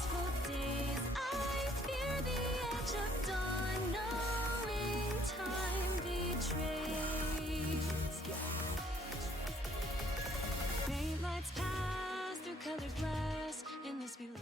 peaceful days. I fear the edge of dawn, knowing time betrays. Faint lights pass through colored glass in this beloved.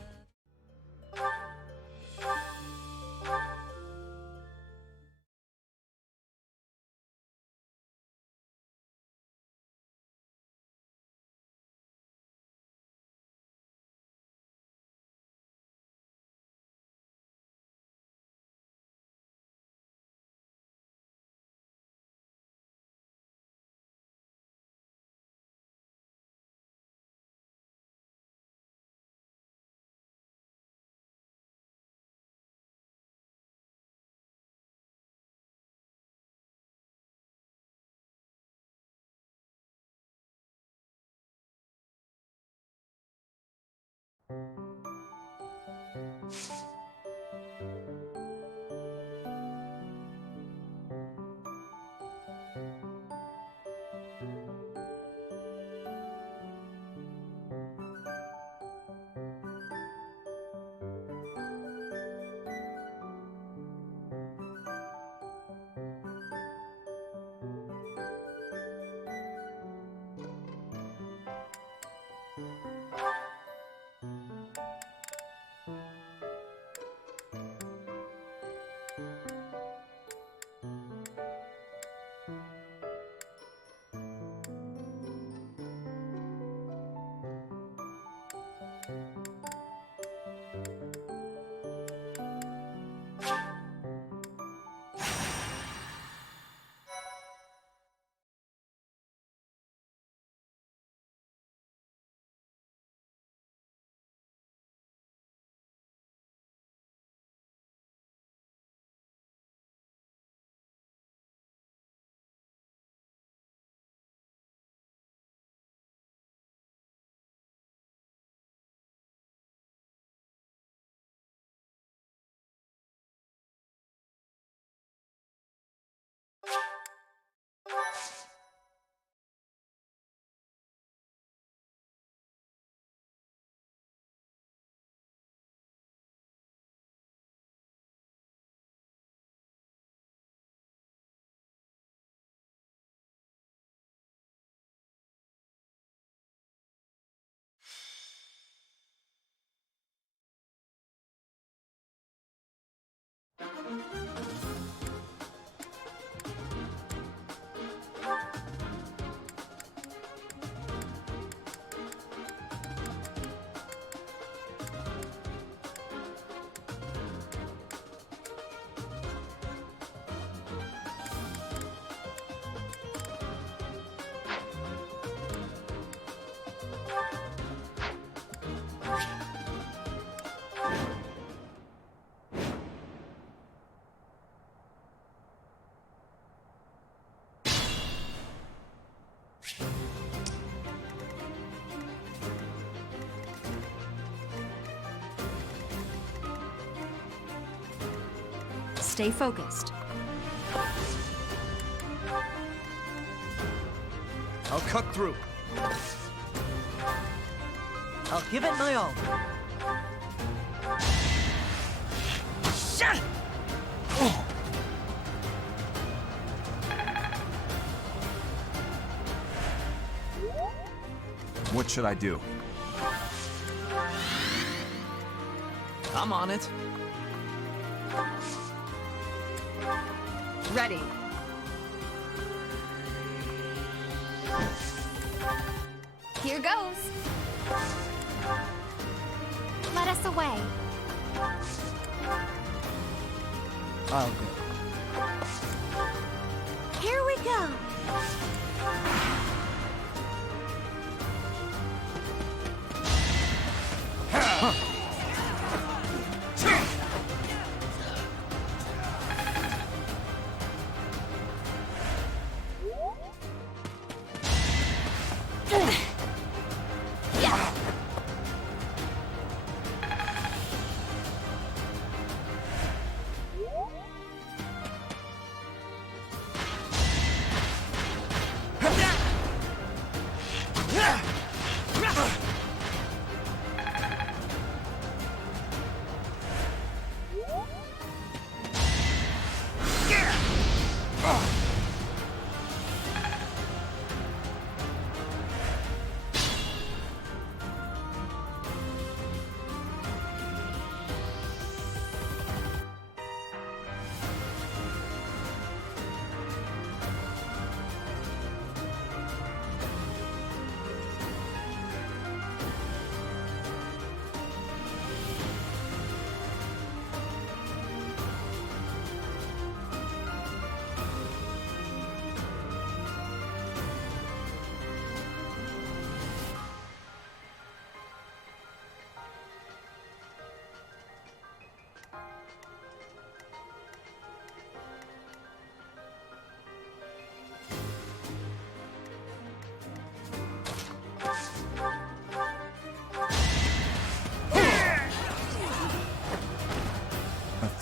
Stay focused. I'll cut through. I'll give it my all. Shut! What should I do? I'm on it. Ready. Here goes. Let us away. I'll go. Here we go.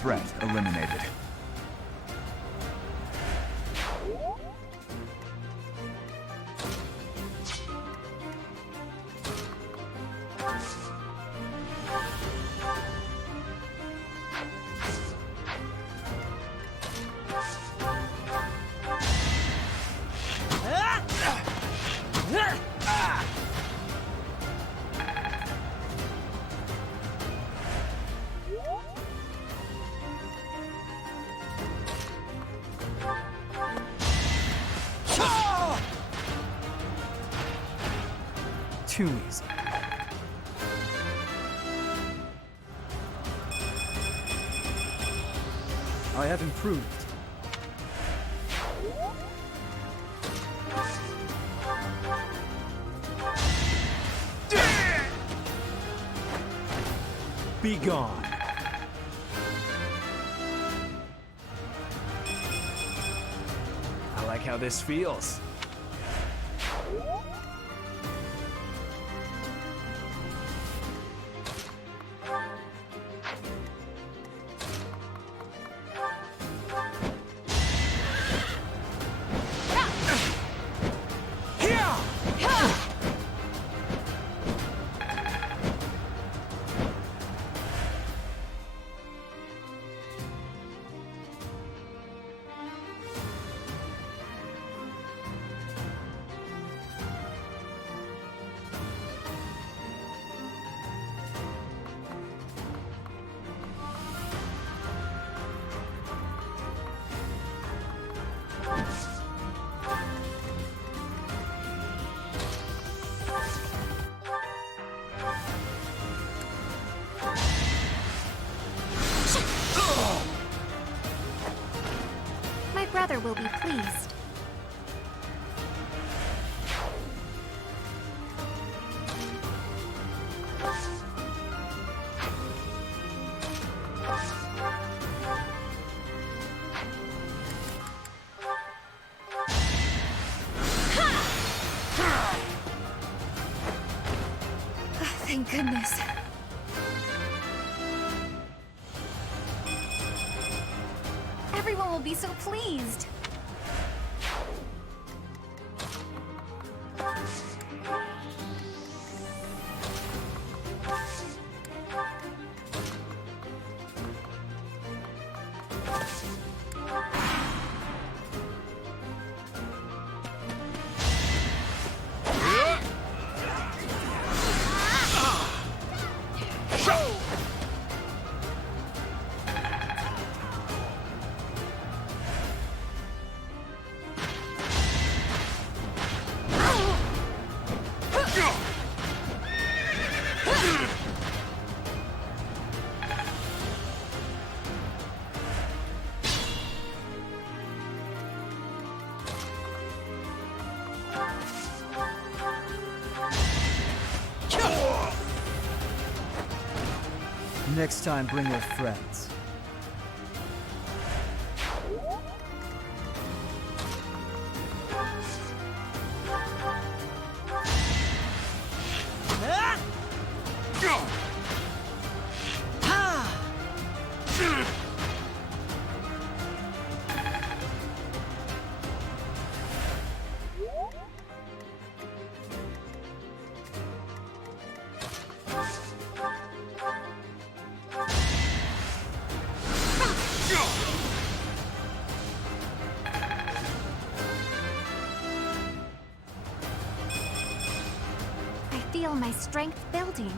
threat eliminated. Too easy. I have improved. Be gone. I like how this feels. My brother will be pleased. Thank goodness. Everyone will be so pleased. Next time, bring your friends. I feel my strength building.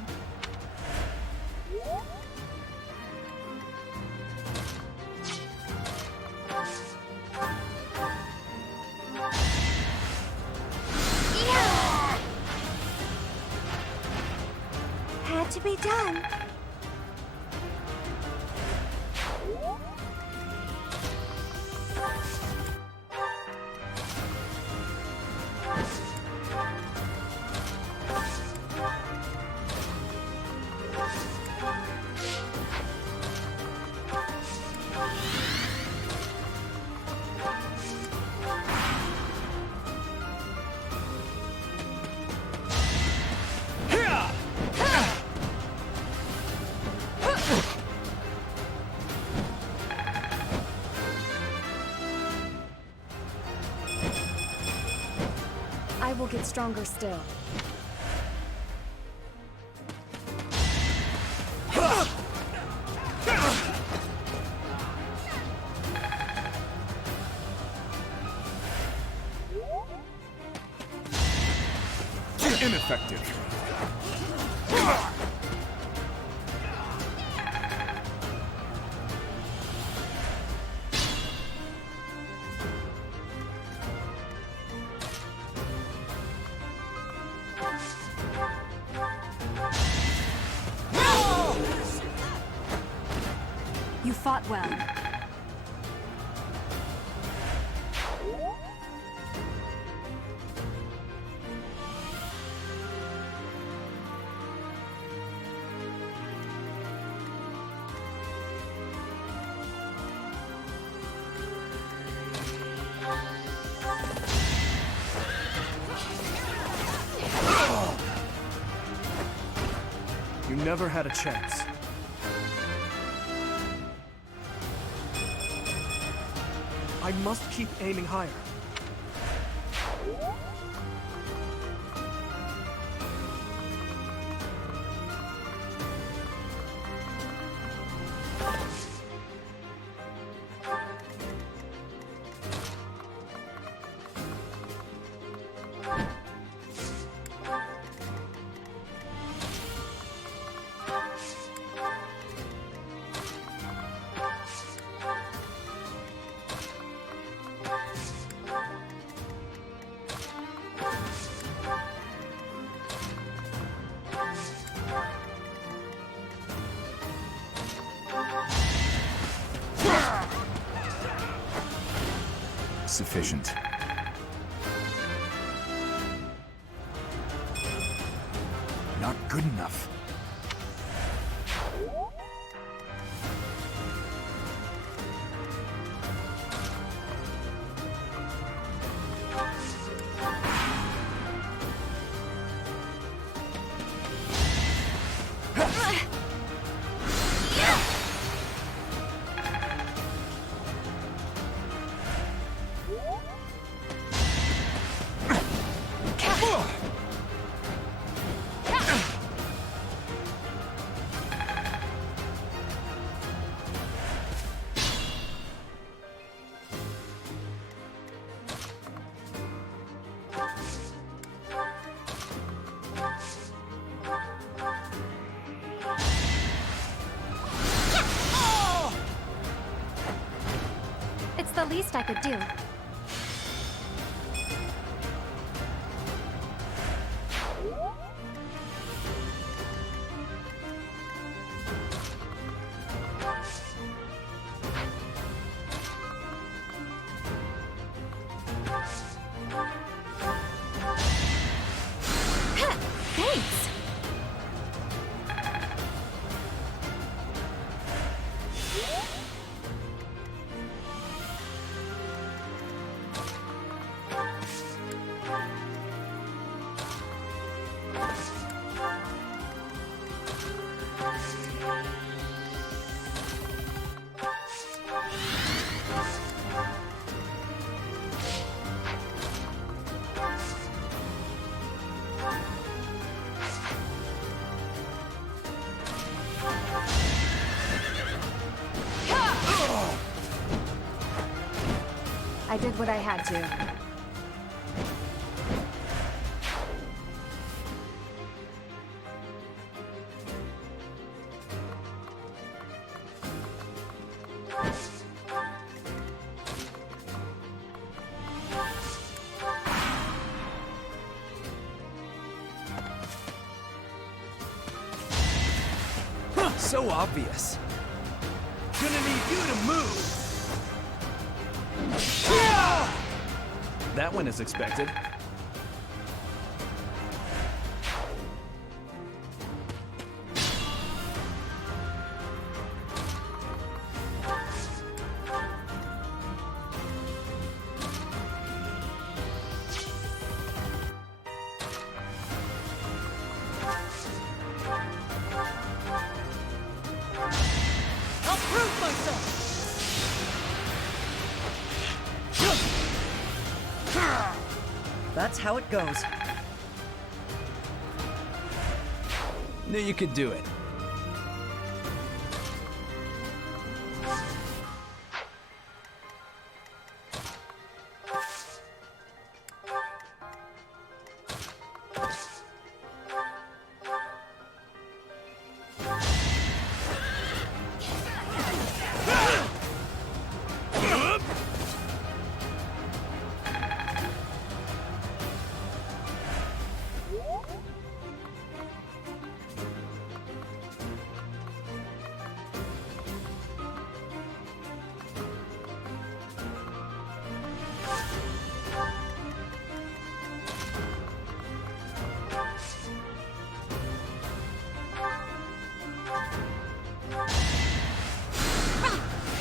Yeah! Had to be done. will get stronger still. Ineffective. You fought well. You never had a chance. I must keep aiming higher. Sufficient. Not good enough. It's the least I could do. Thanks! I did what I had to. So obvious. Gonna need you to move. That went as expected. That's how it goes. Knew you could do it.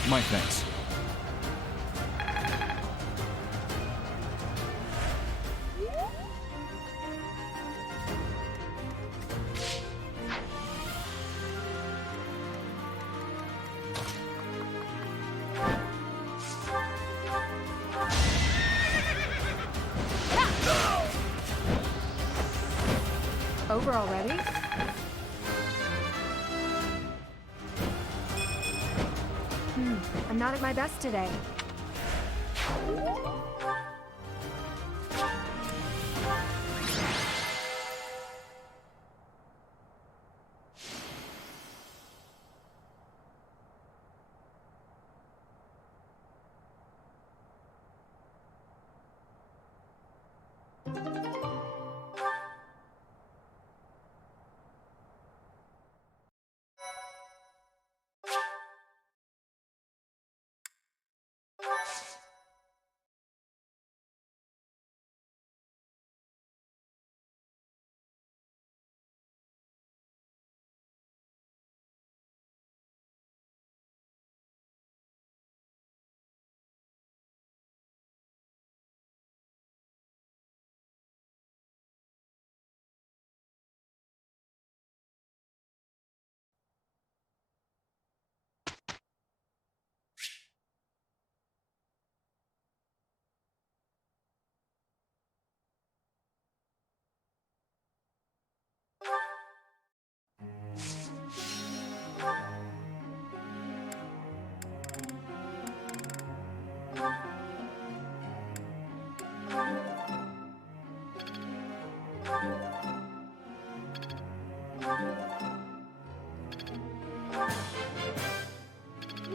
My thanks. Over already? I'm not at my best today.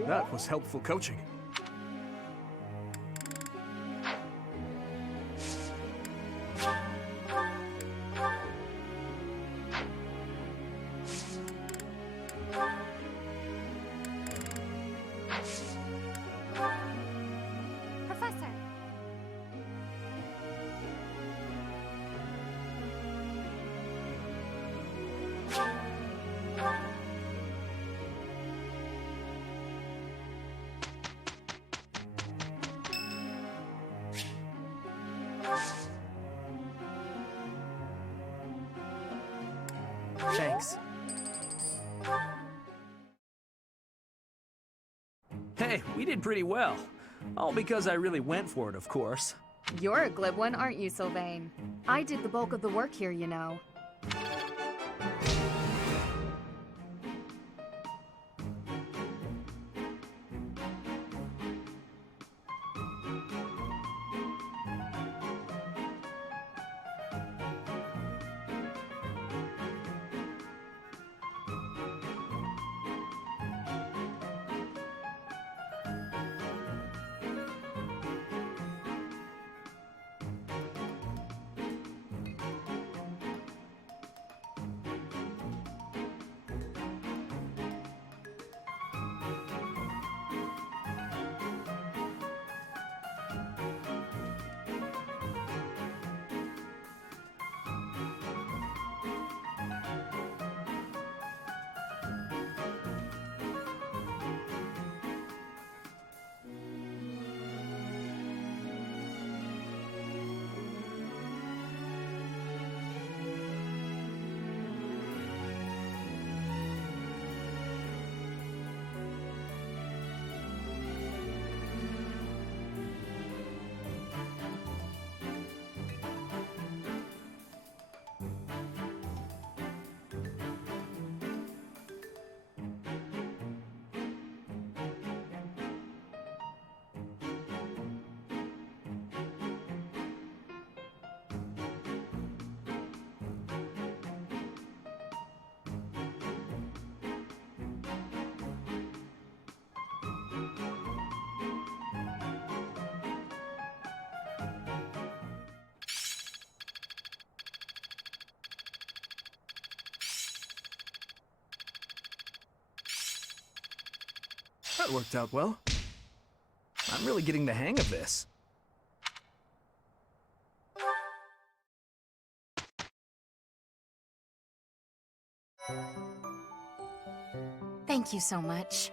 That was helpful coaching. Professor. Thanks. Hey, we did pretty well. All because I really went for it, of course. You're a glib one, aren't you, Sylvain? I did the bulk of the work here, you know. That worked out well. I'm really getting the hang of this. Thank you so much.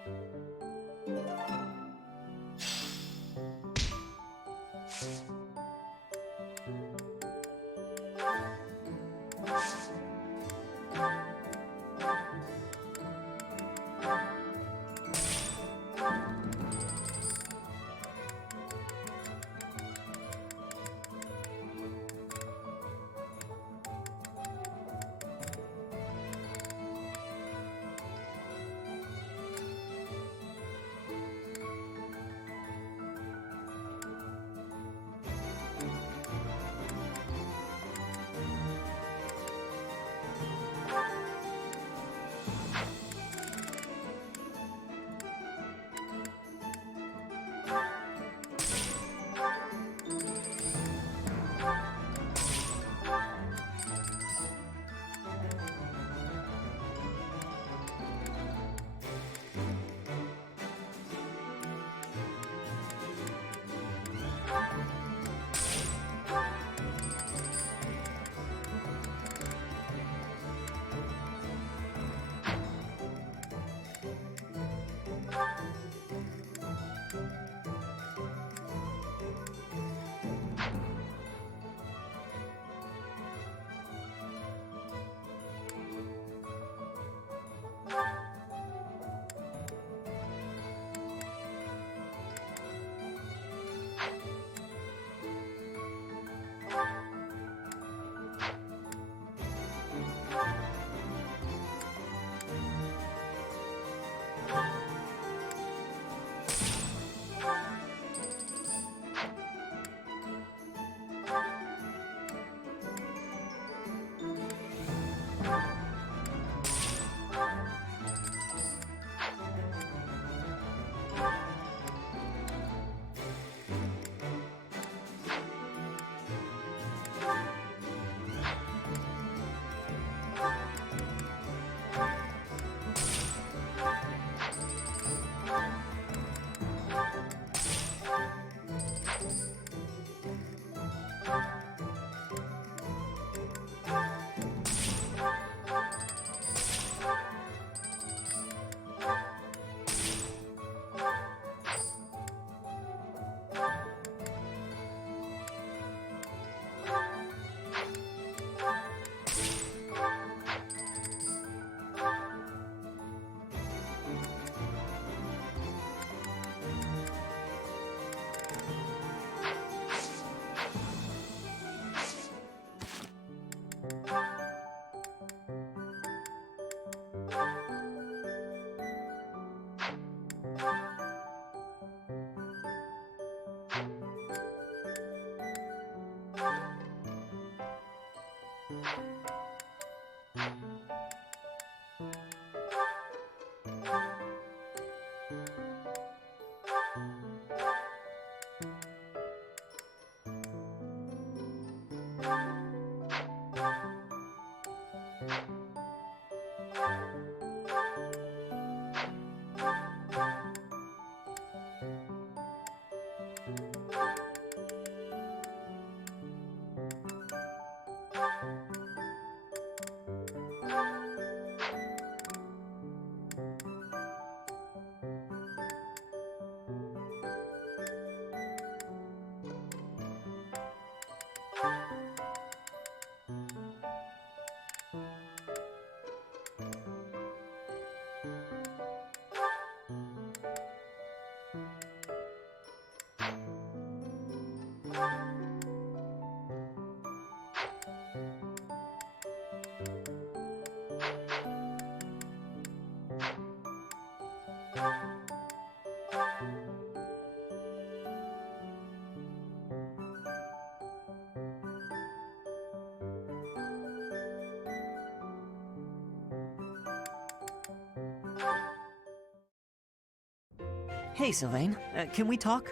Hey, Sylvain, can we talk?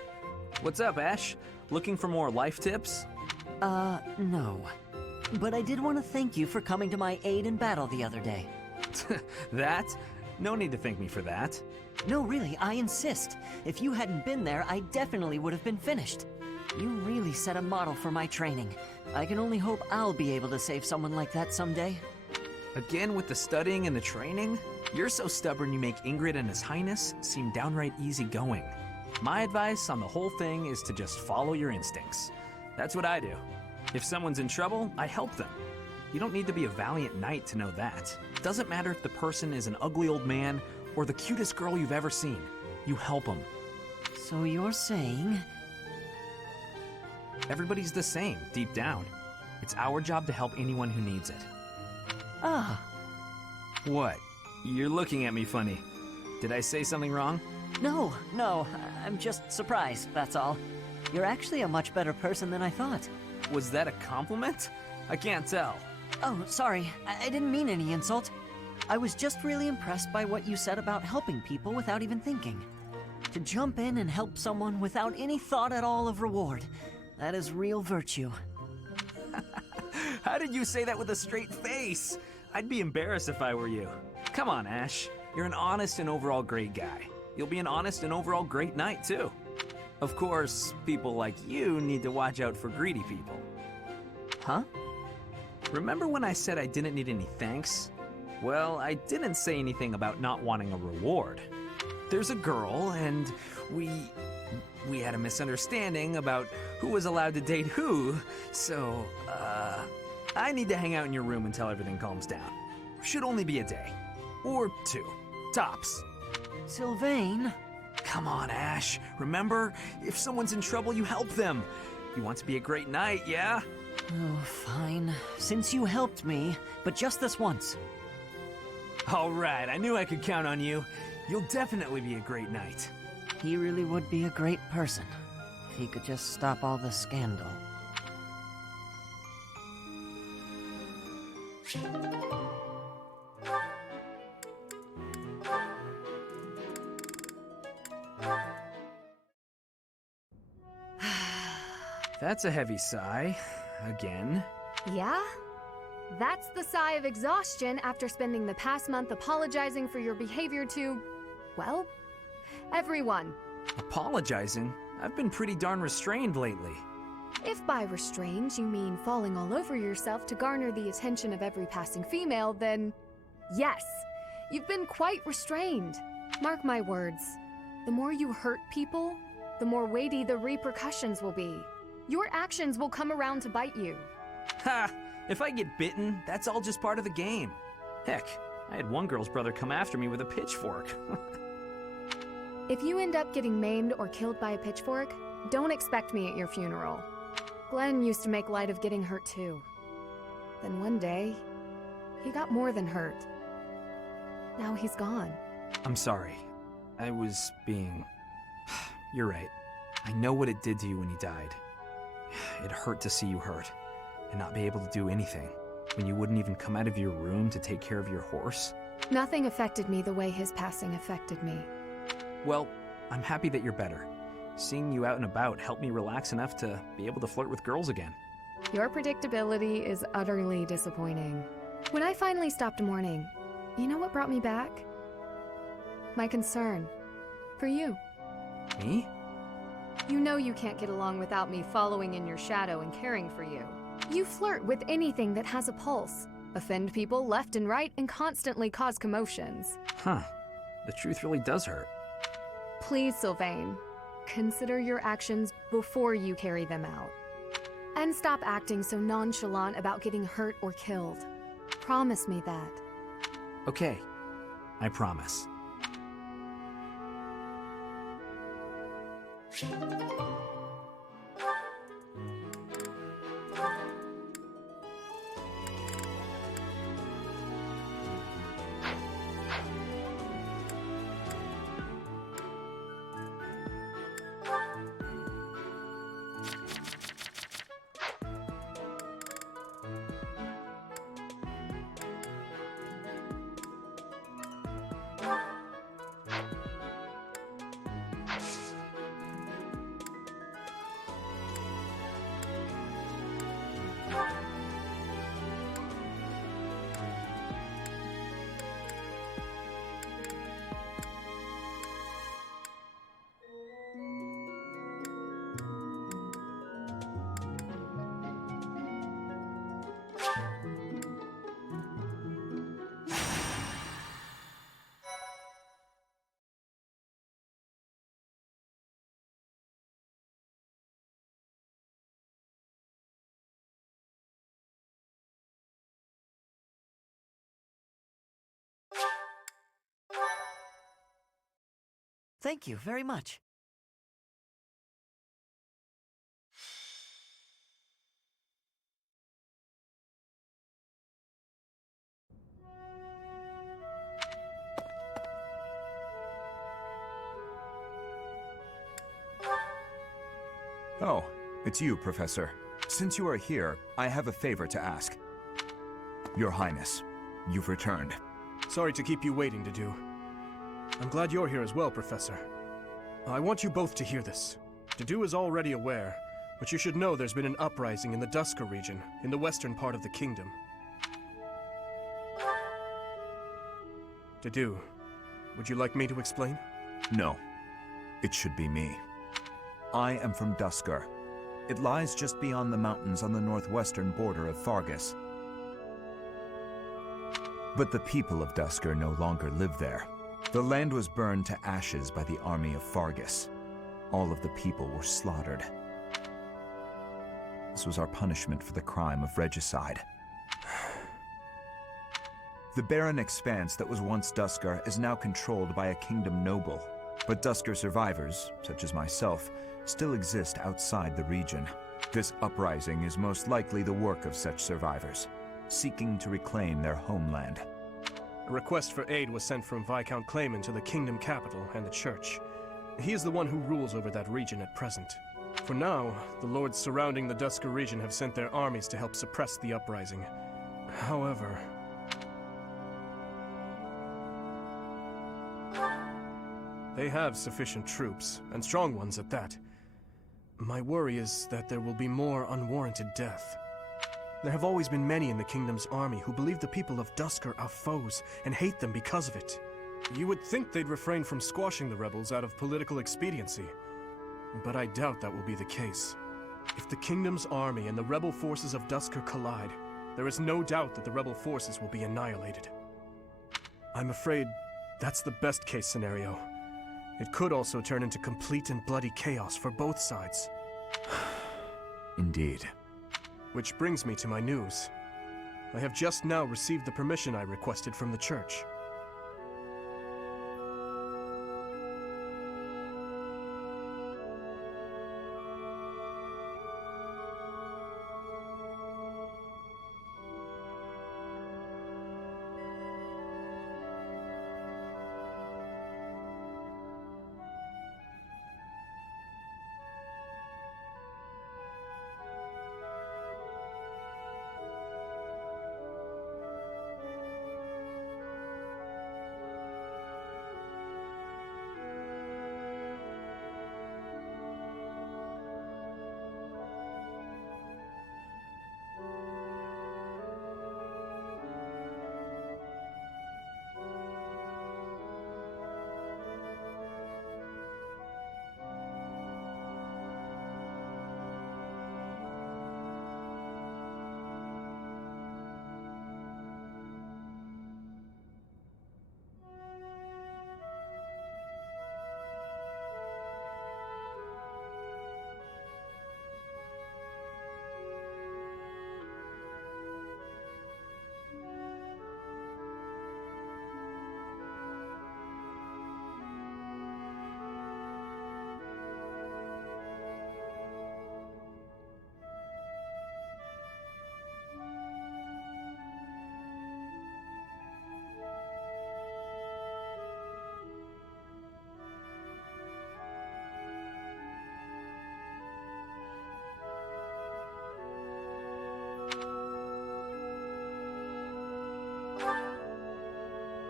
What's up, Ash? Looking for more life tips? No. But I did want to thank you for coming to my aid in battle the other day. That? No need to thank me for that. No, really, I insist. If you hadn't been there, I definitely would have been finished. You really set a model for my training. I can only hope I'll be able to save someone like that someday. Again with the studying and the training? You're so stubborn you make Ingrid and His Highness seem downright easygoing. My advice on the whole thing is to just follow your instincts. That's what I do. If someone's in trouble, I help them. You don't need to be a valiant knight to know that. It doesn't matter if the person is an ugly old man or the cutest girl you've ever seen. You help them. So you're saying... Everybody's the same, deep down. It's our job to help anyone who needs it. Ah, What? You're looking at me funny. Did I say something wrong? no, I'm just surprised, that's all. You're actually a much better person than I thought. Was that a compliment? I can't tell. Oh, sorry, I didn't mean any insult. I was just really impressed by what you said about helping people without even thinking. To jump in and help someone without any thought at all of reward. That is real virtue. How did you say that with a straight face? I'd be embarrassed if I were you. Come on, Ash. You're an honest and overall great guy. You'll be an honest and overall great knight, too. Of course, people like you need to watch out for greedy people. Huh? Remember when I said I didn't need any thanks? Well, I didn't say anything about not wanting a reward. There's a girl, and we had a misunderstanding about who was allowed to date who, so, I need to hang out in your room until everything calms down. Should only be a day. Or 2. Tops. Sylvain? Come on, Ash. Remember, if someone's in trouble, you help them. You want to be a great knight, yeah? Oh, fine. Since you helped me, but just this once. All right, I knew I could count on you. You'll definitely be a great knight. He really would be a great person. If he could just stop all the scandal. That's a heavy sigh. Again. Yeah? That's the sigh of exhaustion after spending the past month apologizing for your behavior to, well, everyone. Apologizing? I've been pretty darn restrained lately. If by restrained you mean falling all over yourself to garner the attention of every passing female, then yes, you've been quite restrained. Mark my words, the more you hurt people, the more weighty the repercussions will be. Your actions will come around to bite you. Ha! If I get bitten, that's all just part of the game. Heck, I had one girl's brother come after me with a pitchfork. If you end up getting maimed or killed by a pitchfork, don't expect me at your funeral. Glenn used to make light of getting hurt too. Then one day, he got more than hurt. Now he's gone. I'm sorry. I was being... You're right. I know what it did to you when he died. It hurt to see you hurt, and not be able to do anything, when you wouldn't even come out of your room to take care of your horse. Nothing affected me the way his passing affected me. Well, I'm happy that you're better. Seeing you out and about helped me relax enough to be able to flirt with girls again. Your predictability is utterly disappointing. When I finally stopped mourning, you know what brought me back? My concern. For you. Me? You know you can't get along without me following in your shadow and caring for you. You flirt with anything that has a pulse, offend people left and right, and constantly cause commotions. Huh. The truth really does hurt. Please, Sylvain, consider your actions before you carry them out. And stop acting so nonchalant about getting hurt or killed. Promise me that. Okay. I promise. Thank you very much. Oh, it's you, Professor. Since you are here, I have a favor to ask. Your Highness, you've returned. Sorry to keep you waiting, Dedu. I'm glad you're here as well, Professor. I want you both to hear this. Dedu is already aware, but you should know there's been an uprising in the Dusker region, in the western part of the kingdom. Dedu, would you like me to explain? No, it should be me. I am from Dusker. It lies just beyond the mountains on the northwestern border of Fargus. But the people of Dusker no longer live there. The land was burned to ashes by the army of Fargus. All of the people were slaughtered. This was our punishment for the crime of regicide. The barren expanse that was once Dusker is now controlled by a kingdom noble. But Dusker survivors, such as myself, still exist outside the region. This uprising is most likely the work of such survivors, seeking to reclaim their homeland. A request for aid was sent from Viscount Clayman to the kingdom capital and the church. He is the one who rules over that region at present. For now, the lords surrounding the Dusker region have sent their armies to help suppress the uprising. However... they have sufficient troops, and strong ones at that. My worry is that there will be more unwarranted death. There have always been many in the kingdom's army who believe the people of Dusker are foes and hate them because of it. You would think they'd refrain from squashing the rebels out of political expediency, but I doubt that will be the case. If the kingdom's army and the rebel forces of Dusker collide, there is no doubt that the rebel forces will be annihilated. I'm afraid that's the best case scenario. It could also turn into complete and bloody chaos for both sides. Indeed. Which brings me to my news. I have just now received the permission I requested from the church.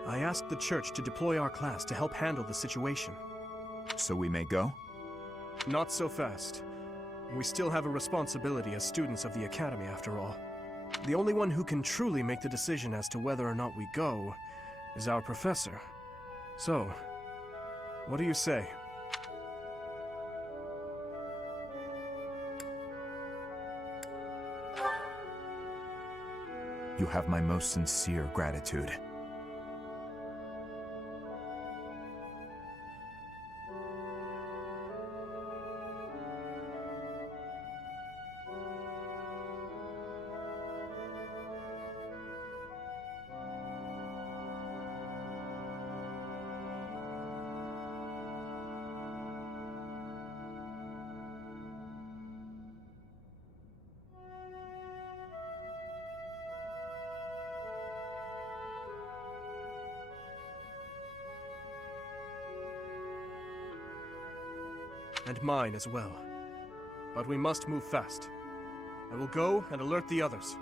I asked the church to deploy our class to help handle the situation. So we may go? Not so fast. We still have a responsibility as students of the Academy, after all. The only one who can truly make the decision as to whether or not we go is our professor. So, what do you say? You have my most sincere gratitude. and mine as well. But we must move fast. I will go and alert the others.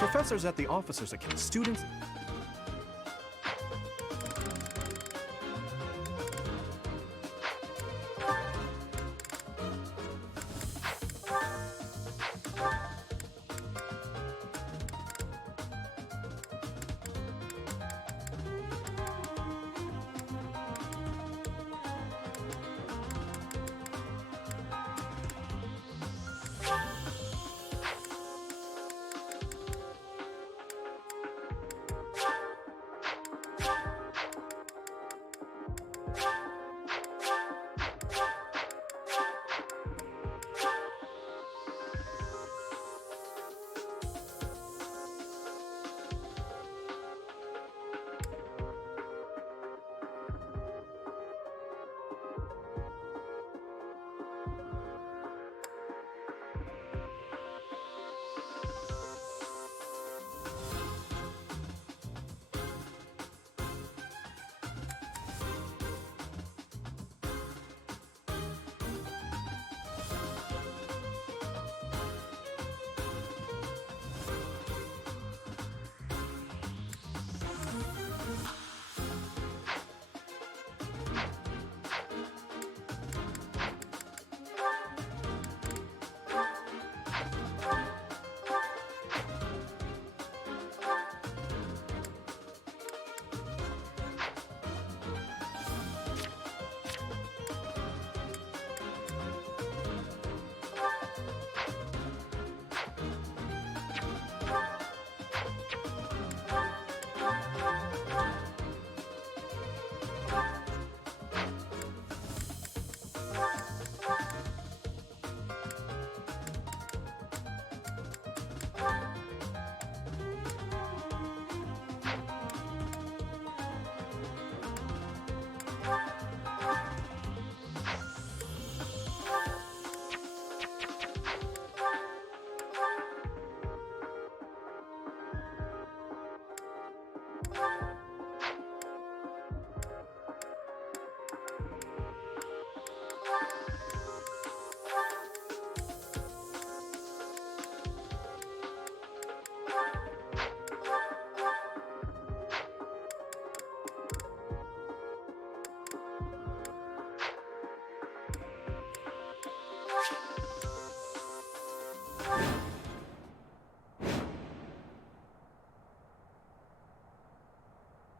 Professors at the officers' account. Students.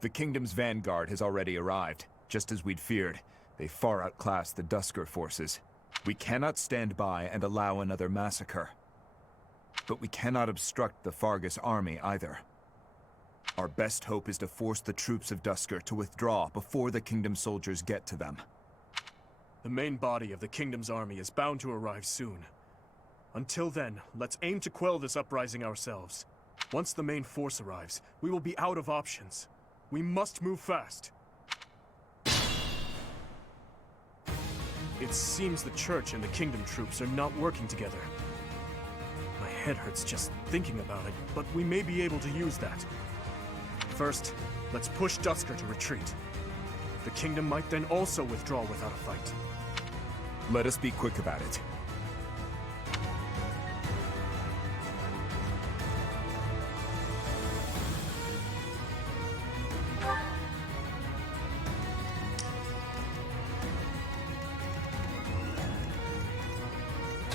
The kingdom's vanguard has already arrived. Just as we'd feared, they far outclassed the Dusker forces. We cannot stand by and allow another massacre. But we cannot obstruct the Fargus army either. Our best hope is to force the troops of Dusker to withdraw before the kingdom soldiers get to them. The main body of the kingdom's army is bound to arrive soon. Until then, let's aim to quell this uprising ourselves. Once the main force arrives, we will be out of options. We must move fast. It seems the church and the kingdom troops are not working together. My head hurts just thinking about it, but we may be able to use that. First, let's push Dusker to retreat. The kingdom might then also withdraw without a fight. Let us be quick about it.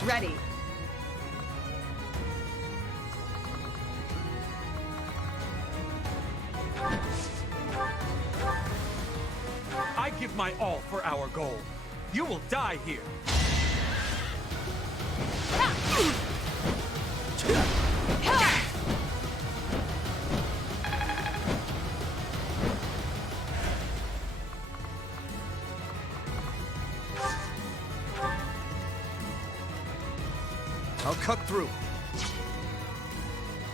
Ready. I give my all for our goal. You will die here. I'll cut through.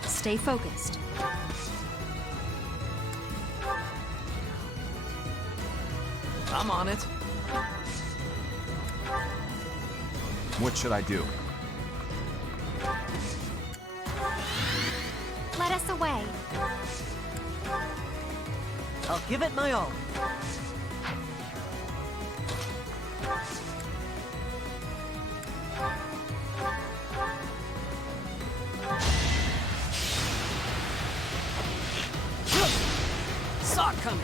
Stay focused. I'm on it. What should I do? Let us away. I'll give it my all. Saw it coming.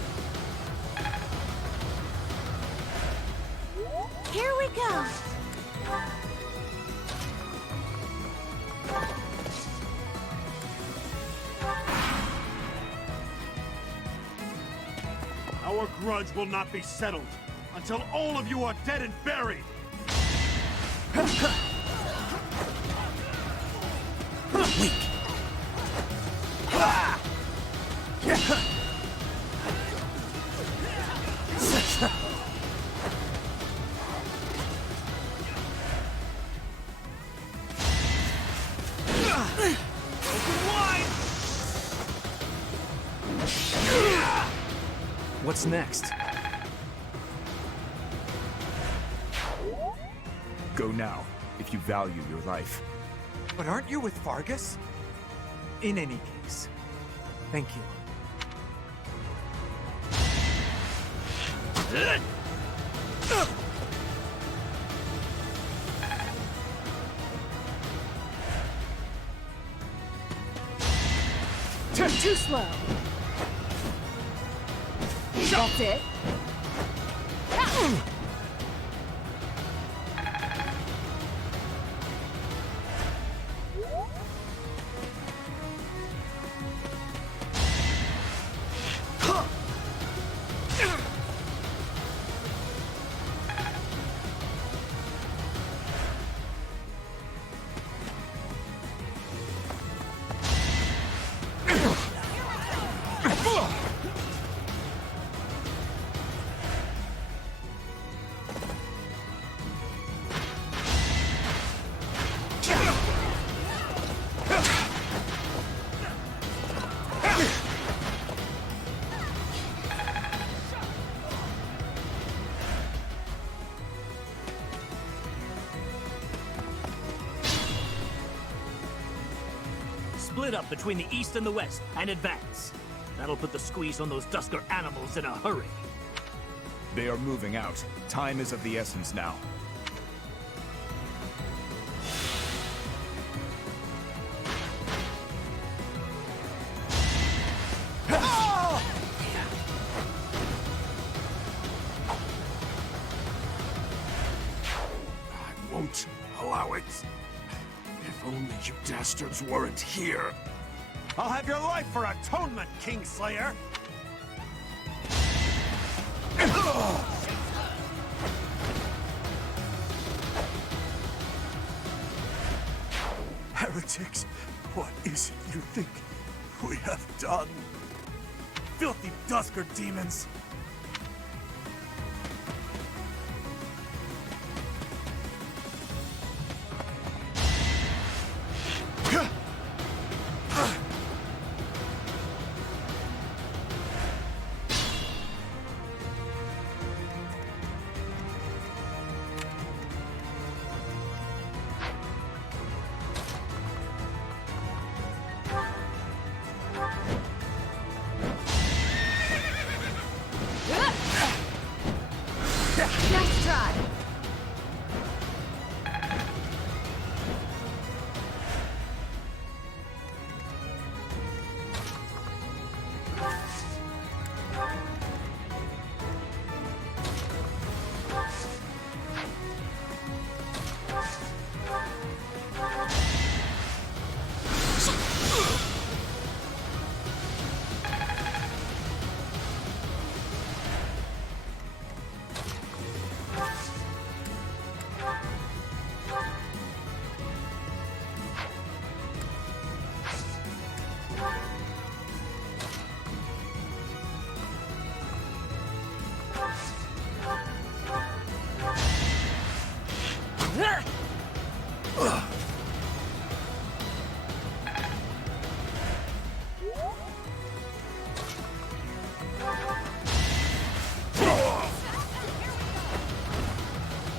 Here we go. Our grudge will not be settled until all of you are dead and buried! Weak. What's next? Go now, if you value your life. But aren't you with Fargus? In any case, thank you. Too slow. That's it. Split up between the east and the west and advance. That'll put the squeeze on those Dusker animals in a hurry. They are moving out. Time is of the essence now. I won't allow it. If only you dastards weren't here. I'll have your life for atonement, Kingslayer! heretics, what is it you think we have done? Filthy Dusker demons! Nice try.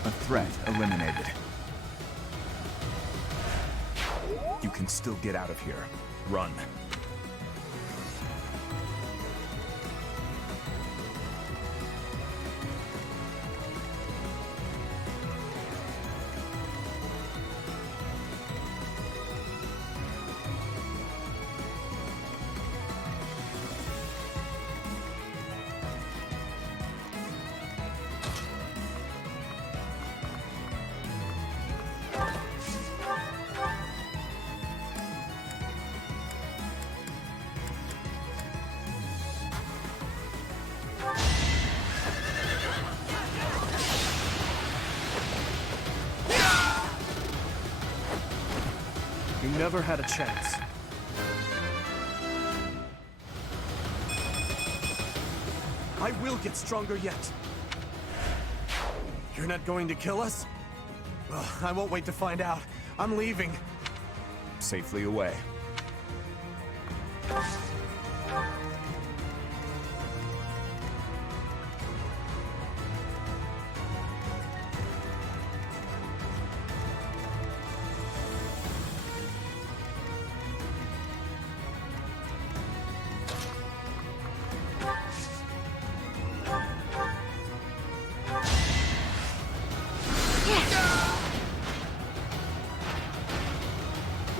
A threat eliminated. You can still get out of here. Run. You never had a chance. I will get stronger yet. You're not going to kill us? Well, I won't wait to find out. I'm leaving. Safely away.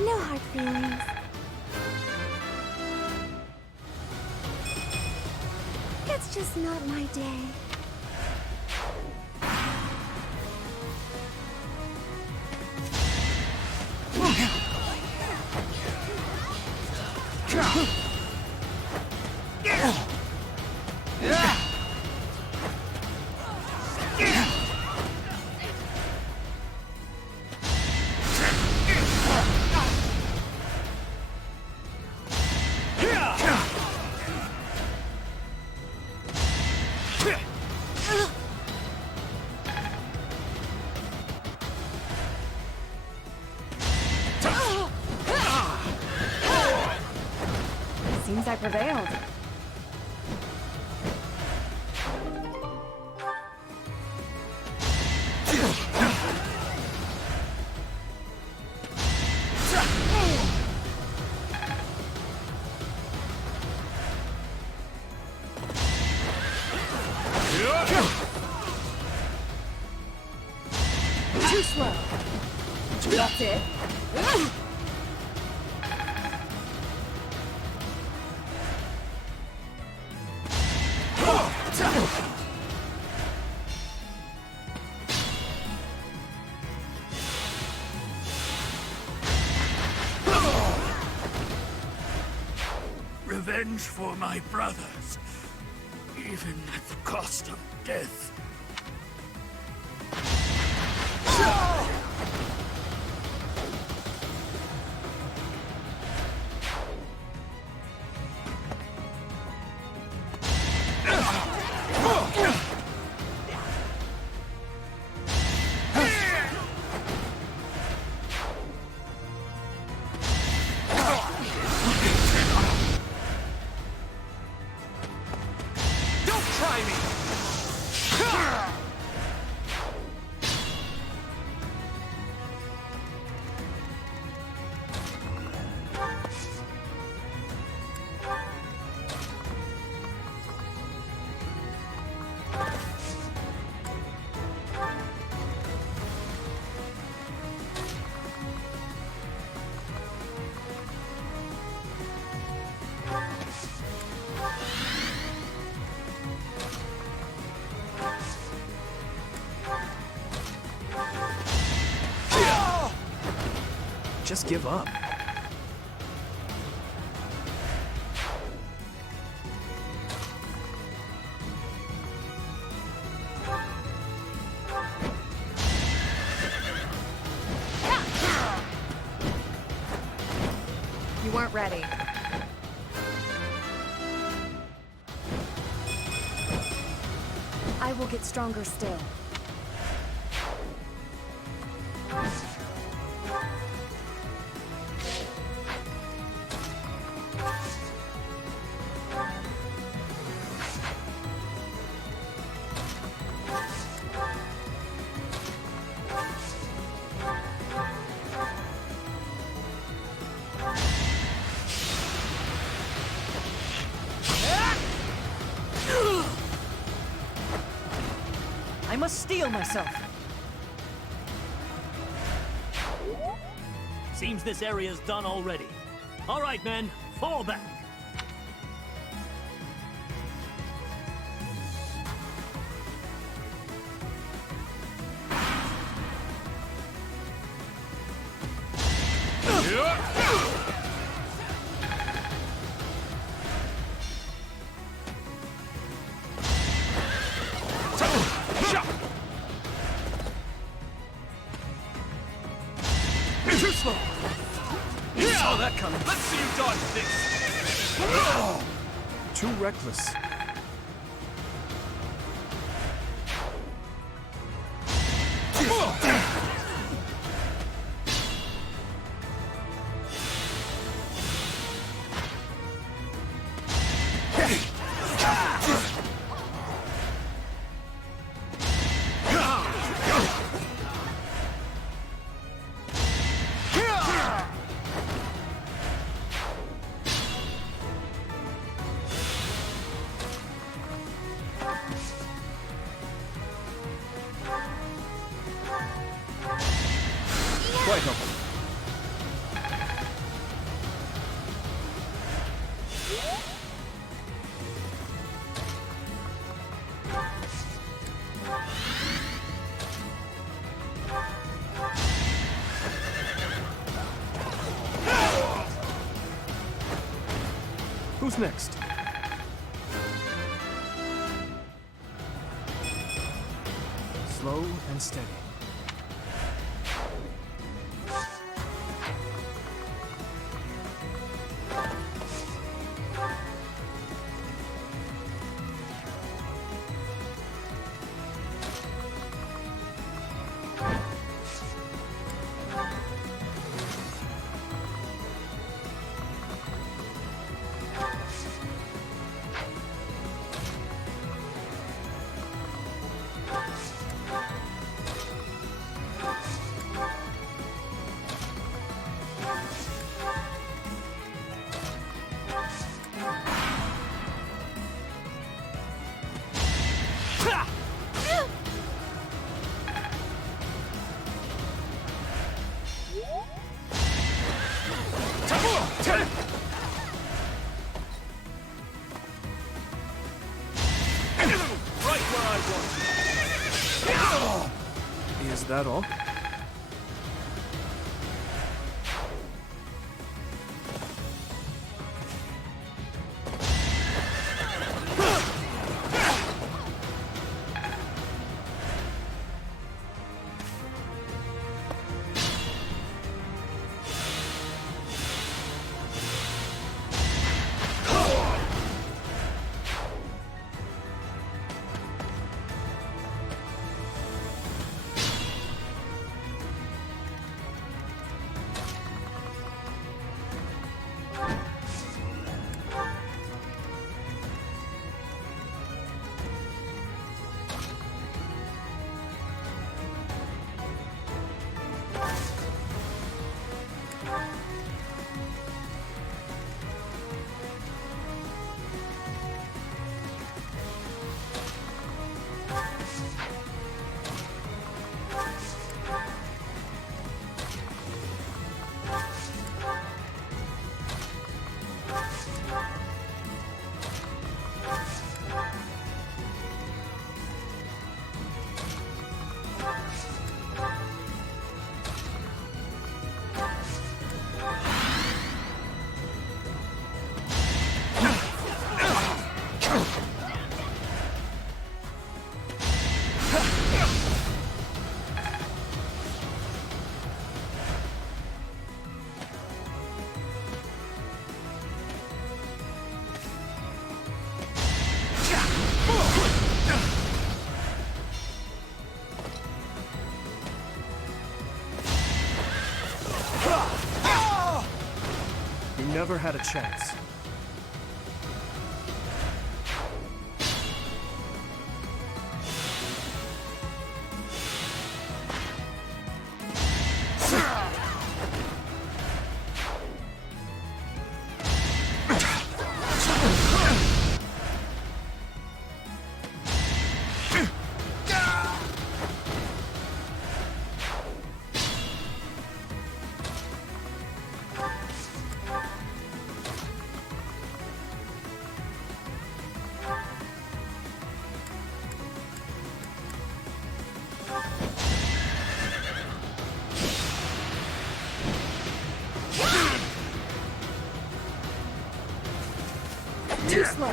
No hard feelings. It's just not my day. Seems I prevailed. Too slow. That's it. Revenge for my brothers, even at the cost of death. just give up. You weren't ready. I will get stronger still. I must steel myself. Seems this area's done already. All right, men, fall back. Too slow! You saw that coming. Let's see you dodge this! Too reckless. Quite helpful. Who's next? Slow and steady. Is that all? never had a chance. Too slow.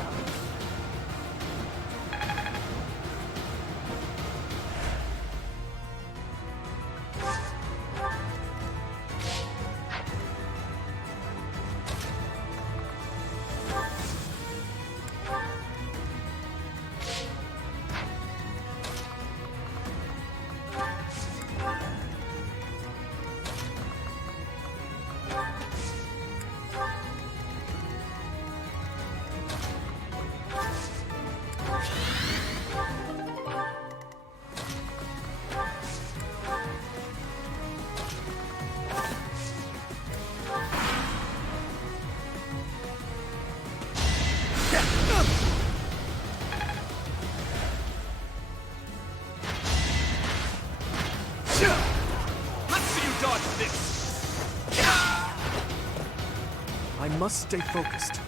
I must stay focused.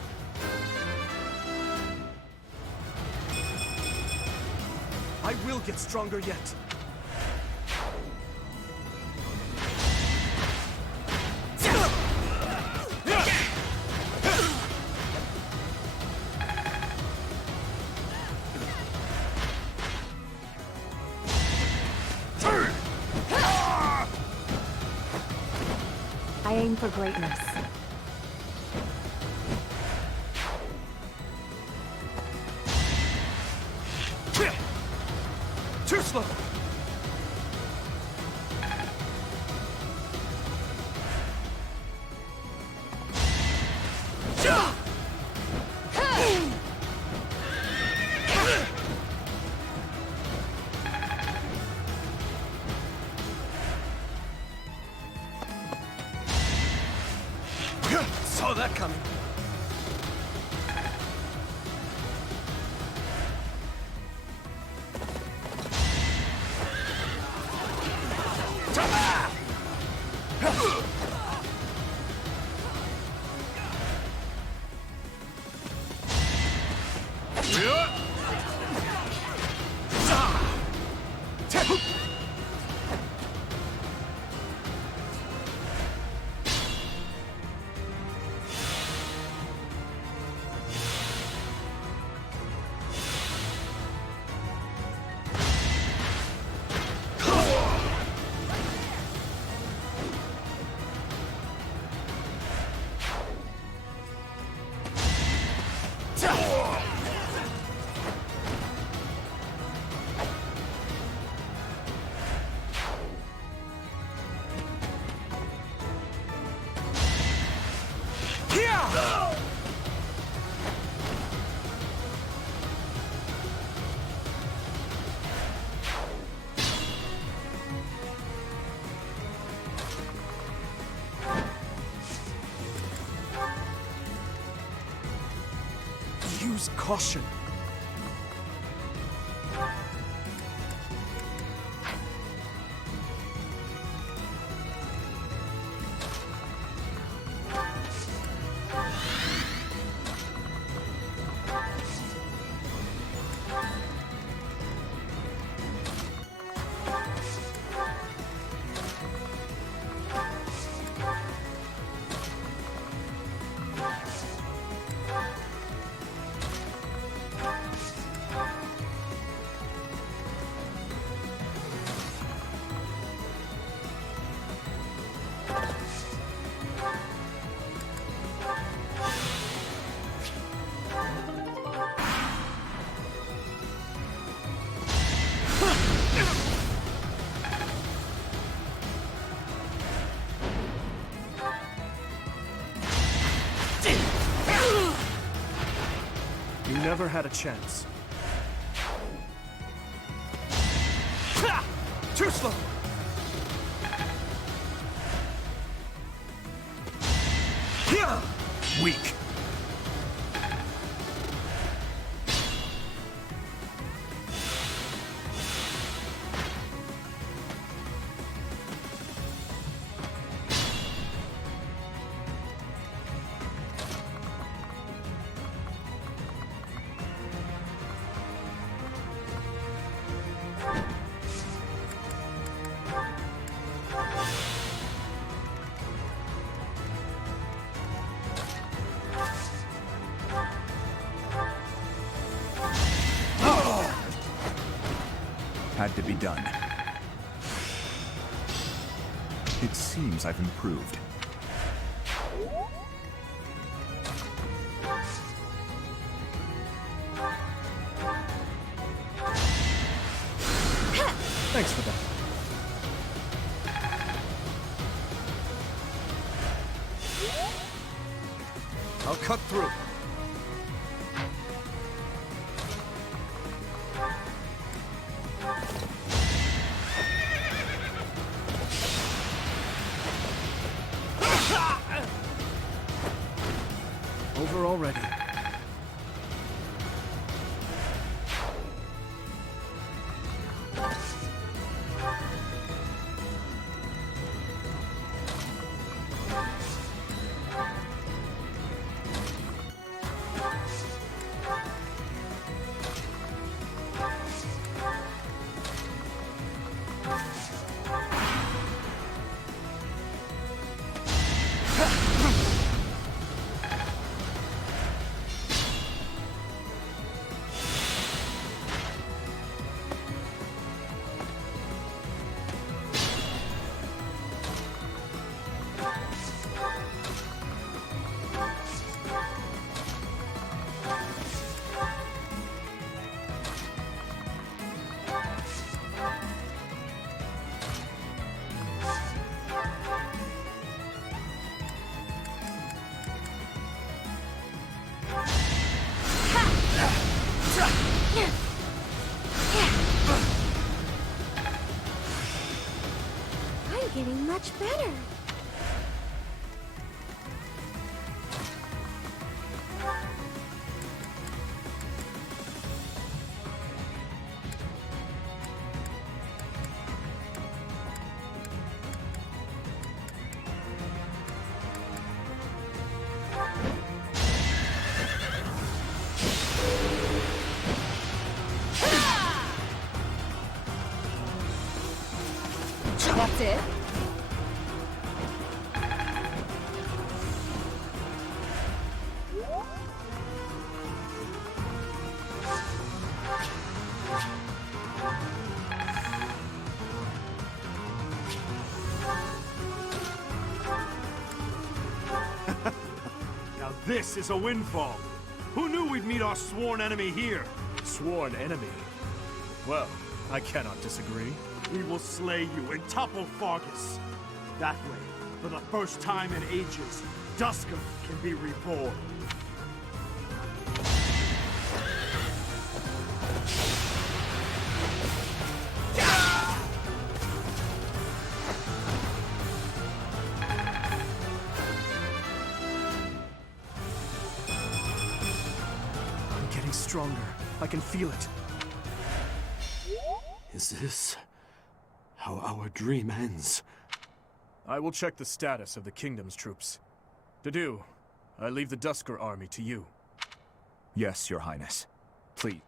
I will get stronger yet. I aim for greatness. Too slow! Saw that coming. Use caution. never had a chance. Too slow! Weak. Had to be done. It seems I've improved. Thanks for that. I'll cut through. Over already. I'm getting much better. That's it? Now this is a windfall. Who knew we'd meet our sworn enemy here? Sworn enemy. Well, I cannot disagree. We will slay you and topple Fargus. That way, for the first time in ages, Duscur can be reborn. I'm getting stronger. I can feel it. Is this how our dream ends? I will check the status of the kingdom's troops. To do, I leave the Duscur army to you. Yes, Your Highness. Please.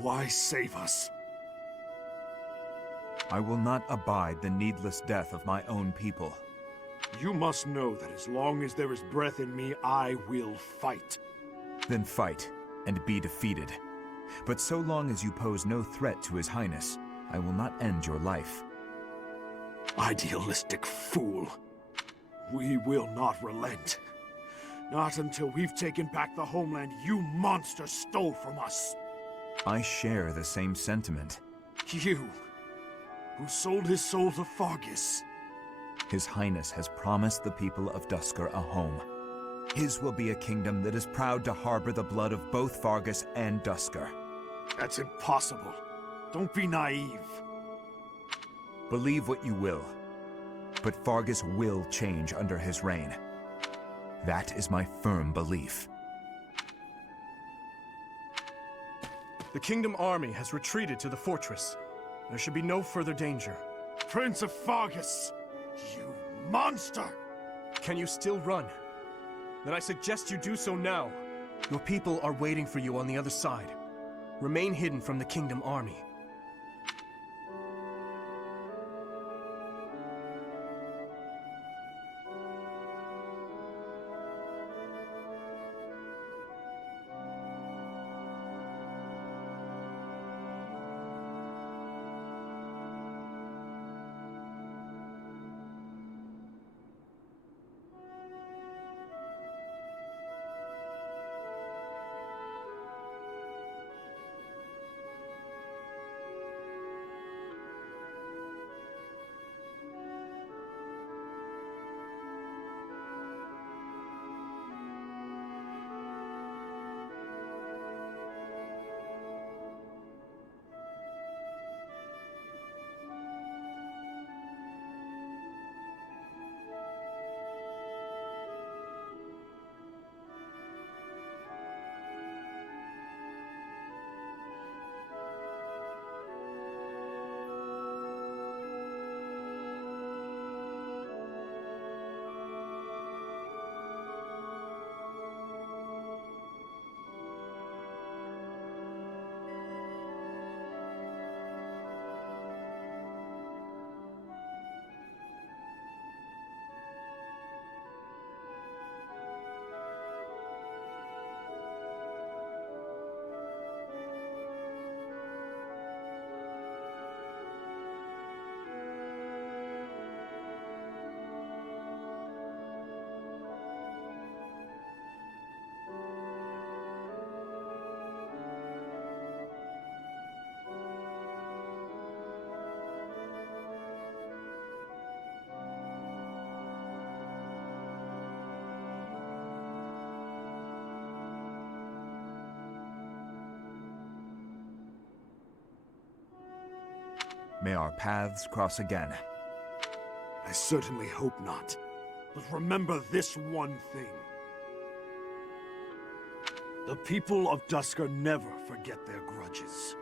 Why save us? I will not abide the needless death of my own people. You must know that as long as there is breath in me, I will fight. Then fight, and be defeated. But so long as you pose no threat to His Highness, I will not end your life. Idealistic fool. We will not relent. Not until we've taken back the homeland you monster stole from us. I share the same sentiment. You, who sold his soul to Fargus. His Highness has promised the people of Duscur a home. His will be a kingdom that is proud to harbor the blood of both Fargus and Duscur. That's impossible. Don't be naive. Believe what you will, but Fargus will change under his reign. That is my firm belief. The Kingdom army has retreated to the fortress. There should be no further danger. Prince of Fargus! You monster! Can you still run? Then I suggest you do so now. Your people are waiting for you on the other side. Remain hidden from the Kingdom army. May our paths cross again. I certainly hope not. But remember this one thing. The people of Duscur never forget their grudges.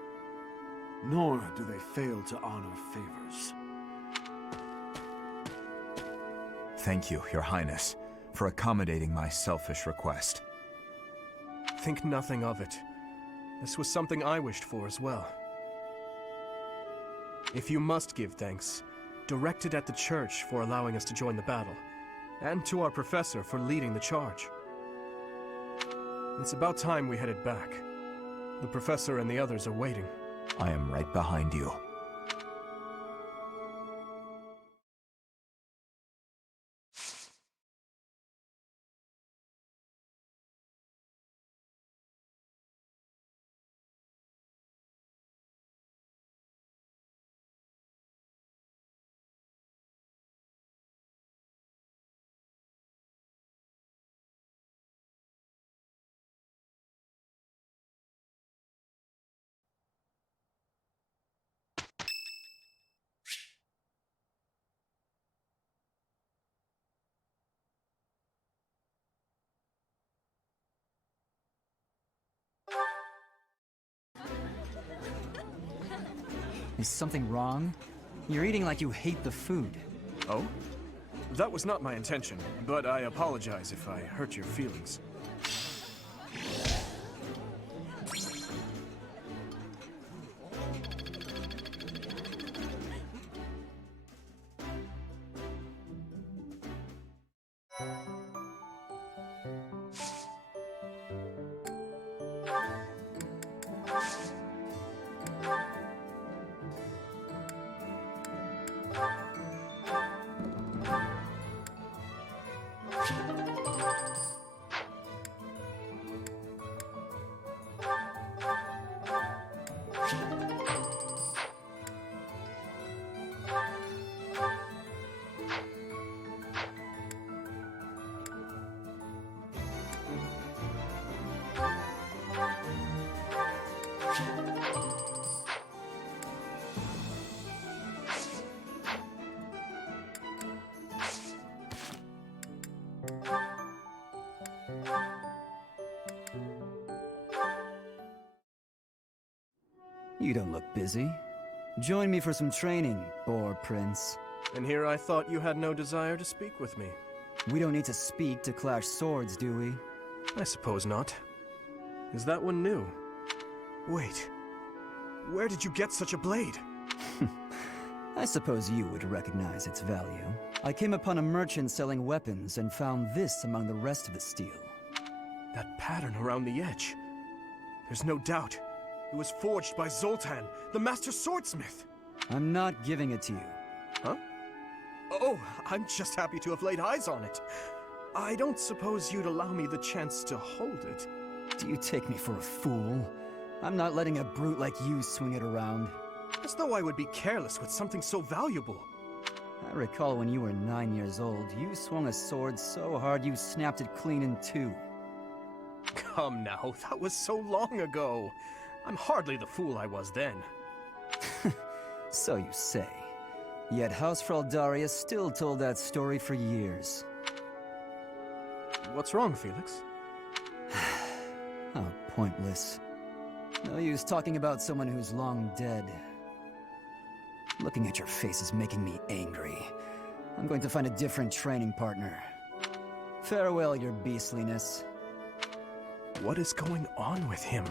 Nor do they fail to honor favors. Thank you, Your Highness, for accommodating my selfish request. Think nothing of it. This was something I wished for as well. If you must give thanks, direct it at the church for allowing us to join the battle, and to our professor for leading the charge. It's about time we headed back. The professor and the others are waiting. I am right behind you. Is something wrong? You're eating like you hate the food. Oh? That was not my intention, but I apologize if I hurt your feelings. You don't look busy. Join me for some training, Boar Prince. And here I thought you had no desire to speak with me. We don't need to speak to clash swords, do we? I suppose not. Is that one new? Wait. Where did you get such a blade? I suppose you would recognize its value. I came upon a merchant selling weapons and found this among the rest of the steel. That pattern around the edge. There's no doubt. It was forged by Zoltan, the master swordsmith. I'm not giving it to you. Huh? Oh, I'm just happy to have laid eyes on it. I don't suppose you'd allow me the chance to hold it. Do you take me for a fool? I'm not letting a brute like you swing it around. As though I would be careless with something so valuable. I recall when you were 9 years old, you swung a sword so hard you snapped it clean in two. Come now, that was so long ago. I'm hardly the fool I was then. So you say. Yet House Fraldarius still told that story for years. What's wrong, Felix? How pointless. No use talking about someone who's long dead. Looking at your face is making me angry. I'm going to find a different training partner. Farewell, your beastliness. What is going on with him?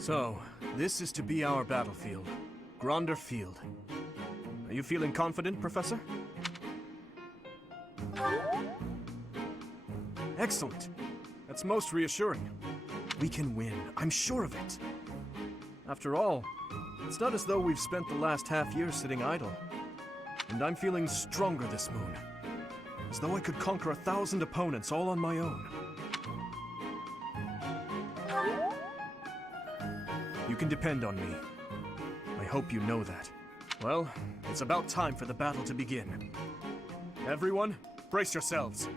So, this is to be our battlefield. Gronder Field. Are you feeling confident, Professor? Excellent. That's most reassuring. We can win, I'm sure of it. After all, it's not as though we've spent the last half-year sitting idle. And I'm feeling stronger this moon. As though I could conquer 1,000 opponents all on my own. You can depend on me. I hope you know that. Well, it's about time for the battle to begin. Everyone, brace yourselves.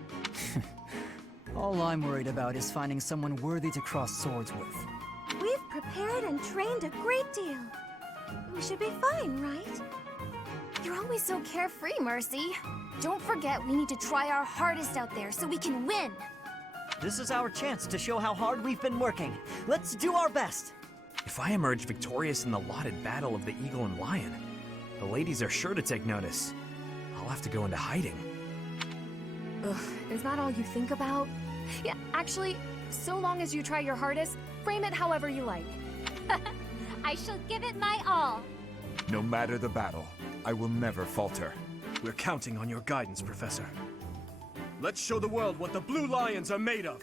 All I'm worried about is finding someone worthy to cross swords with. We've prepared and trained a great deal. We should be fine, right? You're always so carefree, Mercy. Don't forget we need to try our hardest out there so we can win. This is our chance to show how hard we've been working. Let's do our best! If I emerge victorious in the lauded battle of the Eagle and Lion, the ladies are sure to take notice. I'll have to go into hiding. Ugh, is that all you think about? Yeah, actually, so long as you try your hardest, frame it however you like. I shall give it my all. No matter the battle, I will never falter. We're counting on your guidance, Professor. Let's show the world what the Blue Lions are made of!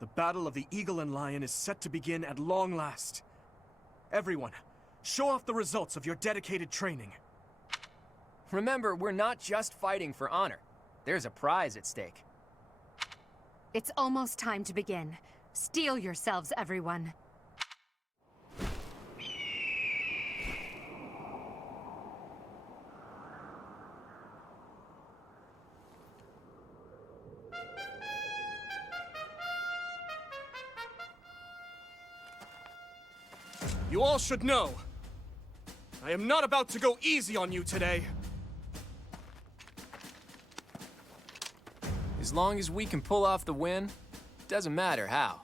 The Battle of the Eagle and Lion is set to begin at long last. Everyone, show off the results of your dedicated training. Remember, we're not just fighting for honor. There's a prize at stake. It's almost time to begin. Steel yourselves, everyone. You all should know, I am not about to go easy on you today. As long as we can pull off the win, doesn't matter how.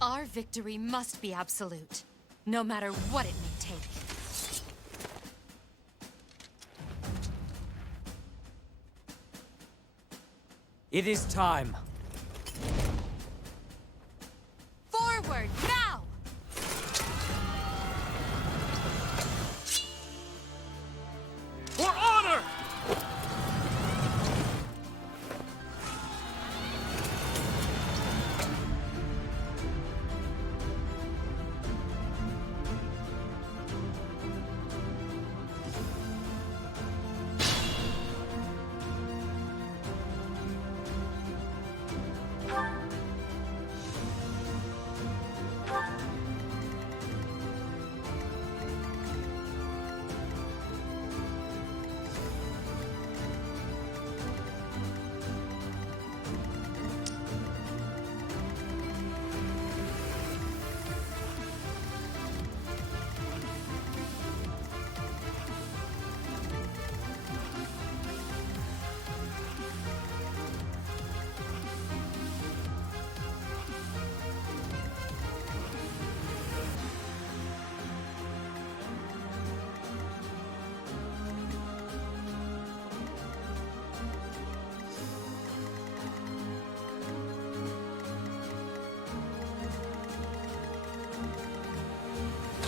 Our victory must be absolute, no matter what it may take. It is time. Forward, now! For honor!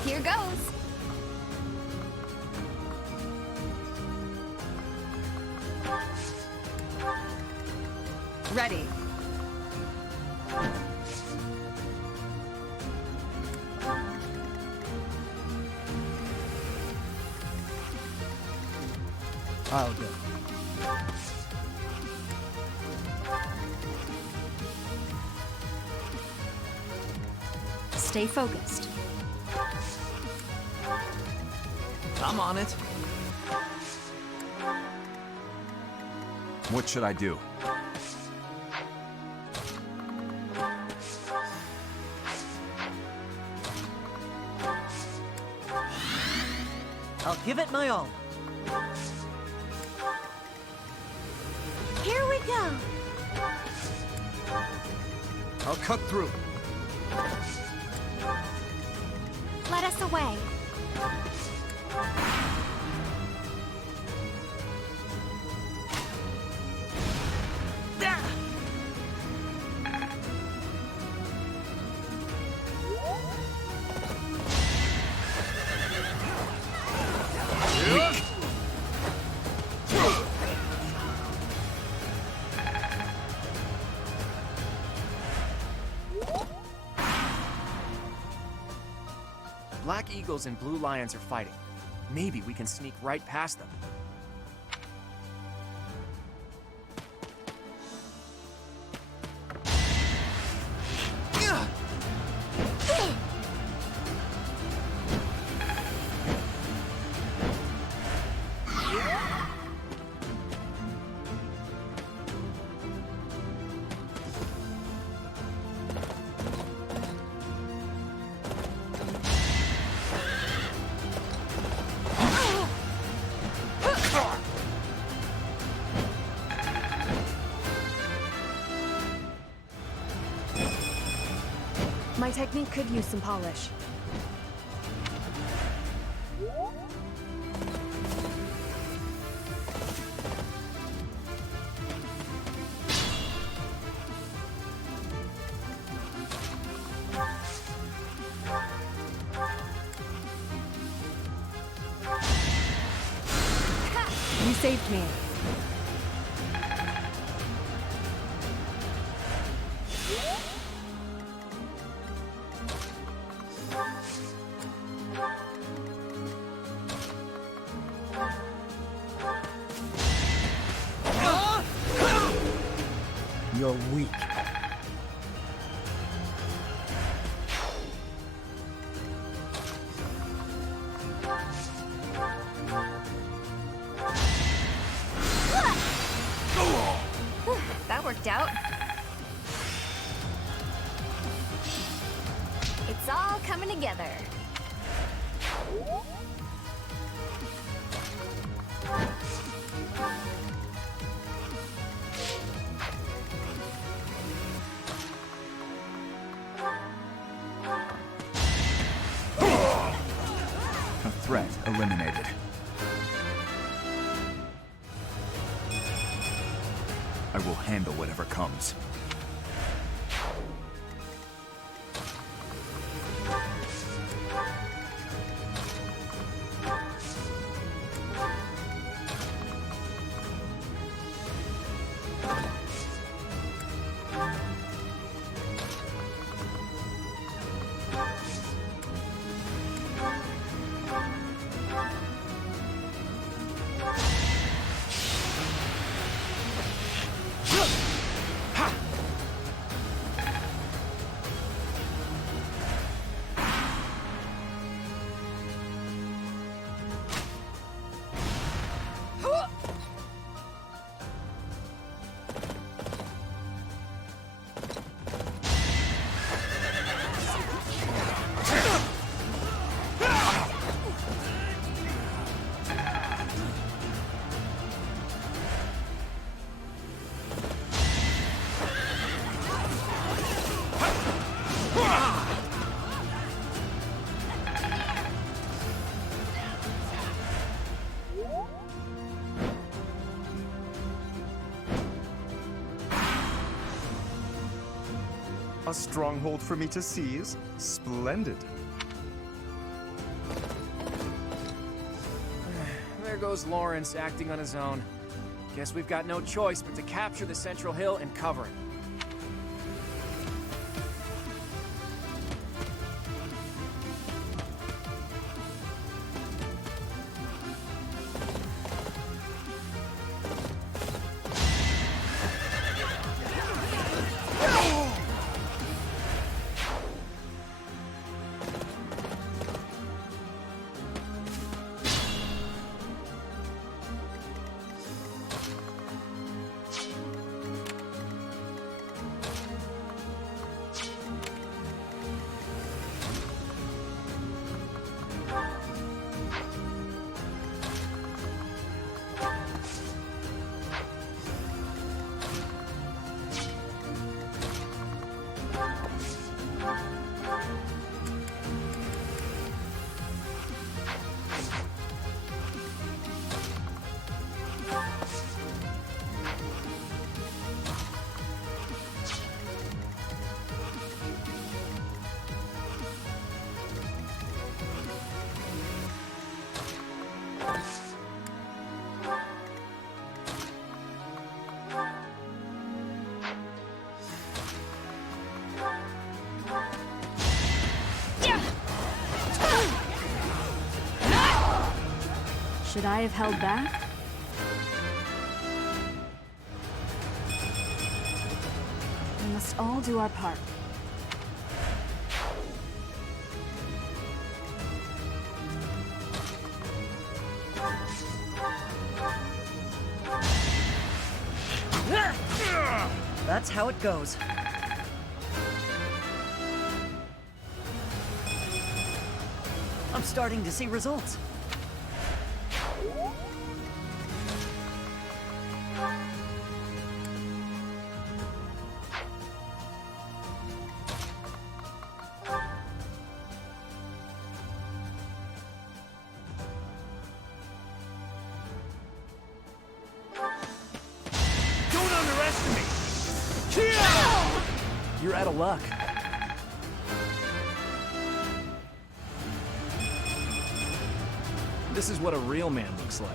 Here goes. Ready. I'll go. Stay focused. I'm on it. What should I do? I'll give it my all. Here we go. I'll cut through. Let us away. Black Eagles and Blue Lions are fighting. Maybe we can sneak right past them. My technique could use some polish. You saved me. You're weak. That worked out. It's all coming together. A threat eliminated. I will handle whatever comes. A stronghold for me to seize? Splendid. There goes Lawrence acting on his own. Guess we've got no choice but to capture the central hill and cover it. Should I have held back? We must all do our part. That's how it goes. I'm starting to see results. Don't underestimate! You're out of luck. This is what a real man looks like.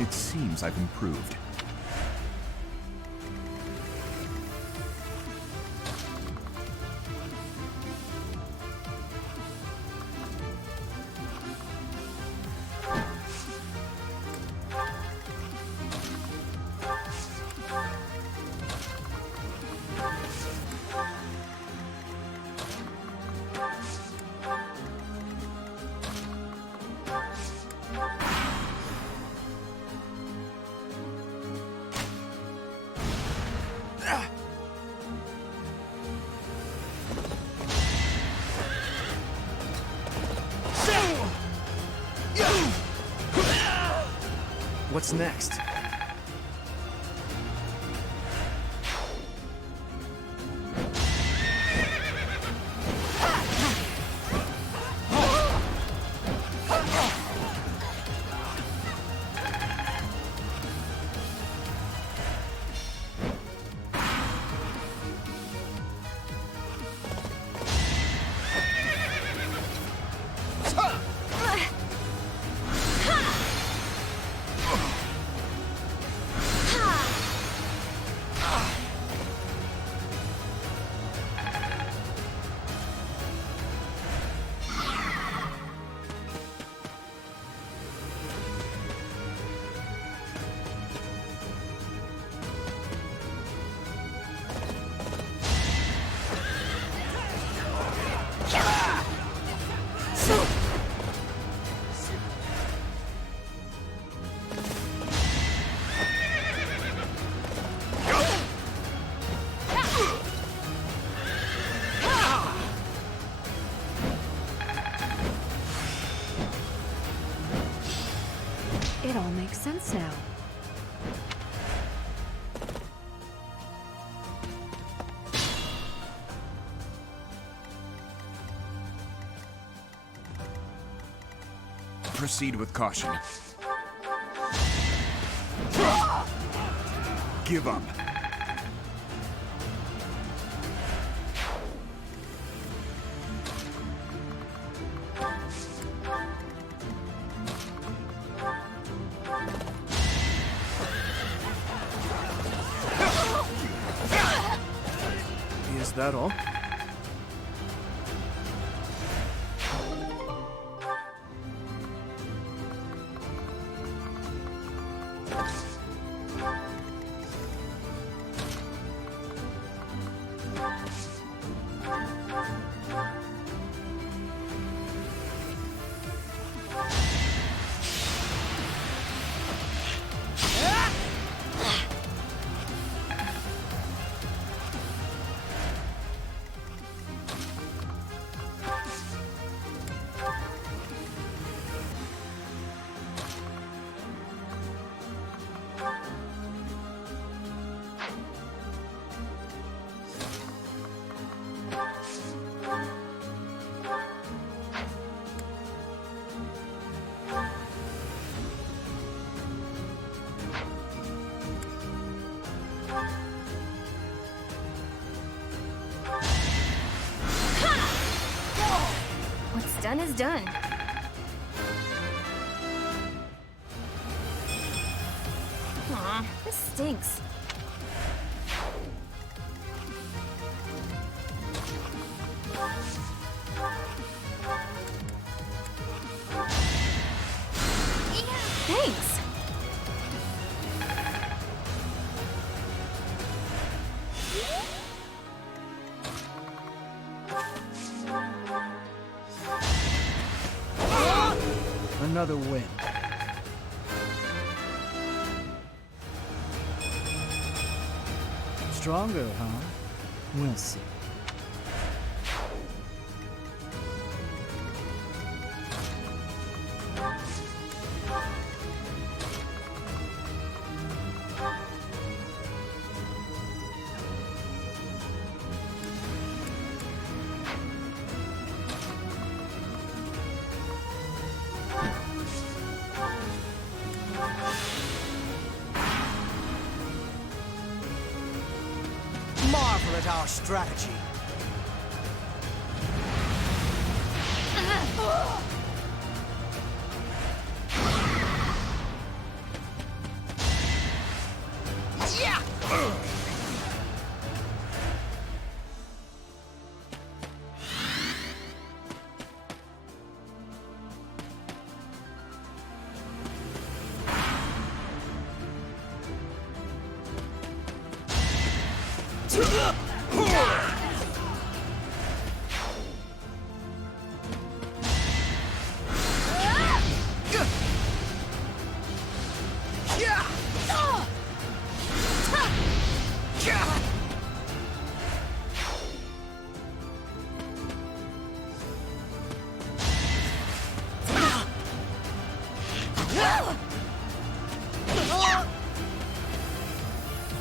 It seems I've improved. What's next? It all makes sense now. Proceed with caution. Give up. Is that all? Done is done. Aw, this stinks. Thanks. Another win. Stronger, huh? We'll see. Marvel at our strategy.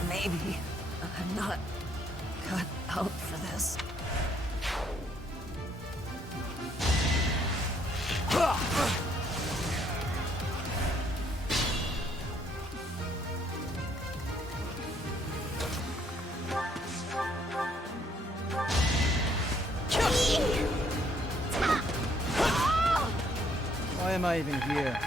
Maybe I'm not cut out for this. Why am I even here?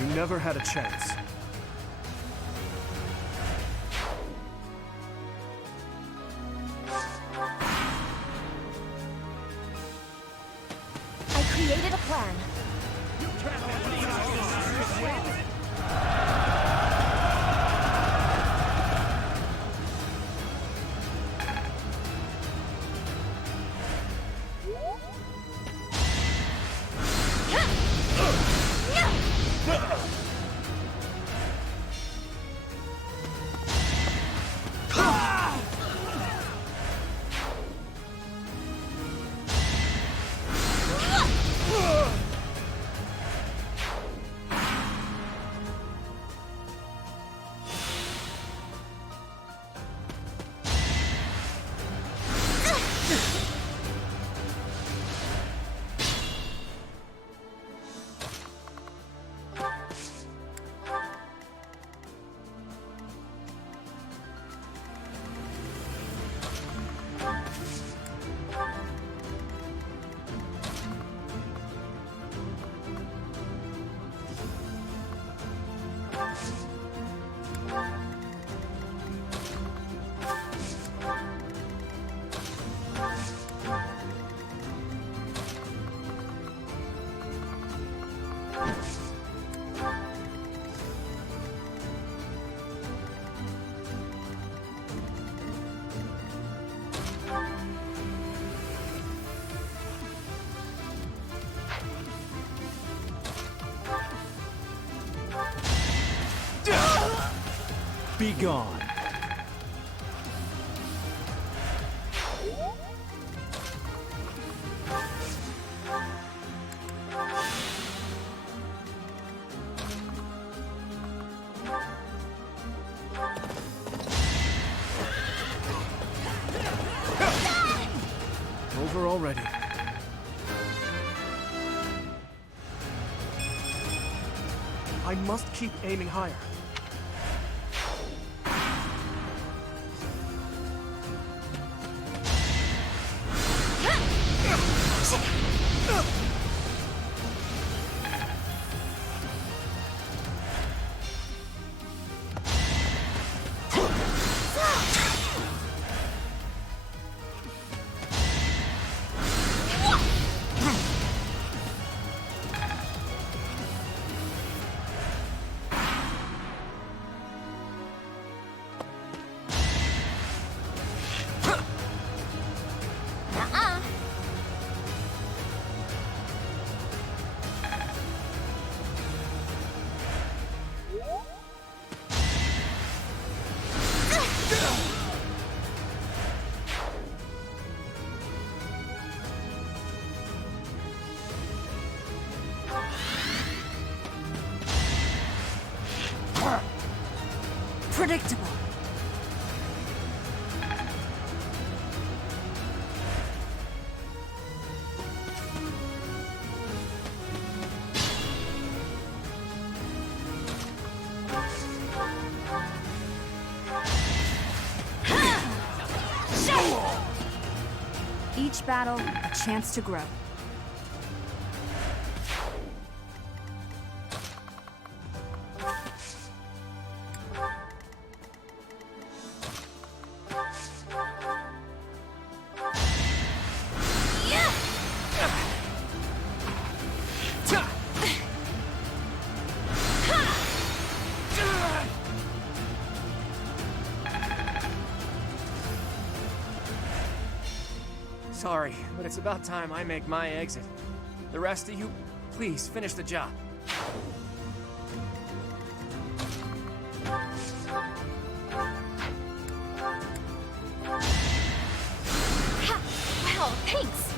You never had a chance. I created a plan. Be gone. Over already. I must keep aiming higher. Predictable. Each battle, a chance to grow. Sorry, but it's about time I make my exit. The rest of you, please finish the job. Wow, thanks!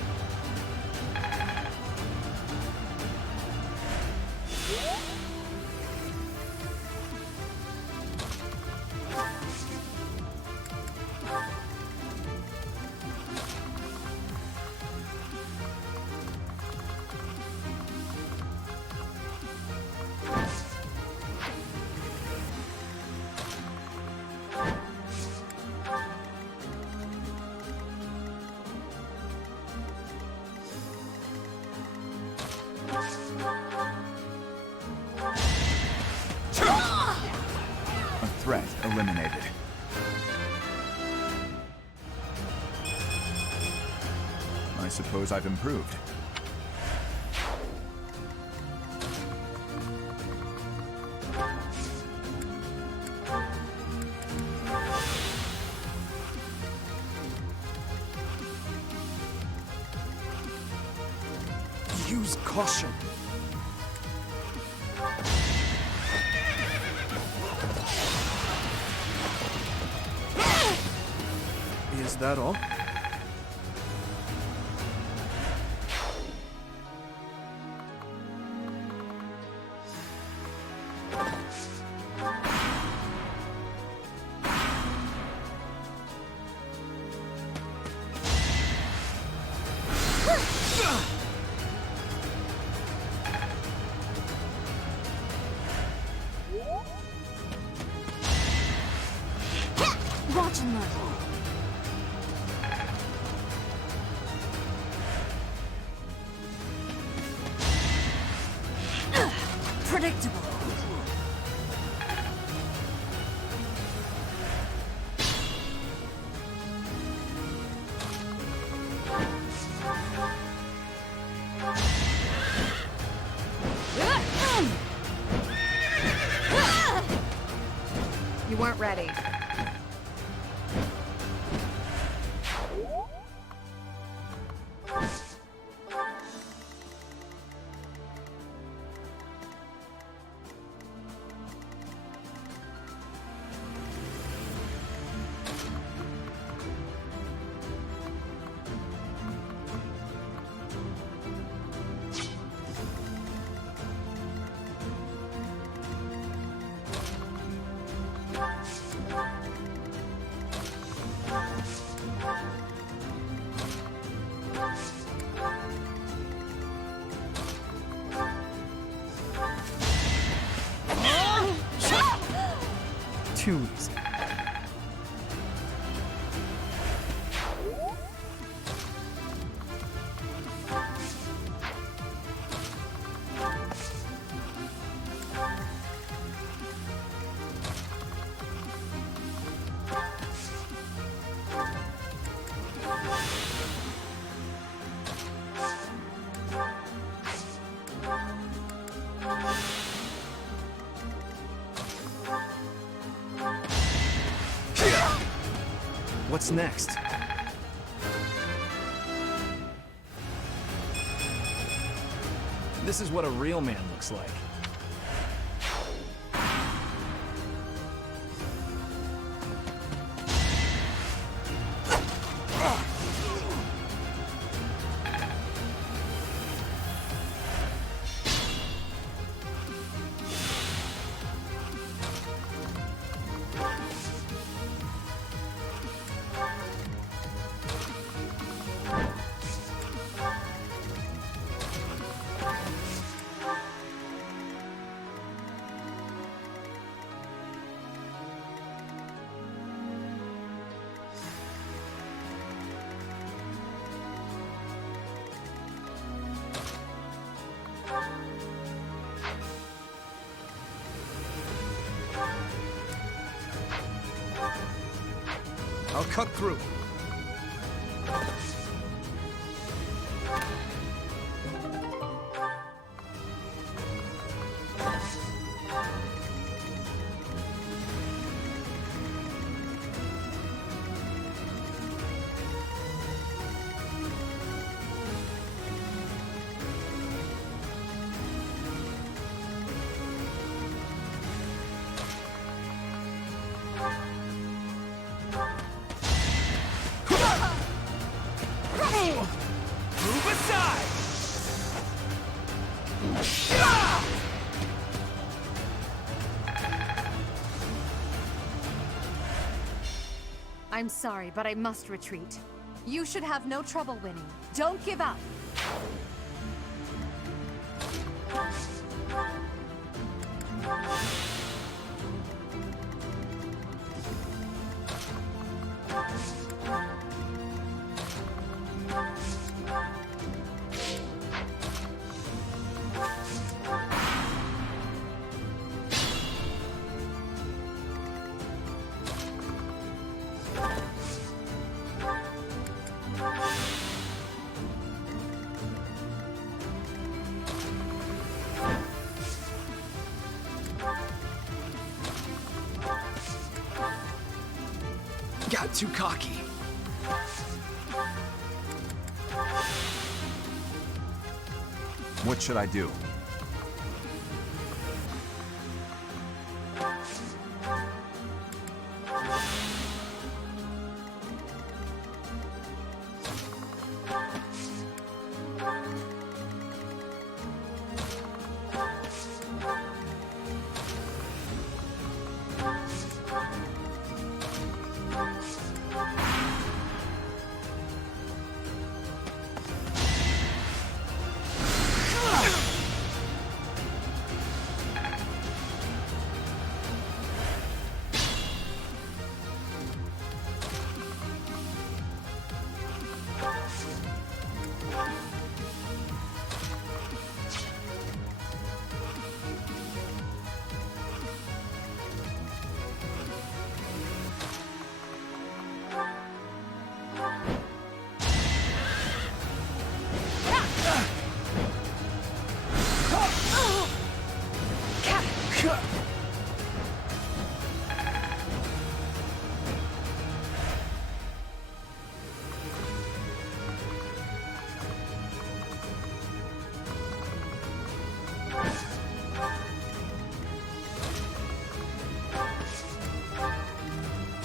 A threat eliminated. I suppose I've improved. Use caution. Is that all? Watch and learn. Predictable. You weren't ready. too easy. What's next? This is what a real man looks like. I'll cut through. Move aside! I'm sorry, but I must retreat. You should have no trouble winning. Don't give up. Got too cocky. What should I do?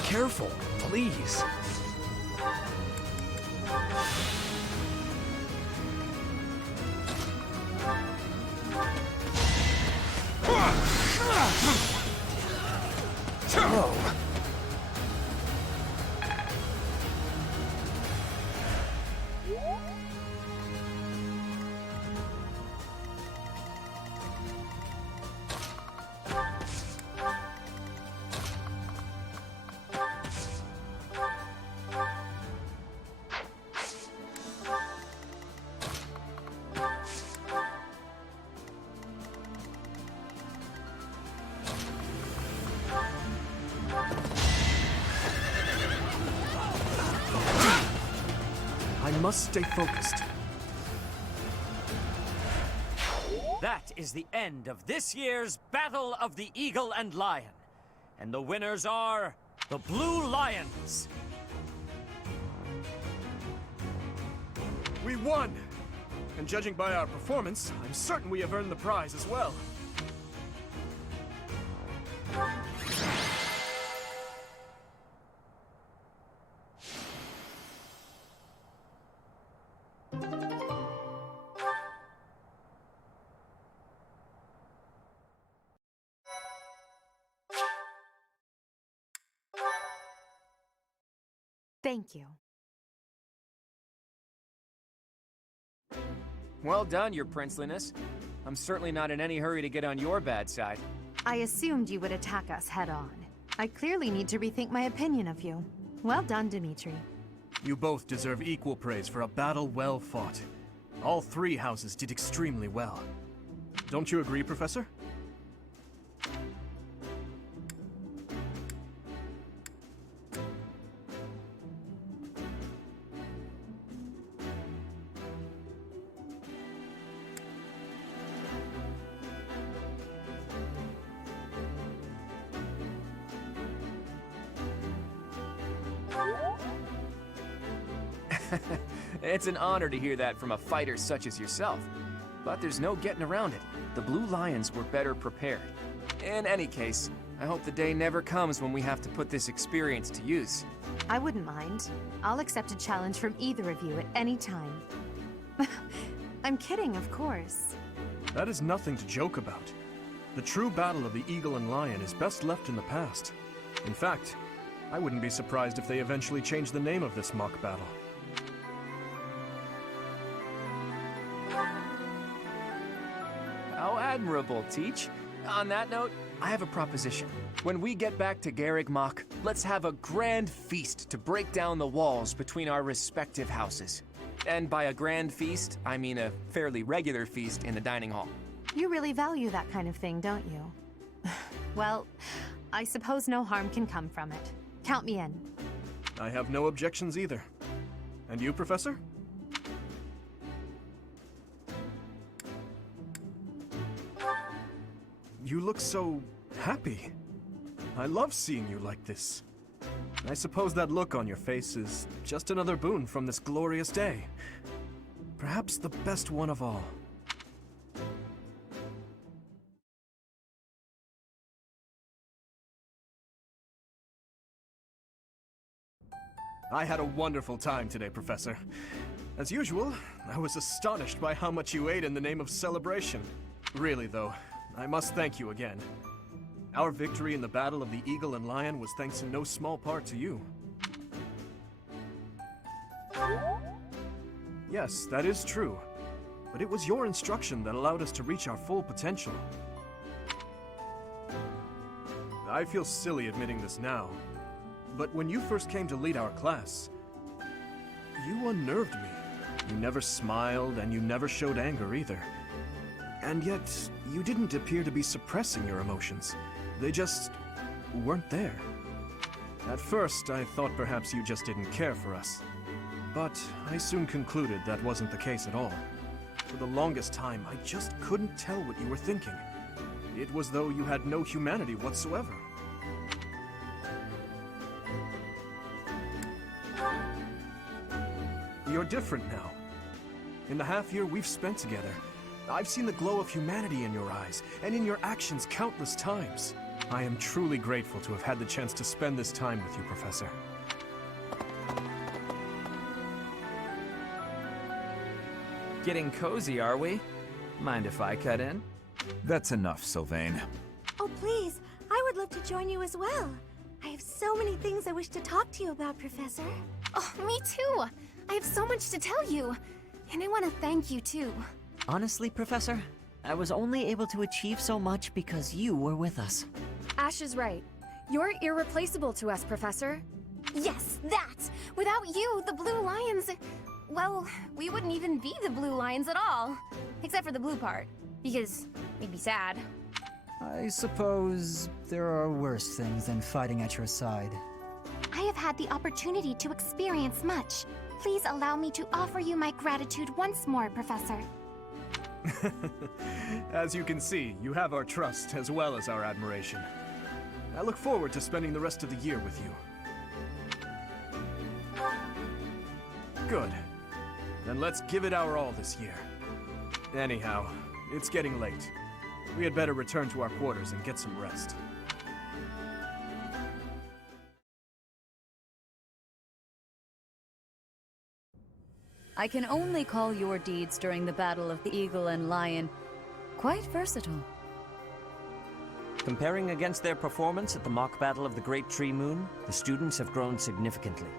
Careful, please. Whoa. must stay focused. That is the end of this year's Battle of the Eagle and Lion. And the winners are the Blue Lions. We won! And judging by our performance, I'm certain we have earned the prize as well. Thank you. Well done, your princeliness. I'm certainly not in any hurry to get on your bad side. I assumed you would attack us head-on. I clearly need to rethink my opinion of you. Well done, Dimitri. You both deserve equal praise for a battle well fought. All three houses did extremely well. Don't you agree, Professor? It's an honor to hear that from a fighter such as yourself. But there's no getting around it. The Blue Lions were better prepared. In any case, I hope the day never comes when we have to put this experience to use. I wouldn't mind. I'll accept a challenge from either of you at any time. I'm kidding, of course. That is nothing to joke about. The true battle of the Eagle and Lion is best left in the past. In fact, I wouldn't be surprised if they eventually change the name of this mock battle. How admirable, Teach. On that note, I have a proposition. When we get back to Garreg-Mach, let's have a grand feast to break down the walls between our respective houses. And by a grand feast, I mean a fairly regular feast in the dining hall. You really value that kind of thing, don't you? Well, I suppose no harm can come from it. Count me in. I have no objections either. And you, Professor? You look so happy. I love seeing you like this. I suppose that look on your face is just another boon from this glorious day. Perhaps the best one of all. I had a wonderful time today, Professor. As usual, I was astonished by how much you ate in the name of celebration. Really, though, I must thank you again. Our victory in the Battle of the Eagle and Lion was thanks in no small part to you. Yes, that is true. But it was your instruction that allowed us to reach our full potential. I feel silly admitting this now, but when you first came to lead our class, you unnerved me. You never smiled, and you never showed anger either. And yet, you didn't appear to be suppressing your emotions. They just weren't there. At first, I thought perhaps you just didn't care for us. But I soon concluded that wasn't the case at all. For the longest time, I just couldn't tell what you were thinking. It was though you had no humanity whatsoever. You're different now. In the half year we've spent together, I've seen the glow of humanity in your eyes, and in your actions countless times. I am truly grateful to have had the chance to spend this time with you, Professor. Getting cozy, are we? Mind if I cut in? That's enough, Sylvain. Oh, please. I would love to join you as well. I have so many things I wish to talk to you about, Professor. Oh, me too. I have so much to tell you. And I want to thank you, too. Honestly, Professor, I was only able to achieve so much because you were with us. Ash is right. You're irreplaceable to us, Professor. Yes, that! Without you, the Blue Lions... Well, we wouldn't even be the Blue Lions at all. Except for the blue part. Because we'd be sad. I suppose there are worse things than fighting at your side. I have had the opportunity to experience much. Please allow me to offer you my gratitude once more, Professor. As you can see, you have our trust as well as our admiration. I look forward to spending the rest of the year with you. Good. Then let's give it our all this year. Anyhow, it's getting late. We had better return to our quarters and get some rest. I can only call your deeds during the Battle of the Eagle and Lion quite versatile. Comparing against their performance at the mock battle of the Great Tree Moon, the students have grown significantly.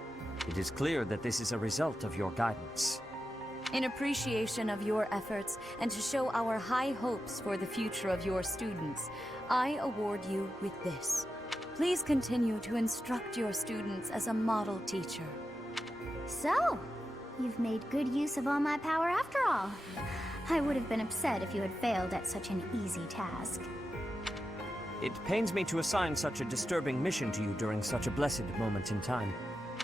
It is clear that this is a result of your guidance. In appreciation of your efforts and to show our high hopes for the future of your students, I award you with this. Please continue to instruct your students as a model teacher. So, you've made good use of all my power after all. I would have been upset if you had failed at such an easy task. It pains me to assign such a disturbing mission to you during such a blessed moment in time.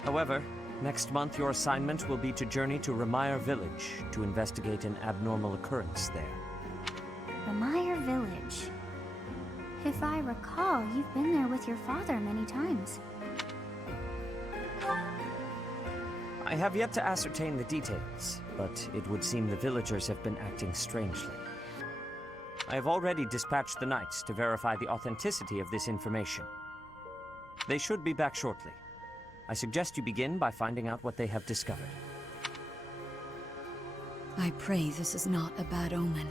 However, next month your assignment will be to journey to Remire Village to investigate an abnormal occurrence there. Remire Village. If I recall, you've been there with your father many times. I have yet to ascertain the details, but it would seem the villagers have been acting strangely. I have already dispatched the knights to verify the authenticity of this information. They should be back shortly. I suggest you begin by finding out what they have discovered. I pray this is not a bad omen.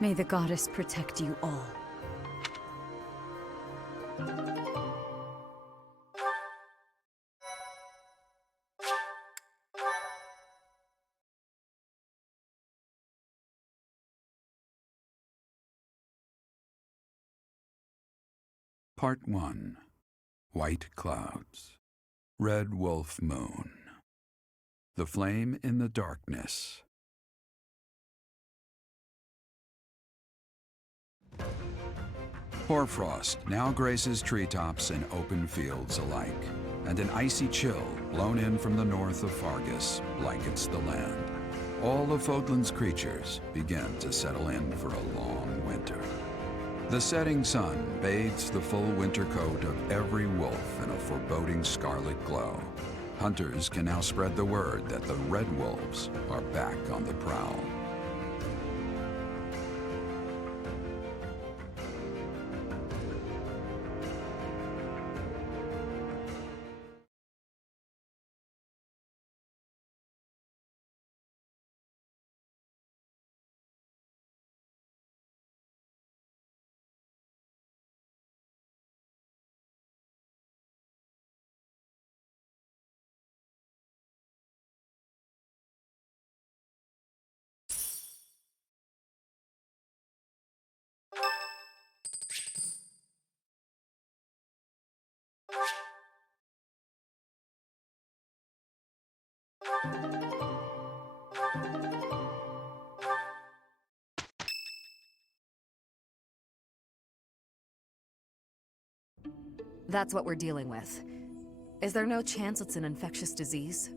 May the goddess protect you all. Part 1. White Clouds. Red Wolf Moon. The Flame in the Darkness. Hoarfrost now graces treetops and open fields alike, and an icy chill blown in from the north of Fargus blankets the land. All of Fodlan's creatures begin to settle in for a long winter. The setting sun bathes the full winter coat of every wolf in a foreboding scarlet glow. Hunters can now spread the word that the red wolves are back on the prowl. That's what we're dealing with. Is there no chance it's an infectious disease?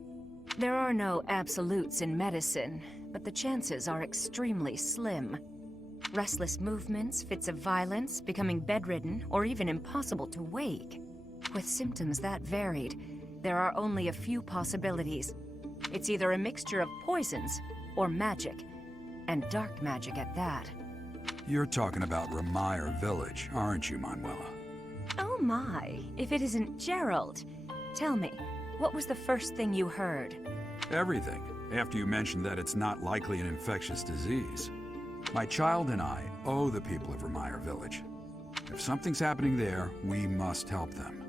There are no absolutes in medicine, but the chances are extremely slim. Restless movements, fits of violence, becoming bedridden, or even impossible to wake. With symptoms that varied, there are only a few possibilities. It's either a mixture of poisons or magic, and dark magic at that. You're talking about Remire Village, aren't you, Manuela? Oh my, if it isn't Gerald. Tell me, what was the first thing you heard? Everything, after you mentioned that it's not likely an infectious disease. My child and I owe the people of Remire Village. If something's happening there, we must help them.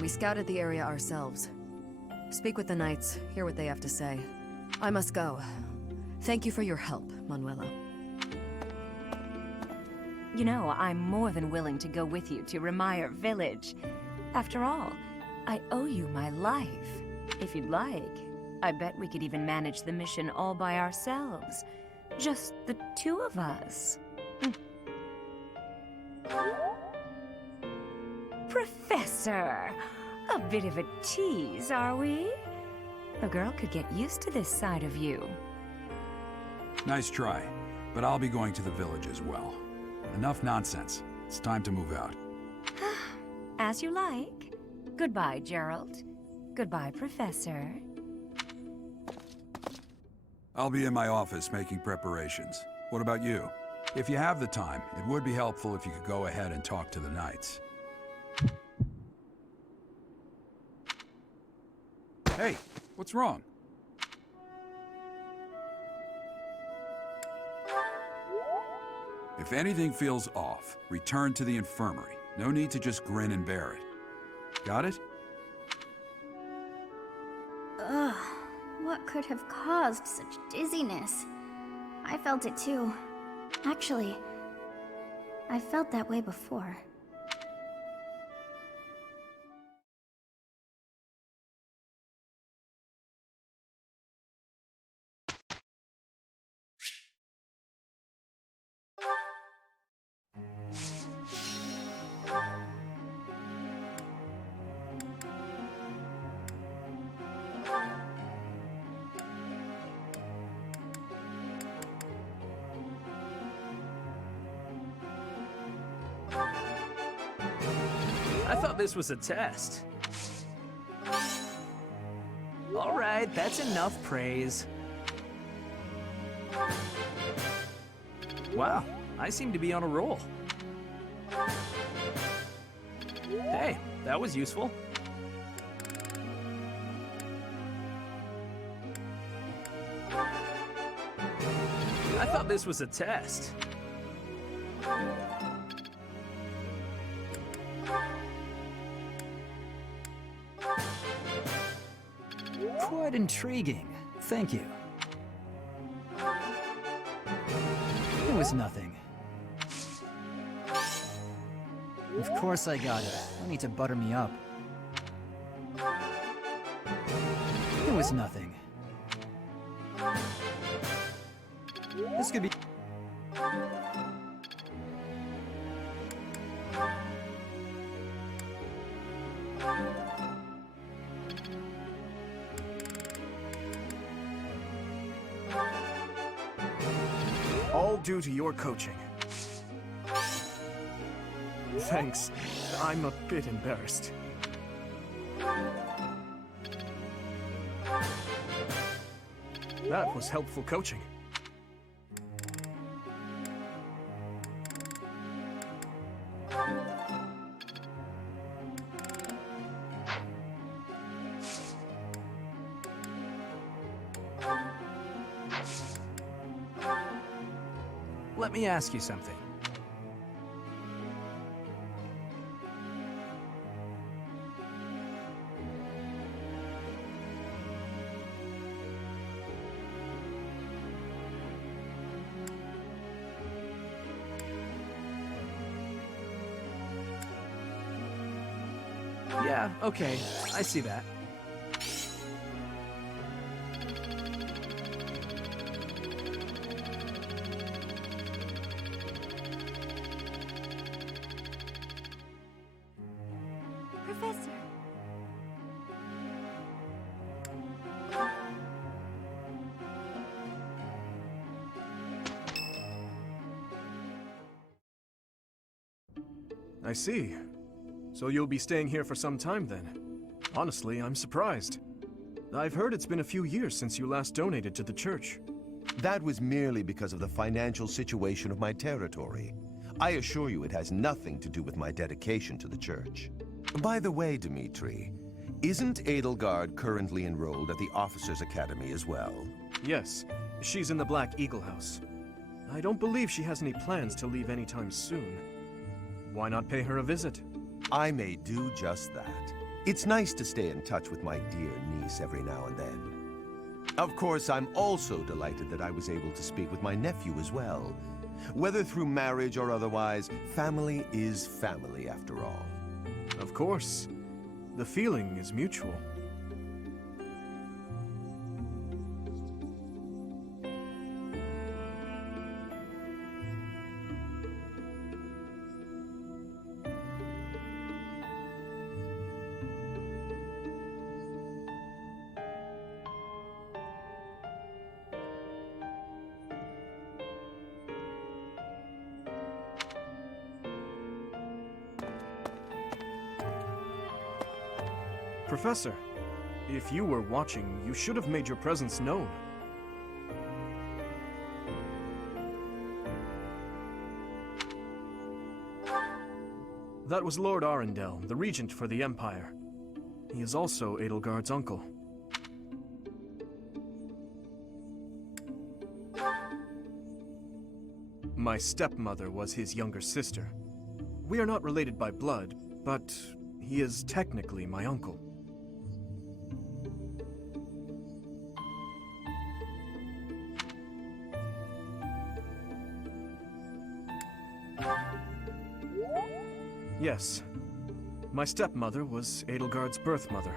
We scouted the area ourselves. Speak with the knights, hear what they have to say. I must go. Thank you for your help, Manuela. You know, I'm more than willing to go with you to Remire Village. After all, I owe you my life. If you'd like, I bet we could even manage the mission all by ourselves. Just the two of us. Professor! A bit of a tease, are we? A girl could get used to this side of you. Nice try, but I'll be going to the village as well. Enough nonsense. It's time to move out. As you like. Goodbye, Gerald. Goodbye, Professor. I'll be in my office making preparations. What about you? If you have the time, it would be helpful if you could go ahead and talk to the knights. Hey, what's wrong? If anything feels off, return to the infirmary. No need to just grin and bear it. Got it? Ugh, what could have caused such dizziness? I felt it too. Actually, I felt that way before. I thought this was a test. All right, that's enough praise. Wow, I seem to be on a roll. Hey, that was useful. I thought this was a test. Quite intriguing. Thank you. It was nothing. Of course I got it. No need to butter me up. It was nothing. This could be... All due to your coaching. Thanks. I'm a bit embarrassed. That was helpful coaching. Let me ask you something. Yeah, okay, I see that. Professor. I see. So you'll be staying here for some time then? Honestly, I'm surprised. I've heard it's been a few years since you last donated to the church. That was merely because of the financial situation of my territory. I assure you it has nothing to do with my dedication to the church. By the way, Dimitri, isn't Edelgard currently enrolled at the Officers' Academy as well? Yes, she's in the Black Eagle House. I don't believe she has any plans to leave anytime soon. Why not pay her a visit? I may do just that. It's nice to stay in touch with my dear niece every now and then. Of course, I'm also delighted that I was able to speak with my nephew as well. Whether through marriage or otherwise, family is family after all. Of course. The feeling is mutual. Professor, if you were watching, you should have made your presence known. That was Lord Arundel, the regent for the Empire. He is also Edelgard's uncle. My stepmother was his younger sister. We are not related by blood, but he is technically my uncle. Yes. My stepmother was Edelgard's birth mother.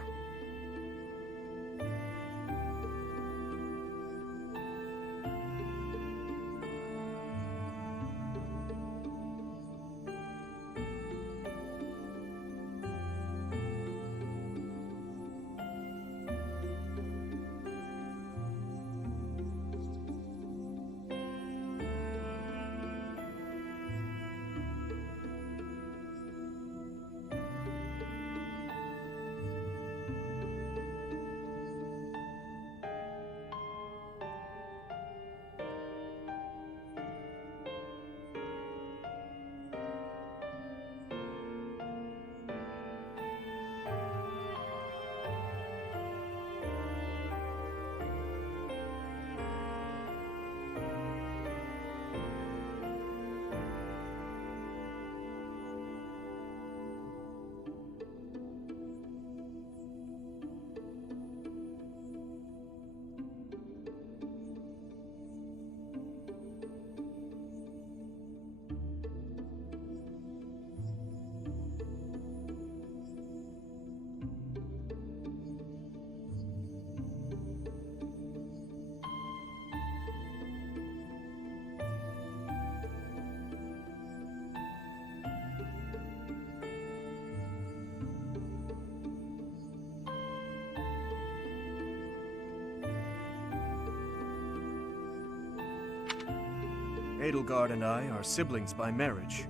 Edelgard and I are siblings by marriage.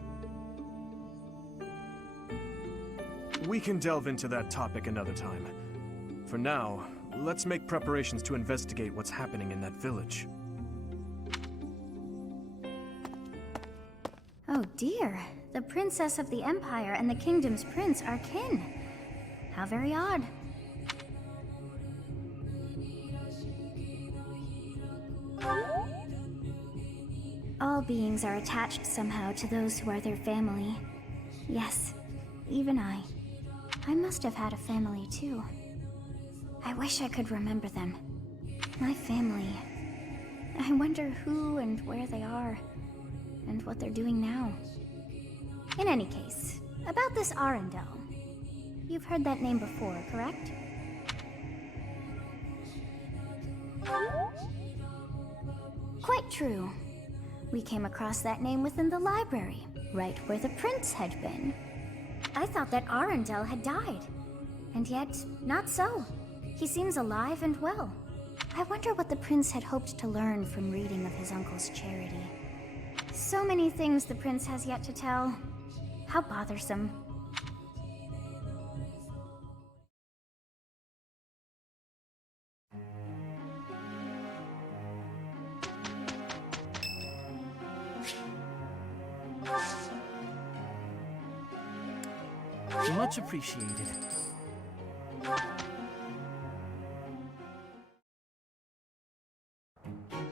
We can delve into that topic another time. For now, let's make preparations to investigate what's happening in that village. Oh dear. The princess of the Empire and the kingdom's prince are kin. How very odd. All beings are attached somehow to those who are their family. Yes, even I. I must have had a family too. I wish I could remember them. My family. I wonder who and where they are, and what they're doing now. In any case, about this Arundel. You've heard that name before, correct? Quite true. We came across that name within the library, right where the prince had been. I thought that Arundel had died, and yet, not so. He seems alive and well. I wonder what the prince had hoped to learn from reading of his uncle's charity. So many things the prince has yet to tell. How bothersome. Much appreciated.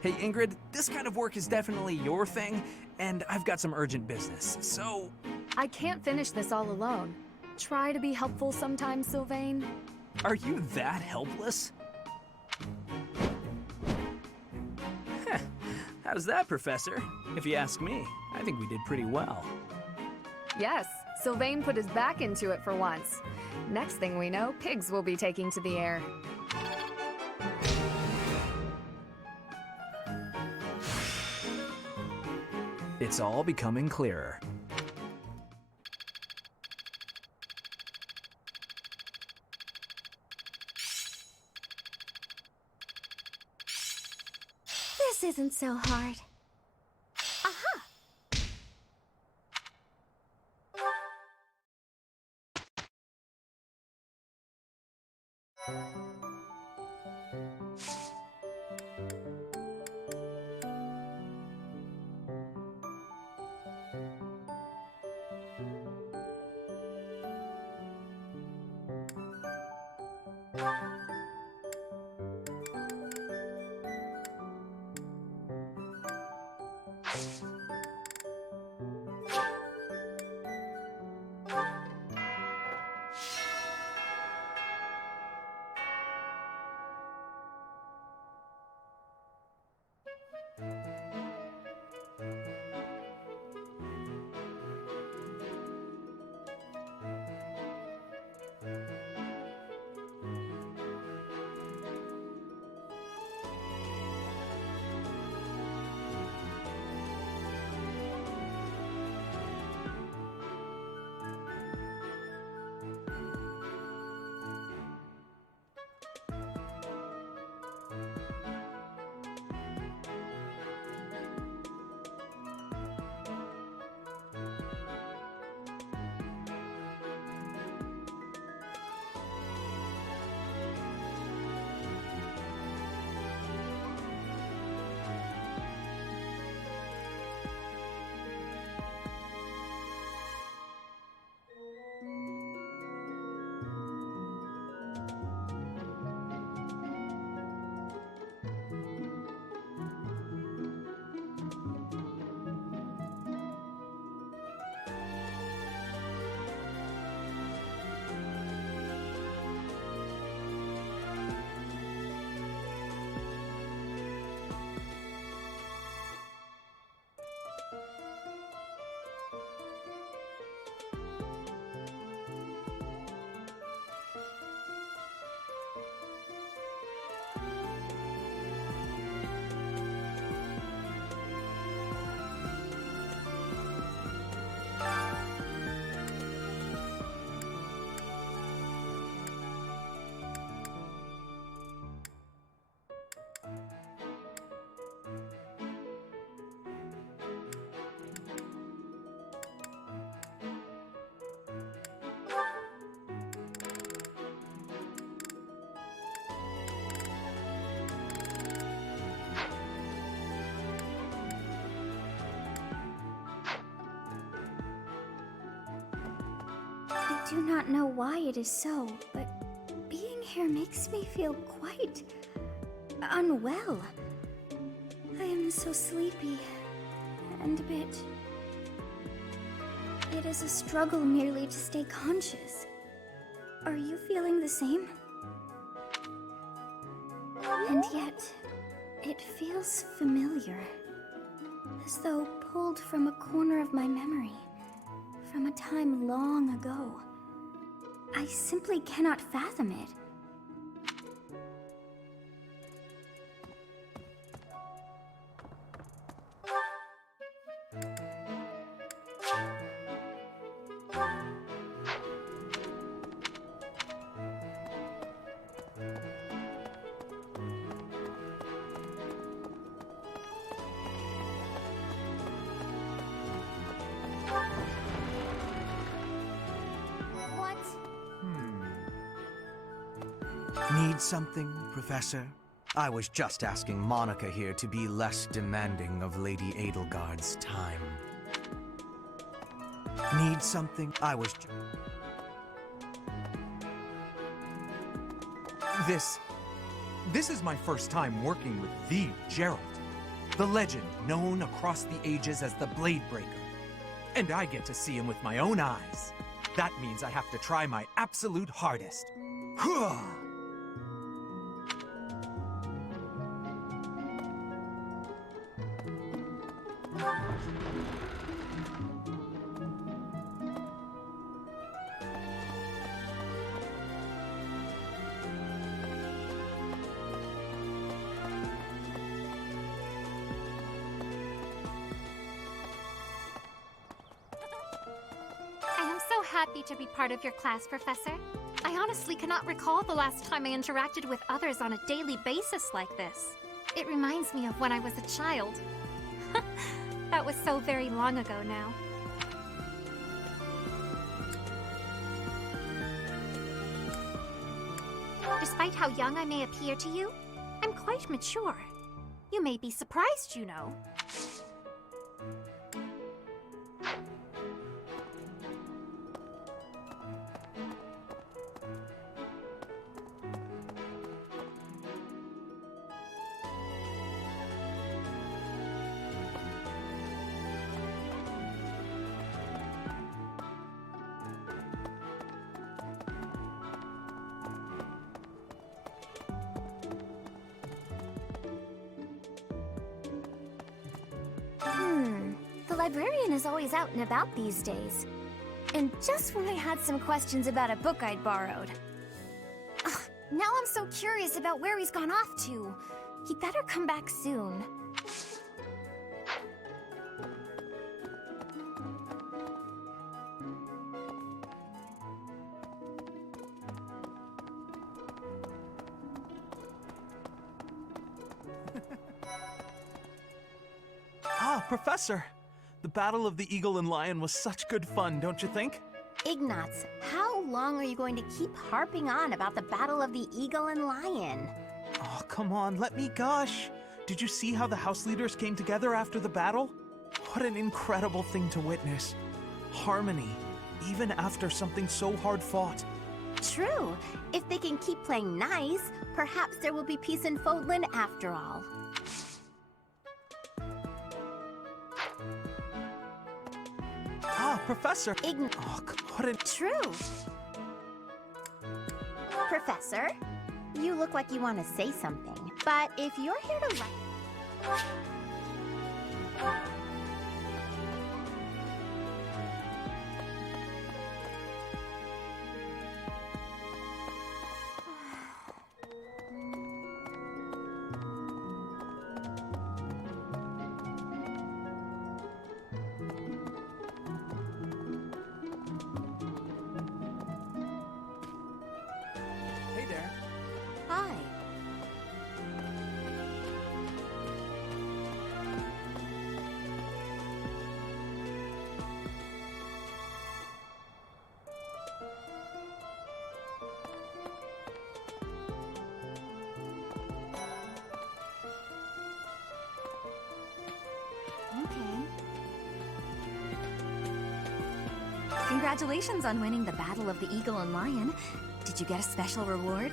Hey Ingrid, this kind of work is definitely your thing, and I've got some urgent business, so... I can't finish this all alone. Try to be helpful sometimes, Sylvain. Are you that helpless? Heh, how's that, Professor? If you ask me, I think we did pretty well. Yes, Sylvain put his back into it for once. Next thing we know, pigs will be taking to the air. It's all becoming clearer. This isn't so hard. I do not know why it is so, but being here makes me feel quite unwell. I am so sleepy and a bit. It is a struggle merely to stay conscious. Are you feeling the same? And yet, it feels familiar, as though pulled from a corner of my memory, from a time long ago. I simply cannot fathom it. Need something, Professor? I was just asking Monica here to be less demanding of Lady Edelgard's time. Need something? This is my first time working with the Gerald, the legend known across the ages as the Blade Breaker. And I get to see him with my own eyes. That means I have to try my absolute hardest. I am so happy to be part of your class, Professor. I honestly cannot recall the last time I interacted with others on a daily basis like this. It reminds me of when I was a child. That was so very long ago now. Despite how young I may appear to you, I'm quite mature. You may be surprised, you know. The librarian is always out and about these days. And just when I had some questions about a book I'd borrowed. Ugh, now I'm so curious about where he's gone off to. He'd better come back soon. Ah, Professor! The Battle of the Eagle and Lion was such good fun, don't you think? Ignatz, how long are you going to keep harping on about the Battle of the Eagle and Lion? Oh, come on, let me gush. Did you see how the house leaders came together after the battle? What an incredible thing to witness. Harmony, even after something so hard fought. True. If they can keep playing nice, perhaps there will be peace in Fodlan after all. Ah, Professor! Oh, what a... True. Professor, you look like you want to say something, but if you're here to Hey there. Hi. Congratulations on winning the Battle of the Eagle and Lion. Did you get a special reward?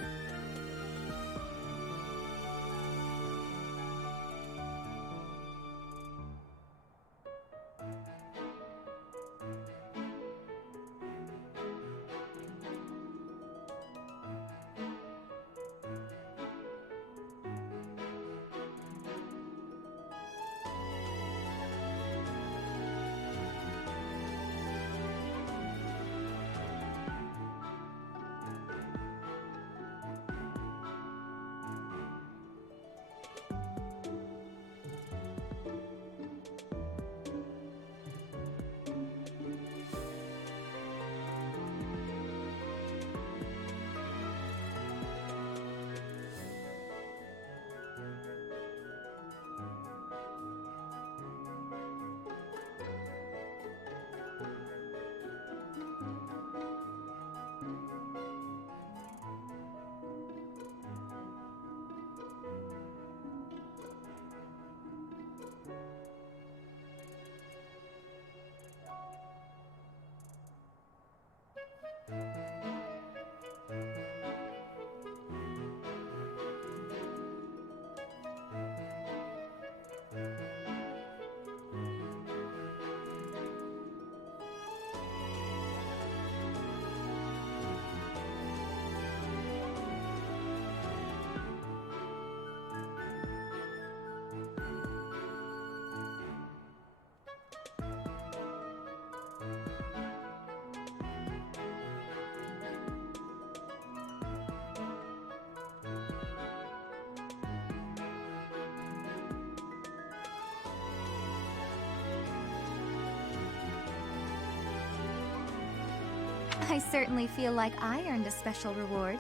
I certainly feel like I earned a special reward.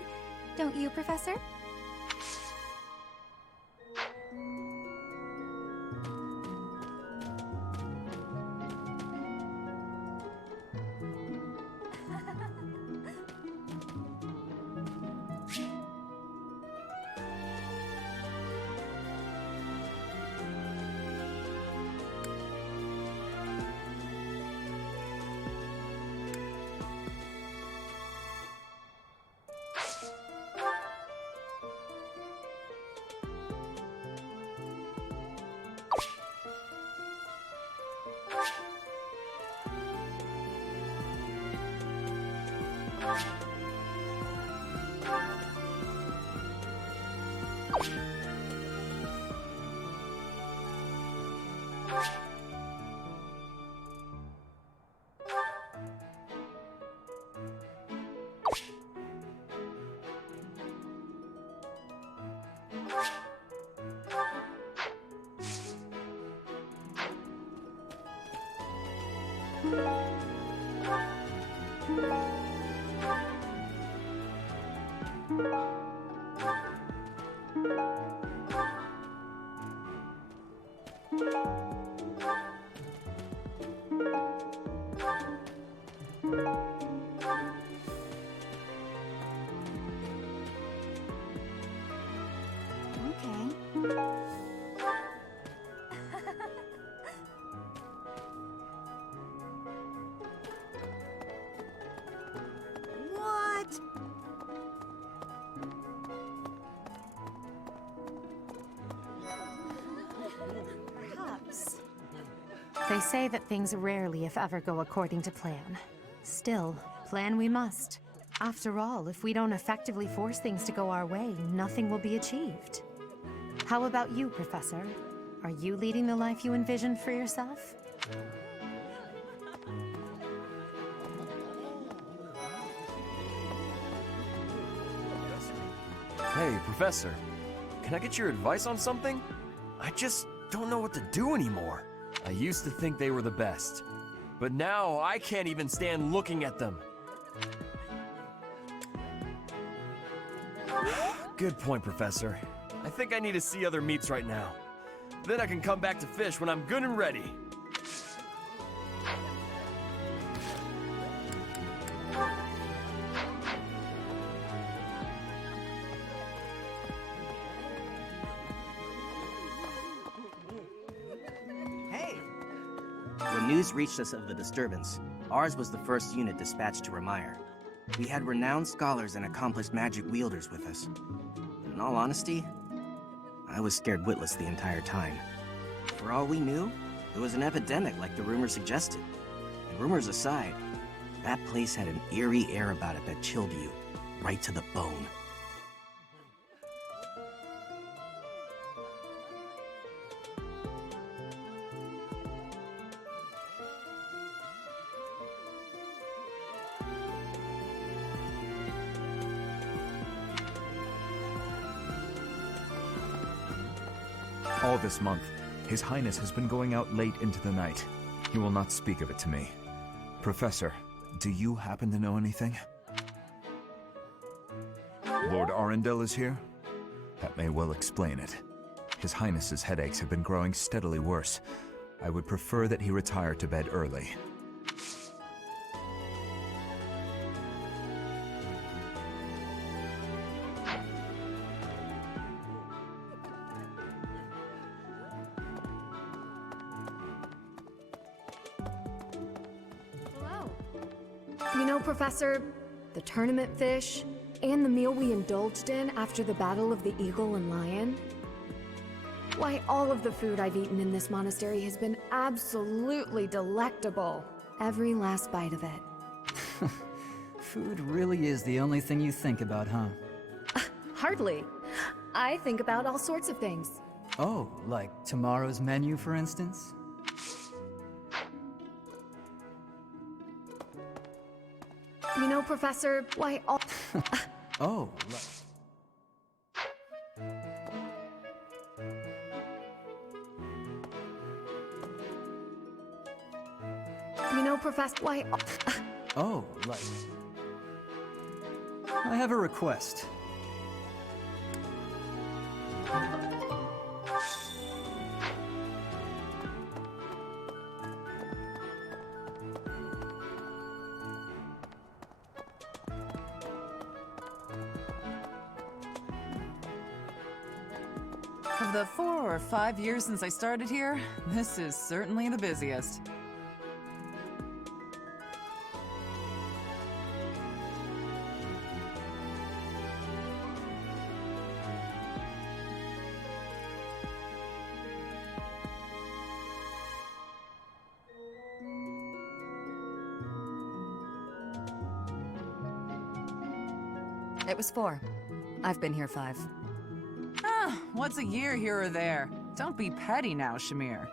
Don't you, Professor? What? Perhaps. They say that things rarely, if ever, go according to plan. Still, plan we must. After all, if we don't effectively force things to go our way, nothing will be achieved. How about you, Professor? Are you leading the life you envisioned for yourself? Hey, Professor. Can I get your advice on something? I just don't know what to do anymore. I used to think they were the best, but now I can't even stand looking at them. Good point, Professor. I think I need to see other meats right now. Then I can come back to fish when I'm good and ready. When news reached us of the disturbance, ours was the first unit dispatched to Remire. We had renowned scholars and accomplished magic wielders with us. In all honesty, I was scared witless the entire time. For all we knew, it was an epidemic like the rumors suggested. And rumors aside, that place had an eerie air about it that chilled you, right to the bone. All this month, His Highness has been going out late into the night. He will not speak of it to me. Professor, do you happen to know anything? Lord Arundel is here? That may well explain it. His Highness's headaches have been growing steadily worse. I would prefer that he retire to bed early. You know, Professor, the tournament fish, and the meal we indulged in after the Battle of the Eagle and Lion? Why, all of the food I've eaten in this monastery has been absolutely delectable. Every last bite of it. Food really is the only thing you think about, huh? Hardly. I think about all sorts of things. Oh, like tomorrow's menu, for instance? You know, Professor, why all... Oh, You know, Professor, why... Oh, like... I have a request. Of the 4 or 5 years since I started here, this is certainly the busiest. It was 4. I've been here 5. Ah, what's a year here or there? Don't be petty now, Shamir.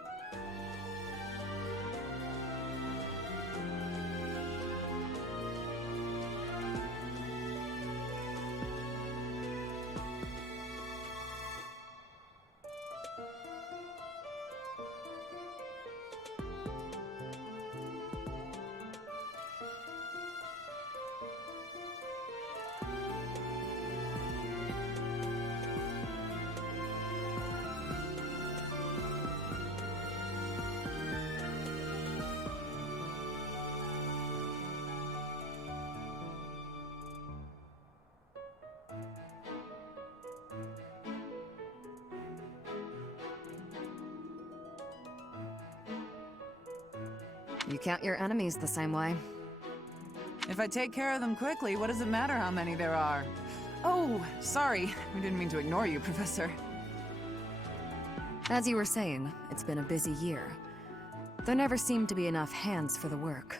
You count your enemies the same way. If I take care of them quickly, what does it matter how many there are? Oh, sorry. We didn't mean to ignore you, Professor. As you were saying, it's been a busy year. There never seemed to be enough hands for the work.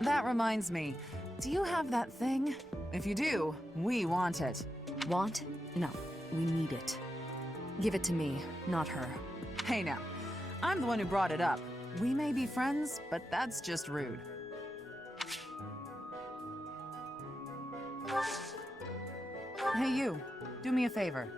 That reminds me. Do you have that thing? If you do, we want it. Want? No. We need it. Give it to me, not her. Hey now. I'm the one who brought it up. We may be friends, but that's just rude. Hey you, do me a favor.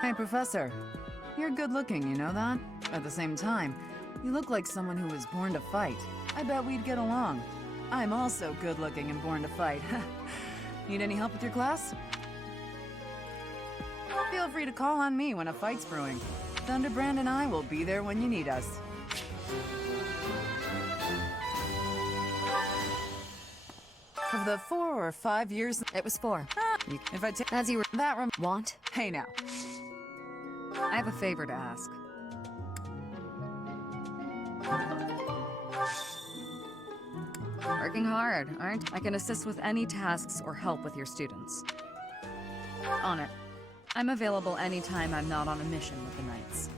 Hey, Professor. You're good looking, you know that? At the same time, you look like someone who was born to fight. I bet we'd get along. I'm also good looking and born to fight. Need any help with your class? Feel free to call on me when a fight's brewing. Thunderbrand and I will be there when you need us. Of the 4 or 5 years... It was 4. If I take... As you were... That Want? Hey now. I have a favor to ask. Working hard, aren't I? Can assist with any tasks or help with your students. On it. I'm available anytime I'm not on a mission with the Knights.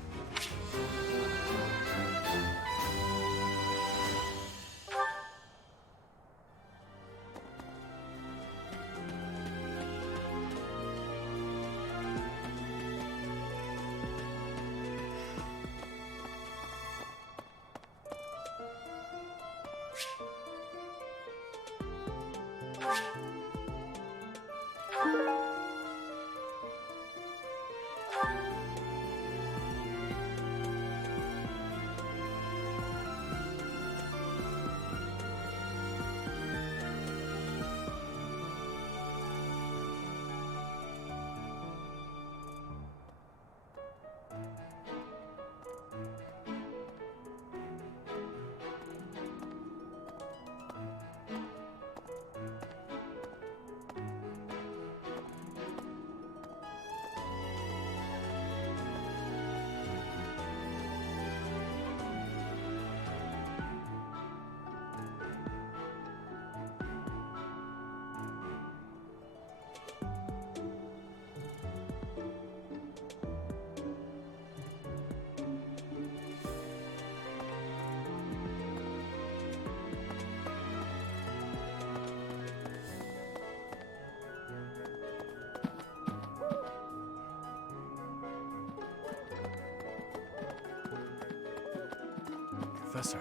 Professor,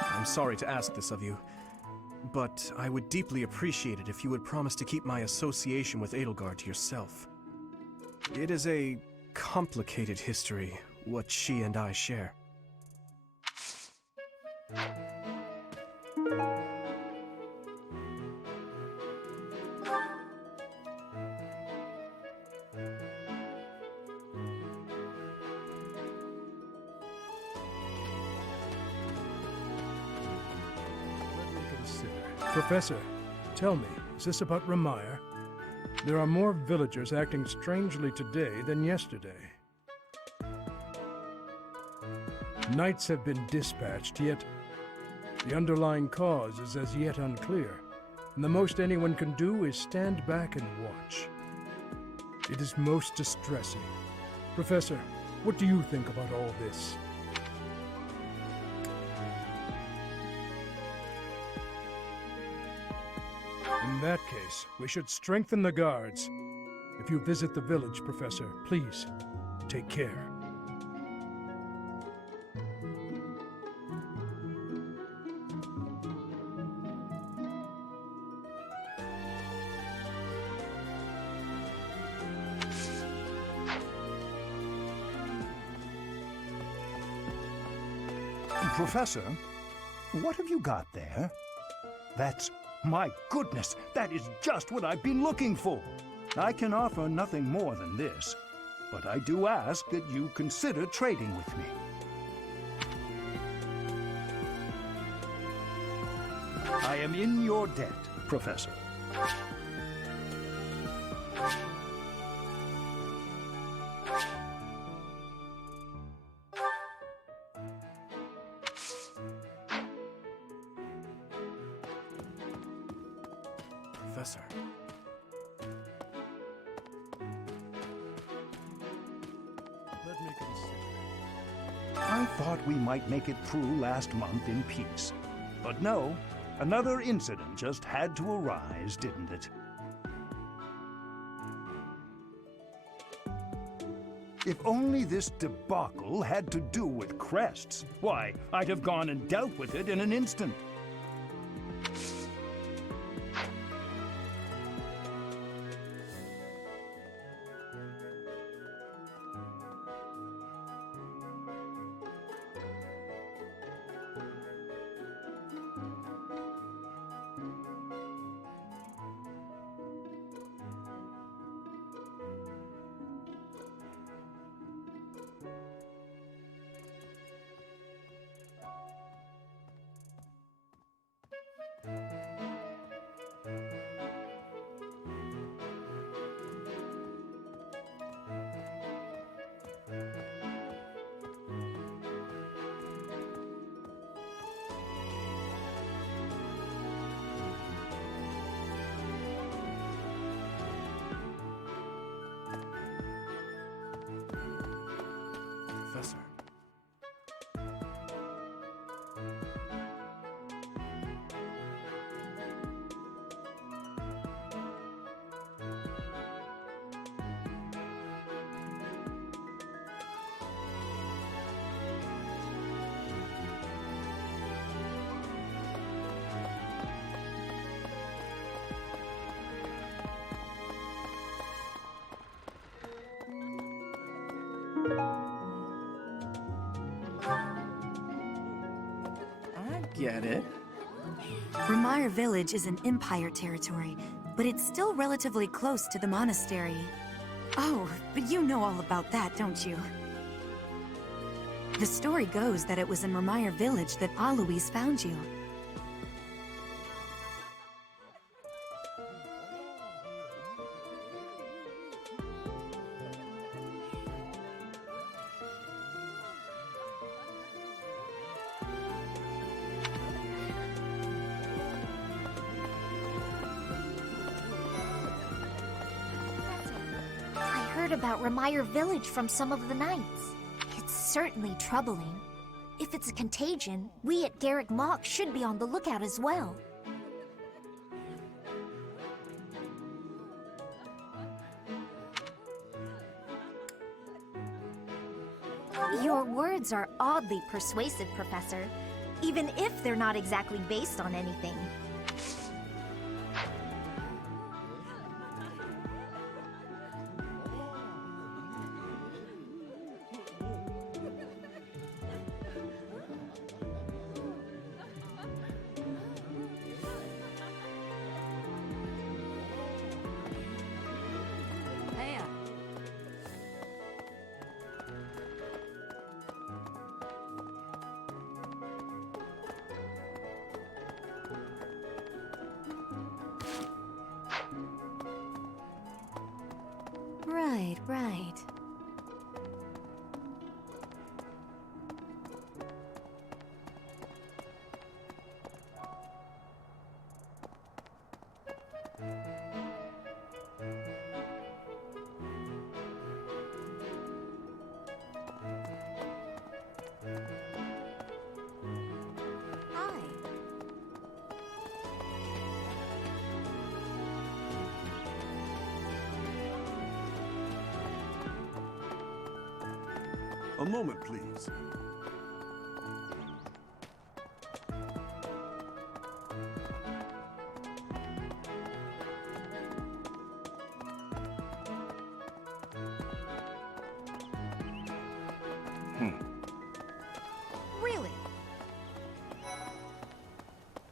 I'm sorry to ask this of you, but I would deeply appreciate it if you would promise to keep my association with Edelgard to yourself. It is a complicated history, what she and I share. Professor, tell me, is this about Ramire? There are more villagers acting strangely today than yesterday. Knights have been dispatched, yet the underlying cause is as yet unclear, and the most anyone can do is stand back and watch. It is most distressing. Professor, what do you think about all this? In that case, we should strengthen the guards. If you visit the village, Professor, please, take care. Professor, what have you got there? My goodness, that is just what I've been looking for. I can offer nothing more than this, but I do ask that you consider trading with me. I am in your debt, Professor. Professor. Let me consider. I thought we might make it through last month in peace. But no, another incident just had to arise, didn't it? If only this debacle had to do with crests, why, I'd have gone and dealt with it in an instant. Professor. Get it? Ramire Village is an Empire territory, but it's still relatively close to the monastery. Oh, but you know all about that, don't you? The story goes that it was in Ramire Village that Alois found you. About Ramire Village from some of the knights. It's certainly troubling. If it's a contagion, we at Garrick Mach should be on the lookout as well. Your words are oddly persuasive, Professor, even if they're not exactly based on anything. Right. A moment, please. Really?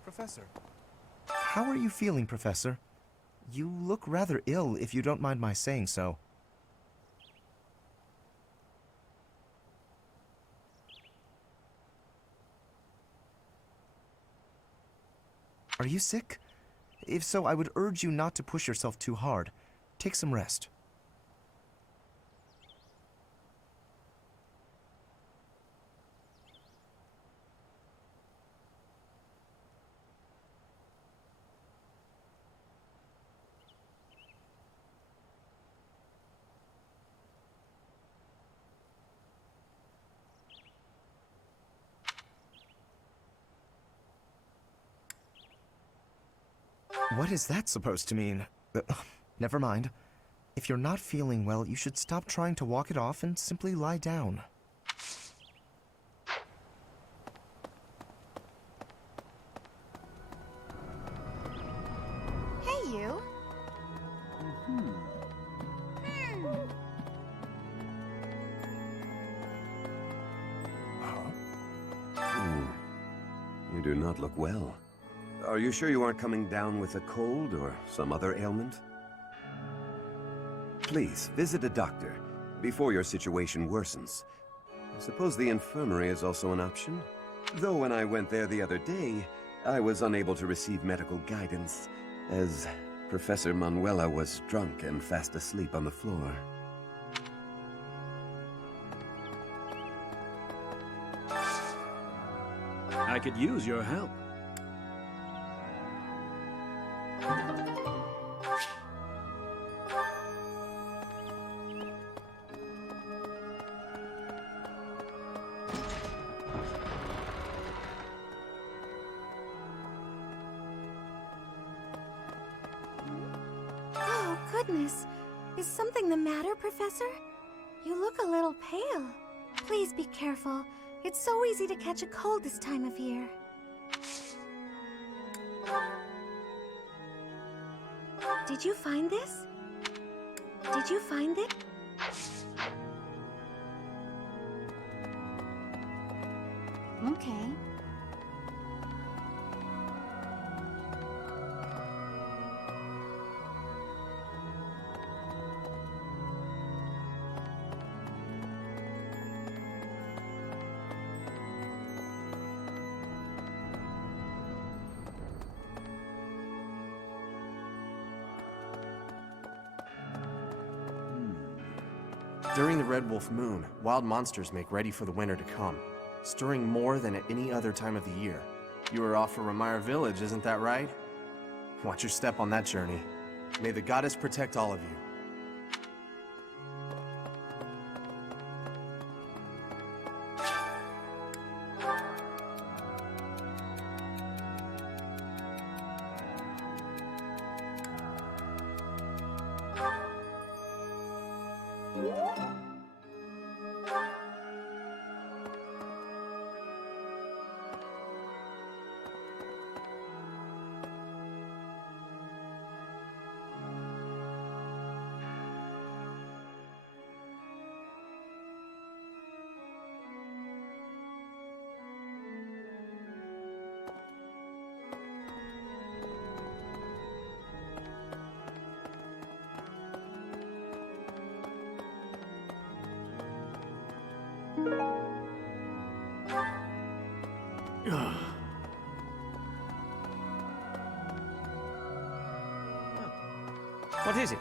Professor. How are you feeling, Professor? You look rather ill, if you don't mind my saying so. Are you sick? If so, I would urge you not to push yourself too hard. Take some rest. What is that supposed to mean? Never mind. If you're not feeling well, you should stop trying to walk it off and simply lie down. Hey, you. You do not look well. Are you sure you aren't coming down with a cold or some other ailment? Please, visit a doctor before your situation worsens. I suppose the infirmary is also an option. Though when I went there the other day, I was unable to receive medical guidance, as Professor Manuela was drunk and fast asleep on the floor. I could use your help. Oh, goodness. Is something the matter, Professor? You look a little pale. Please be careful. It's so easy to catch a cold this time of year. Did you find this? Did you find it? Okay. During the Red Wolf Moon, wild monsters make ready for the winter to come, stirring more than at any other time of the year. You were off for Remire Village, isn't that right? Watch your step on that journey. May the goddess protect all of you. What is it?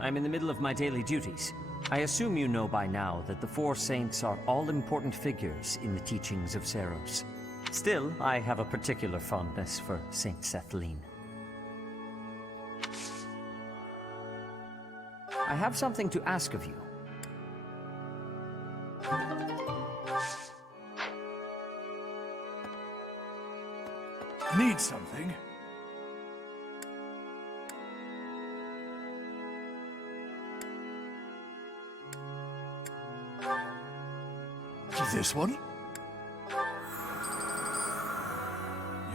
I'm in the middle of my daily duties. I assume you know by now that the four saints are all-important figures in the teachings of Seros. Still, I have a particular fondness for Saint Sethlene. I have something to ask of you. Need something? This one?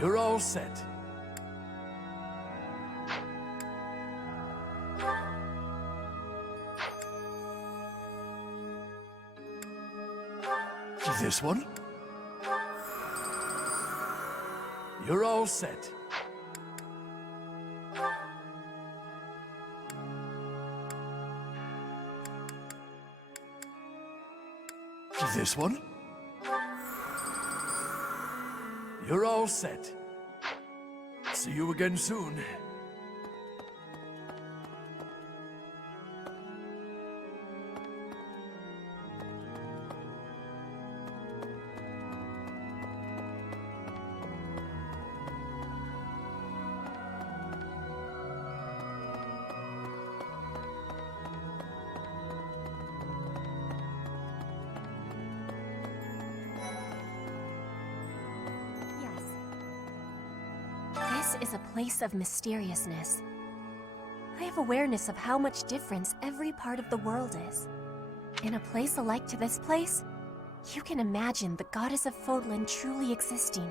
You're all set. This one? You're all set. This one? You're all set. See you again soon. This is a place of mysteriousness. I have awareness of how much difference every part of the world is. In a place alike to this place, you can imagine the goddess of Fodlan truly existing.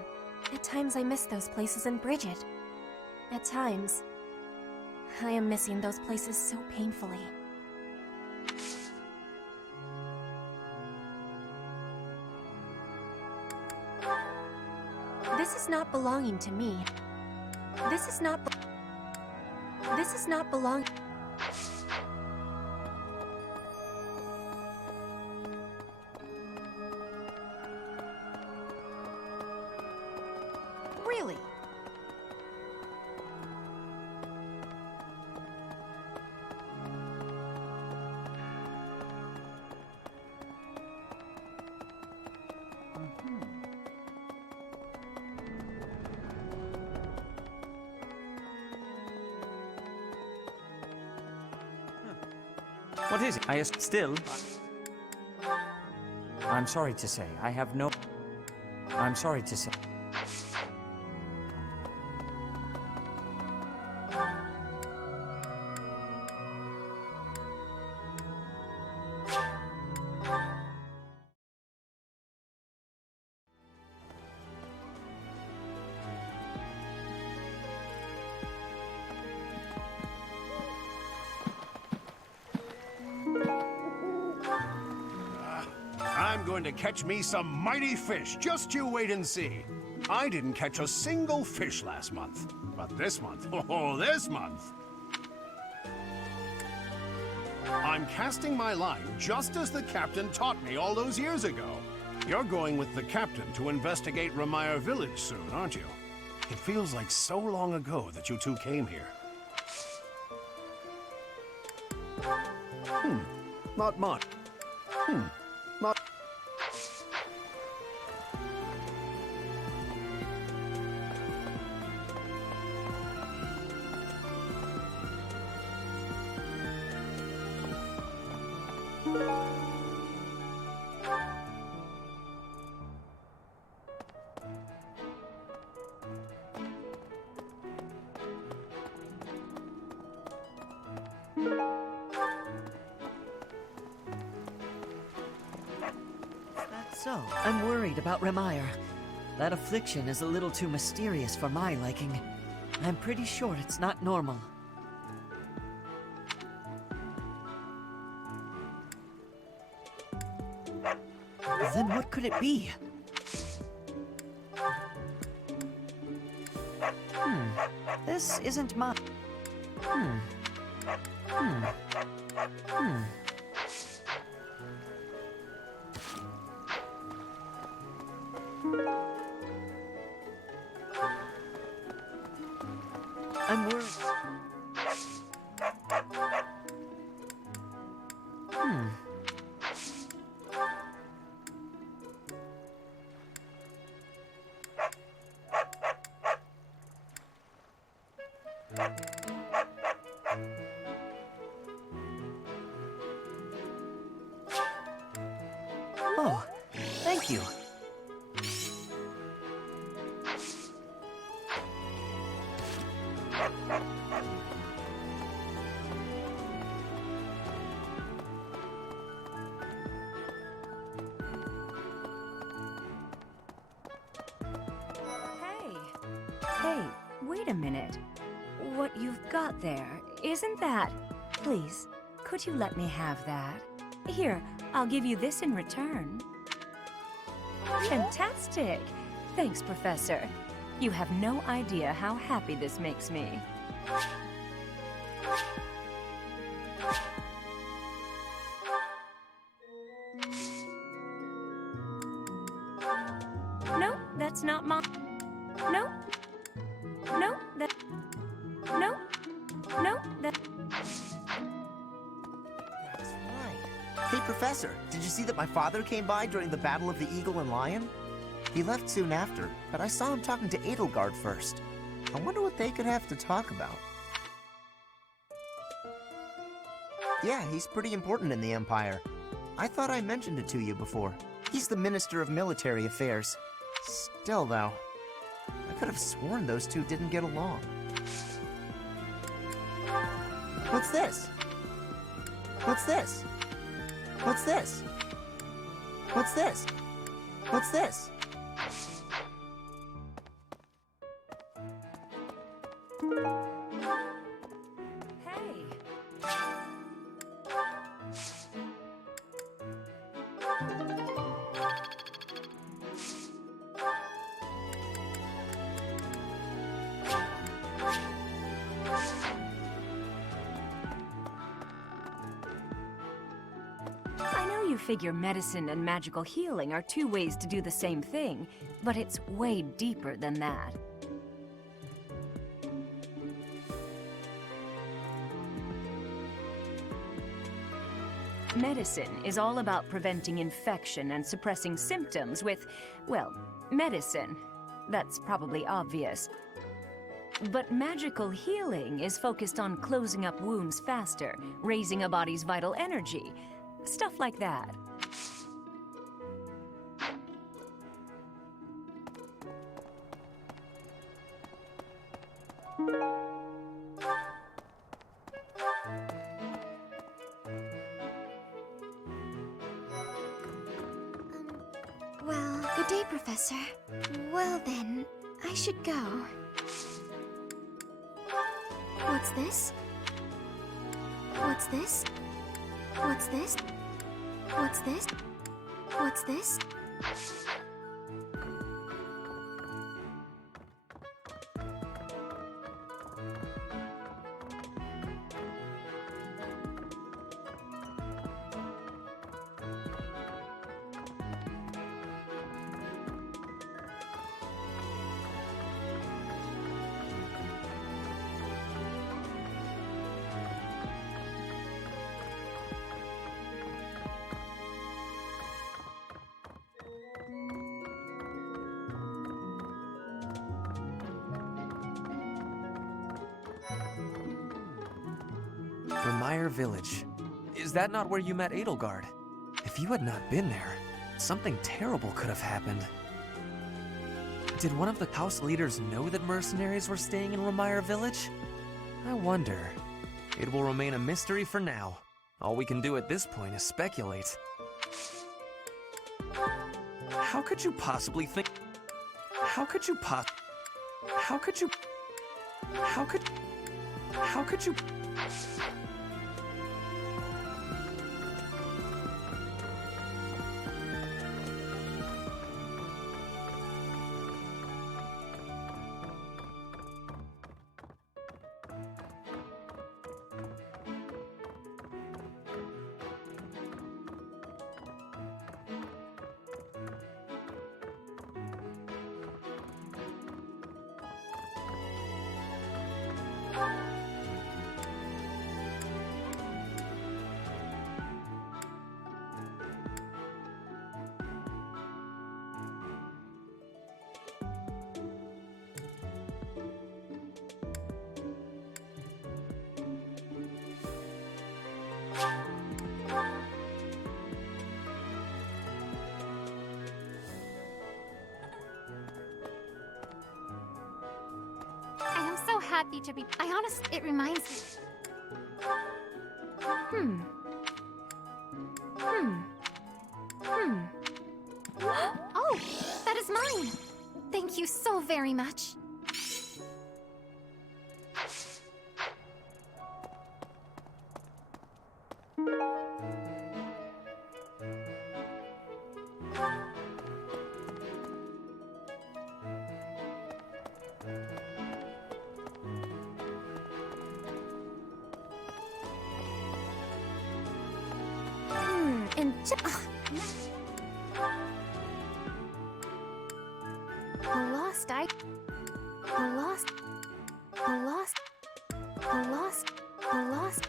At times I miss those places in Bridget. At times, I am missing those places so painfully. This is not belonging to me. This is not belong. Really? What is it? I'm sorry to say, I have no... I'm sorry to say... I'm going to catch me some mighty fish. Just you wait and see. I didn't catch a single fish last month. But this month, oh, this month! I'm casting my line just as the captain taught me all those years ago. You're going with the captain to investigate Remire Village soon, aren't you? It feels like so long ago that you two came here. Not much. Not... So, I'm worried about Remire. That affliction is a little too mysterious for my liking. I'm pretty sure it's not normal. Then what could it be? This isn't my... I'm worried. Oh, thank you. Hey, wait a minute. What you've got there, isn't that... Please, could you let me have that? Here, I'll give you this in return. Fantastic! Thanks, Professor. You have no idea how happy this makes me. No, that's not mine. No. No, that... No. No, that... Hey, Professor, did you see that my father came by during the Battle of the Eagle and Lion? He left soon after, but I saw him talking to Edelgard first. I wonder what they could have to talk about. Yeah, he's pretty important in the Empire. I thought I mentioned it to you before. He's the Minister of Military Affairs. Still, though, I could have sworn those two didn't get along. What's this? What's this? What's this? What's this? What's this? Hey! I know you figure medicine and magical healing are two ways to do the same thing, but it's way deeper than that. Medicine is all about preventing infection and suppressing symptoms with, well, medicine. That's probably obvious. But magical healing is focused on closing up wounds faster, raising a body's vital energy, stuff like that. Well, good day, Professor. Well then, I should go. What's this? What's this? What's this? What's this? What's this? Remire Village. Is that not where you met Edelgard? If you had not been there, something terrible could have happened. Did one of the house leaders know that mercenaries were staying in Remire Village? I wonder. It will remain a mystery for now. All we can do at this point is speculate. How could you possibly think... How could you How could you... How could you... happy to be. It reminds me. Oh, that is mine. Thank you so very much. And a lost.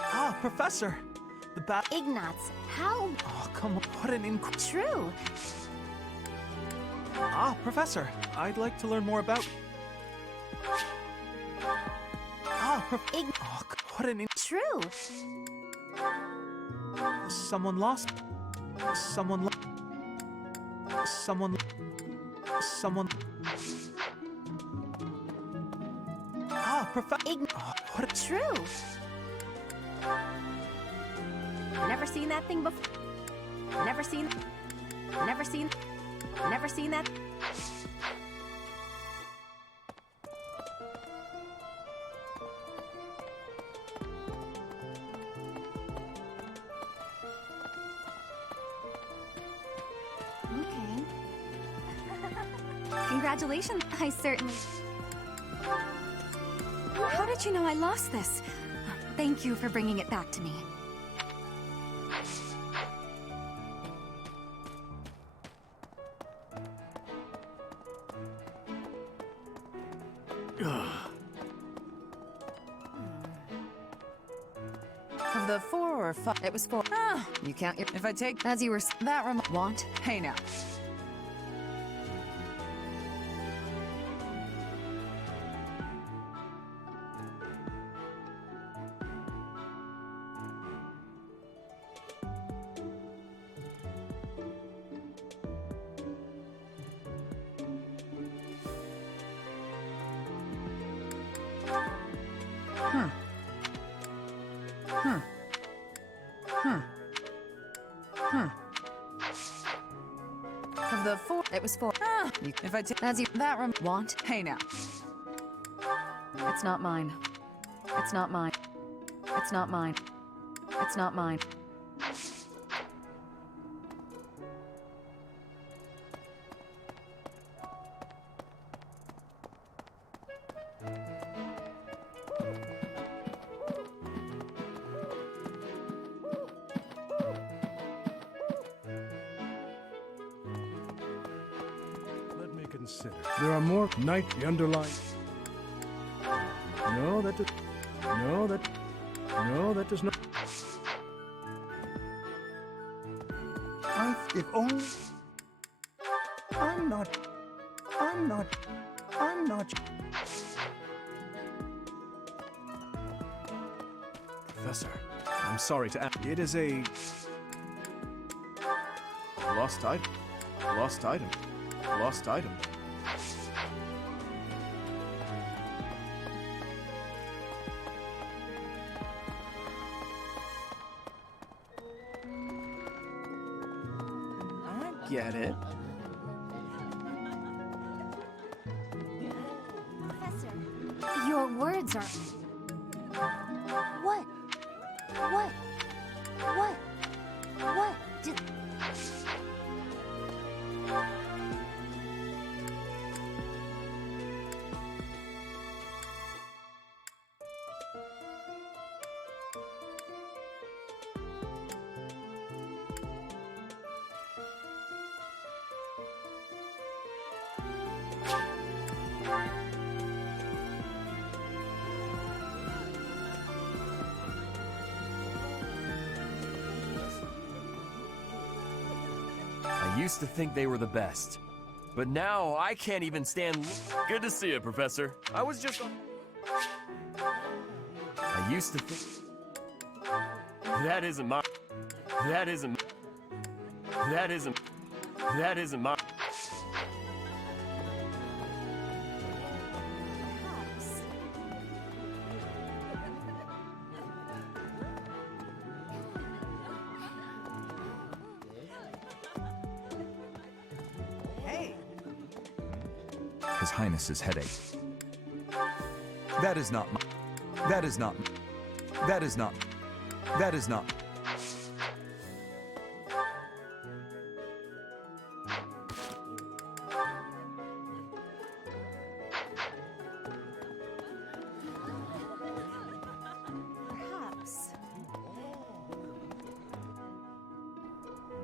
Ah, Professor! The bat. Ignatz, how? Oh, come on. What an True. Ah, Professor! I'd like to learn more about. Ah, Oh, what an True. Someone lost. Someone. Ah, Professor. Oh, what True. Never seen that thing before. Never seen that. Okay. Congratulations. I certainly. How did you know I lost this? Thank you for bringing it back to me. Of the 4 or 5, it was 4. Ah, you count your. If I take as you were that want. Hey now. Of the 4, it was 4. Ah, if I take as you that want. Hey now. It's not mine. It's not mine. It's not mine. It's not mine. Let me consider. There are more knight the underlying. No, that does. No, that does not. If only. I'm not. Professor, I'm sorry to ask. It is a lost item. Lost item. Lost item. I get it. Professor, your words are. What? Did. I used to think they were the best. But now I can't even stand. Good to see you, Professor. I was just. I used to think. That isn't my. That isn't... That isn't my... His Highness's headache. That is not my... That is not... That is not... That is not... Perhaps.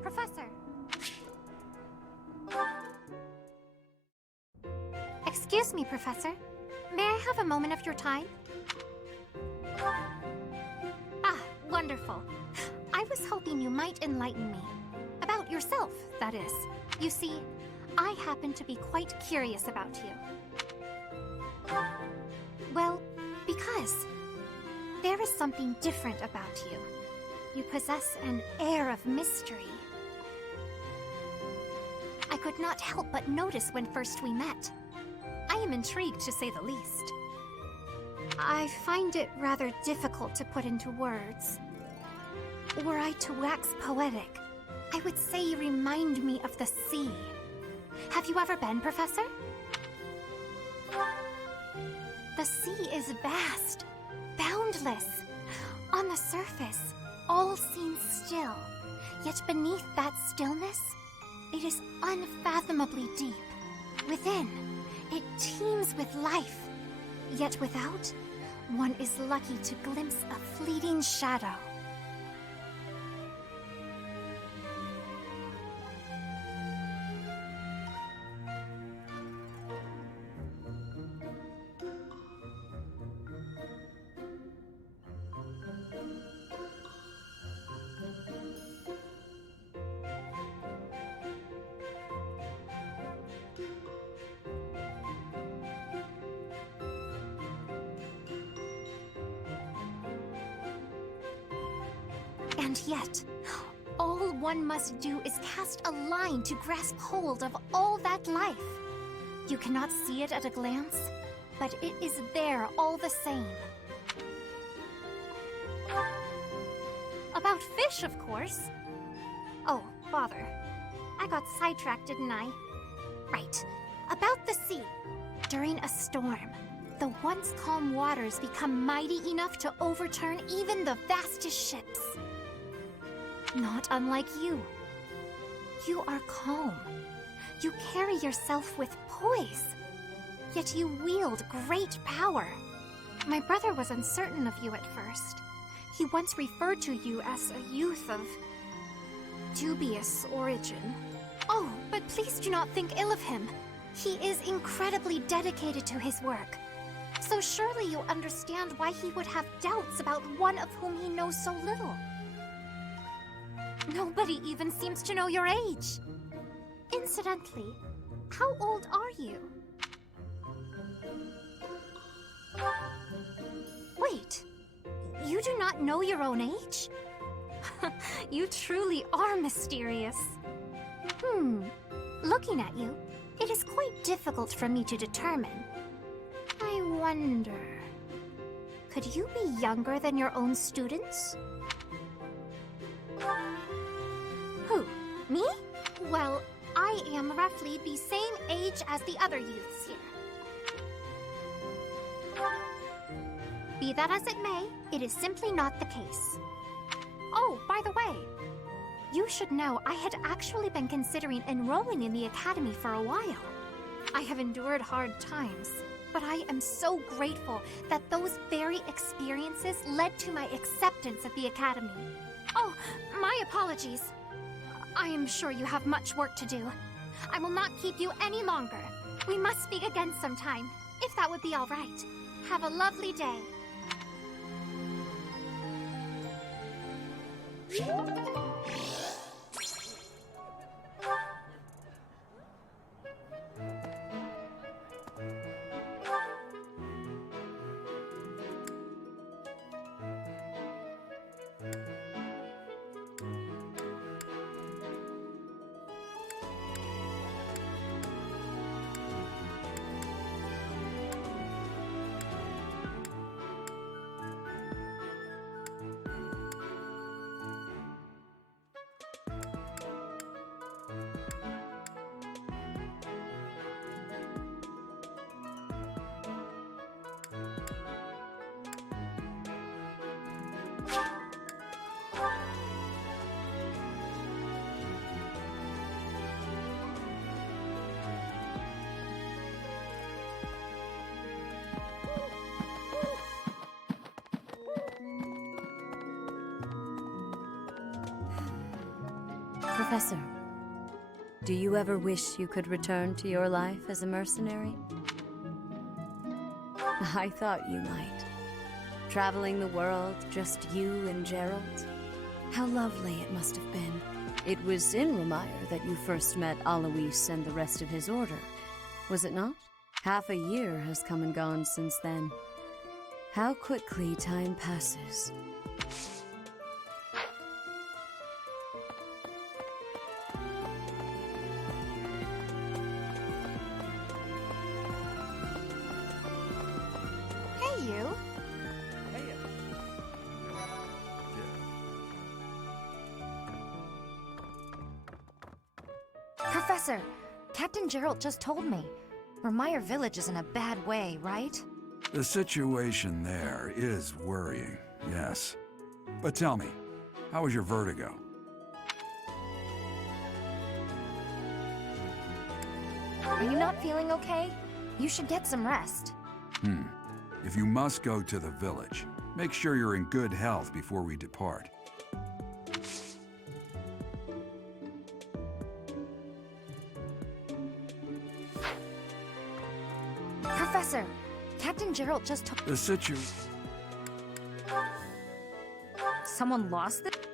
Professor. Excuse me, Professor. May I have a moment of your time? Ah, wonderful. I was hoping you might enlighten me. About yourself, that is. You see, I happen to be quite curious about you. Well, because there is something different about you. You possess an air of mystery. I could not help but notice when first we met. I am intrigued, to say the least. I find it rather difficult to put into words. Were I to wax poetic, I would say you remind me of the sea. Have you ever been, Professor? The sea is vast, boundless. On the surface, all seems still. Yet beneath that stillness, it is unfathomably deep. Within, it teems with life. Yet without, one is lucky to glimpse a fleeting shadow. And yet, all one must do is cast a line to grasp hold of all that life. You cannot see it at a glance, but it is there all the same. About fish, of course. Oh, bother. I got sidetracked, didn't I? Right. About the sea. During a storm, the once calm waters become mighty enough to overturn even the vastest ships. Not unlike you. You are calm. You carry yourself with poise. Yet you wield great power. My brother was uncertain of you at first. He once referred to you as a youth of dubious origin. Oh, but please do not think ill of him. He is incredibly dedicated to his work. So surely you understand why he would have doubts about one of whom he knows so little. Nobody even seems to know your age. Incidentally, how old are you? Wait, you do not know your own age? You truly are mysterious. Looking at you, it is quite difficult for me to determine. I wonder... could you be younger than your own students? Who? Me? Well, I am roughly the same age as the other youths here. Be that as it may, it is simply not the case. Oh, by the way, you should know I had actually been considering enrolling in the academy for a while. I have endured hard times, but I am so grateful that those very experiences led to my acceptance at the academy. Oh, my apologies. I am sure you have much work to do. I will not keep you any longer. We must speak again sometime, if that would be all right. Have a lovely day. Professor, do you ever wish you could return to your life as a mercenary? I thought you might. Traveling the world, just you and Gerald. How lovely it must have been. It was in Remire that you first met Alois and the rest of his order, was it not? Half a year has come and gone since then. How quickly time passes. Hey, you. Professor, Captain Gerald just told me. Remire Village is in a bad way, right? The situation there is worrying, yes. But tell me, how was your vertigo? Are you not feeling okay? You should get some rest. If you must go to the village, make sure you're in good health before we depart. Professor, Captain Gerald just told— The situation... Someone lost it?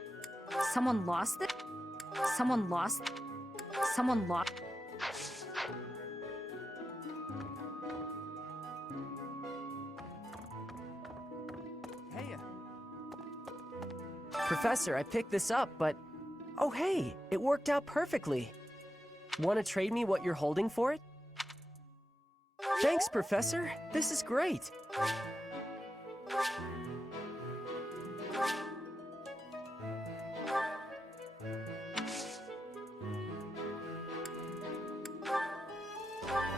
Someone lost it? Someone lost— Someone lost— Professor, I picked this up, but... Oh hey, it worked out perfectly. Want to trade me what you're holding for it? Thanks, Professor. This is great.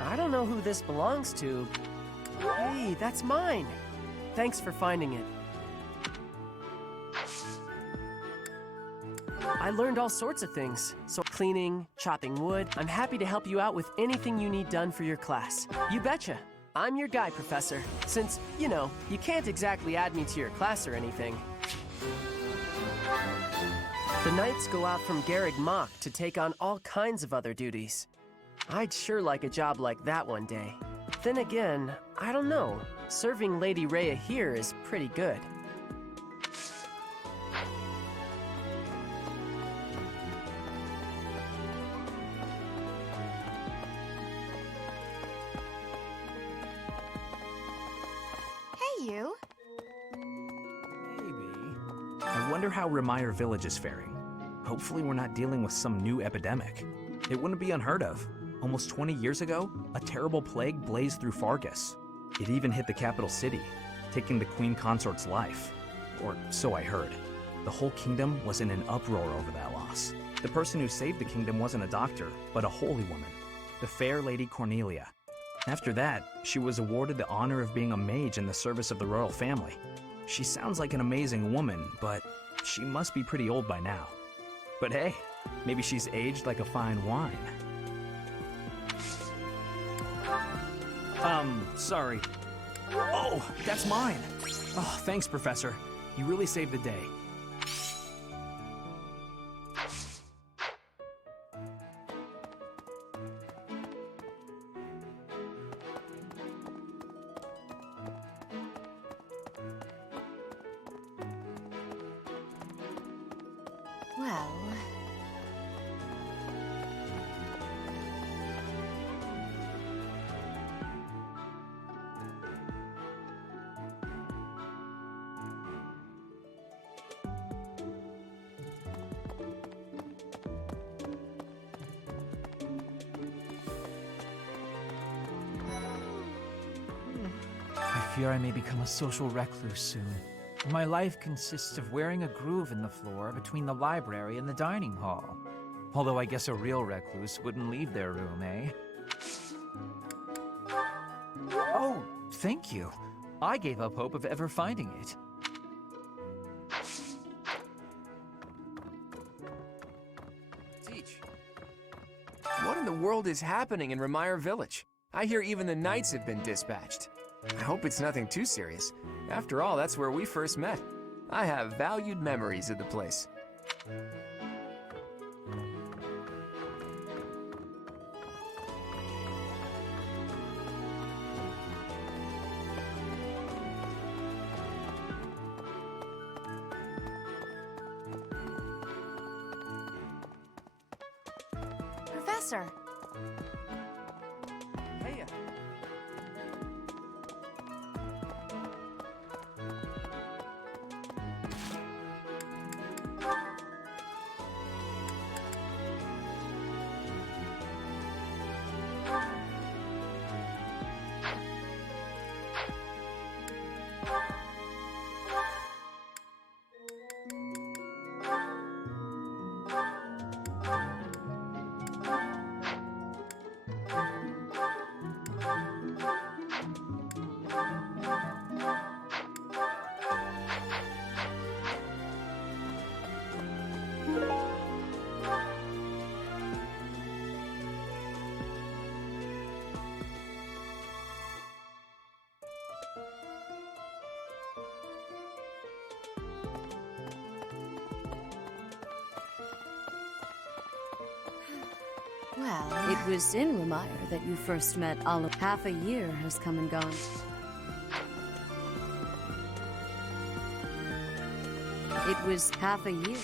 I don't know who this belongs to. Hey, that's mine. Thanks for finding it. I learned all sorts of things. So cleaning, chopping wood. I'm happy to help you out with anything you need done for your class. You betcha. I'm your guy, Professor. Since, you know, you can't exactly add me to your class or anything. The knights go out from Garreg Mach to take on all kinds of other duties. I'd sure like a job like that one day. Then again, I don't know. Serving Lady Rhea here is pretty good. You? I wonder how Remire Village is faring. Hopefully we're not dealing with some new epidemic. It wouldn't be unheard of. Almost 20 years ago, a terrible plague blazed through Fargus. It even hit the capital city, taking the Queen Consort's life. Or so I heard. The whole kingdom was in an uproar over that loss. The person who saved the kingdom wasn't a doctor, but a holy woman, the fair Lady Cornelia. After that, she was awarded the honor of being a mage in the service of the royal family. She sounds like an amazing woman, but she must be pretty old by now. But hey, maybe she's aged like a fine wine. Sorry. Oh, that's mine! Oh, thanks, Professor. You really saved the day. Well... I fear I may become a social recluse soon. My life consists of wearing a groove in the floor between the library and the dining hall. Although I guess a real recluse wouldn't leave their room, eh? Oh, thank you. I gave up hope of ever finding it. Teach. What in the world is happening in Remire Village? I hear even the knights have been dispatched. I hope it's nothing too serious. After all, that's where we first met. I have valued memories of the place. professor. Hey. Well, it was in Remire that you first met Olive. Half a year has come and gone. It was half a year.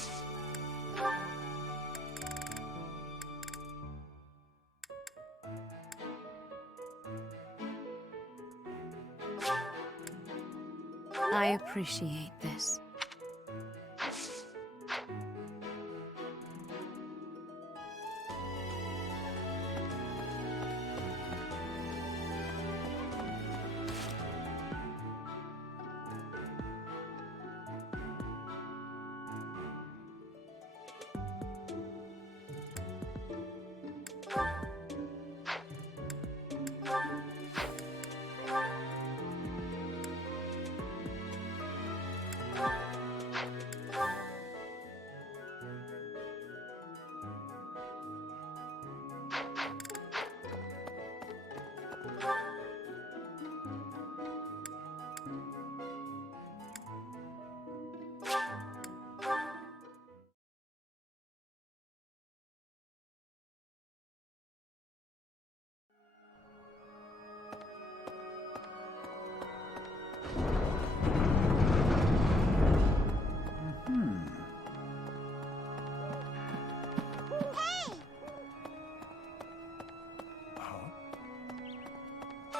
I appreciate this.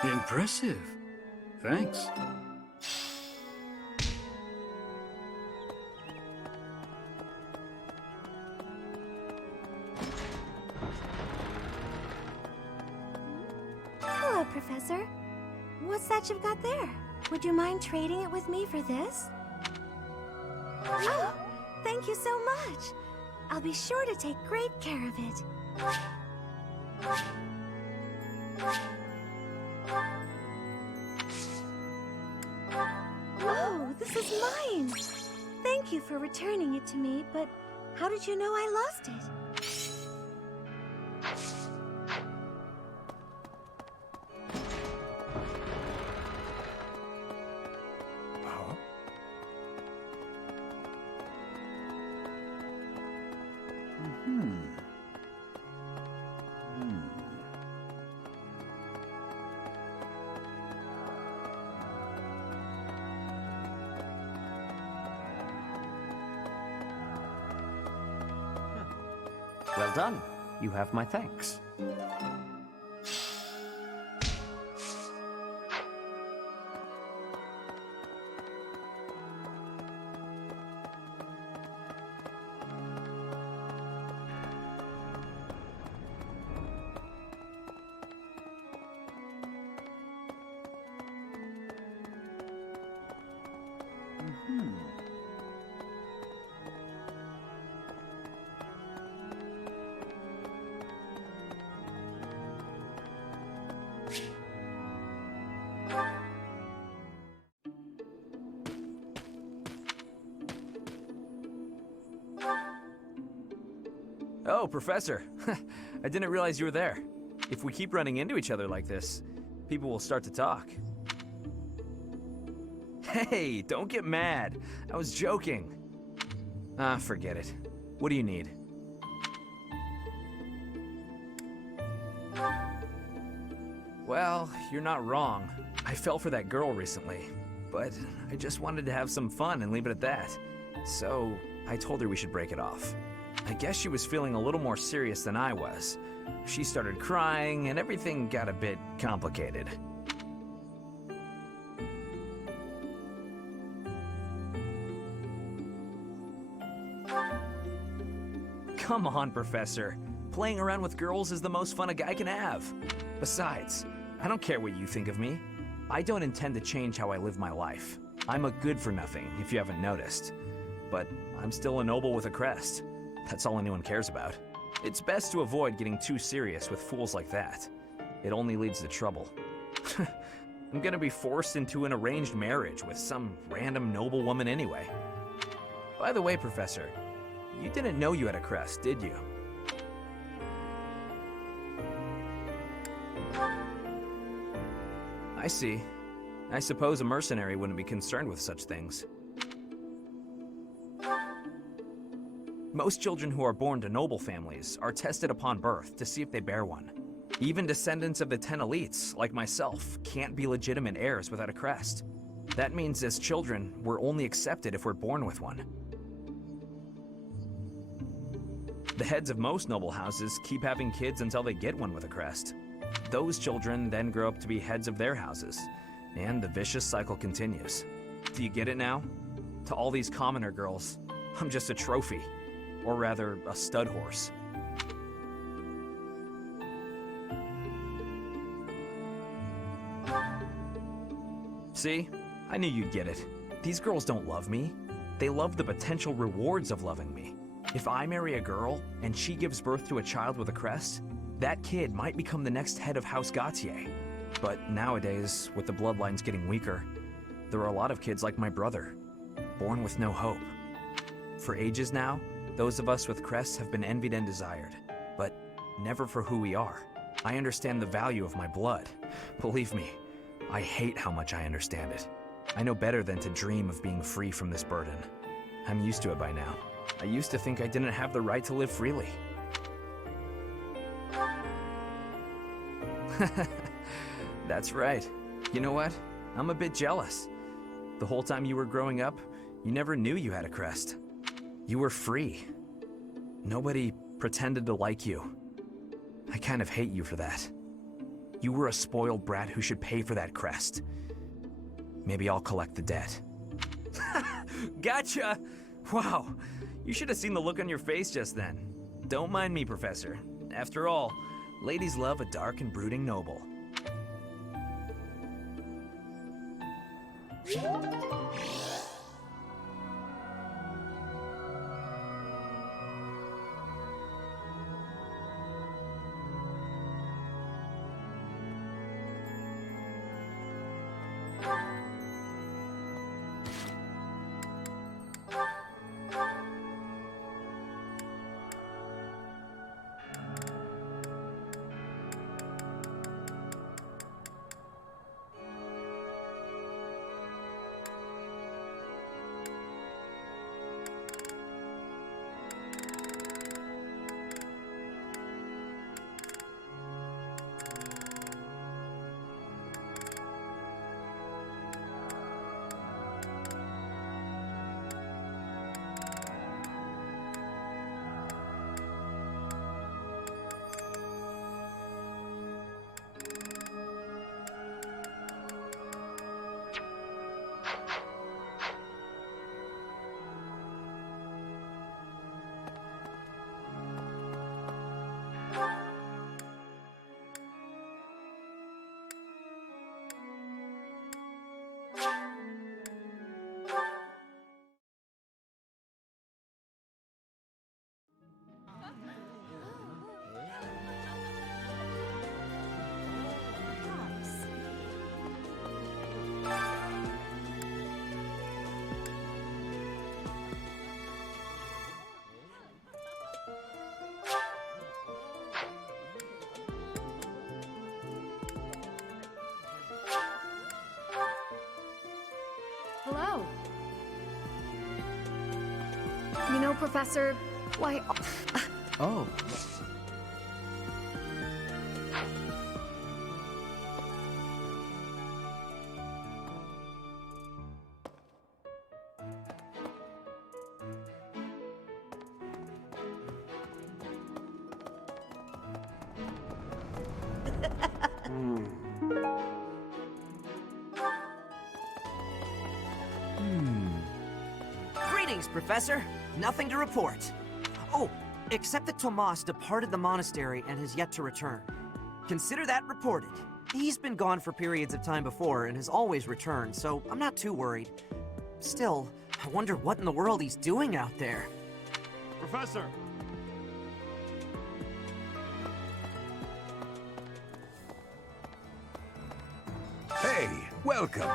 Impressive. Thanks. Hello, Professor. What's that you've got there? Would you mind trading it with me for this? Oh, thank you so much. I'll be sure to take great care of it. Whoa, this is mine! Thank you for returning it to me, but how did you know I lost it? Well done. You have my thanks. Oh, Professor. I didn't realize you were there. If we keep running into each other like this, people will start to talk. Hey, don't get mad. I was joking. Ah, forget it. What do you need? Well, you're not wrong. I fell for that girl recently, but I just wanted to have some fun and leave it at that. So, I told her we should break it off. I guess she was feeling a little more serious than I was. She started crying, and everything got a bit complicated. Come on, Professor. Playing around with girls is the most fun a guy can have. Besides, I don't care what you think of me. I don't intend to change how I live my life. I'm a good-for-nothing, if you haven't noticed. But I'm still a noble with a crest. That's all anyone cares about. It's best to avoid getting too serious with fools like that. It only leads to trouble. I'm gonna be forced into an arranged marriage with some random noble woman anyway. By the way, Professor, you didn't know you had a crest, did you? I see. I suppose a mercenary wouldn't be concerned with such things. Most children who are born to noble families are tested upon birth to see if they bear one. Even descendants of the 10 elites, like myself, can't be legitimate heirs without a crest. That means as children, we're only accepted if we're born with one. The heads of most noble houses keep having kids until they get one with a crest. Those children then grow up to be heads of their houses, and the vicious cycle continues. Do you get it now? To all these commoner girls, I'm just a trophy. Or rather, a stud horse. See? I knew you'd get it. These girls don't love me. They love the potential rewards of loving me. If I marry a girl, and she gives birth to a child with a crest, that kid might become the next head of House Gautier. But nowadays, with the bloodlines getting weaker, there are a lot of kids like my brother, born with no hope. For ages now, those of us with crests have been envied and desired, but never for who we are. I understand the value of my blood. Believe me, I hate how much I understand it. I know better than to dream of being free from this burden. I'm used to it by now. I used to think I didn't have the right to live freely. That's right. You know what? I'm a bit jealous. The whole time you were growing up, you never knew you had a crest. You were free. Nobody pretended to like you. I kind of hate you for that. You were a spoiled brat who should pay for that crest. Maybe I'll collect the debt. Gotcha! Wow, you should have seen the look on your face just then. Don't mind me, Professor. After all, ladies love a dark and brooding noble. Hello. You know, Professor, why... Oh. Greetings, Professor. Nothing to report. Oh, except that Tomas departed the monastery and has yet to return. Consider that reported. He's been gone for periods of time before and has always returned, so I'm not too worried. Still, I wonder what in the world he's doing out there. Professor! Hey, welcome.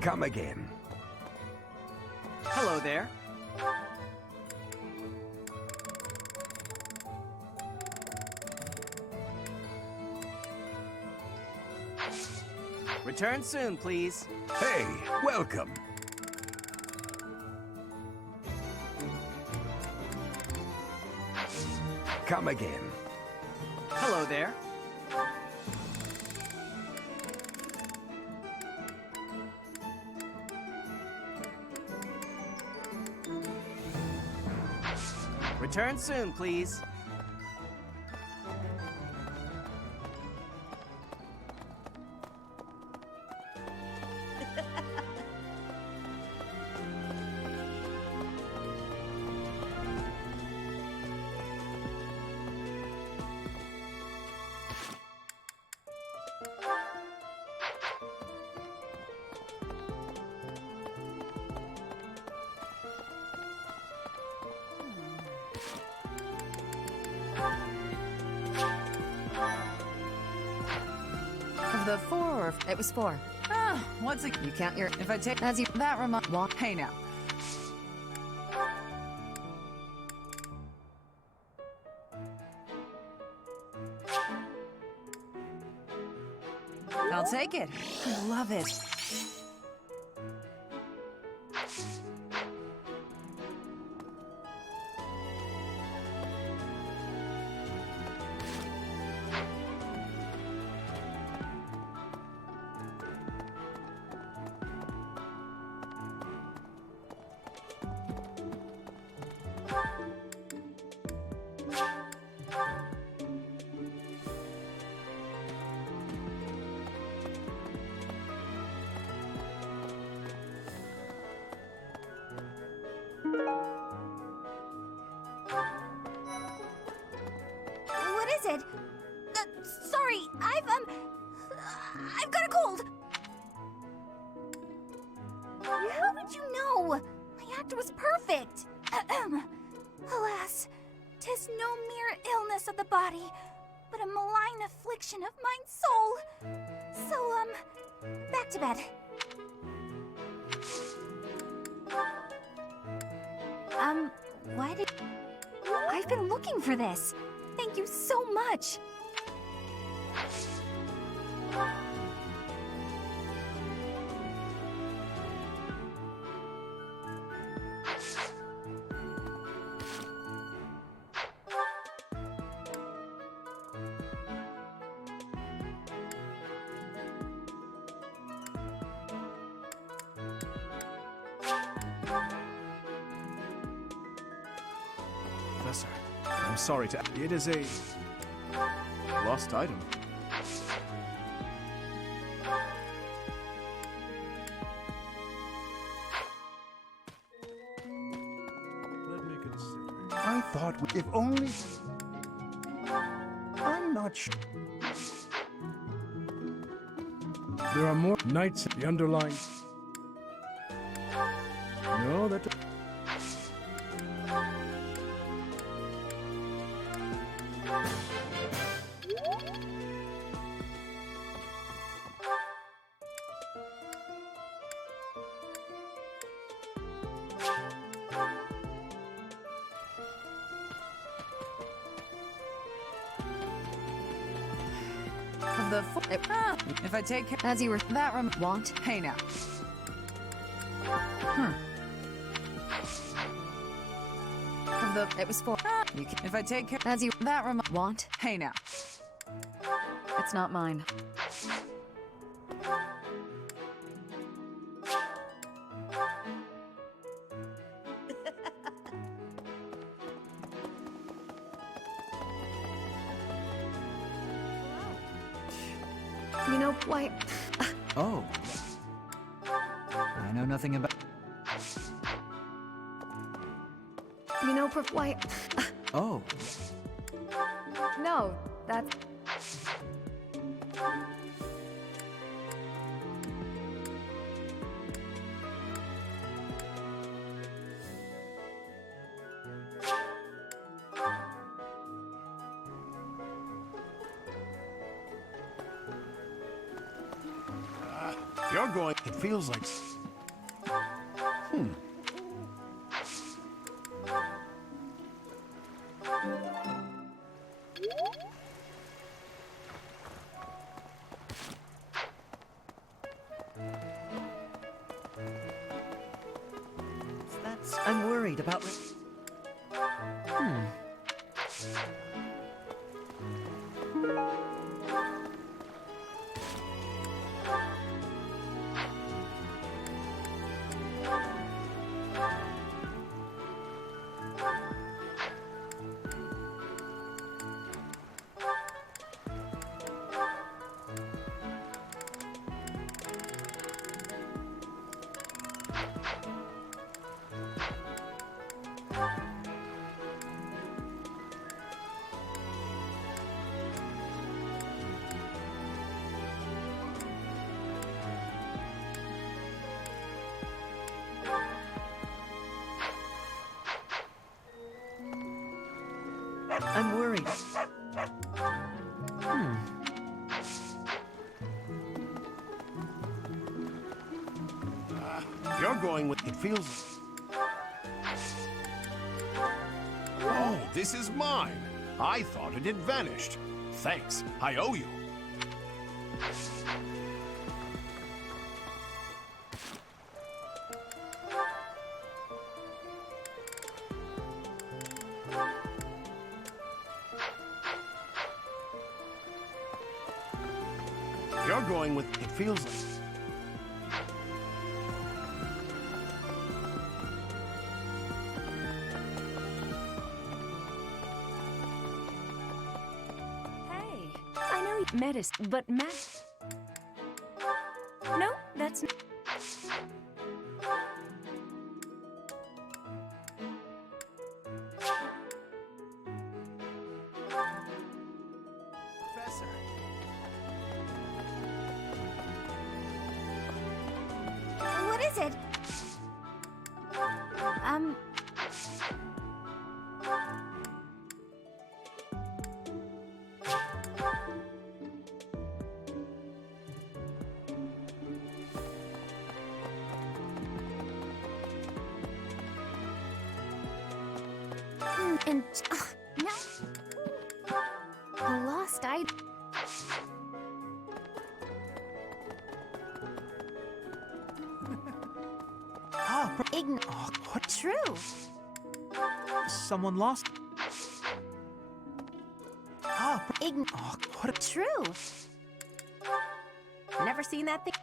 Come again. Hello there. Return soon, please. Hey, welcome. Come again. Hello there. Return soon, please. Of the 4 or... It was 4. Ah, what's it? You count your... If I take... As you... That remind... Well, hey now. I'll take it. I love it. What is it? Sorry, I've got a cold. How did you know? My act was perfect. Alas, 'tis no mere illness of the body, but a malign affliction of mine soul. So, back to bed. Why did... I've been looking for this. Thank you so much. Professor, I'm sorry to... It is a... lost item. Let me consider. I thought if only... I'm not sure. There are more knights in the underlying... No, that... Of the 4... if I take care... As you were... That Want? Hey now. Of the... It was 4. You can... If I take care... As you... That Want? Hey now. It's not mine. You know, why... Oh. I know nothing about... You know, why... Oh. No, that's... You're going... It feels like... I'm worried about... I'm worried. You're going with... It feels... Oh, this is mine. I thought it had vanished. Thanks. I owe you. You're going with... It feels like... Medicine, but No, that's... Professor. What is it? And no, a lost item. What? True. Someone lost... What? True. Never seen that thing.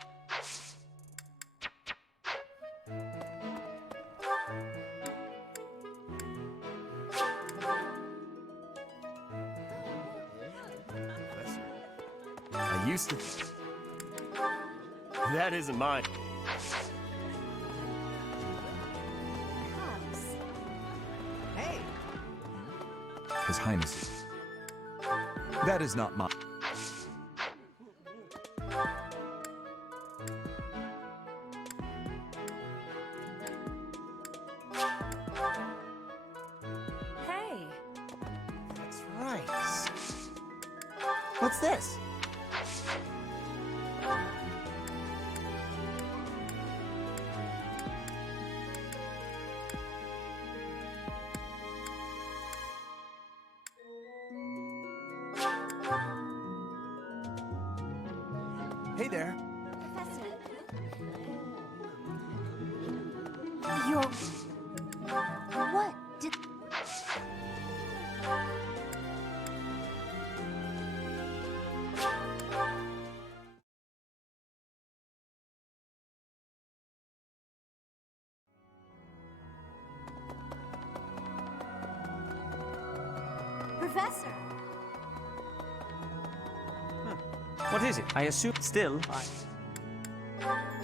I used to... That isn't mine. Hey! His Highness. That is not mine. Hey! That's right. What's this? Hey there. Professor. You're... What did... Professor! What is it? I assume... Still,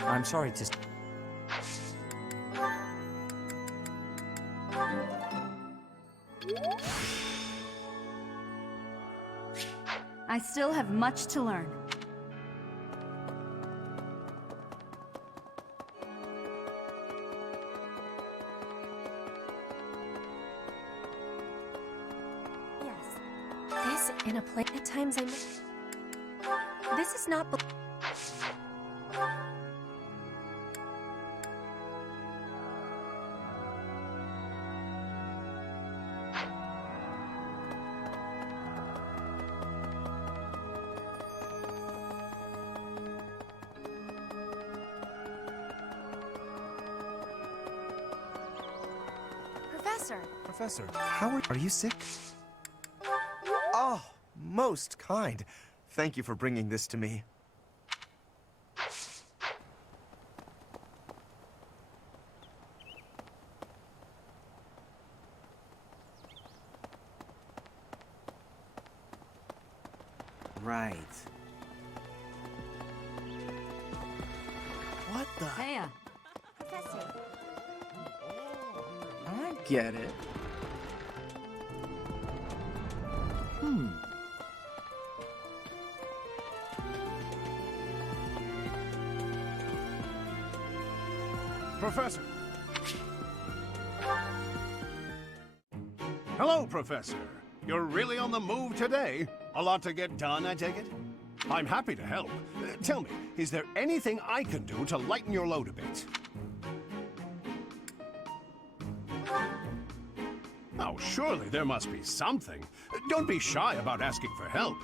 I'm sorry to... I still have much to learn. This in a place at times this is not. Professor. Professor, how are you sick? Oh, most kind. Thank you for bringing this to me. Right. What the? Heya. Professor. I get it. Professor. Hello, Professor. You're really on the move today. A lot to get done, I take it? I'm happy to help. Tell me, is there anything I can do to lighten your load a bit? Oh, surely there must be something. Don't be shy about asking for help.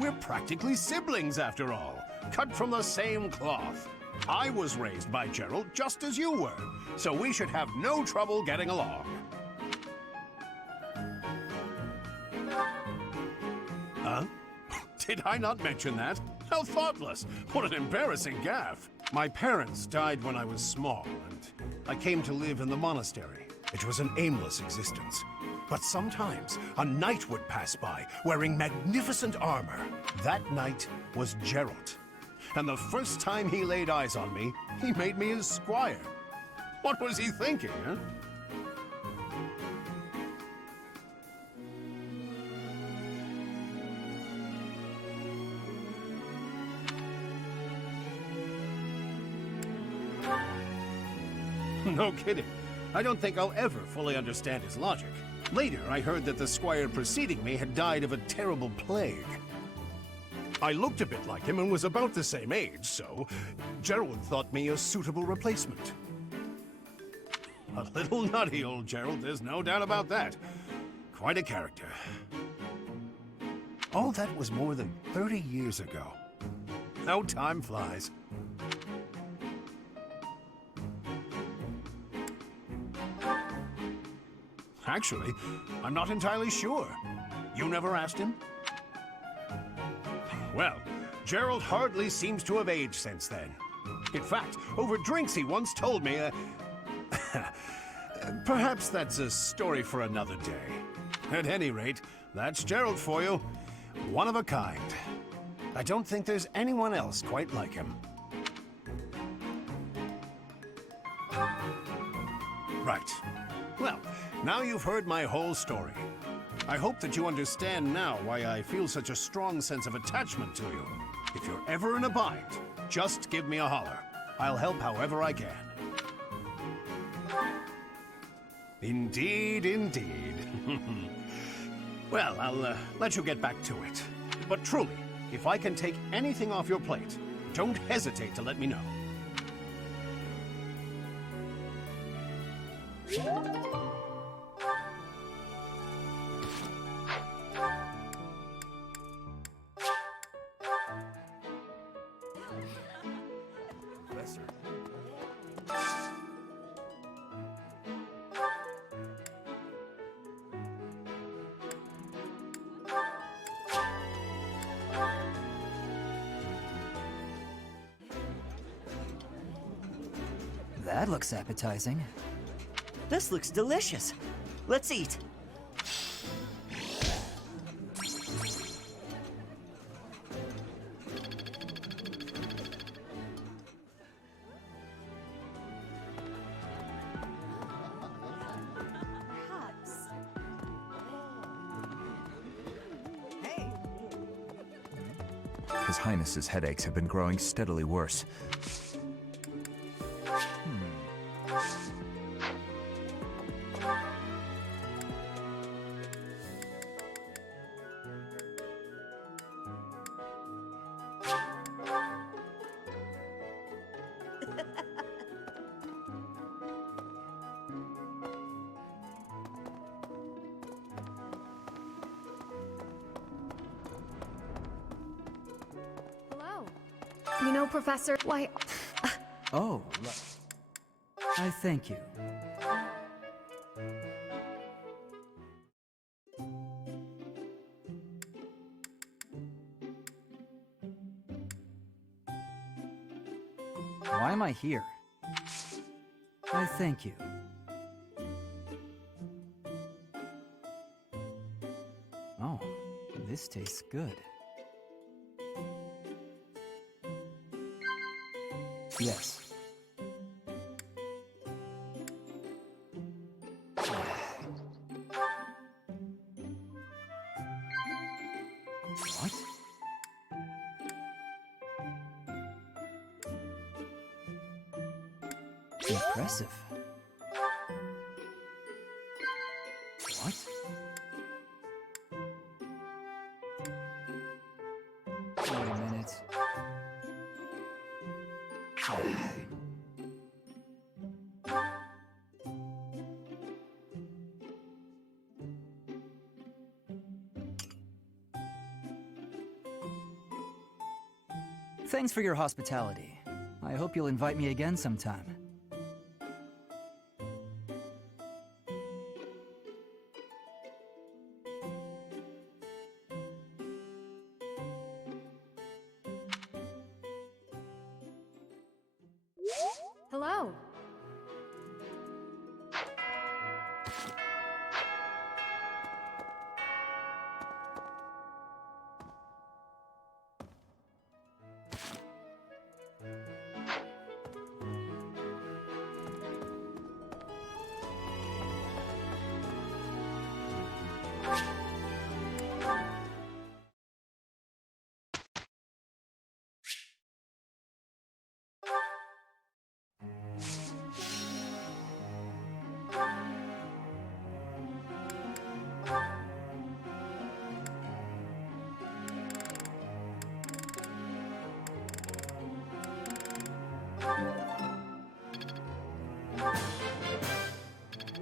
We're practically siblings, after all, cut from the same cloth. I was raised by Gerald just as you were, so we should have no trouble getting along. Huh? Did I not mention that? How thoughtless! What an embarrassing gaffe! My parents died when I was small, and I came to live in the monastery. It was an aimless existence. But sometimes a knight would pass by, wearing magnificent armor. That knight was Gerald. And the first time he laid eyes on me, he made me his squire. What was he thinking, huh? No kidding. I don't think I'll ever fully understand his logic. Later, I heard that the squire preceding me had died of a terrible plague. I looked a bit like him and was about the same age, so Gerald thought me a suitable replacement. A little nutty, old Gerald, there's no doubt about that. Quite a character. All that was more than 30 years ago. How time flies. Actually, I'm not entirely sure. You never asked him? Well, Gerald hardly seems to have aged since then. In fact, over drinks he once told me, perhaps that's a story for another day. At any rate, that's Gerald for you. One of a kind. I don't think there's anyone else quite like him. Right. Well, now you've heard my whole story. I hope that you understand now why I feel such a strong sense of attachment to you. If you're ever in a bind, just give me a holler. I'll help however I can. Indeed, indeed. Well, I'll let you get back to it. But truly, if I can take anything off your plate, don't hesitate to let me know. That looks appetizing. This looks delicious. Let's eat. His Highness's headaches have been growing steadily worse. Hello. You know, Professor, why... Oh, I thank you. Why am I here? I thank you. Oh, this tastes good. Yes. What? Impressive. What? Wait a minute. Thanks for your hospitality. I hope you'll invite me again sometime. Hello.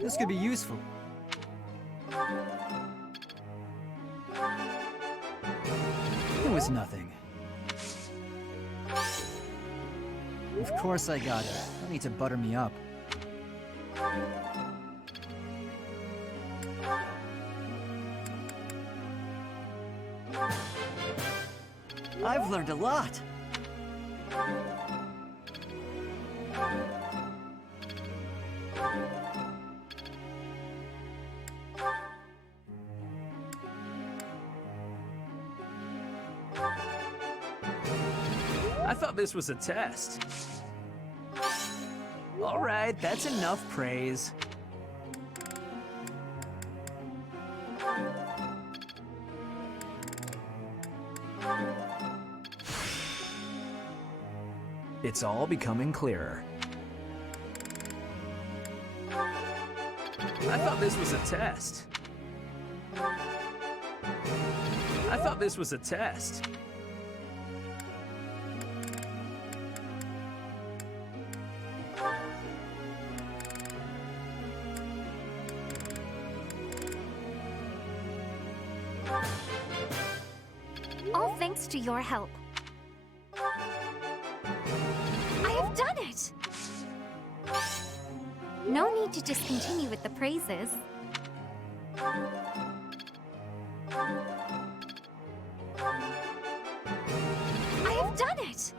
This could be useful. It was nothing. Of course I got it. Don't need to butter me up. I've learned a lot. I thought this was a test. All right, that's enough praise. It's all becoming clearer. I thought this was a test. I thought this was a test. All thanks to your help. I have done it! No need to just continue with the praises. I have done it!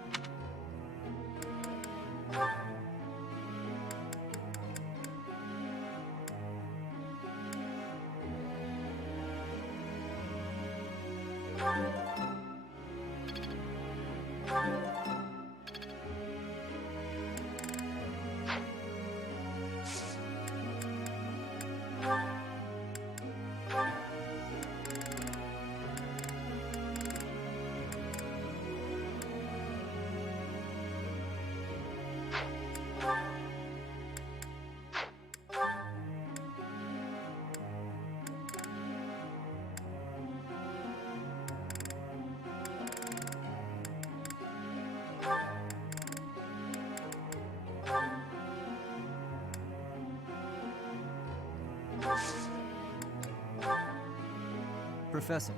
Professor.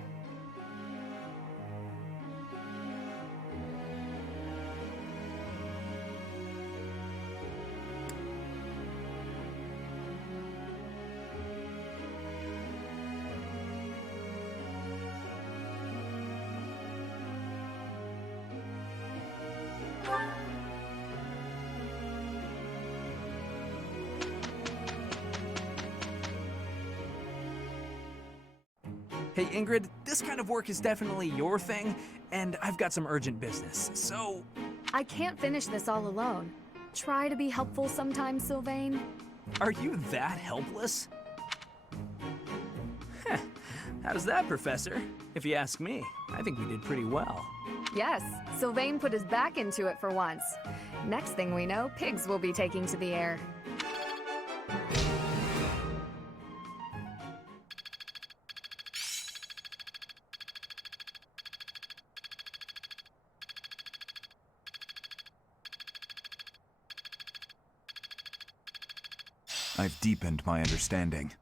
Hey Ingrid, this kind of work is definitely your thing, and I've got some urgent business, so... I can't finish this all alone. Try to be helpful sometimes, Sylvain. Are you that helpless? Heh, how's that, Professor? If you ask me, I think we did pretty well. Yes, Sylvain put his back into it for once. Next thing we know, pigs will be taking to the air. I've deepened my understanding.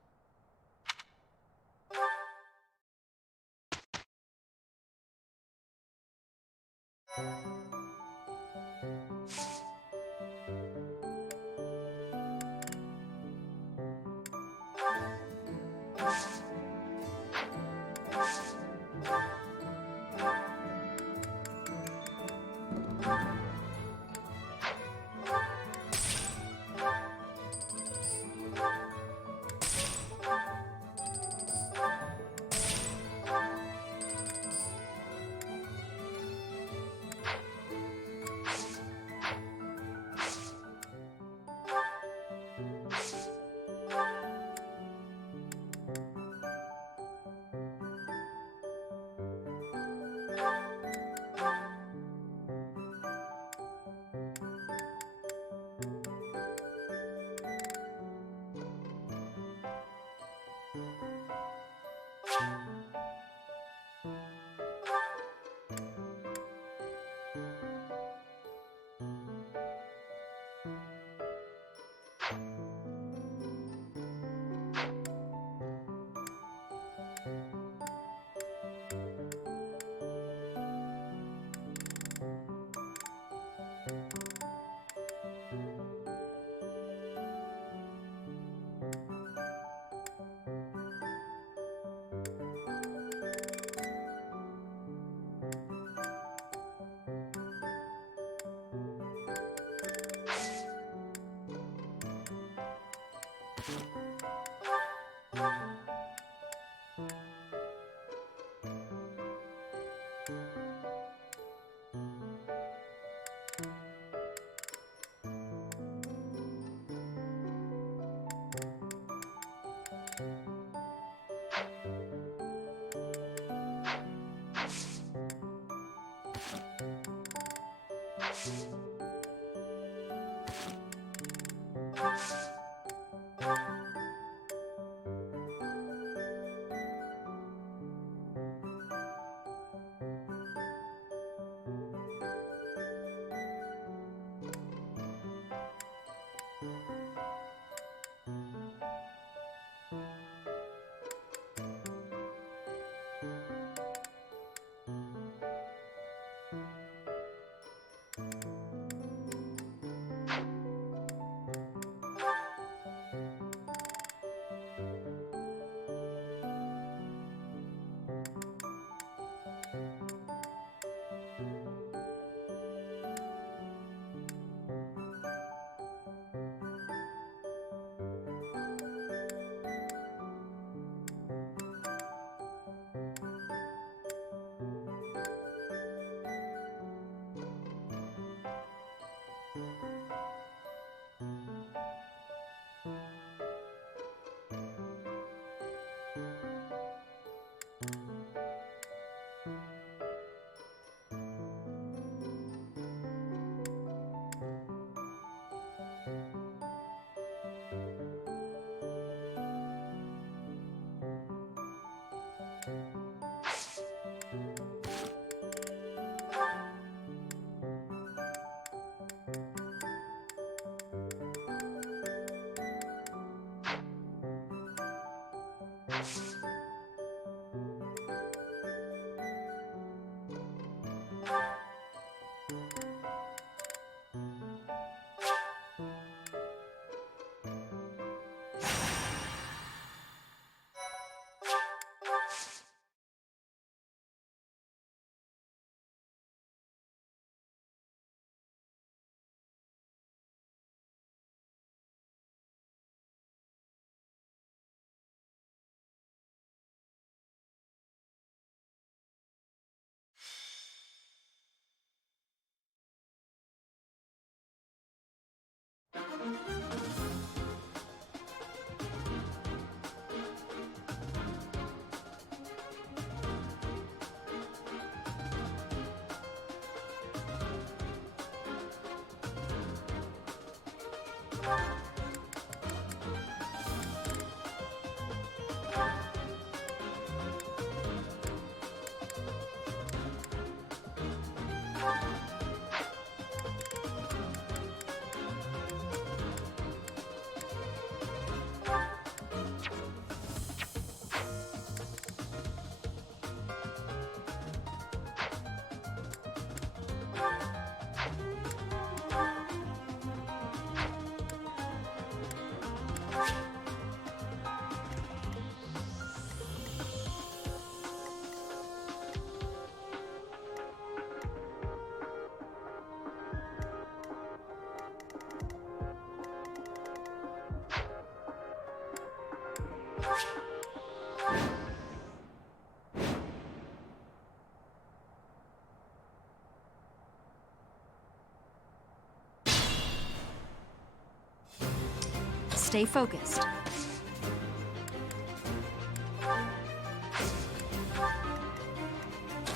Stay focused.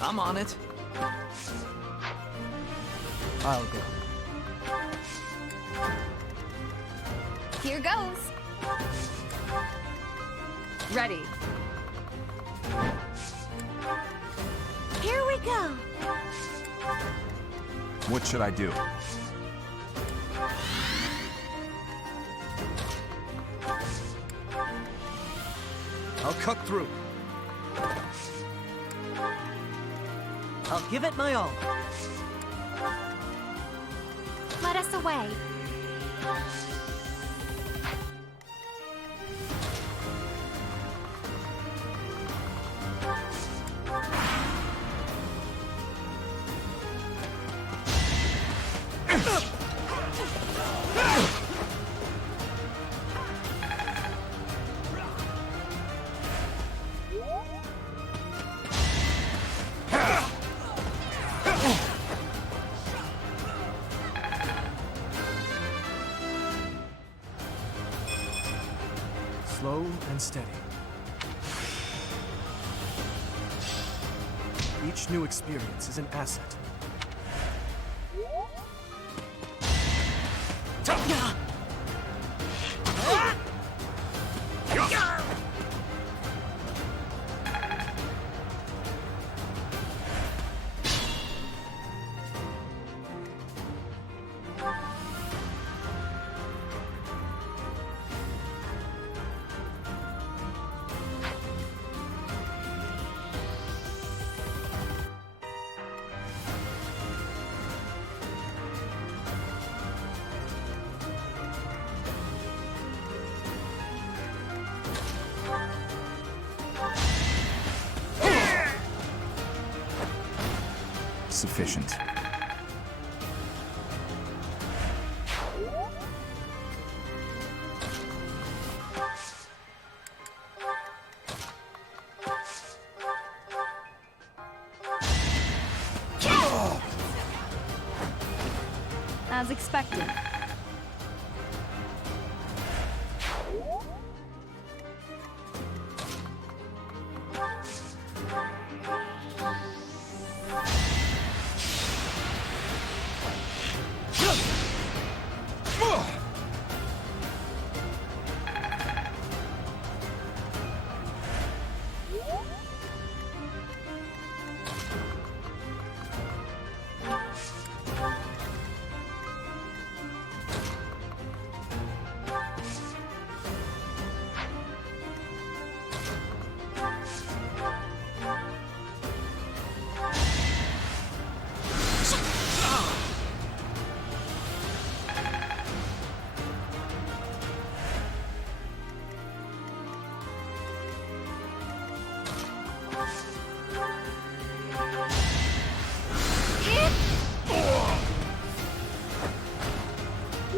I'm on it. I'll go. Here goes. Ready. Here we go. What should I do? I'll cut through. I'll give it my all. Let us away. Slow and steady. Each new experience is an asset. Sufficient. As expected.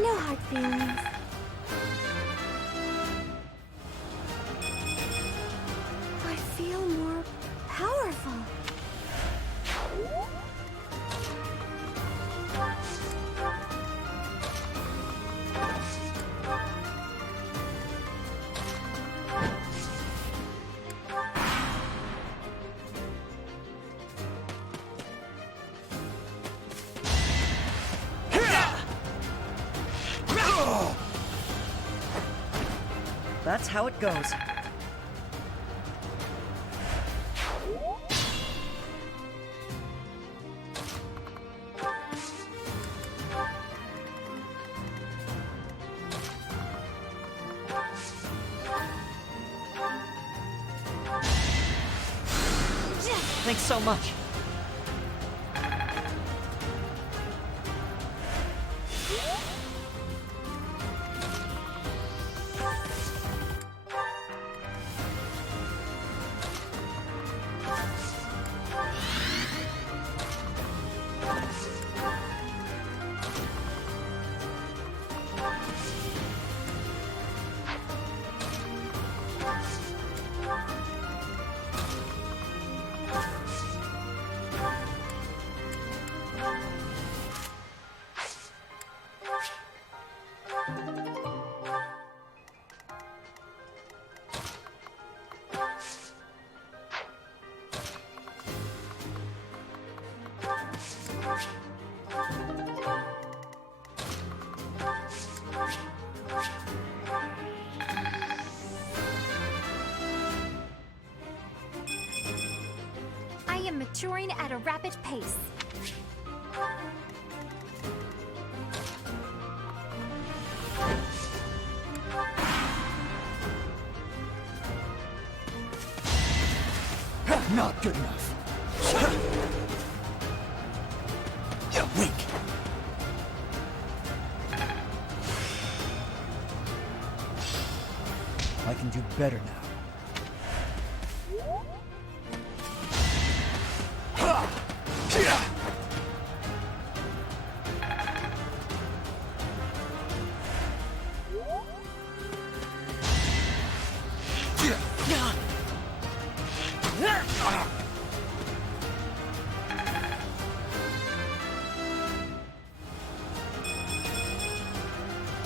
No hard feelings. I feel more powerful. That's how it goes. Thanks so much. I am maturing at a rapid pace. Not good enough. You're weak. I can do better now.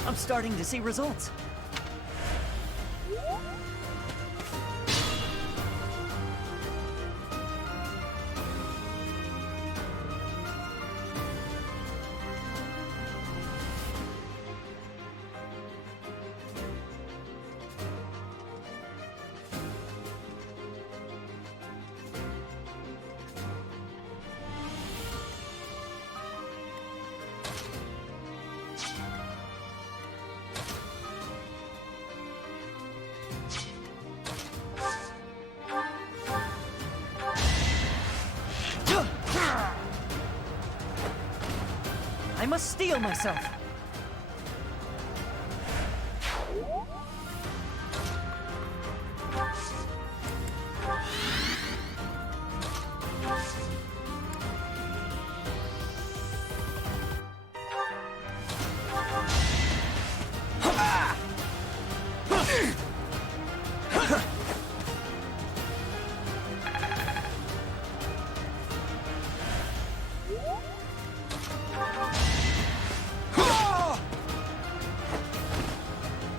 I'm starting to see results. I must steel myself.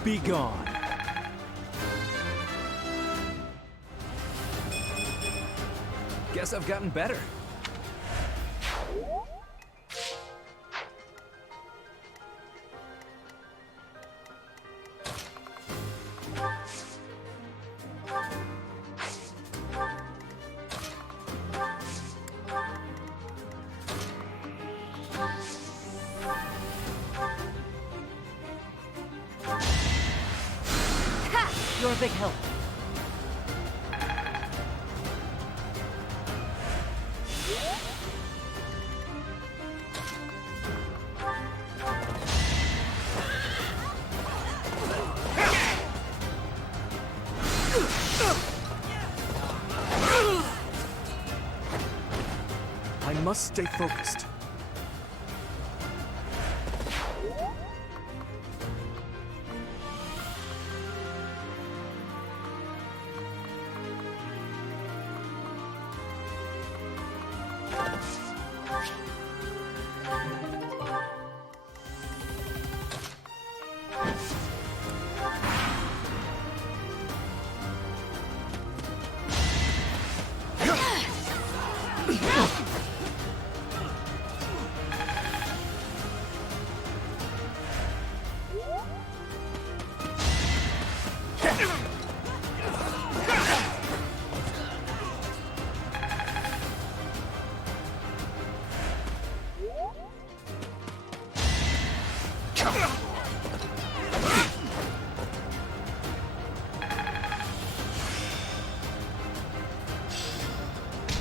Be gone. Guess I've gotten better. You're a big help. I must stay focused.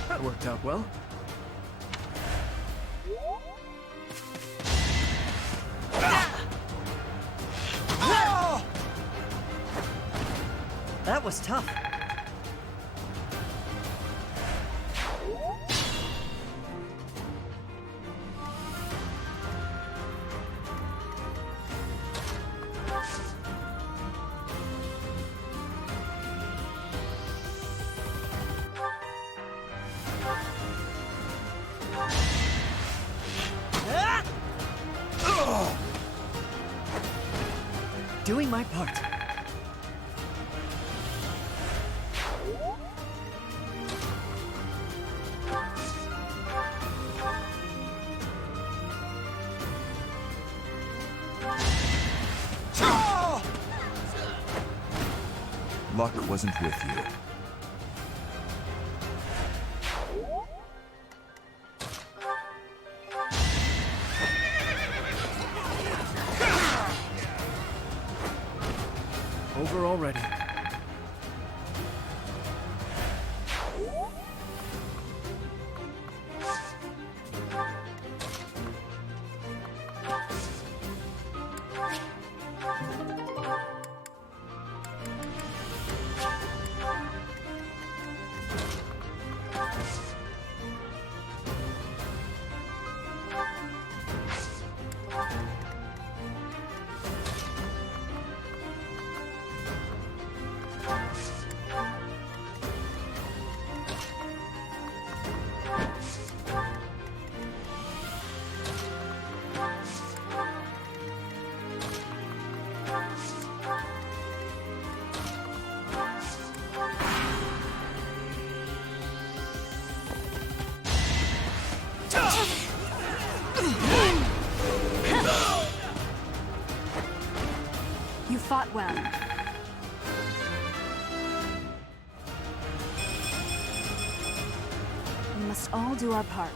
That worked out well. That was tough. Doing my part. Luck wasn't with you. Over already. You fought well. We must all do our part.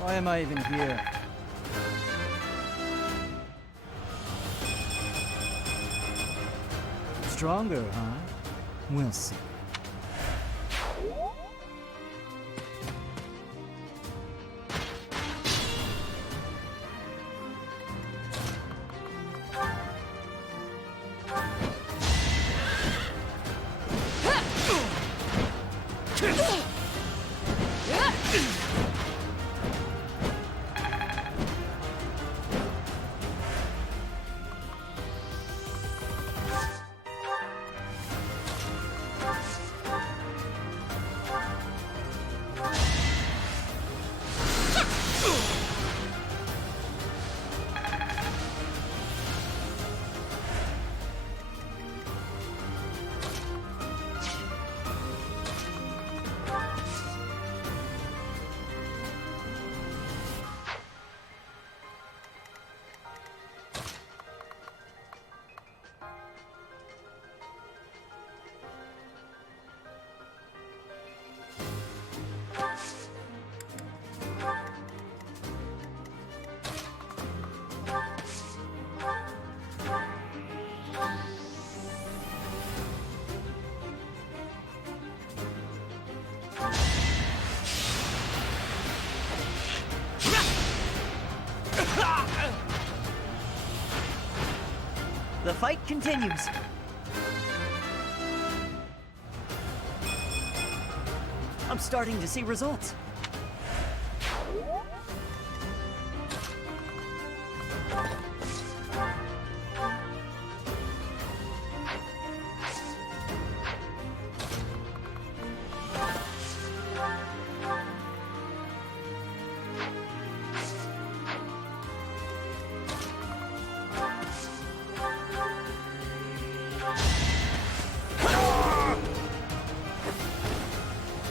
Why am I even here? Stronger, huh? We'll see. The fight continues. I'm starting to see results.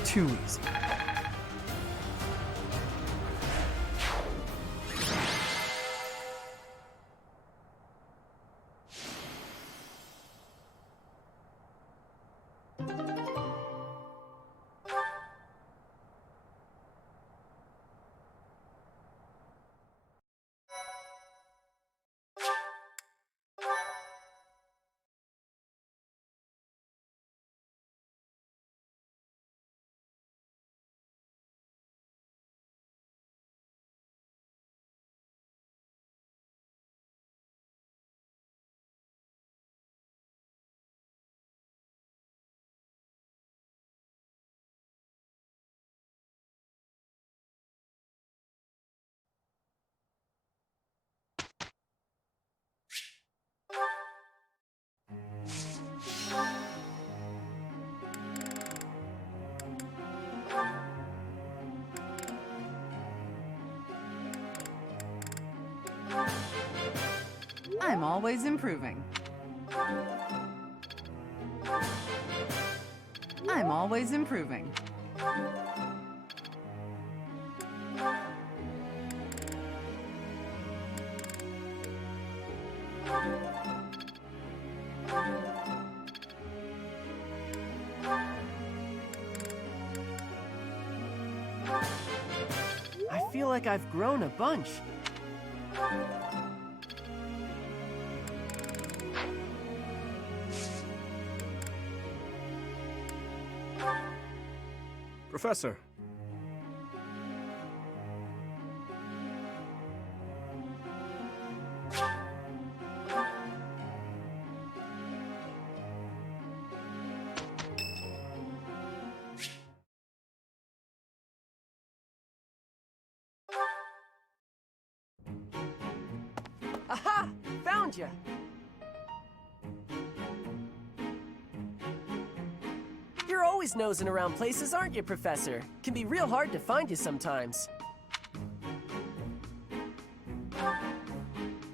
Too easy. I'm always improving. I'm always improving. I feel like I've grown a bunch. Professor. Aha! Found ya! You're always nosing around places, aren't you, Professor? Can be real hard to find you sometimes.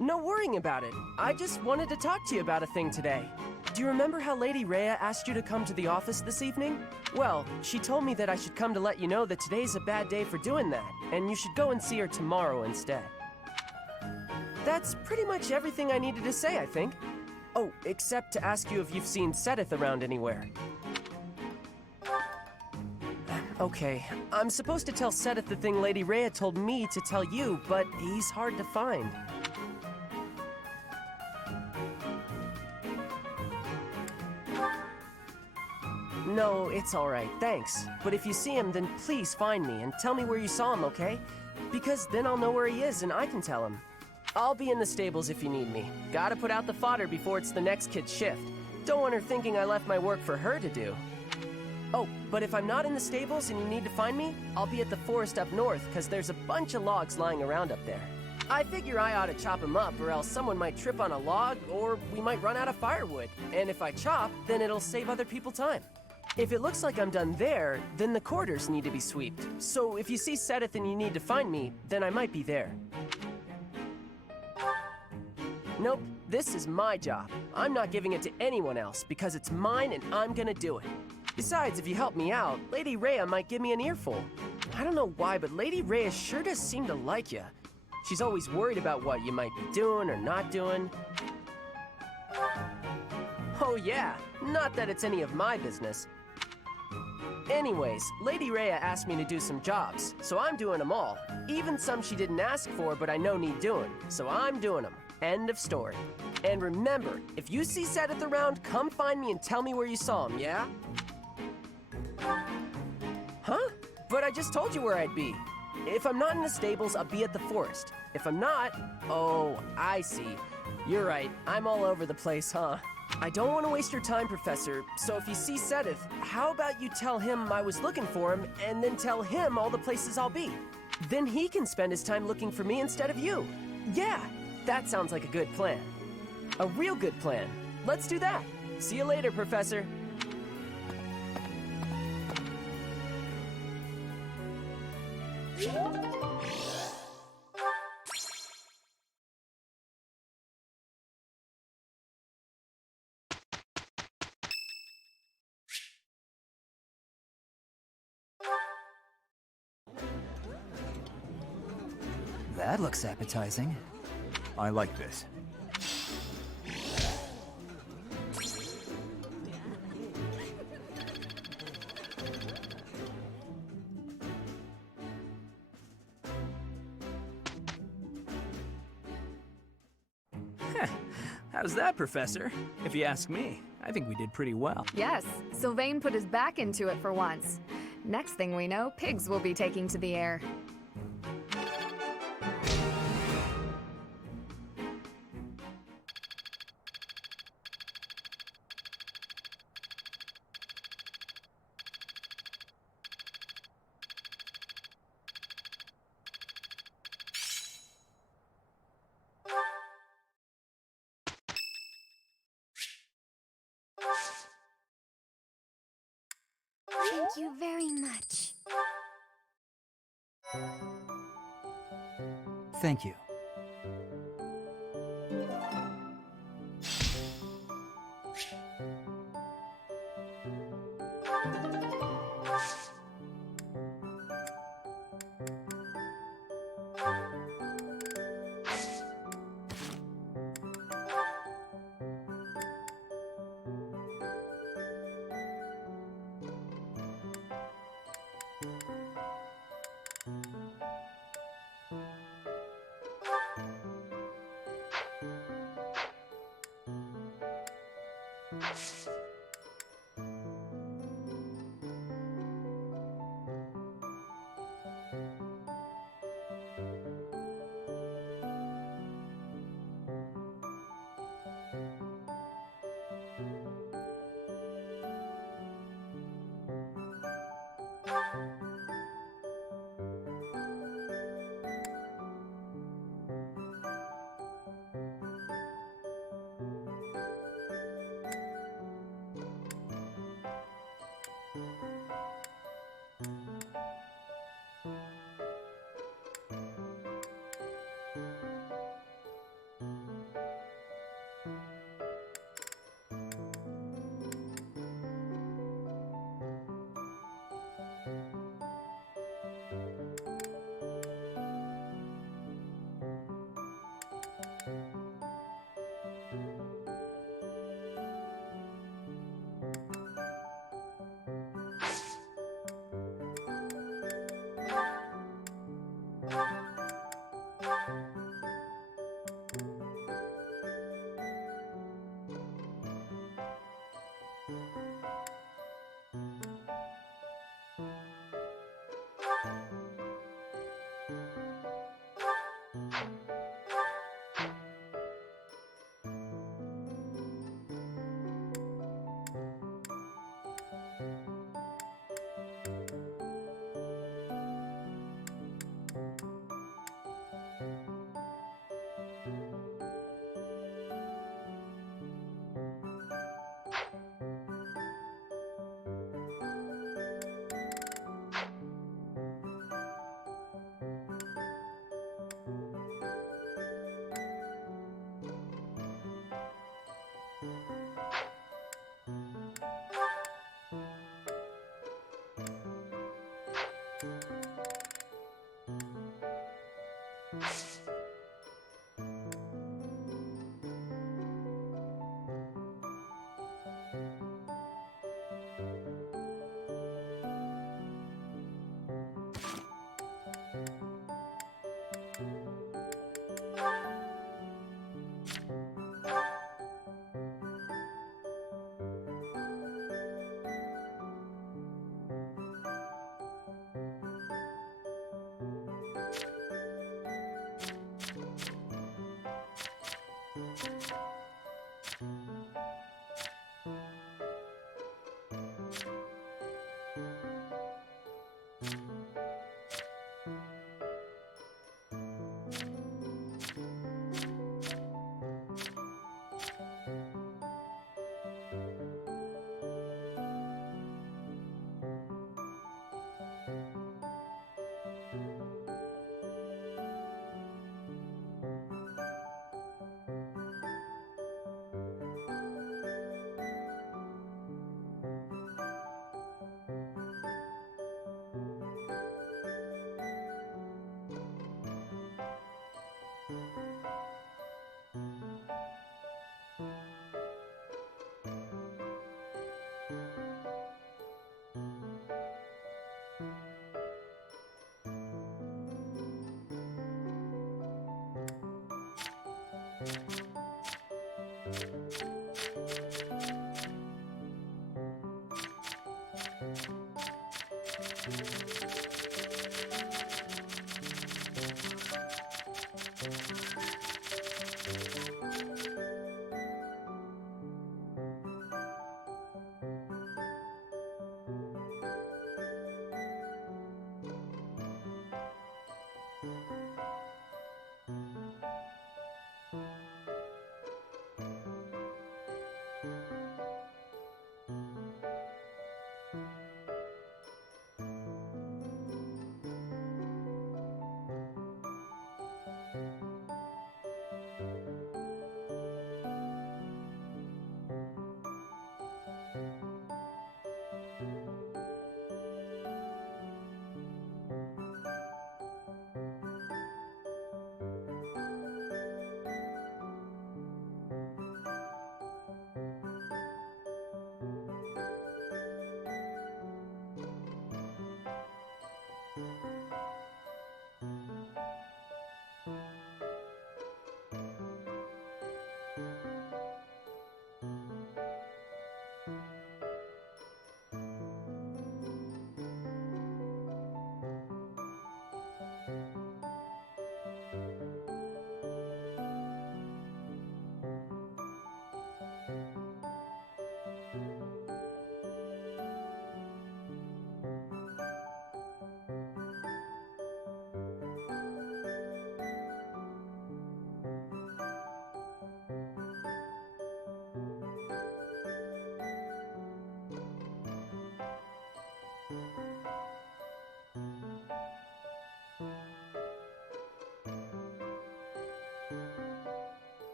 No worrying about it. I just wanted to talk to you about a thing today. Do you remember how Lady Rhea asked you to come to the office this evening? Well, she told me that I should come to let you know that today's a bad day for doing that, and you should go and see her tomorrow instead. That's pretty much everything I needed to say, I think. Oh, except to ask you if you've seen Sedith around anywhere. Okay, I'm supposed to tell Sedith the thing Lady Rhea told me to tell you, but he's hard to find. No, it's alright, thanks. But if you see him, then please find me and tell me where you saw him, okay? Because then I'll know where he is and I can tell him. I'll be in the stables if you need me. Gotta put out the fodder before it's the next kid's shift. Don't want her thinking I left my work for her to do. Oh, but if I'm not in the stables and you need to find me, I'll be at the forest up north, because there's a bunch of logs lying around up there. I figure I ought to chop them up, or else someone might trip on a log, or we might run out of firewood. And if I chop, then it'll save other people time. If it looks like I'm done there, then the quarters need to be swept. So if you see Sedith and you need to find me, then I might be there. Nope, this is my job. I'm not giving it to anyone else because it's mine and I'm gonna do it. Besides, if you help me out, Lady Rhea might give me an earful. I don't know why, but Lady Rhea sure does seem to like you. She's always worried about what you might be doing or not doing. Oh yeah, not that it's any of my business. Anyways, Lady Rhea asked me to do some jobs, so I'm doing them all. Even some she didn't ask for, but I know need doing, so I'm doing them. End of story. And remember, if you see Sedith around, come find me and tell me where you saw him, yeah? Huh? But I just told you where I'd be. If I'm not in the stables, I'll be at the forest. If I'm not, oh, I see. You're right, I'm all over the place, huh? I don't want to waste your time, Professor, so if you see Sedith, how about you tell him I was looking for him, and then tell him all the places I'll be? Then he can spend his time looking for me instead of you. Yeah, that sounds like a good plan. A real good plan. Let's do that. See you later, Professor. That looks appetizing. I like this. How's that, Professor? If you ask me, I think we did pretty well. Yes, Sylvain put his back into it for once. Next thing we know, pigs will be taking to the air. Thank you very much. Thank you.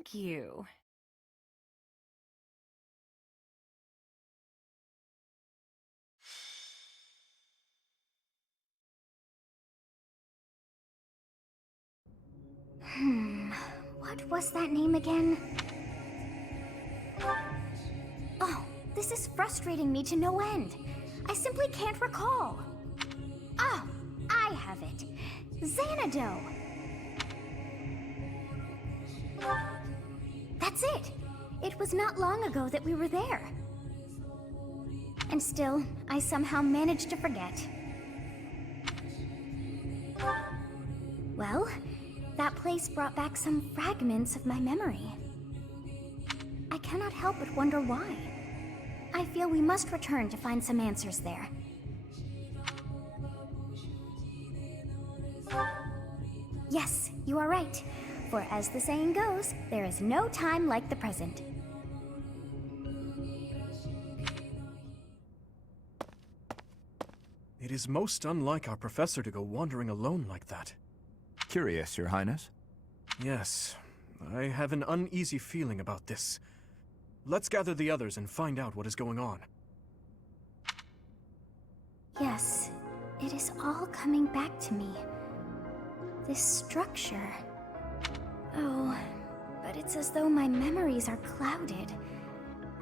Thank you. What was that name again? Oh, this is frustrating me to no end. I simply can't recall. Oh, I have it. Xanadu. That's it. It was not long ago that we were there. And still, I somehow managed to forget. Well, that place brought back some fragments of my memory. I cannot help but wonder why. I feel we must return to find some answers there. Yes, you are right. For as the saying goes, there is no time like the present. It is most unlike our professor to go wandering alone like that. Curious, Your Highness? Yes, I have an uneasy feeling about this. Let's gather the others and find out what is going on. Yes, it is all coming back to me. This structure. Oh, but it's as though my memories are clouded.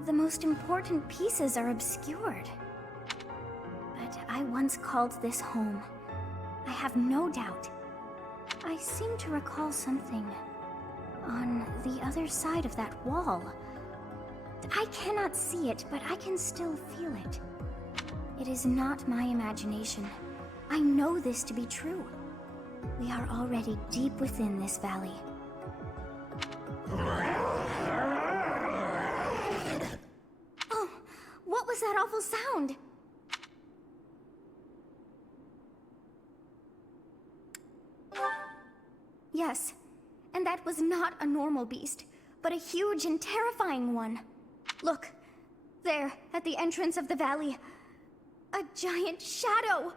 The most important pieces are obscured. But I once called this home. I have no doubt. I seem to recall something on the other side of that wall. I cannot see it, but I can still feel it. It is not my imagination. I know this to be true. We are already deep within this valley. Oh, what was that awful sound? Yes, and that was not a normal beast, but a huge and terrifying one. Look, there, at the entrance of the valley, a giant shadow!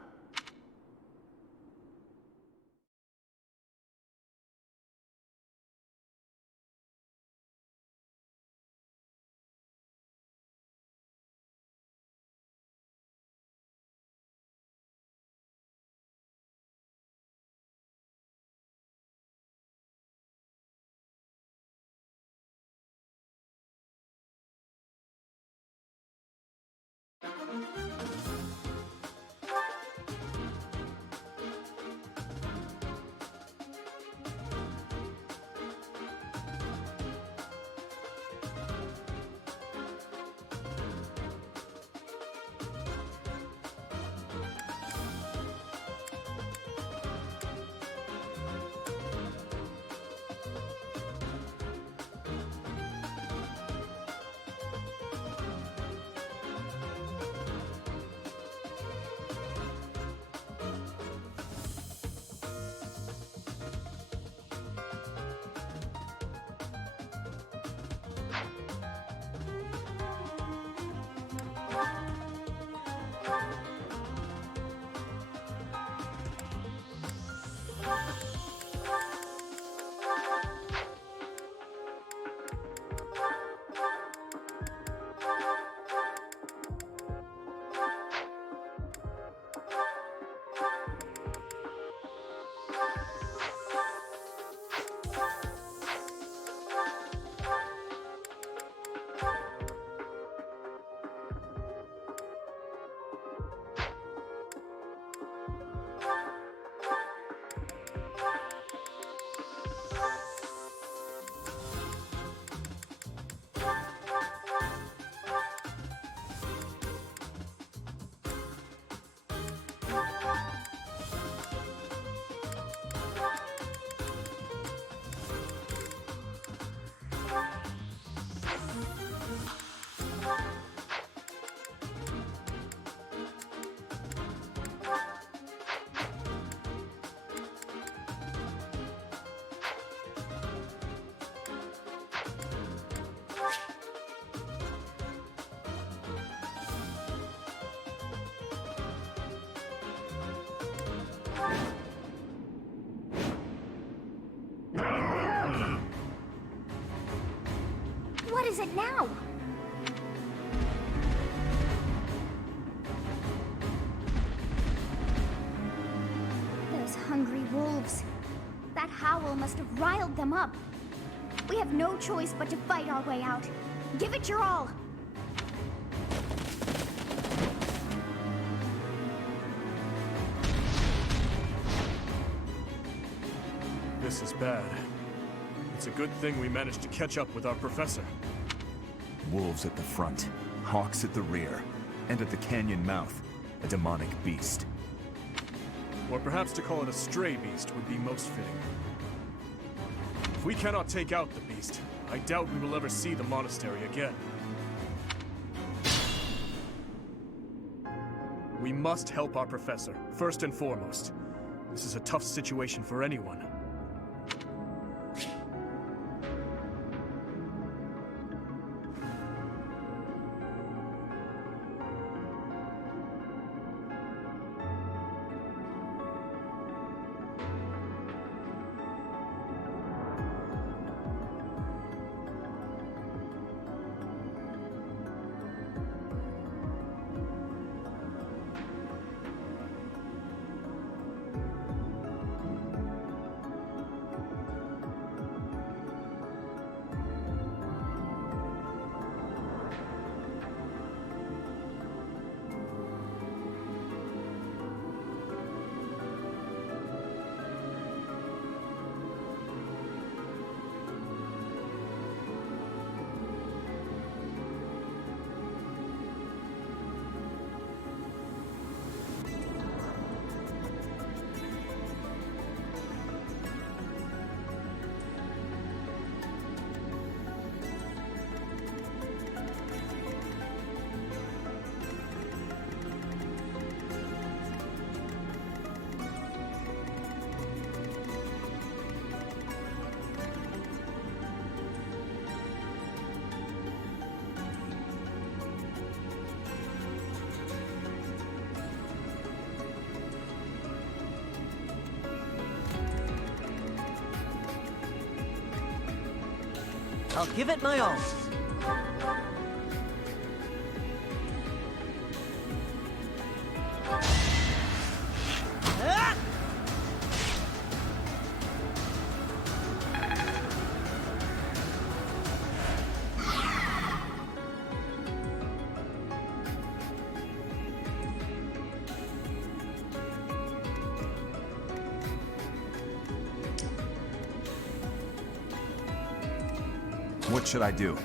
it now? Those hungry wolves. That howl must have riled them up. We have no choice but to fight our way out. Give it your all! This is bad. It's a good thing we managed to catch up with our professor. Wolves at the front, hawks at the rear, and at the canyon mouth, a demonic beast. Or perhaps to call it a stray beast would be most fitting. If we cannot take out the beast, I doubt we will ever see the monastery again. We must help our professor, first and foremost. This is a tough situation for anyone. I'll give it my all. What should I do?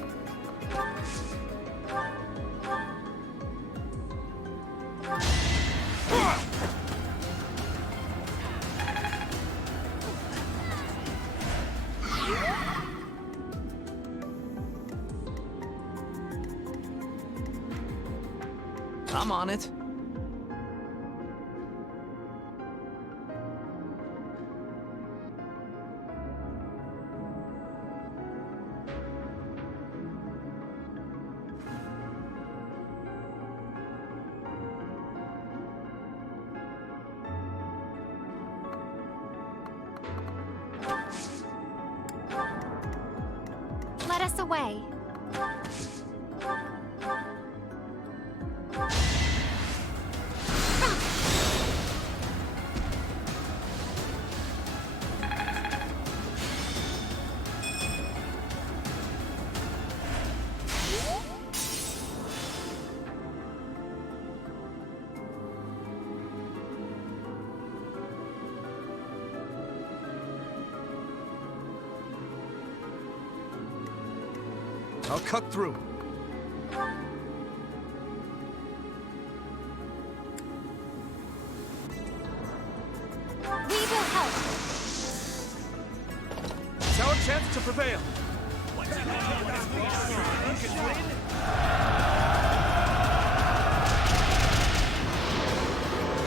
I'm on it. Let us away. I'll cut through. We will help. It's our chance to prevail.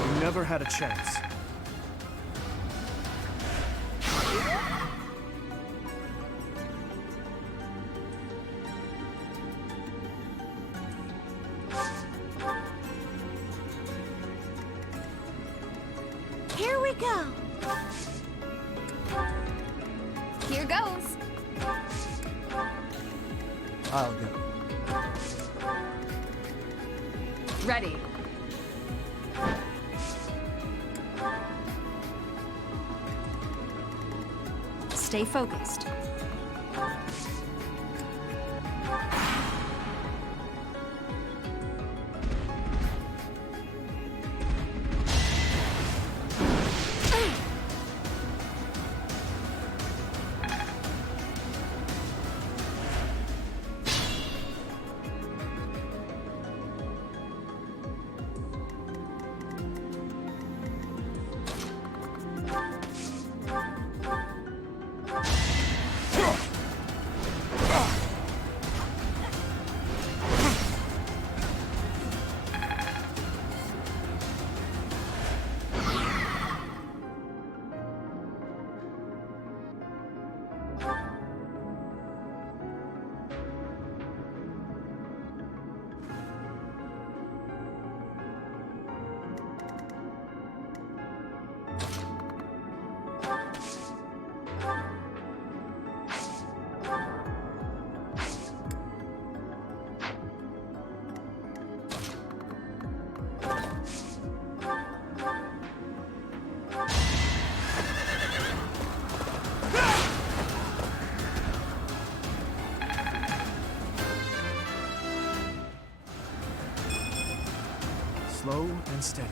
We never had a chance. Here we go. Here goes. I'll go. Ready. Stay focused. Slow and steady.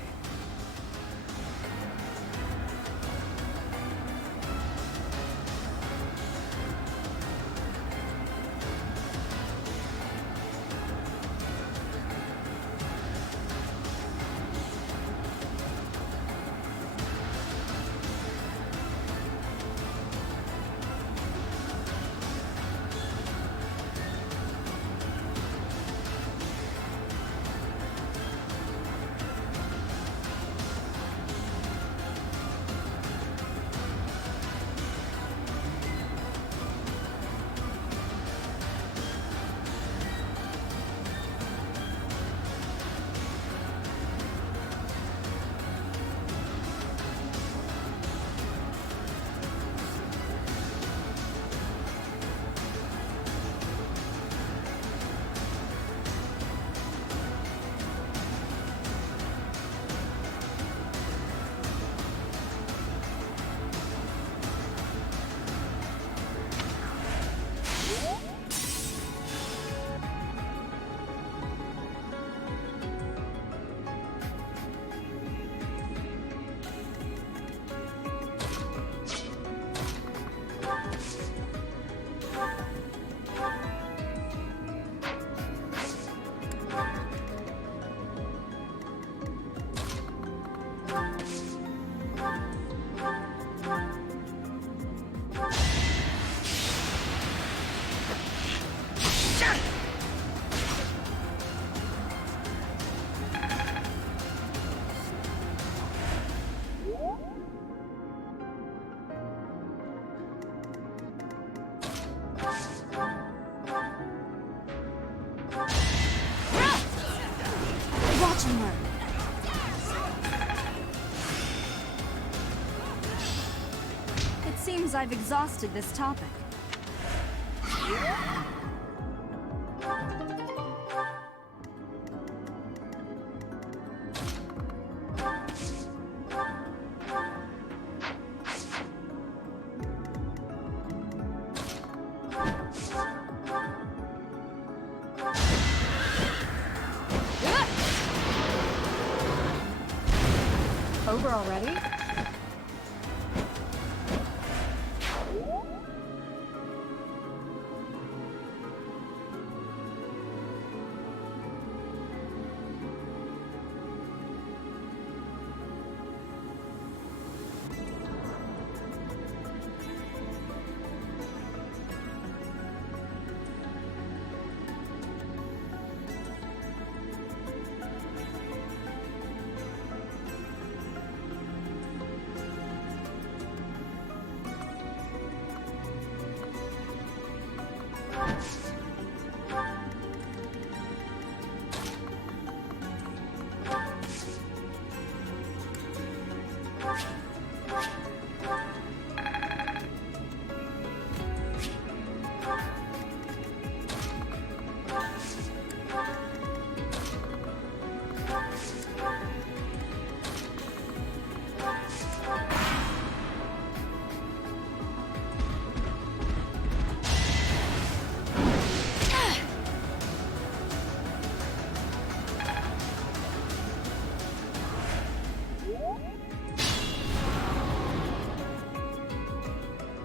Watching her. It seems I've exhausted this topic. Over already?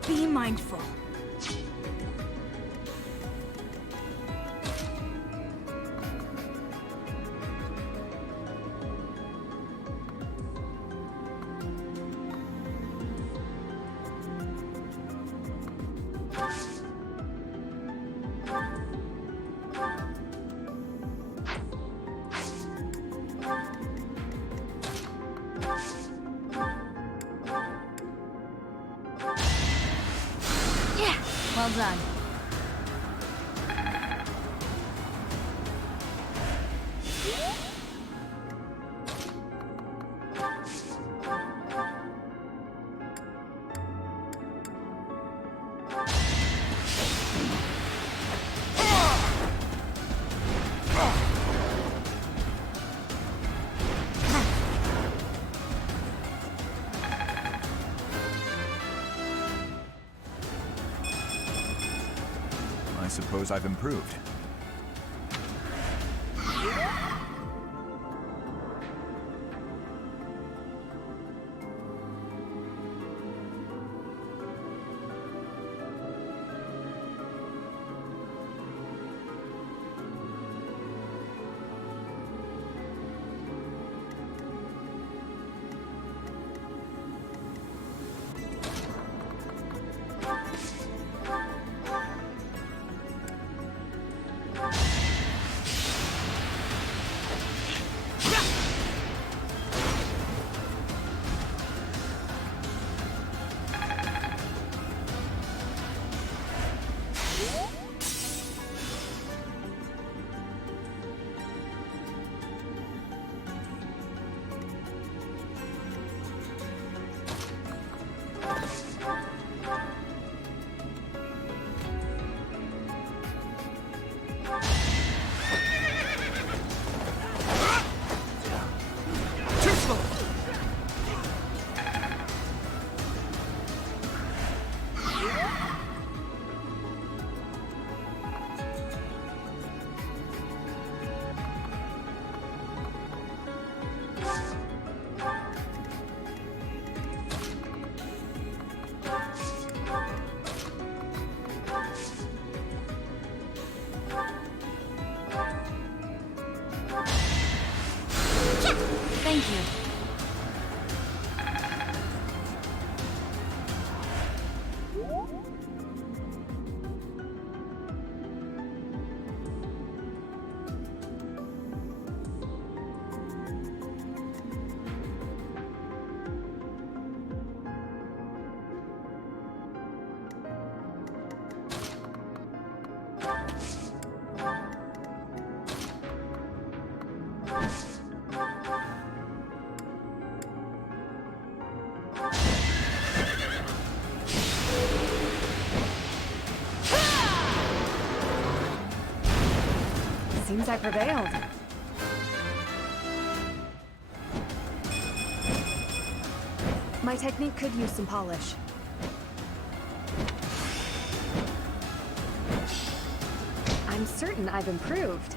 Be mindful. Well done. I suppose I've improved. Thank you. Seems I prevailed. My technique could use some polish. I'm certain I've improved.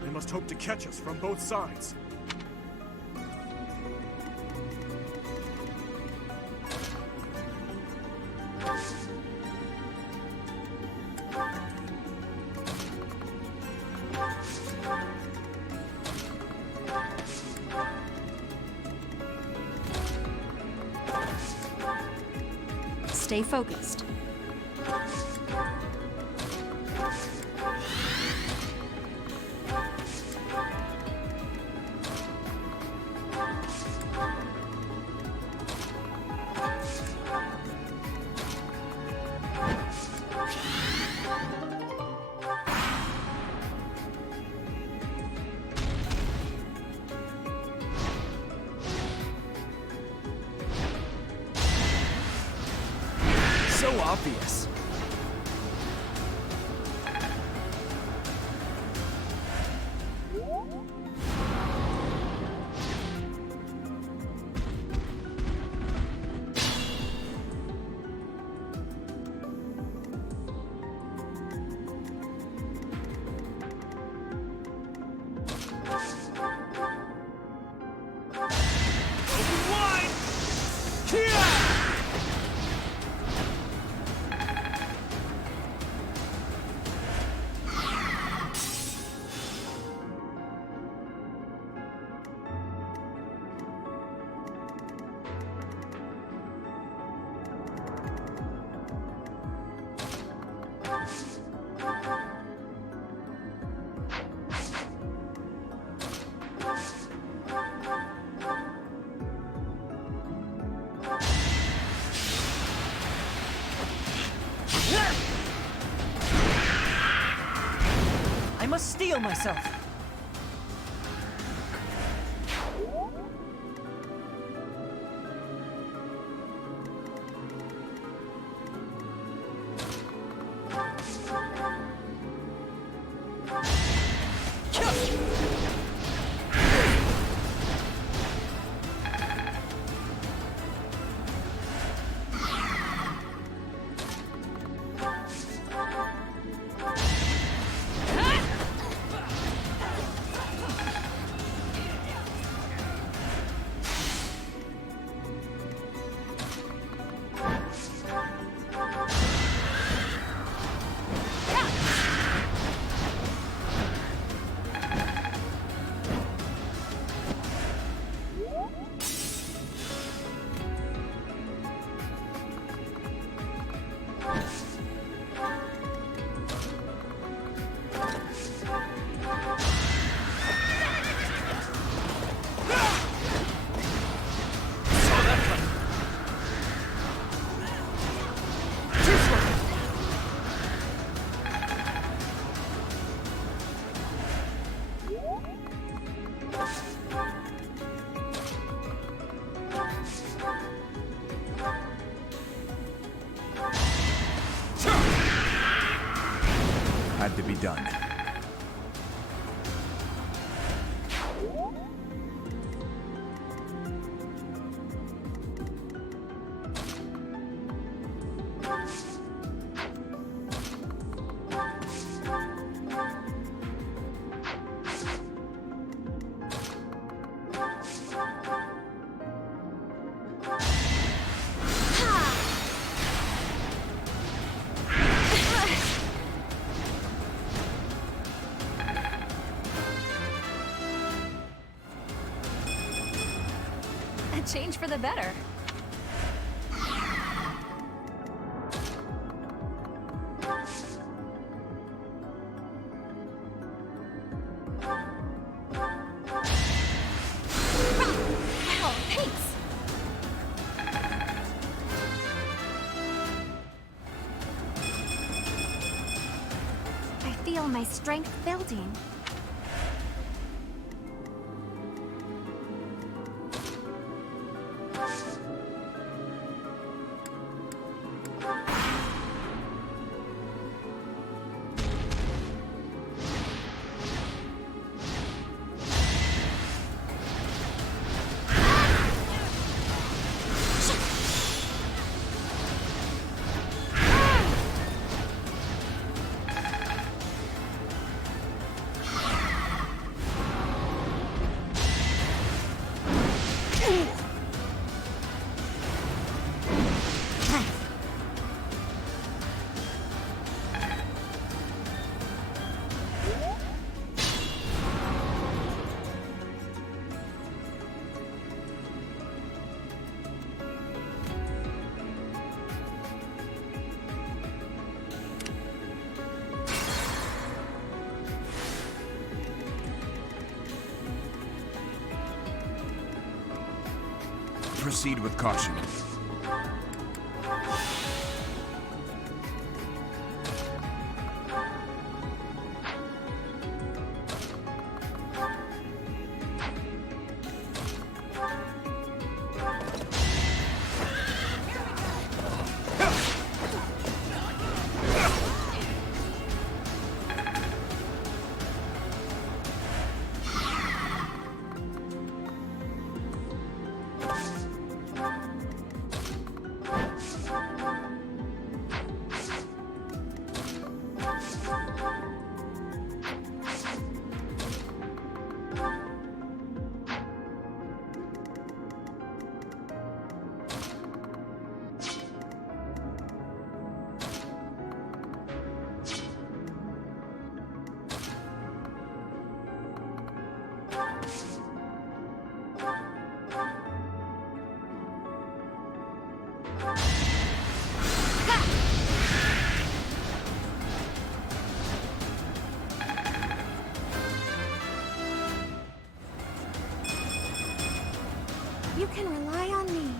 They must hope to catch us from both sides. Stay focused. so obvious. I must steel myself. Had to be done. A change for the better. Wow, thanks! I feel my strength building. Proceed with caution. You can rely on me.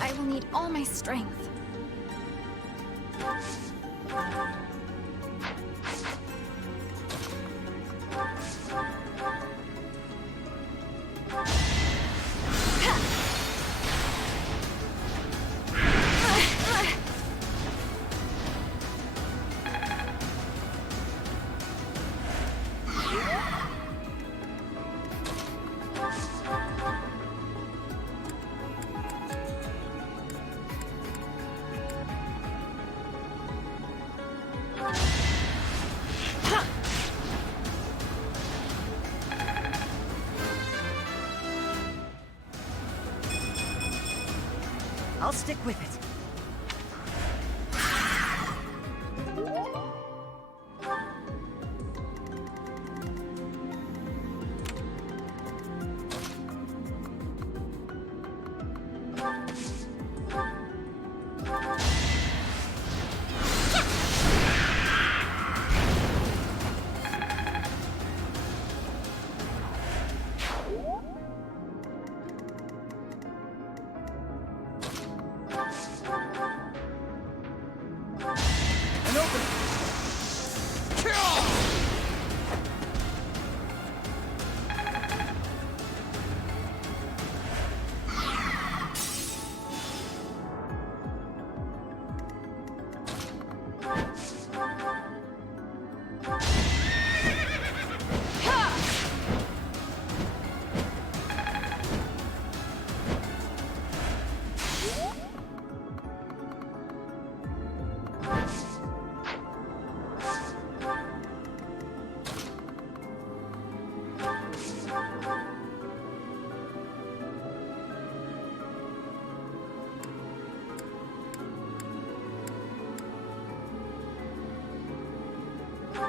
I will need all my strength. I'll stick with it.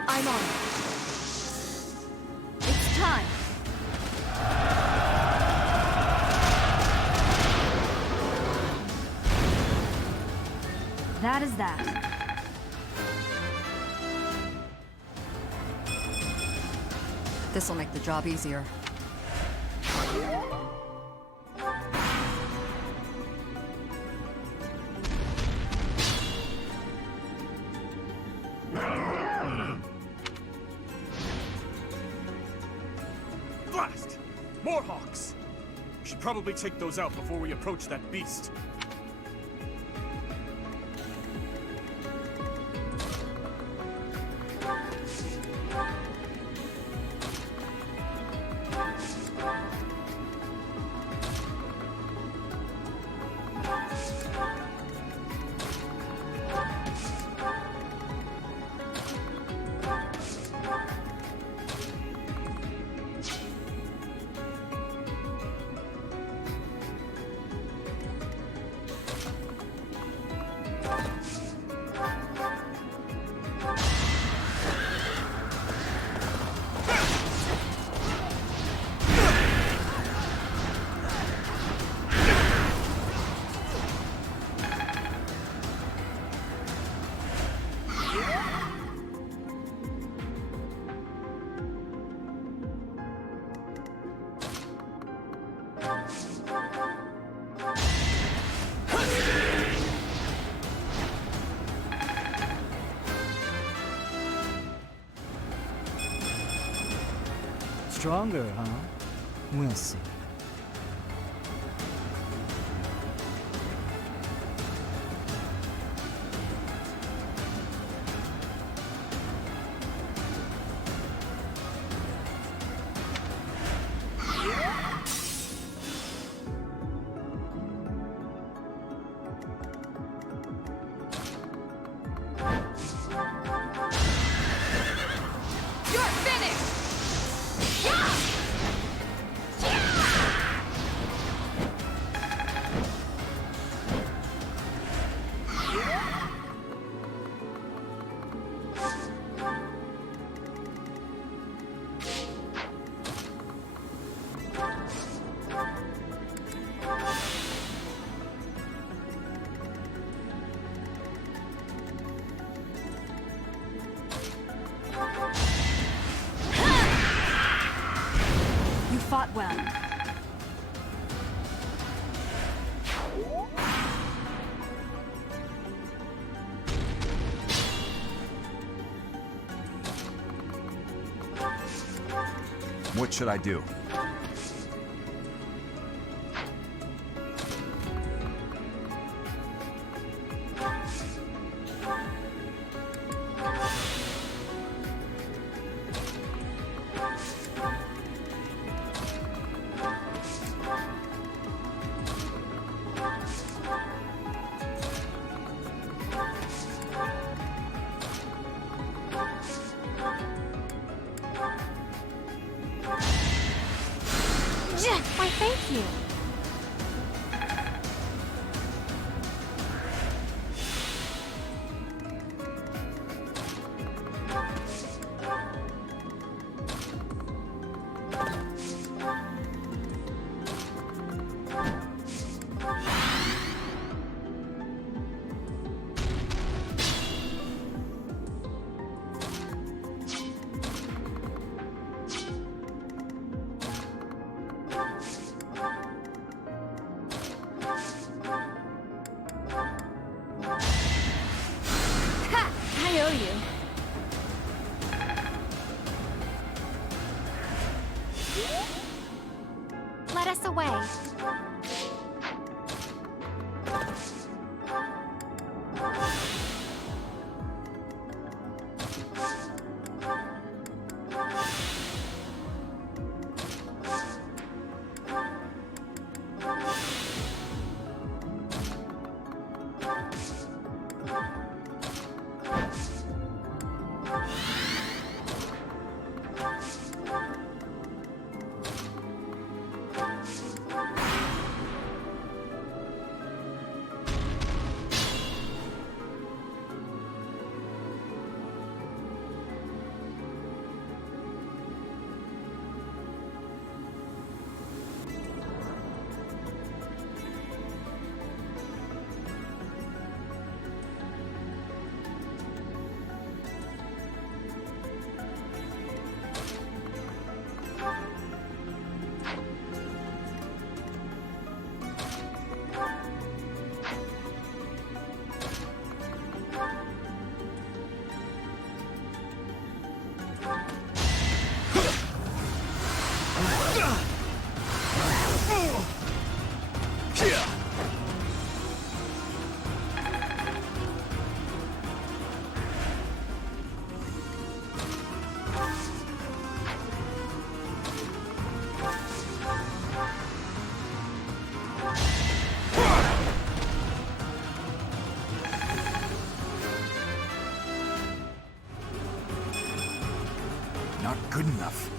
I'm on. It's time. That is that. This'll make the job easier. Blast! More hawks! We should probably take those out before we approach that beast. Stronger, huh? We'll see. You're finished! You fought well. What should I do? Why, thank you. I owe you. Let us away. Not good enough.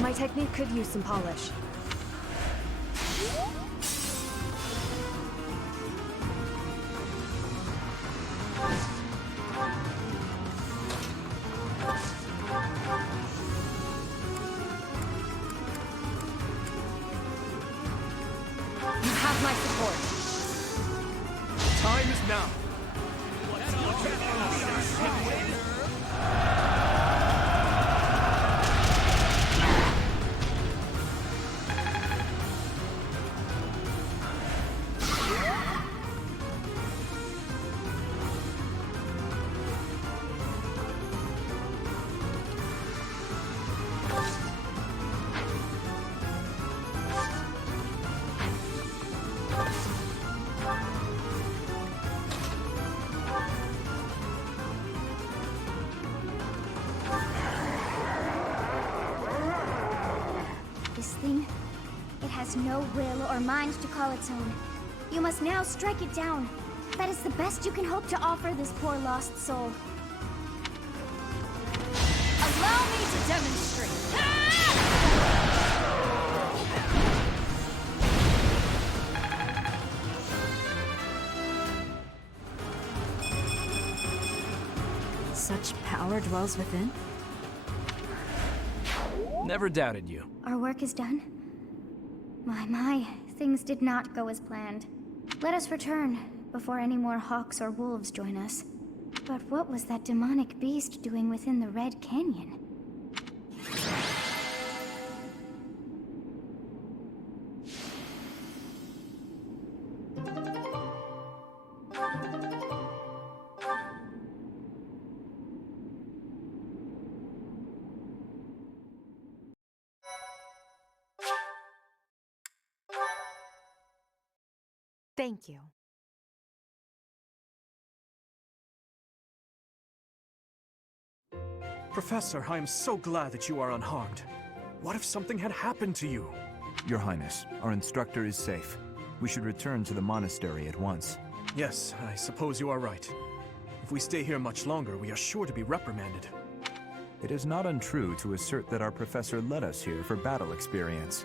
My technique could use some polish. You have my support. Time is now. this thing. It has no will or mind to call its own. You must now strike it down. That is the best you can hope to offer this poor lost soul. Allow me to demonstrate. Such power dwells within? Never doubted you. Our work is done. My, things did not go as planned. Let us return, before any more hawks or wolves join us. But what was that demonic beast doing within the Red Canyon? Thank you. Professor, I am so glad that you are unharmed. What if something had happened to you? Your Highness, our instructor is safe. We should return to the monastery at once. Yes, I suppose you are right. If we stay here much longer, we are sure to be reprimanded. It is not untrue to assert that our professor led us here for battle experience.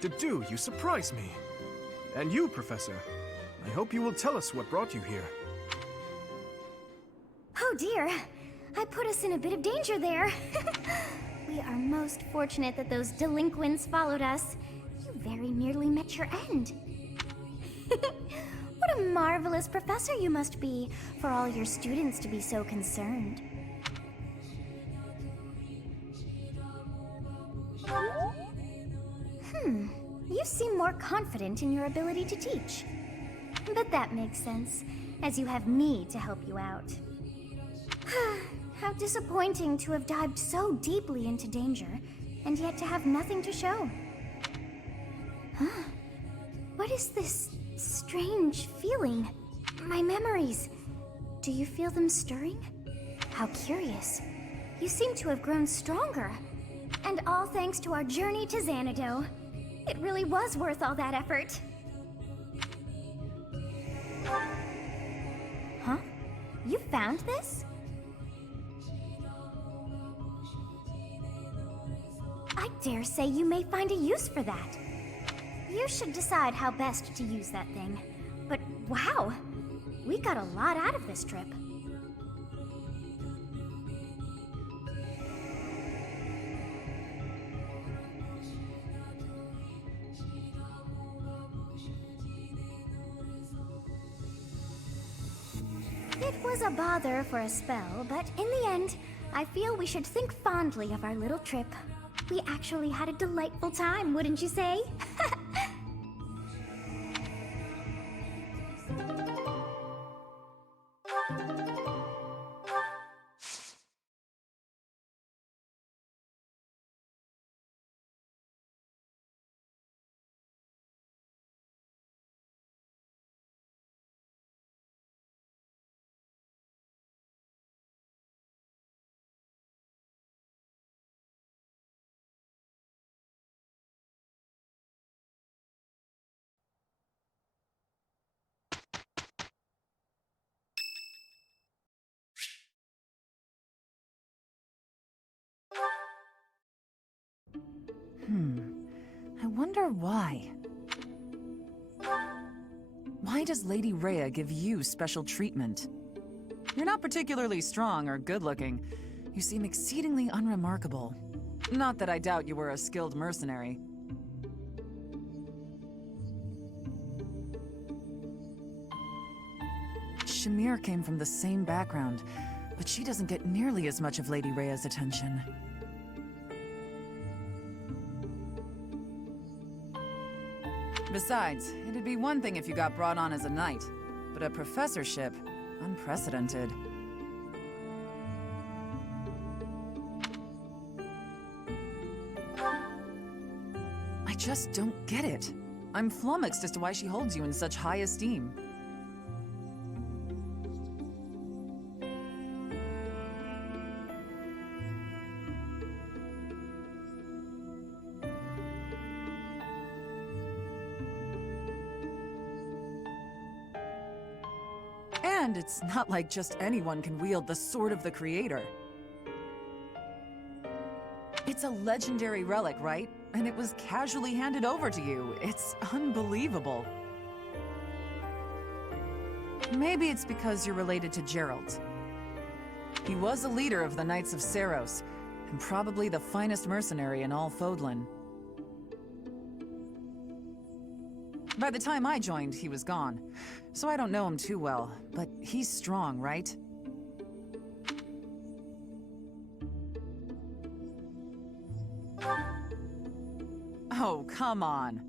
Dedu, you surprise me. And you, Professor. I hope you will tell us what brought you here. Oh dear, I put us in a bit of danger there. We are most fortunate that those delinquents followed us. You very nearly met your end. What a marvelous professor you must be, for all your students to be so concerned. You seem more confident in your ability to teach. But that makes sense, as you have me to help you out. How disappointing to have dived so deeply into danger, and yet to have nothing to show. Huh? What is this strange feeling? My memories. Do you feel them stirring? How curious. You seem to have grown stronger. And all thanks to our journey to Xanadu. It really was worth all that effort. Huh? You found this? I dare say you may find a use for that. You should decide how best to use that thing. But wow, we got a lot out of this trip. It was a bother for a spell, but in the end, I feel we should think fondly of our little trip. We actually had a delightful time, wouldn't you say? I wonder why. Why does Lady Rhea give you special treatment? You're not particularly strong or good-looking. You seem exceedingly unremarkable. Not that I doubt you were a skilled mercenary. Shamir came from the same background, but she doesn't get nearly as much of Lady Rhea's attention. Besides, it'd be one thing if you got brought on as a knight, but a professorship, unprecedented. I just don't get it. I'm flummoxed as to why she holds you in such high esteem. And it's not like just anyone can wield the Sword of the Creator. It's a legendary relic, right? And it was casually handed over to you. It's unbelievable. Maybe it's because you're related to Geralt. He was a leader of the Knights of Seiros, and probably the finest mercenary in all Fodlan. By the time I joined, he was gone, so I don't know him too well, but he's strong, right? Oh, come on.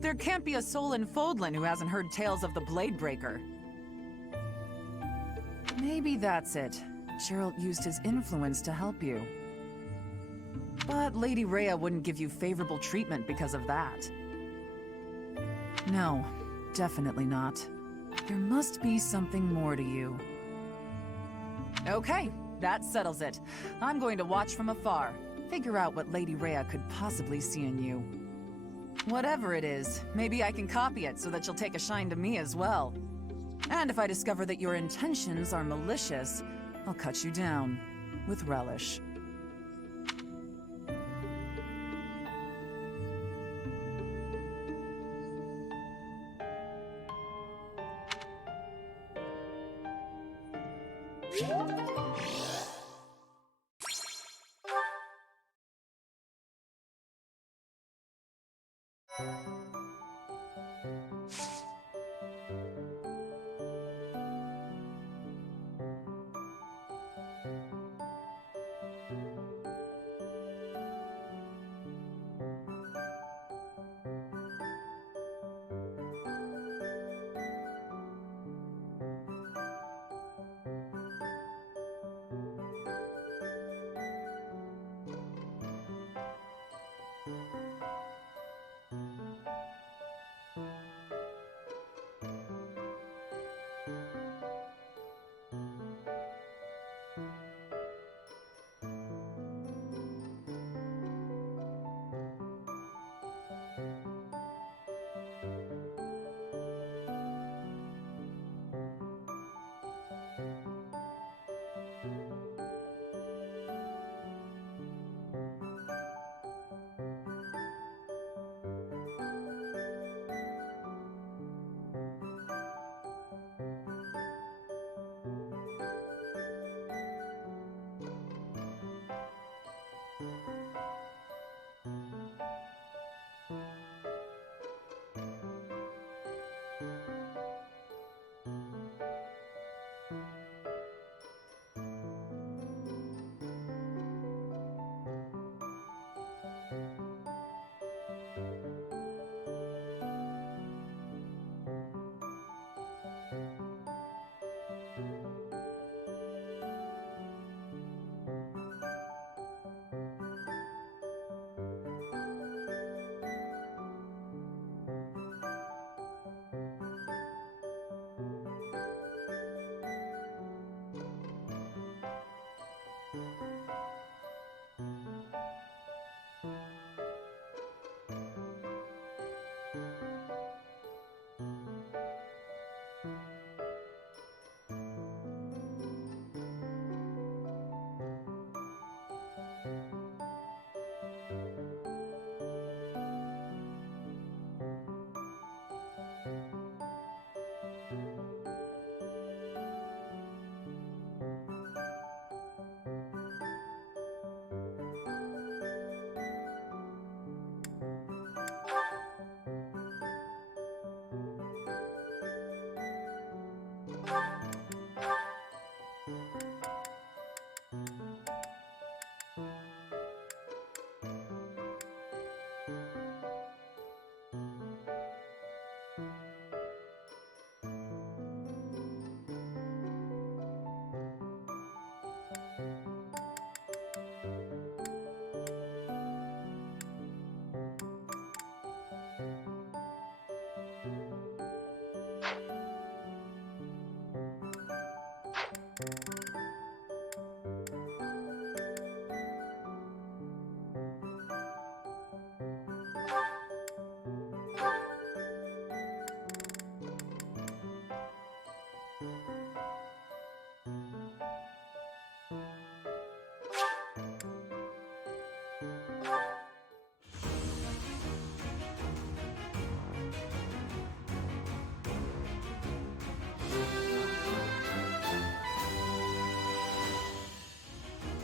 There can't be a soul in Fodlan who hasn't heard tales of the Bladebreaker. Maybe that's it. Geralt used his influence to help you. But Lady Rhea wouldn't give you favorable treatment because of that. No, definitely not. There must be something more to you. Okay, that settles it. I'm going to watch from afar. Figure out what Lady Rhea could possibly see in you. Whatever it is, maybe I can copy it so that you'll take a shine to me as well. And if I discover that your intentions are malicious, I'll cut you down with relish.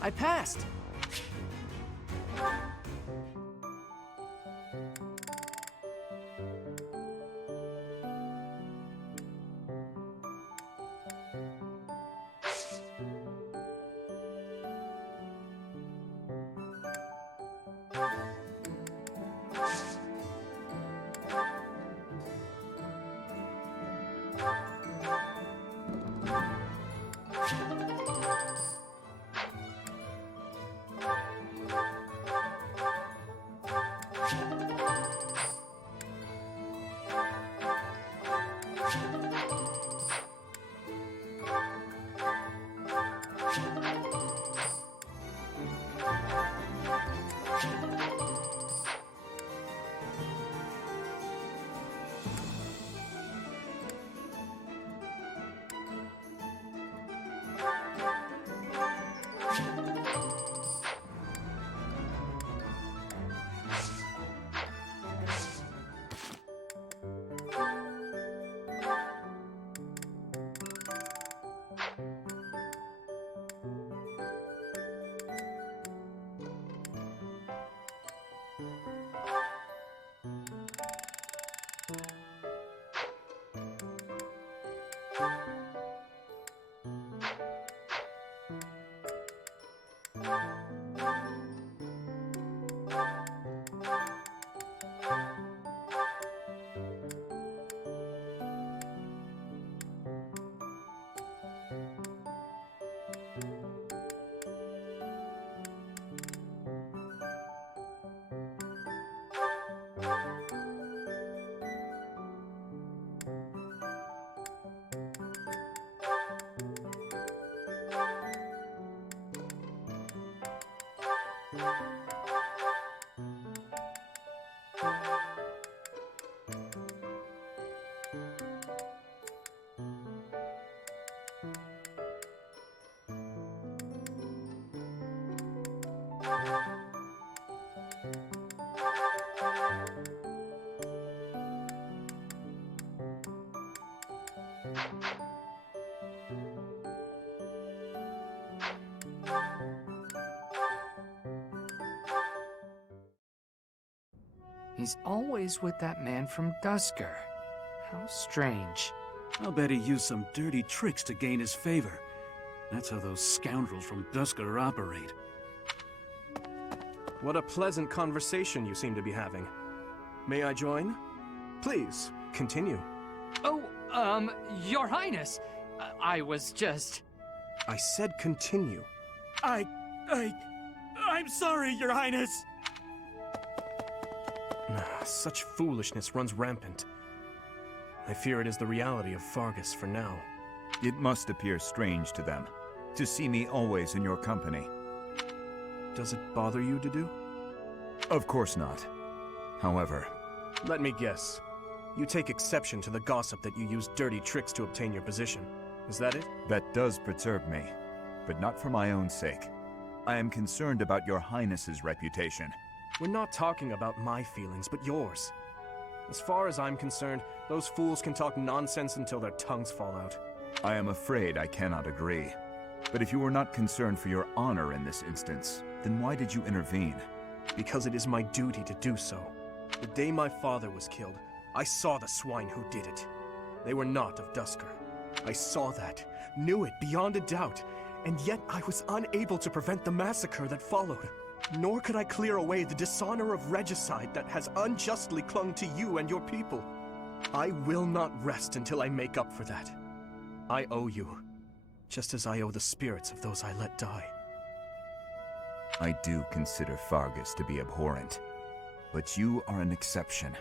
I passed! He's always with that man from Dusker. How strange. I'll bet he used some dirty tricks to gain his favor. That's how those scoundrels from Dusker operate. What a pleasant conversation you seem to be having. May I join? Please, continue. Oh, Your Highness, I was just... I said continue. I'm sorry, Your Highness! Such foolishness runs rampant. I fear it is the reality of Fargus for now. It must appear strange to them, to see me always in your company. Does it bother you to do? Of course not. However... Let me guess. You take exception to the gossip that you use dirty tricks to obtain your position. Is that it? That does perturb me, but not for my own sake. I am concerned about your Highness's reputation. We're not talking about my feelings, but yours. As far as I'm concerned, those fools can talk nonsense until their tongues fall out. I am afraid I cannot agree. But if you were not concerned for your honor in this instance, then why did you intervene? Because it is my duty to do so. The day my father was killed, I saw the swine who did it. They were not of Dusker. I saw that, knew it beyond a doubt, and yet I was unable to prevent the massacre that followed. Nor could I clear away the dishonor of regicide that has unjustly clung to you and your people. I will not rest until I make up for that. I owe you, just as I owe the spirits of those I let die. I do consider Fargus to be abhorrent, but you are an exception.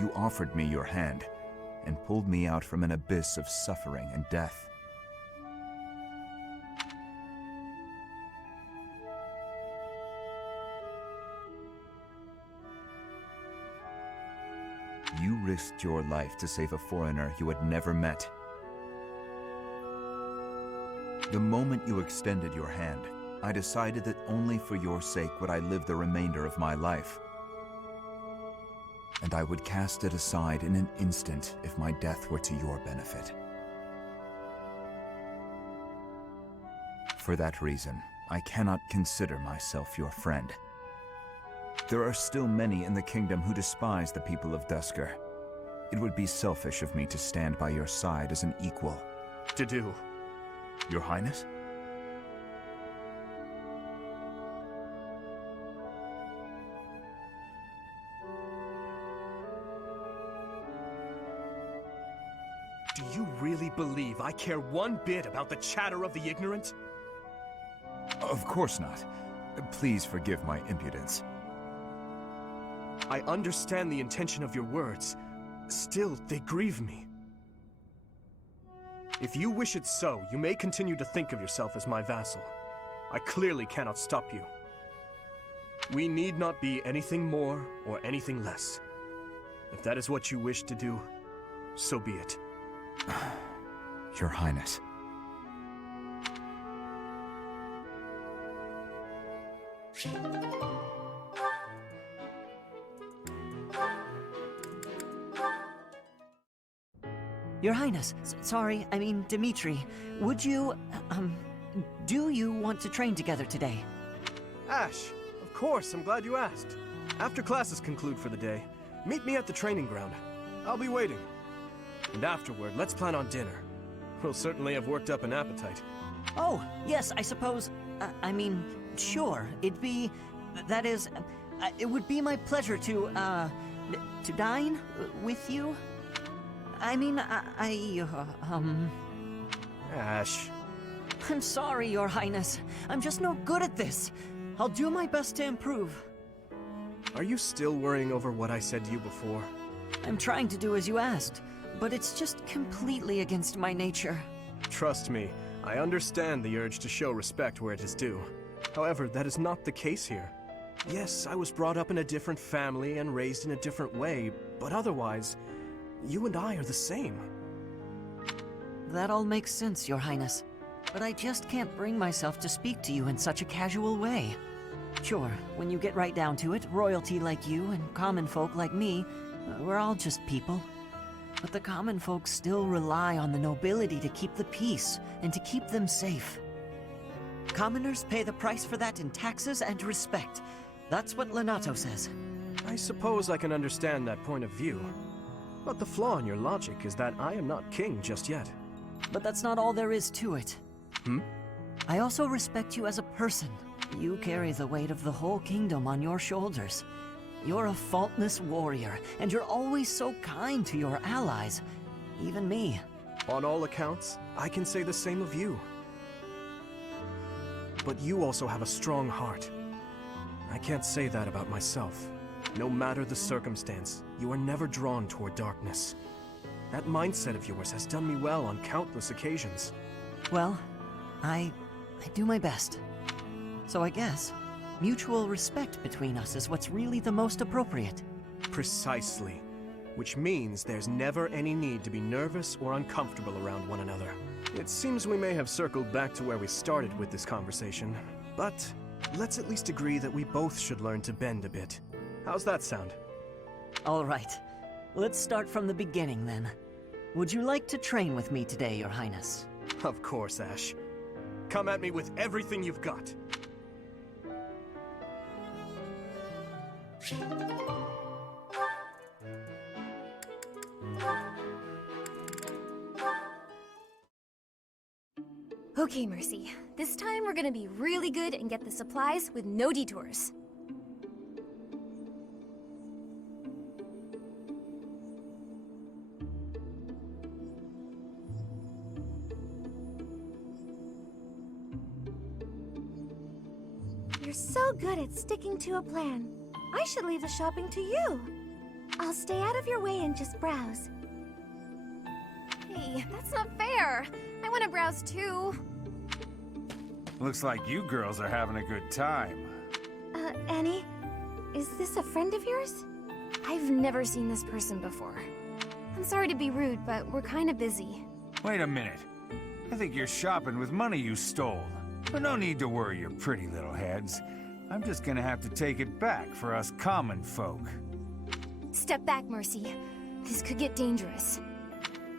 You offered me your hand, and pulled me out from an abyss of suffering and death. You risked your life to save a foreigner you had never met. The moment you extended your hand, I decided that only for your sake would I live the remainder of my life. and I would cast it aside in an instant if my death were to your benefit. For that reason, I cannot consider myself your friend. There are still many in the kingdom who despise the people of Duscur. It would be selfish of me to stand by your side as an equal. To do? Your Highness? Do you really believe I care one bit about the chatter of the ignorant? Of course not. Please forgive my impudence. I understand the intention of your words. Still, they grieve me. If you wish it so, you may continue to think of yourself as my vassal. I clearly cannot stop you. We need not be anything more or anything less. If that is what you wish to do, so be it. Your Highness. Your Highness, sorry, I mean Dimitri, would you, do you want to train together today? Ash, of course, I'm glad you asked. After classes conclude for the day, meet me at the training ground. I'll be waiting. And afterward, let's plan on dinner. We'll certainly have worked up an appetite. Oh, yes, I suppose, I mean, sure, that is, it would be my pleasure to dine with you. I mean, Ash. I'm sorry, Your Highness. I'm just no good at this. I'll do my best to improve. Are you still worrying over what I said to you before? I'm trying to do as you asked, but it's just completely against my nature. Trust me, I understand the urge to show respect where it is due. However, that is not the case here. Yes, I was brought up in a different family and raised in a different way, but otherwise, you and I are the same. That all makes sense, Your Highness. But I just can't bring myself to speak to you in such a casual way. Sure, when you get right down to it, royalty like you and common folk like me, we're all just people. But the common folk still rely on the nobility to keep the peace and to keep them safe. Commoners pay the price for that in taxes and respect. That's what Lenato says. I suppose I can understand that point of view. But the flaw in your logic is that I am not king just yet. But that's not all there is to it. I also respect you as a person. You carry the weight of the whole kingdom on your shoulders. You're a faultless warrior, and you're always so kind to your allies. Even me. On all accounts, I can say the same of you. But you also have a strong heart. I can't say that about myself. No matter the circumstance, you are never drawn toward darkness. That mindset of yours has done me well on countless occasions. Well, I do my best. So I guess mutual respect between us is what's really the most appropriate. Precisely. Which means there's never any need to be nervous or uncomfortable around one another. It seems we may have circled back to where we started with this conversation, but let's at least agree that we both should learn to bend a bit. How's that sound? All right. Let's start from the beginning, then. Would you like to train with me today, Your Highness? Of course, Ash. Come at me with everything you've got. Okay, Mercy. This time we're gonna be really good and get the supplies with no detours. You're so good at sticking to a plan. I should leave the shopping to you. I'll stay out of your way and just browse. Hey, that's not fair. I want to browse too. Looks like you girls are having a good time. Annie, is this a friend of yours? I've never seen this person before. I'm sorry to be rude, but we're kind of busy. Wait a minute. I think you're shopping with money you stole. But no need to worry your pretty little heads. I'm just gonna have to take it back for us common folk. Step back, Mercy. This could get dangerous.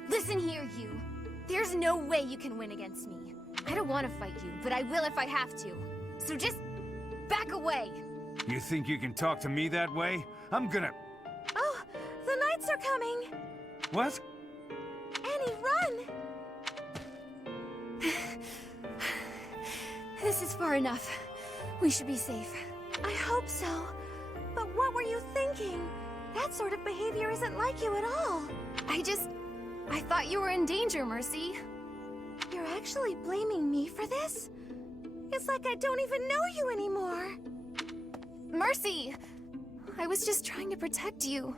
Listen here, you. There's no way you can win against me. I don't want to fight you, but I will if I have to. So just back away. You think you can talk to me that way? I'm gonna... Oh, the knights are coming. What? Annie, run! This is far enough. We should be safe. I hope so. But what were you thinking? That sort of behavior isn't like you at all. I thought you were in danger, Mercy. You're actually blaming me for this? It's like I don't even know you anymore. Mercy! I was just trying to protect you.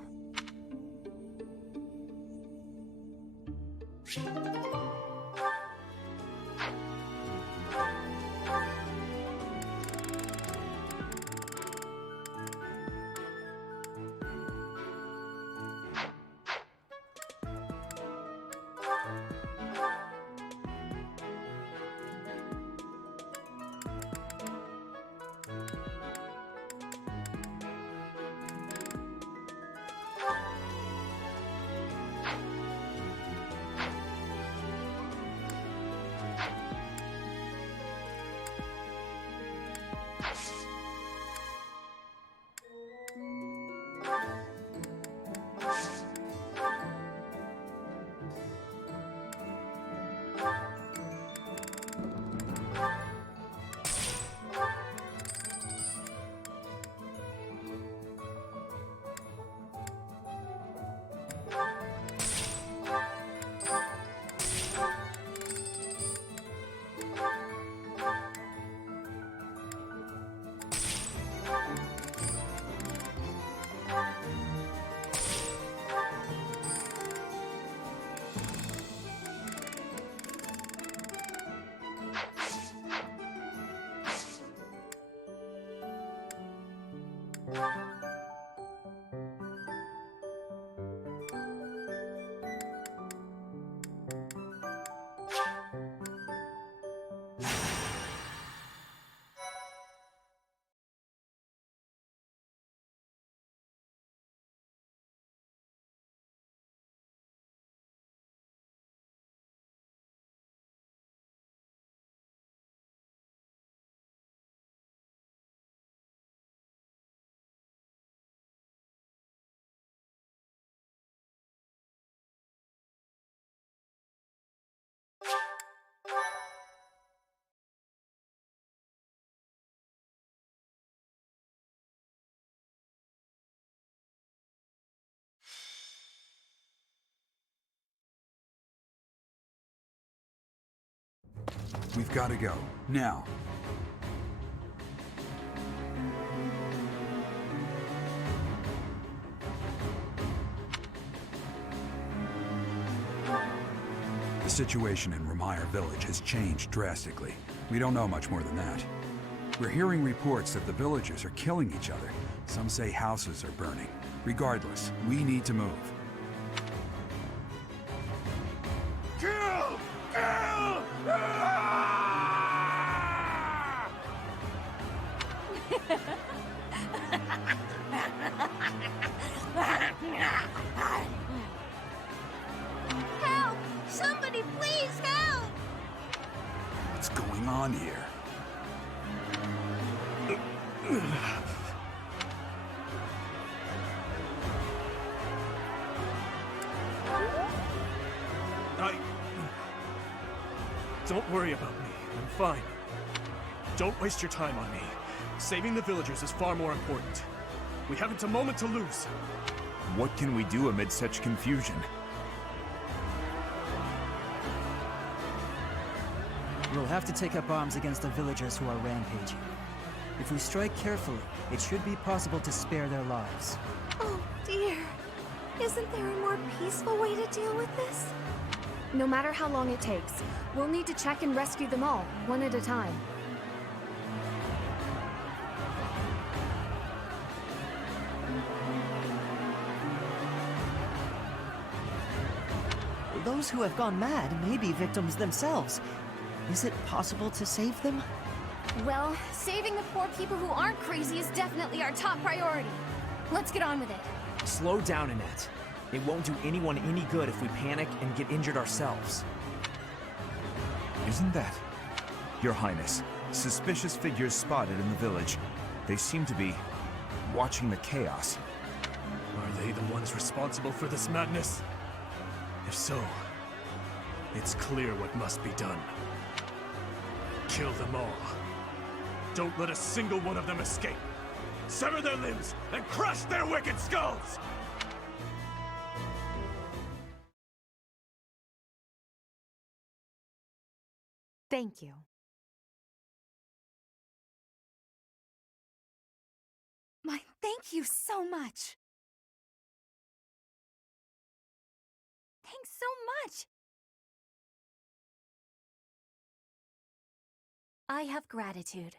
We've got to go. Now. The situation in Remire Village has changed drastically. We don't know much more than that. We're hearing reports that the villagers are killing each other. Some say houses are burning. Regardless, we need to move. Kill! Kill! Help! Somebody please help! What's going on here? Don't worry about me. I'm fine. Don't waste your time on me. Saving the villagers is far more important. We haven't a moment to lose. What can we do amid such confusion? We'll have to take up arms against the villagers who are rampaging. If we strike carefully, it should be possible to spare their lives. Oh dear. Isn't there a more peaceful way to deal with this? No matter how long it takes, we'll need to check and rescue them all, one at a time. Those who have gone mad may be victims themselves. Is it possible to save them? Well, saving the poor people who aren't crazy is definitely our top priority. Let's get on with it. Slow down, Annette. It won't do anyone any good if we panic and get injured ourselves. Isn't that... Your Highness, suspicious figures spotted in the village. They seem to be watching the chaos. Are they the ones responsible for this madness? If so, it's clear what must be done. Kill them all. Don't let a single one of them escape. Sever their limbs and crush their wicked skulls! Thank you. My thank you so much. Thanks so much. I have gratitude.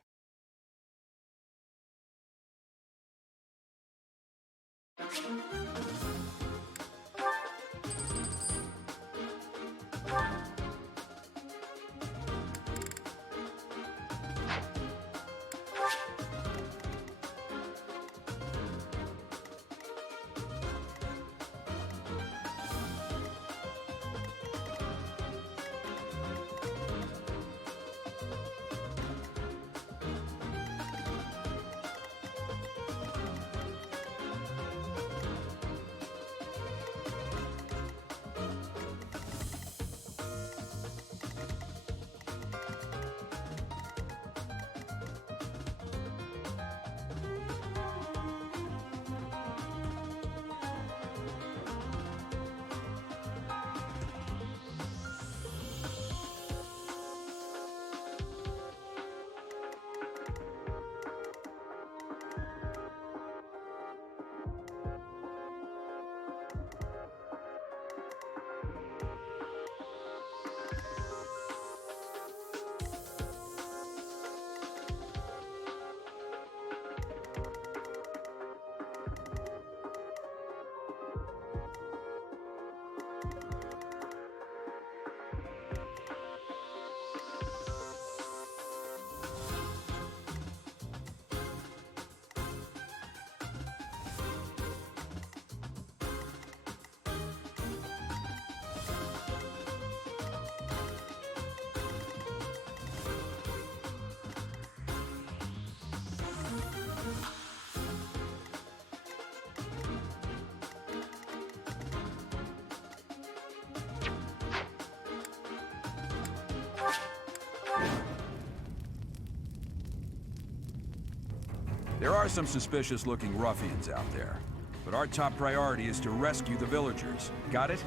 There are some suspicious-looking ruffians out there, but our top priority is to rescue the villagers. Got it?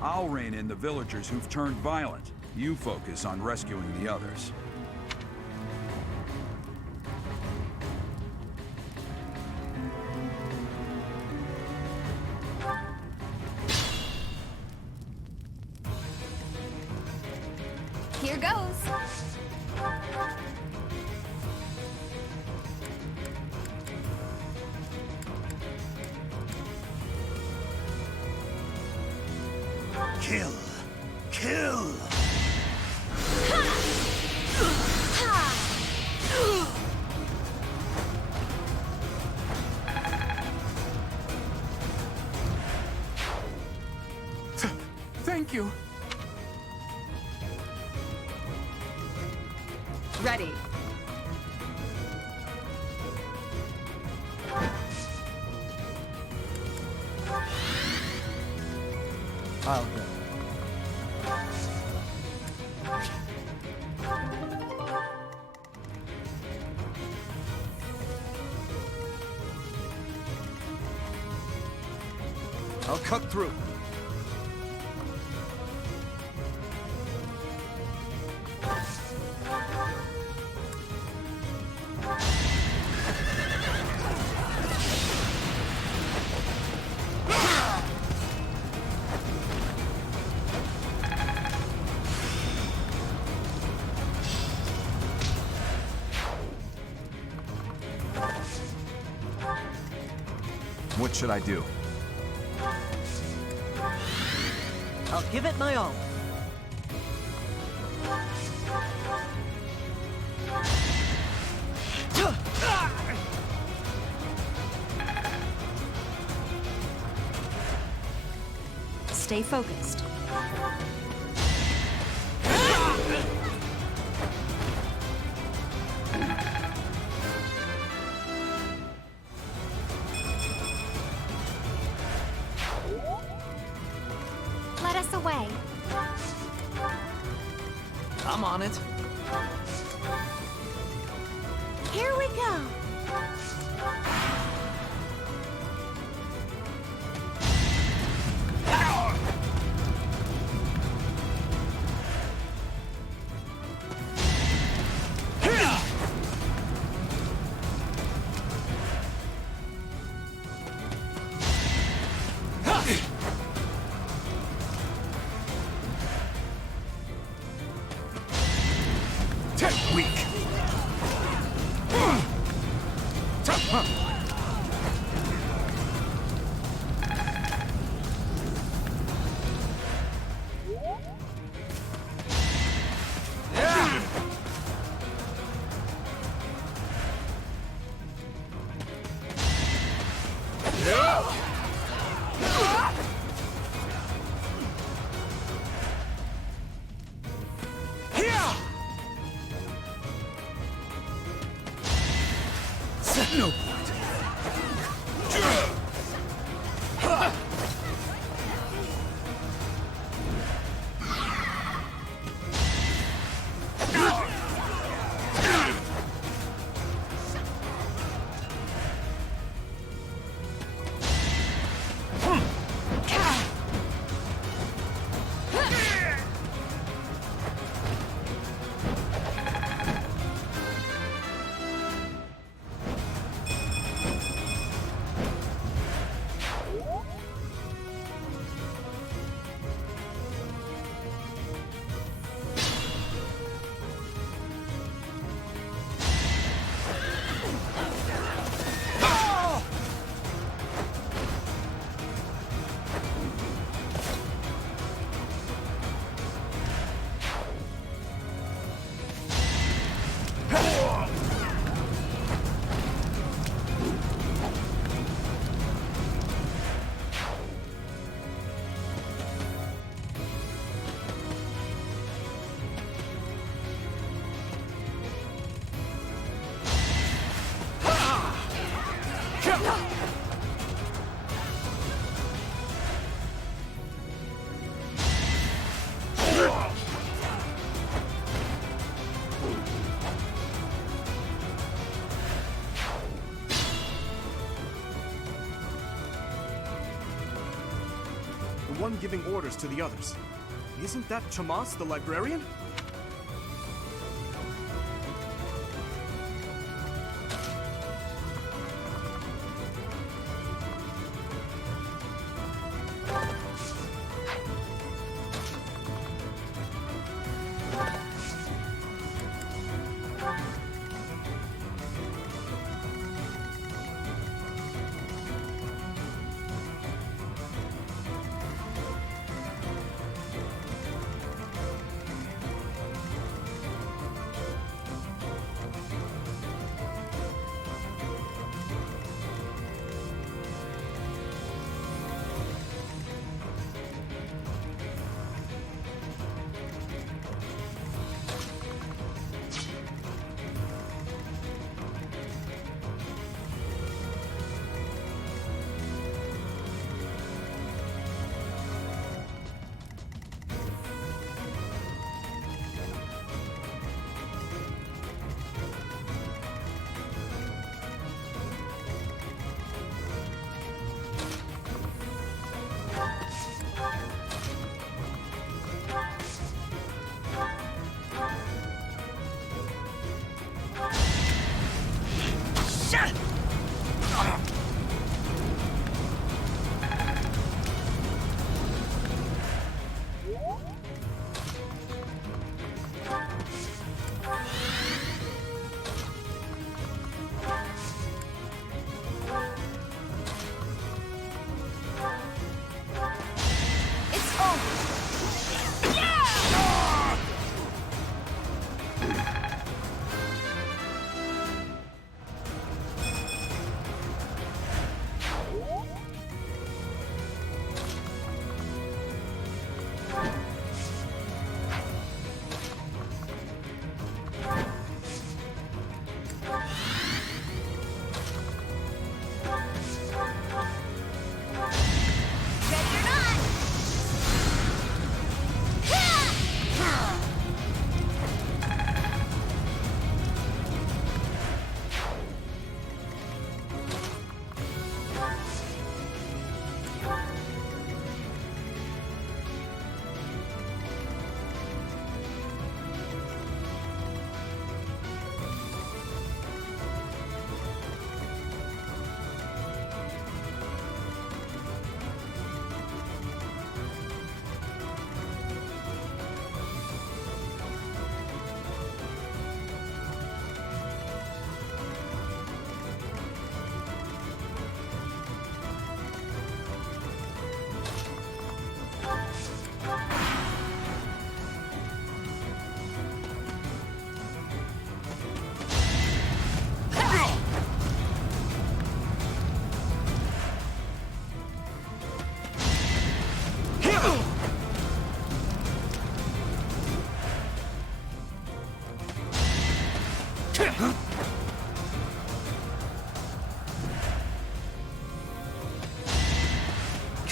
I'll rein in the villagers who've turned violent. You focus on rescuing the others. Here goes. Kill! Kill! Thank you. Ready. I'll go. I'll cut through. What should I do? I'll give it my all. stay focused. Let us away. I'm on it. Here we go. Weak. No point. The one giving orders to the others. Isn't that Tomas, the librarian?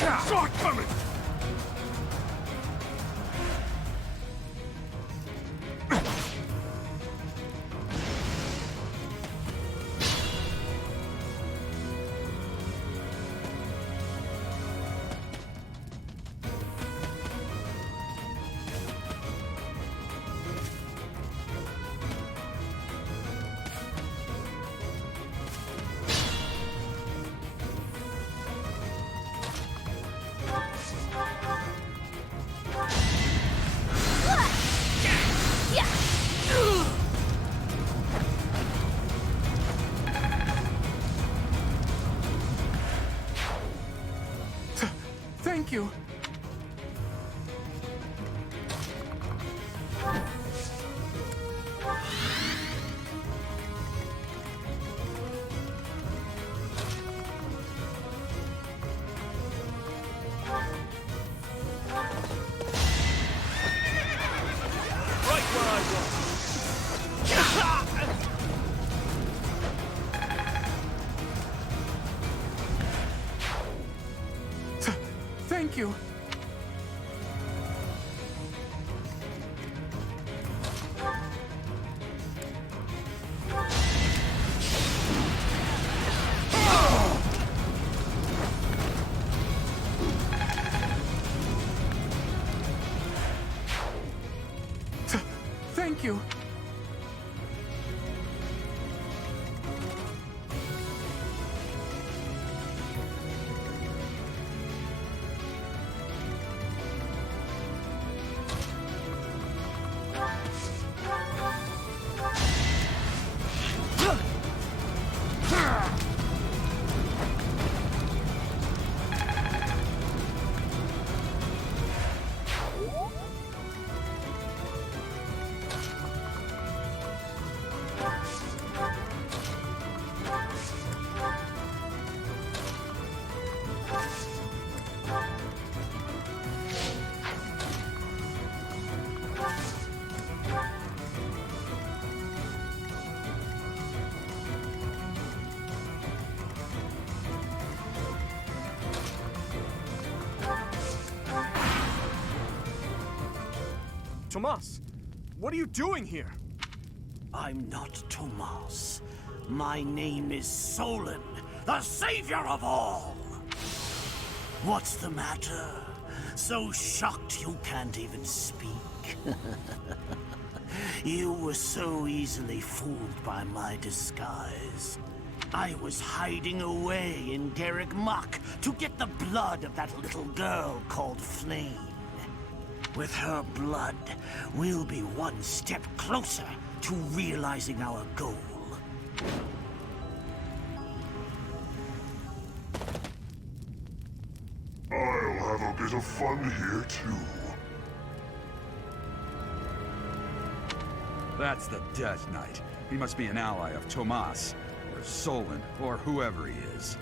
Shortcoming! Thank you. Right where I was. Thank you. Thank you. Tomas, what are you doing here? I'm not Tomas. My name is Solon, the savior of all. What's the matter? So shocked you can't even speak? You were so easily fooled by my disguise. I was hiding away in Garrick Mach to get the blood of that little girl called Flame. With her blood, we'll be one step closer to realizing our goal. I'll have a bit of fun here, too. That's the Death Knight. He must be an ally of Tomas, or Solon, or whoever he is.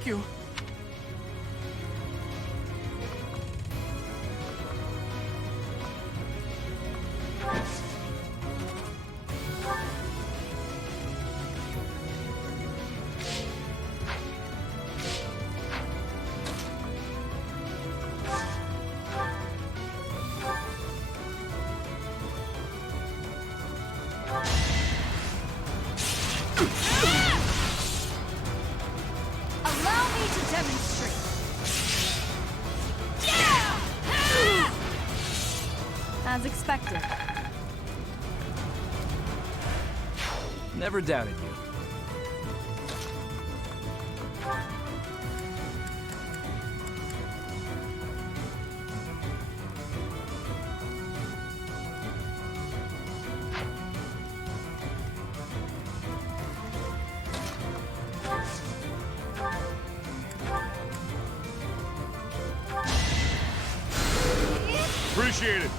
Thank you. Allow me to demonstrate. As expected. Never doubted you. Appreciate it.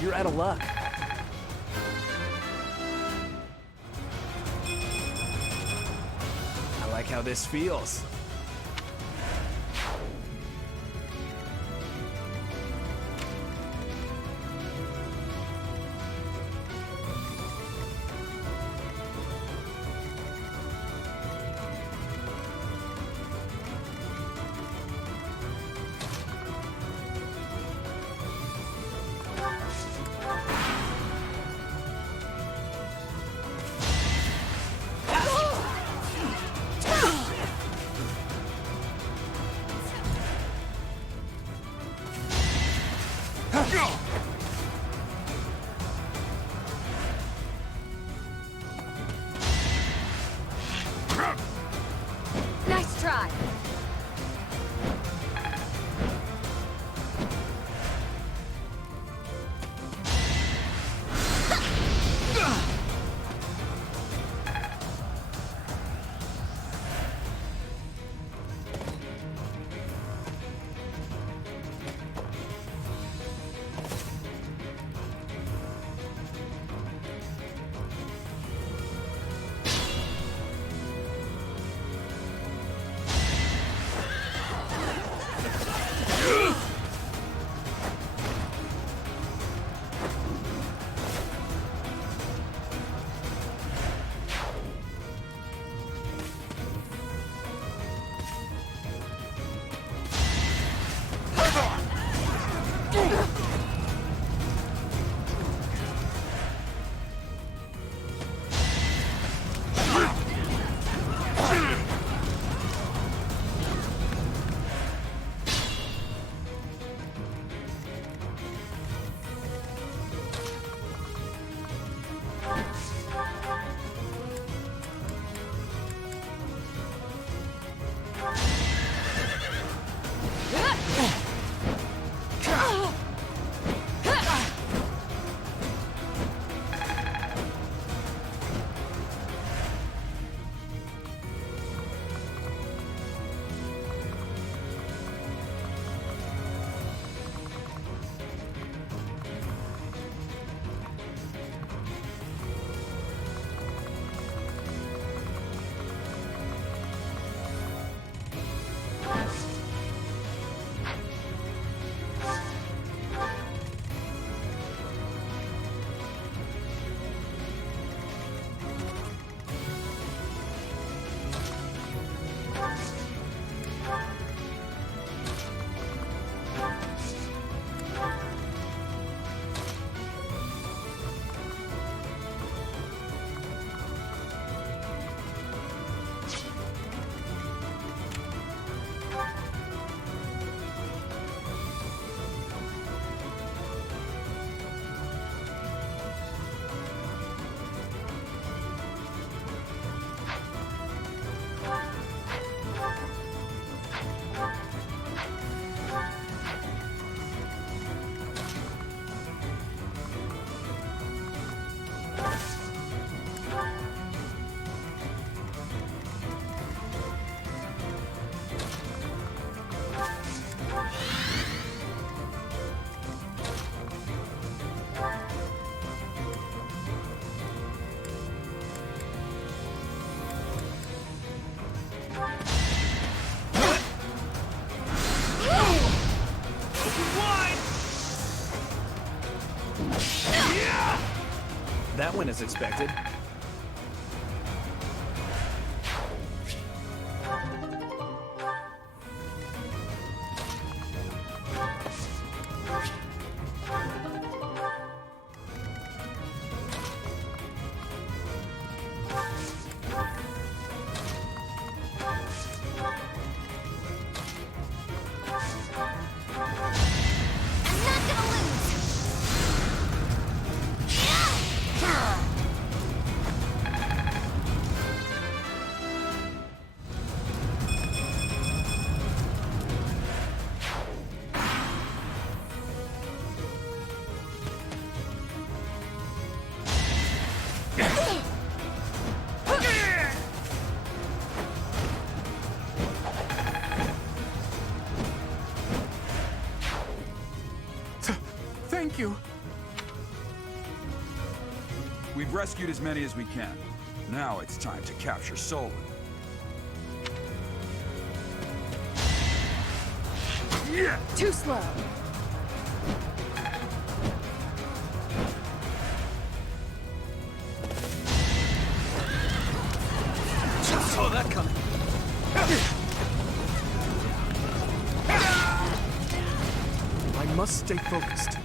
You're out of luck. I like how this feels. Nice try. That went as expected. Thank you. We've rescued as many as we can. Now it's time to capture Solon. Yeah. Too slow. Just saw that coming. I must stay focused.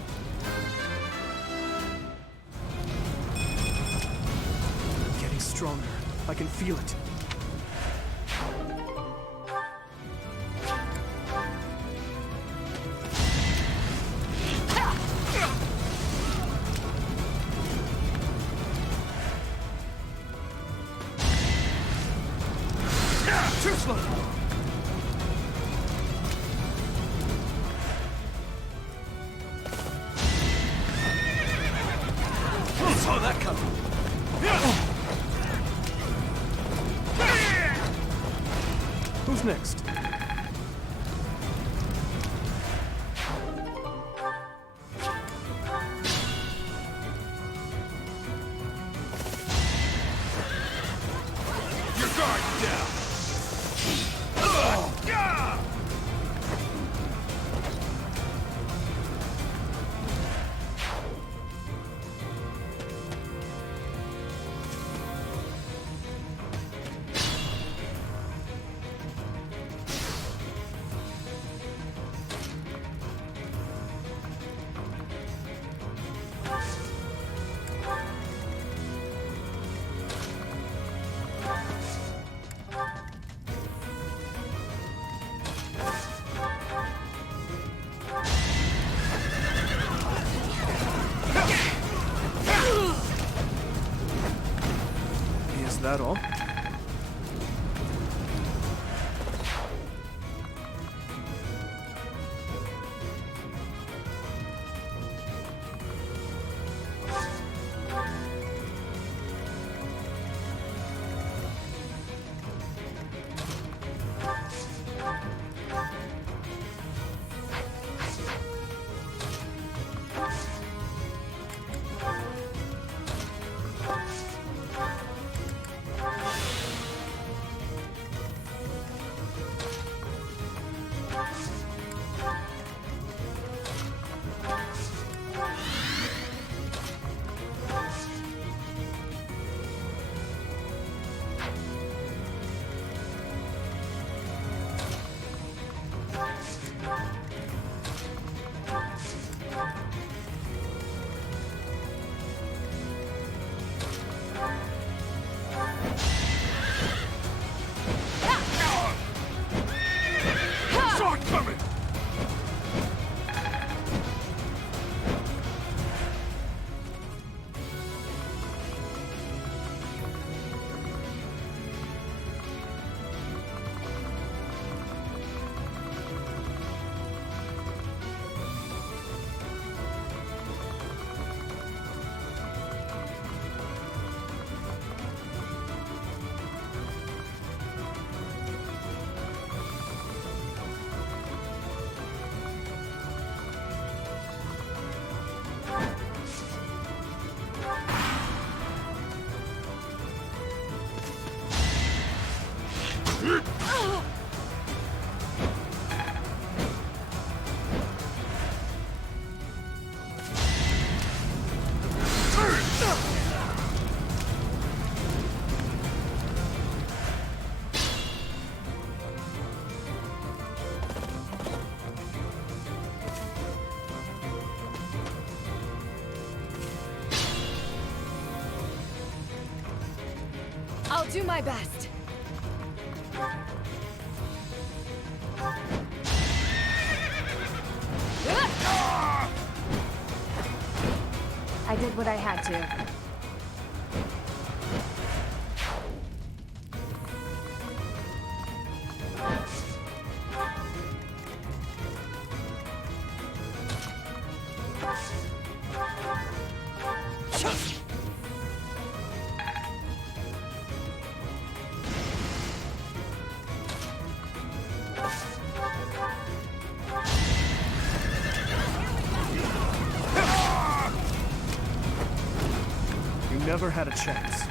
I'm getting stronger. I can feel it. Too slow! Saw that coming. Who's next? Your guard down! Is that all? Sword coming! do my best. I did what I had to. You never had a chance.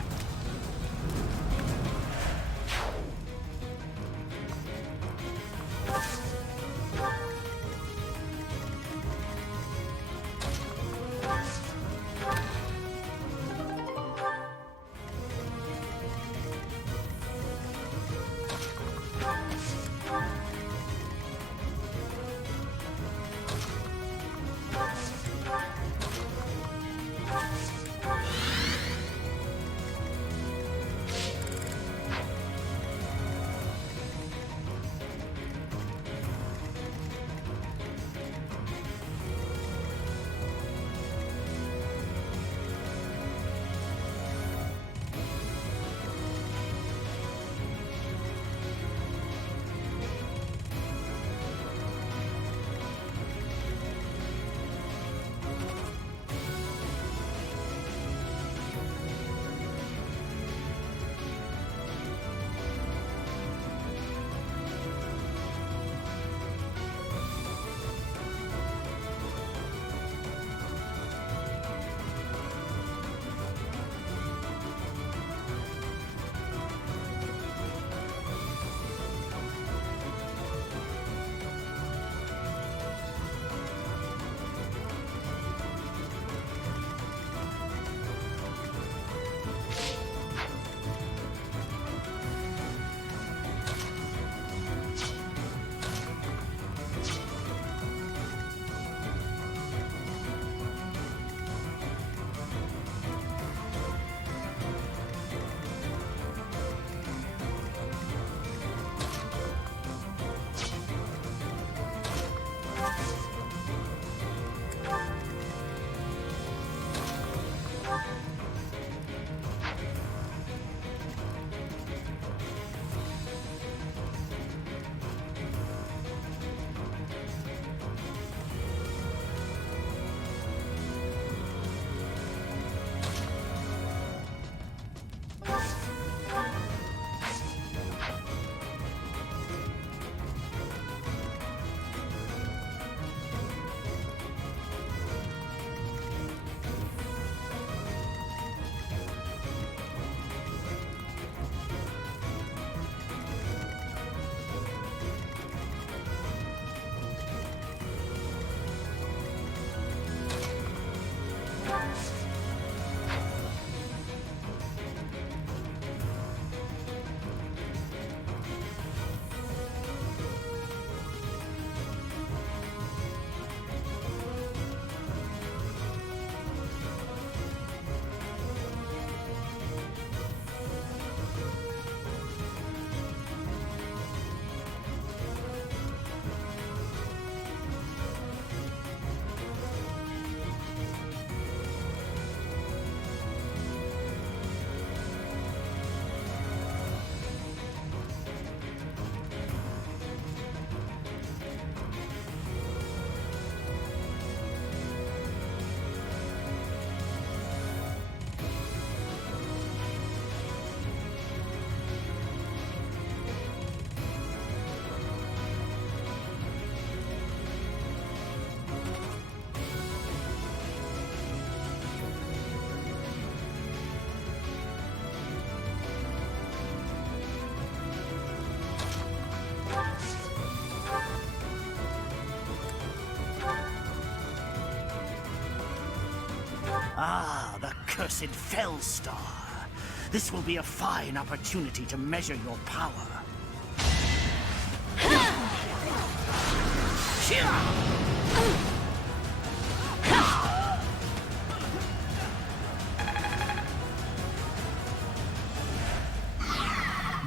Ah, the cursed Fellstar. This will be a fine opportunity to measure your power.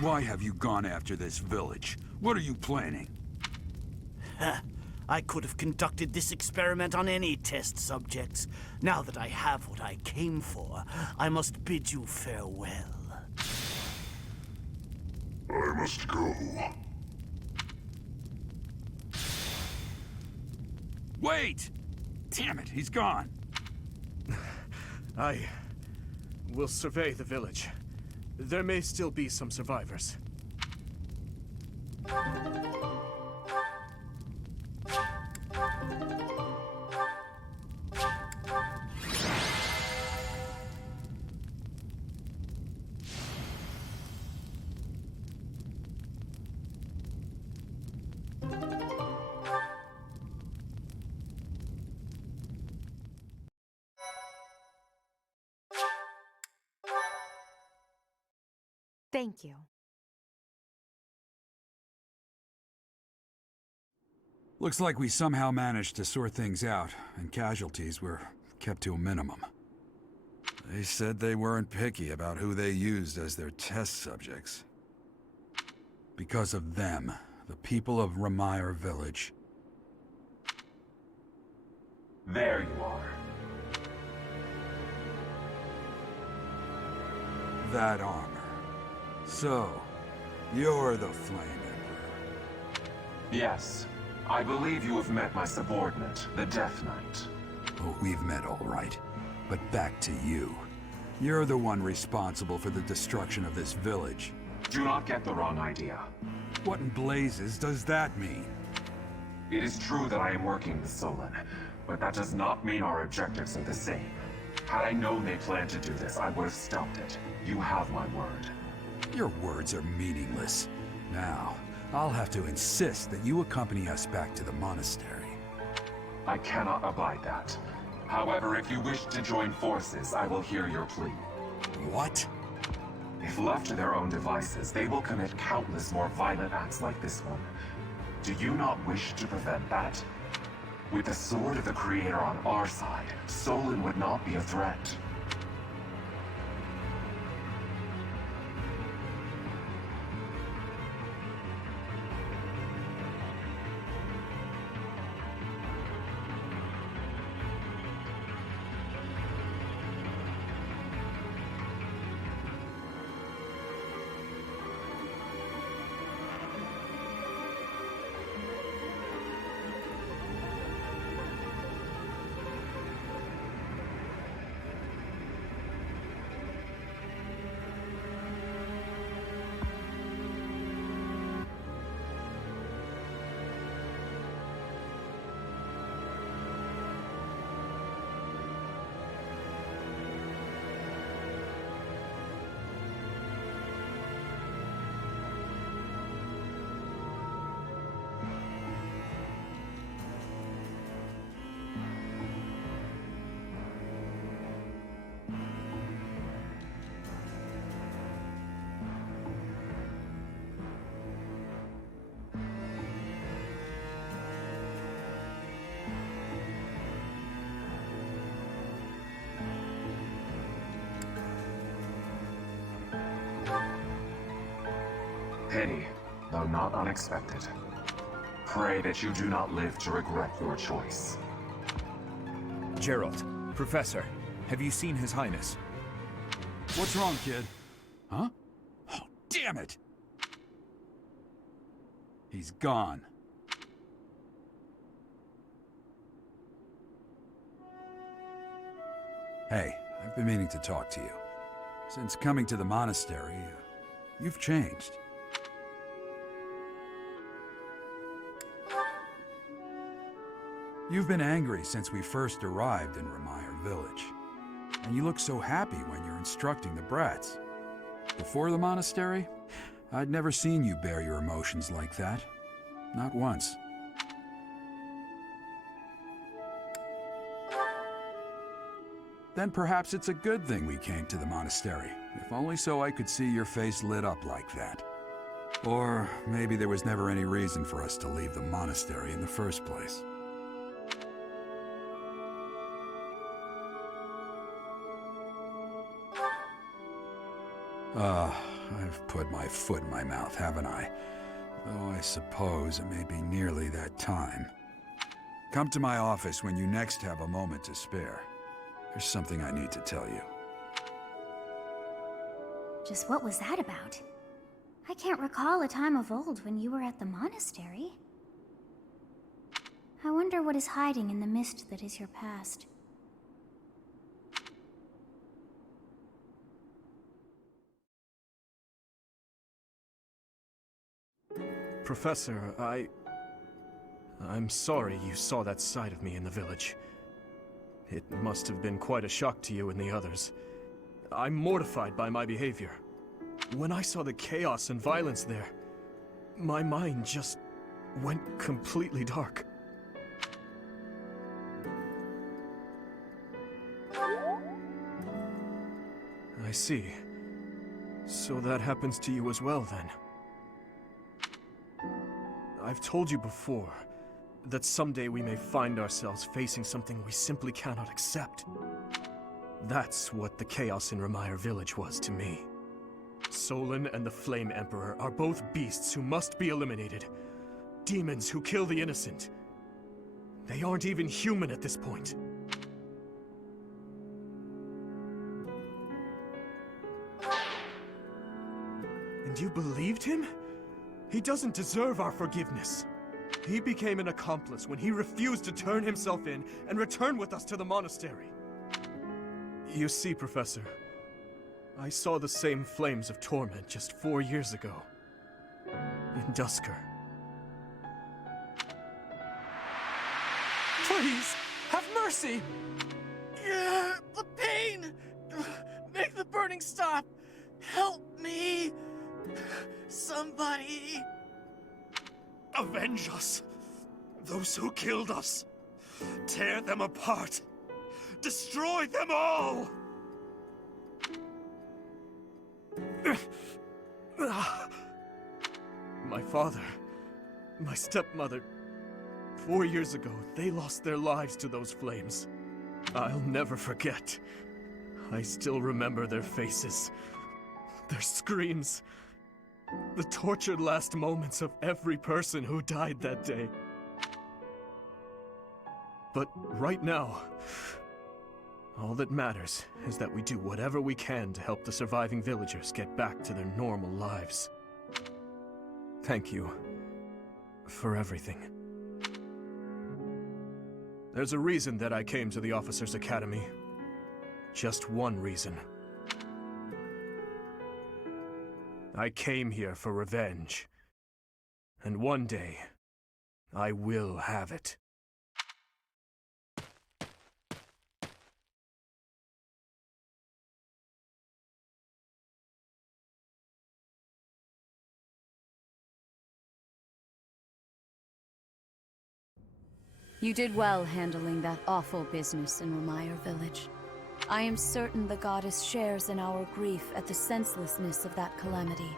Why have you gone after this village? What are you planning? I could have conducted this experiment on any test subjects. Now that I have what I came for, I must bid you farewell. I must go. Wait! Damn it, he's gone. I will survey the village. There may still be some survivors. Thank you. Looks like we somehow managed to sort things out, and casualties were kept to a minimum. They said they weren't picky about who they used as their test subjects. Because of them, the people of Remire Village. There you are. That armor. So, you're the Flame Emperor. Yes. I believe you have met my subordinate, the Death Knight. Oh, we've met all right. But back to you. You're the one responsible for the destruction of this village. Do not get the wrong idea. What in blazes does that mean? It is true that I am working with Solon, but that does not mean our objectives are the same. Had I known they planned to do this, I would have stopped it. You have my word. Your words are meaningless. Now, I'll have to insist that you accompany us back to the monastery. I cannot abide that. However, if you wish to join forces, I will hear your plea. What? If left to their own devices, they will commit countless more violent acts like this one. Do you not wish to prevent that? With the sword of the Creator on our side, Solon would not be a threat. Pity, though not unexpected. Pray that you do not live to regret your choice. Gerald, Professor, have you seen His Highness? What's wrong, kid? Huh? Oh, damn it! He's gone. Hey, I've been meaning to talk to you. Since coming to the monastery, you've changed. You've been angry since we first arrived in Remire Village. And you look so happy when you're instructing the brats. Before the monastery, I'd never seen you bear your emotions like that. Not once. Then perhaps it's a good thing we came to the monastery, if only so I could see your face lit up like that. Or maybe there was never any reason for us to leave the monastery in the first place. I've put my foot in my mouth, haven't I? Though I suppose it may be nearly that time. Come to my office when you next have a moment to spare. There's something I need to tell you. Just what was that about? I can't recall a time of old when you were at the monastery. I wonder what is hiding in the mist that is your past. Professor, I'm sorry you saw that side of me in the village. It must have been quite a shock to you and the others. I'm mortified by my behavior. When I saw the chaos and violence there, my mind just went completely dark. I see. So that happens to you as well, then. I've told you before that someday we may find ourselves facing something we simply cannot accept. That's what the chaos in Remire Village was to me. Solon and the Flame Emperor are both beasts who must be eliminated. Demons who kill the innocent. They aren't even human at this point. And you believed him? He doesn't deserve our forgiveness. He became an accomplice when he refused to turn himself in and return with us to the monastery. You see, Professor, I saw the same flames of torment just 4 years ago. In Duscur. Please, have mercy! Yeah, the pain! Make the burning stop! Help me! Somebody! Avenge us! Those who killed us! Tear them apart! Destroy them all! My father, my stepmother, 4 years ago, they lost their lives to those flames. I'll never forget. I still remember their faces, their screams, the tortured last moments of every person who died that day. But right now, all that matters is that we do whatever we can to help the surviving villagers get back to their normal lives. Thank you for everything. There's a reason that I came to the Officers' Academy. Just one reason. I came here for revenge. And one day, I will have it. You did well handling that awful business in Remire Village. I am certain the goddess shares in our grief at the senselessness of that calamity.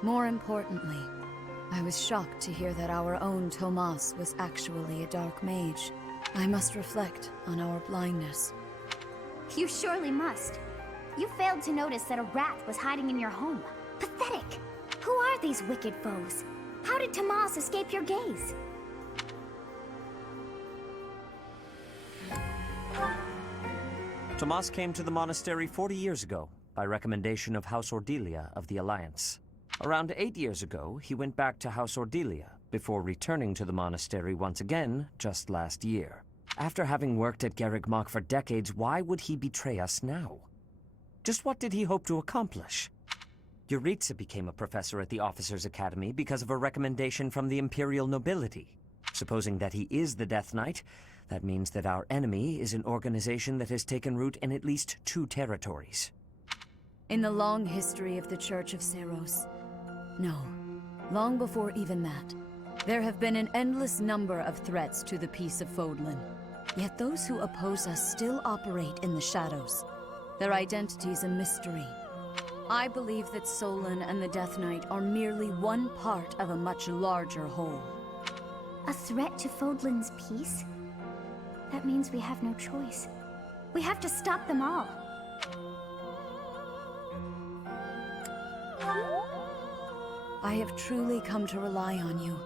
More importantly, I was shocked to hear that our own Tomas was actually a dark mage. I must reflect on our blindness. You surely must. You failed to notice that a rat was hiding in your home. Pathetic! Who are these wicked foes? How did Tomas escape your gaze? Tomas came to the monastery 40 years ago, by recommendation of House Ordelia of the Alliance. Around 8 years ago, he went back to House Ordelia, before returning to the monastery once again, just last year. After having worked at Garreg Mach for decades, why would he betray us now? Just what did he hope to accomplish? Yuritsa became a professor at the Officers' Academy because of a recommendation from the Imperial nobility. Supposing that he is the Death Knight, that means that our enemy is an organization that has taken root in at least 2 territories. In the long history of the Church of Seros, no, long before even that, there have been an endless number of threats to the peace of Fodlan. Yet those who oppose us still operate in the shadows. Their identity's a mystery. I believe that Solon and the Death Knight are merely one part of a much larger whole. A threat to Fodlan's peace? That means we have no choice. We have to stop them all. I have truly come to rely on you.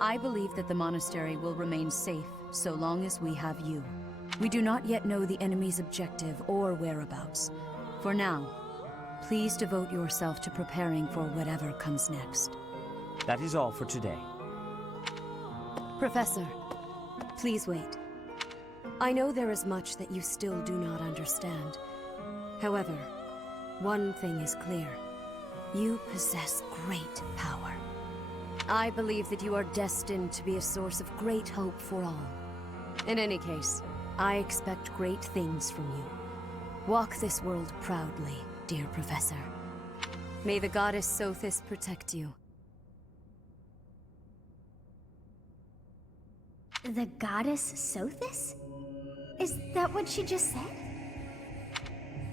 I believe that the monastery will remain safe so long as we have you. We do not yet know the enemy's objective or whereabouts. For now, please devote yourself to preparing for whatever comes next. That is all for today. Professor, please wait. I know there is much that you still do not understand. However, one thing is clear. You possess great power. I believe that you are destined to be a source of great hope for all. In any case, I expect great things from you. Walk this world proudly, dear Professor. May the goddess Sothis protect you. The goddess Sothis? Is that what she just said?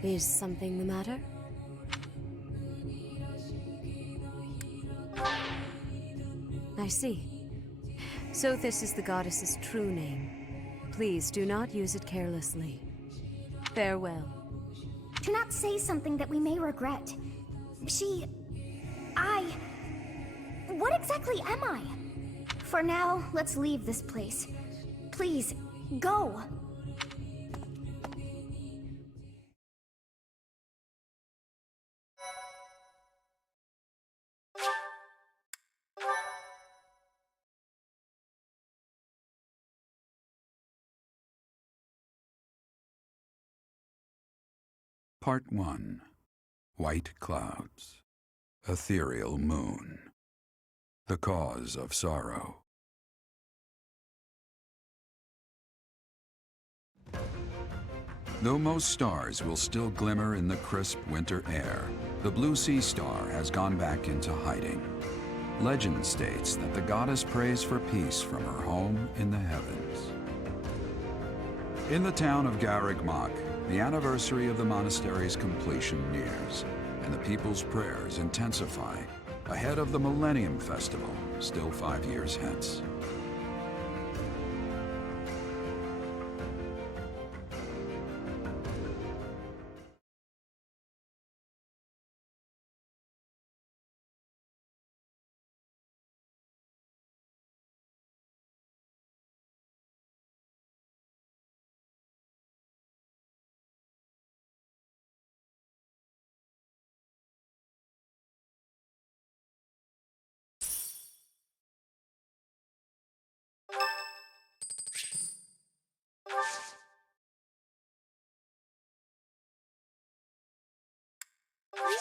Is something the matter? I see. Sothis is the goddess's true name. Please do not use it carelessly. Farewell. Do not say something that we may regret. What exactly am I? For now, let's leave this place. Please, go! Part 1. White Clouds. Ethereal Moon. The Cause of Sorrow. Though most stars will still glimmer in the crisp winter air, the blue sea star has gone back into hiding. Legend states that the goddess prays for peace from her home in the heavens. In the town of Garreg Mach, the anniversary of the monastery's completion nears, and the people's prayers intensify ahead of the Millennium Festival, still 5 years hence.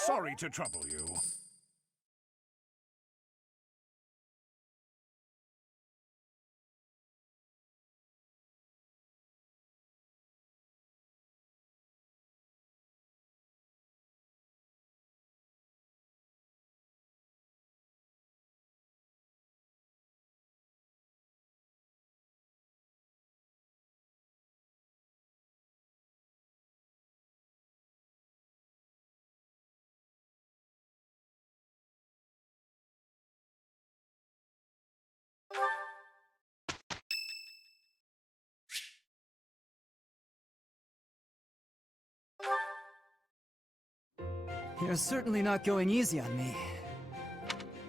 Sorry to trouble you. You're certainly not going easy on me.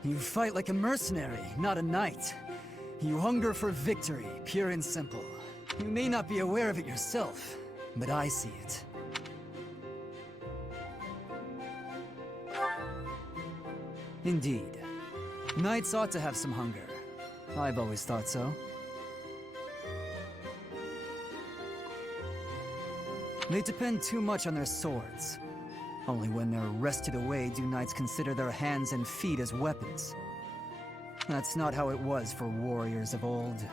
You fight like a mercenary, not a knight. You hunger for victory, pure and simple. You may not be aware of it yourself, but I see it. Indeed. Knights ought to have some hunger. I've always thought so. They depend too much on their swords. Only when they're wrested away do knights consider their hands and feet as weapons. That's not how it was for warriors of old.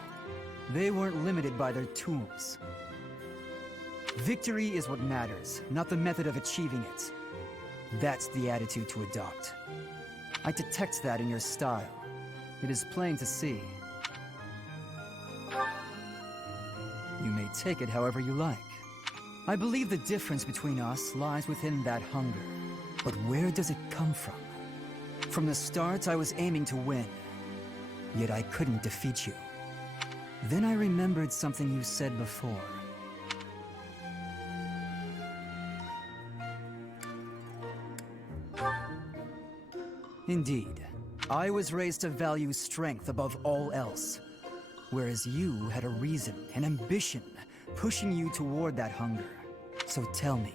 They weren't limited by their tools. Victory is what matters, not the method of achieving it. That's the attitude to adopt. I detect that in your style. It is plain to see. You may take it however you like. I believe the difference between us lies within that hunger. But where does it come from? From the start, I was aiming to win. Yet I couldn't defeat you. Then I remembered something you said before. Indeed. I was raised to value strength above all else, whereas you had a reason, an ambition, pushing you toward that hunger. So tell me,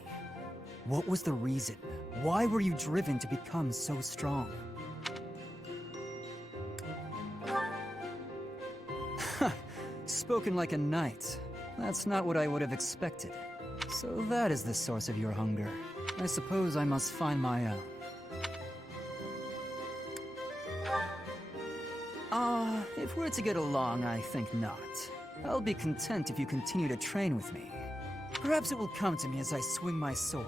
what was the reason? Why were you driven to become so strong? Spoken like a knight. That's not what I would have expected. So that is the source of your hunger. I suppose I must find my own. If we're to get along, I think not. I'll be content if you continue to train with me. Perhaps it will come to me as I swing my sword.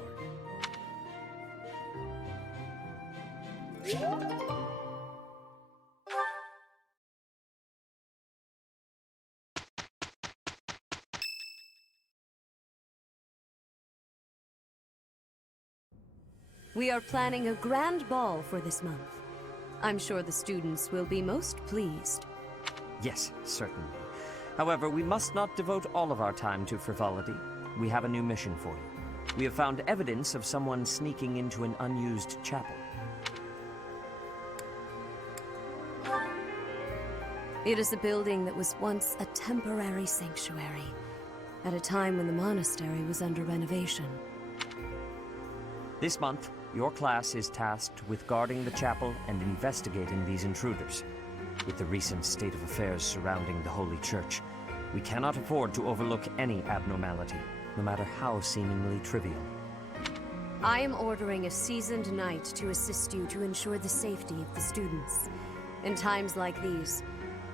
We are planning a grand ball for this month. I'm sure the students will be most pleased. Yes, certainly. However, we must not devote all of our time to frivolity. We have a new mission for you. We have found evidence of someone sneaking into an unused chapel. It is a building that was once a temporary sanctuary, at a time when the monastery was under renovation. This month, your class is tasked with guarding the chapel and investigating these intruders. With the recent state of affairs surrounding the Holy Church, we cannot afford to overlook any abnormality, no matter how seemingly trivial. I am ordering a seasoned knight to assist you to ensure the safety of the students. In times like these,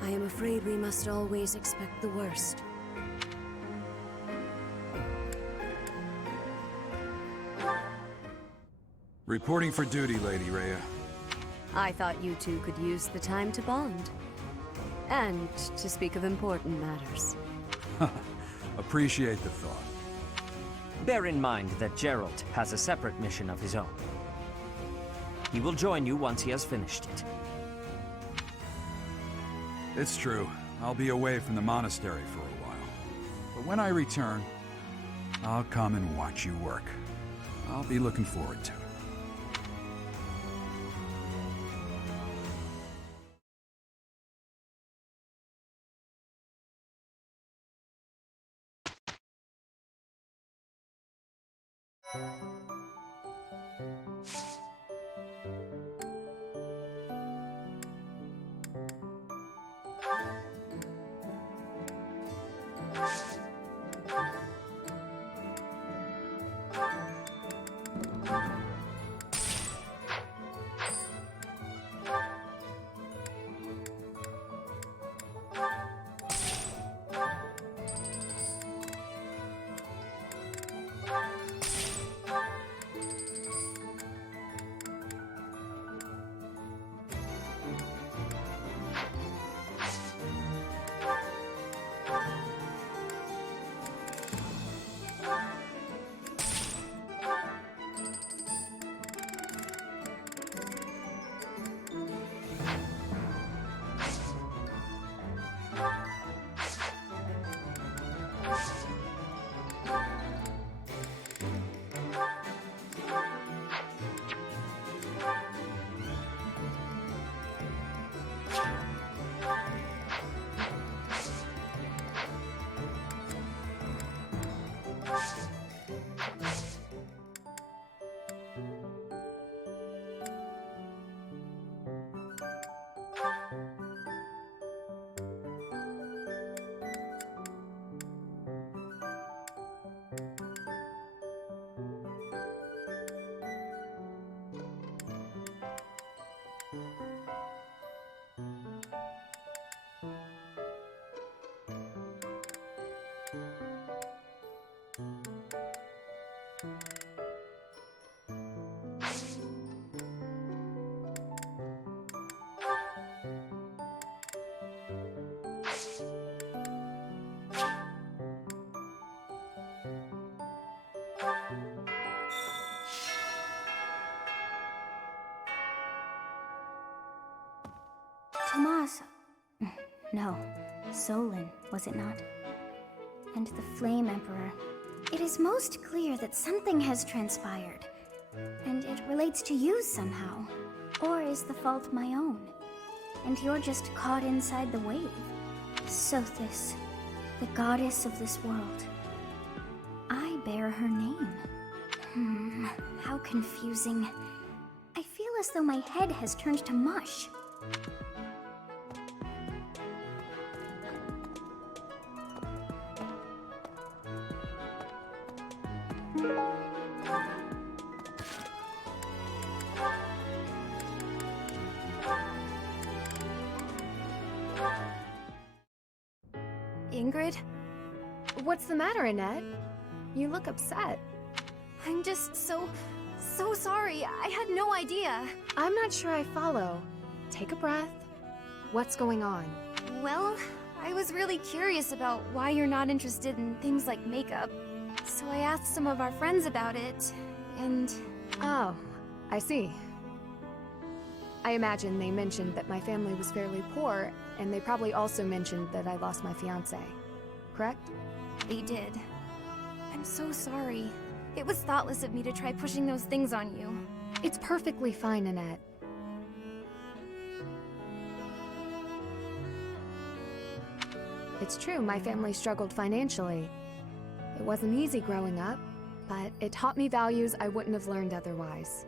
I am afraid we must always expect the worst. Reporting for duty, Lady Rhea. I thought you two could use the time to bond. And to speak of important matters. Appreciate the thought. Bear in mind that Geralt has a separate mission of his own. He will join you once he has finished it. It's true. I'll be away from the monastery for a while. But when I return, I'll come and watch you work. I'll be looking forward to it. Tomas. No, Solon, was it not? And the Flame Emperor. It is most clear that something has transpired. And it relates to you somehow. Or is the fault my own? and you're just caught inside the wave. Sothis, the goddess of this world. I bear her name. How confusing. I feel as though my head has turned to mush. Ingrid? What's the matter, Annette? You look upset. I'm just so sorry. I had no idea. I'm not sure I follow. Take a breath. What's going on? Well, I was really curious about why you're not interested in things like makeup. So I asked some of our friends about it, and... Oh, I see. I imagine they mentioned that my family was fairly poor, and they probably also mentioned that I lost my fiancé. Correct? They did. I'm so sorry. It was thoughtless of me to try pushing those things on you. It's perfectly fine, Annette. It's true, my family struggled financially. It wasn't easy growing up, but it taught me values I wouldn't have learned otherwise.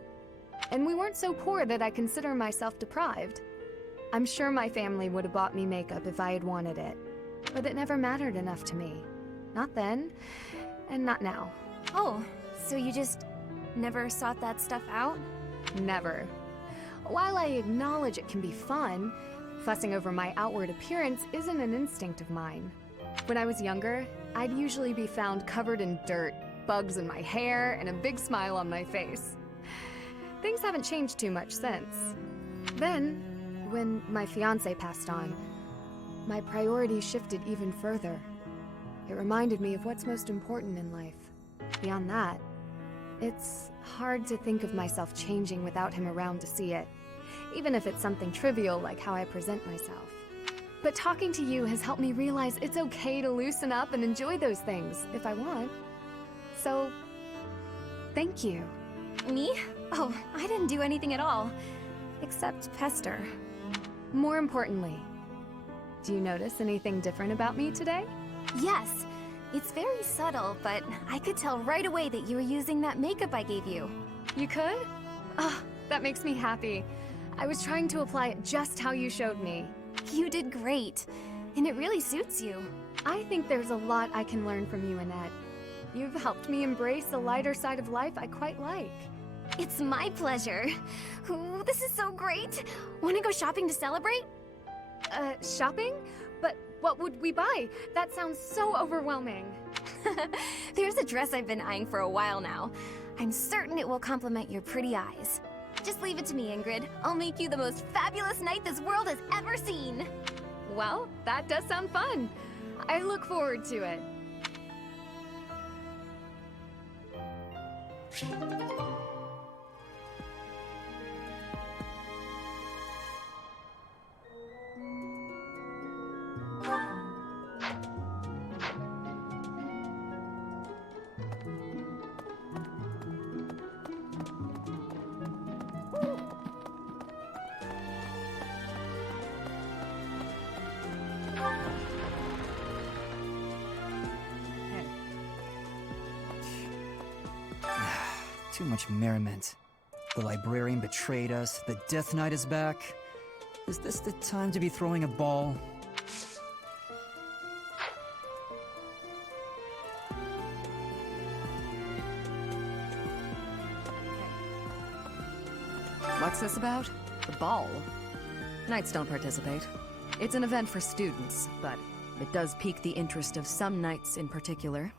And we weren't so poor that I consider myself deprived. I'm sure my family would have bought me makeup if I had wanted it, but it never mattered enough to me. Not then, and not now. Oh, so you just never sought that stuff out? Never. While I acknowledge it can be fun, fussing over my outward appearance isn't an instinct of mine. When I was younger, I'd usually be found covered in dirt, bugs in my hair, and a big smile on my face. Things haven't changed too much since. Then, when my fiancé passed on, my priorities shifted even further. It reminded me of what's most important in life. Beyond that, it's hard to think of myself changing without him around to see it, even if it's something trivial like how I present myself. But talking to you has helped me realize it's okay to loosen up and enjoy those things, if I want. So, thank you. Me? Oh, I didn't do anything at all. Except pester. More importantly, do you notice anything different about me today? Yes. It's very subtle, but I could tell right away that you were using that makeup I gave you. You could? Oh, that makes me happy. I was trying to apply it just how you showed me. You did great, and it really suits you. I think there's a lot I can learn from you, Annette. You've helped me embrace a lighter side of life I quite like. It's my pleasure. Ooh, this is so great. Want to go shopping to celebrate? Shopping? But what would we buy? That sounds so overwhelming. There's a dress I've been eyeing for a while now. I'm certain it will complement your pretty eyes. Just leave it to me, Ingrid. I'll make you the most fabulous knight this world has ever seen. Well, that does sound fun. I look forward to it. Too much merriment. The librarian betrayed us, the Death Knight is back. Is this the time to be throwing a ball? What's this about? The ball? Knights don't participate. It's an event for students, but it does pique the interest of some knights in particular.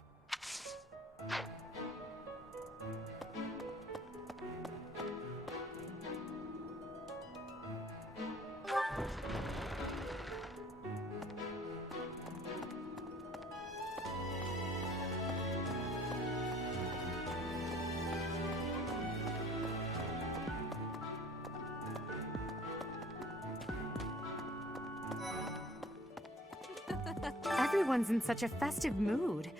Everyone's in such a festive mood.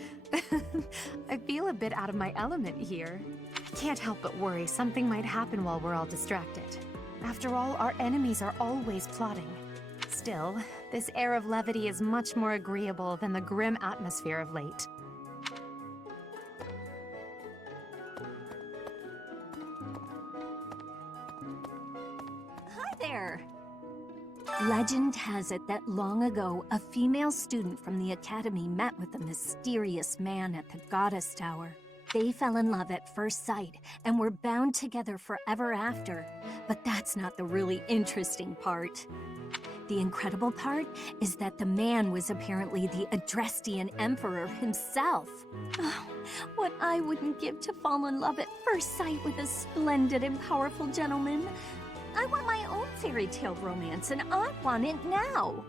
I feel a bit out of my element here. I can't help but worry something might happen while we're all distracted. After all, our enemies are always plotting. Still, this air of levity is much more agreeable than the grim atmosphere of late. Hi there! Legend has it that long ago, a female student from the Academy met with a mysterious man at the Goddess Tower. They fell in love at first sight and were bound together forever after. But that's not the really interesting part. The incredible part is that the man was apparently the Adrestian Emperor himself. Oh, what I wouldn't give to fall in love at first sight with a splendid and powerful gentleman. I want my own fairy tale romance, and I want it now.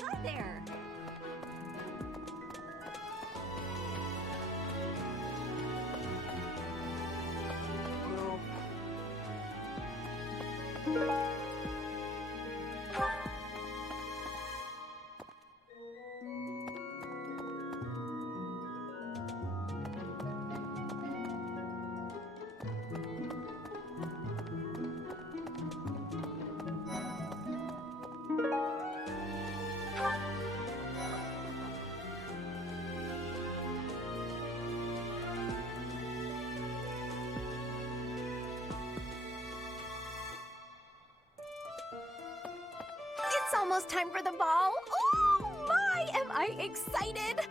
Hi there. It's almost time for the ball. Oh my, am I excited!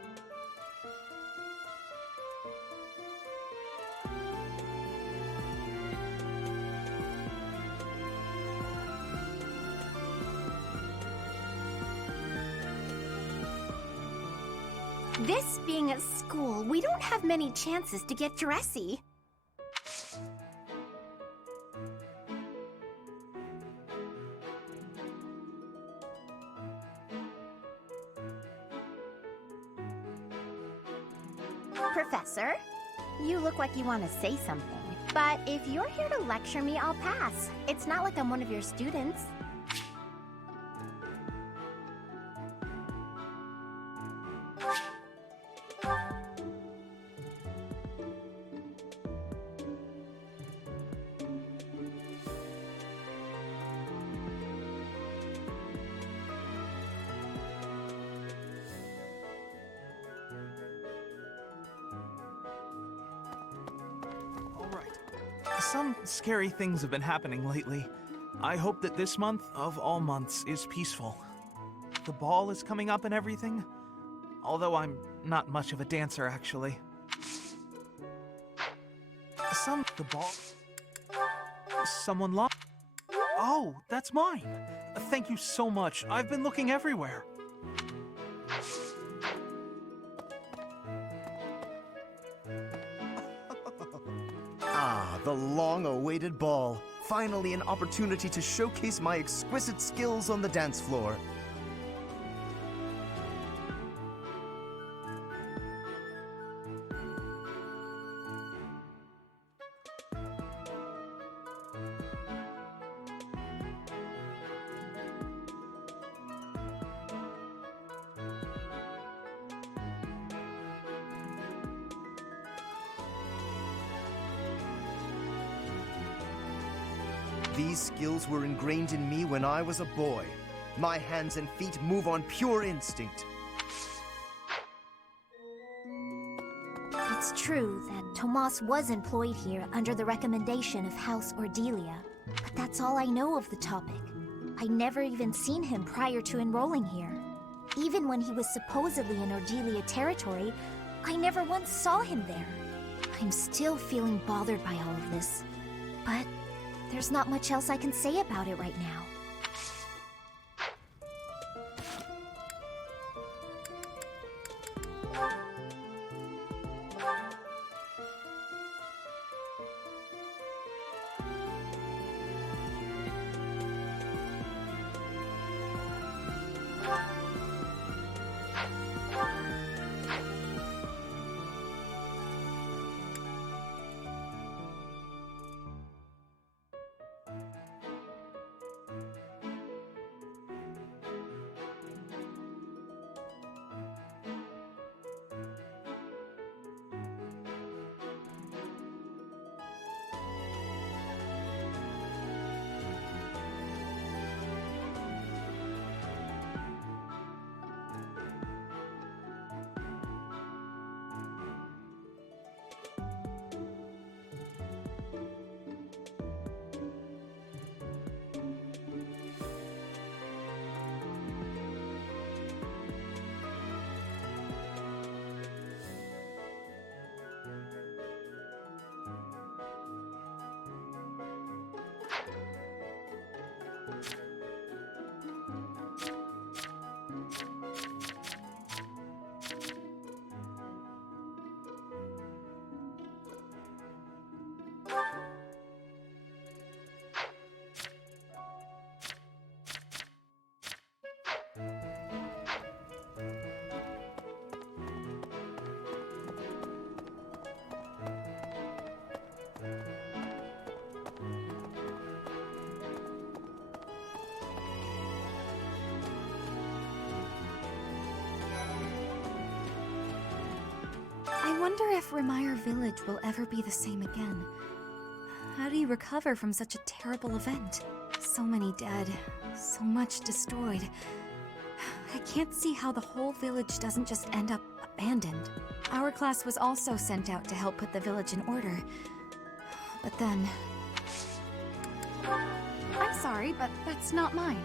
This being a school, we don't have many chances to get dressy. Professor, you look like you want to say something. But if you're here to lecture me, I'll pass. It's not like I'm one of your students. Some scary things have been happening lately. I hope that this month, of all months, is peaceful. The ball is coming up and everything, although I'm not much of a dancer, actually. The ball... Someone lost... Oh, that's mine! Thank you so much. I've been looking everywhere. The long-awaited ball. Finally an opportunity to showcase my exquisite skills on the dance floor. These skills were ingrained in me when I was a boy. My hands and feet move on pure instinct. It's true that Tomas was employed here under the recommendation of House Ordelia, but that's all I know of the topic. I never even seen him prior to enrolling here. Even when he was supposedly in Ordelia territory, I never once saw him there. I'm still feeling bothered by all of this, but there's not much else I can say about it right now. wonder if Remire Village will ever be the same again. How do you recover from such a terrible event? So many dead, so much destroyed. I can't see how the whole village doesn't just end up abandoned. Our class was also sent out to help put the village in order. But then... I'm sorry, but that's not mine.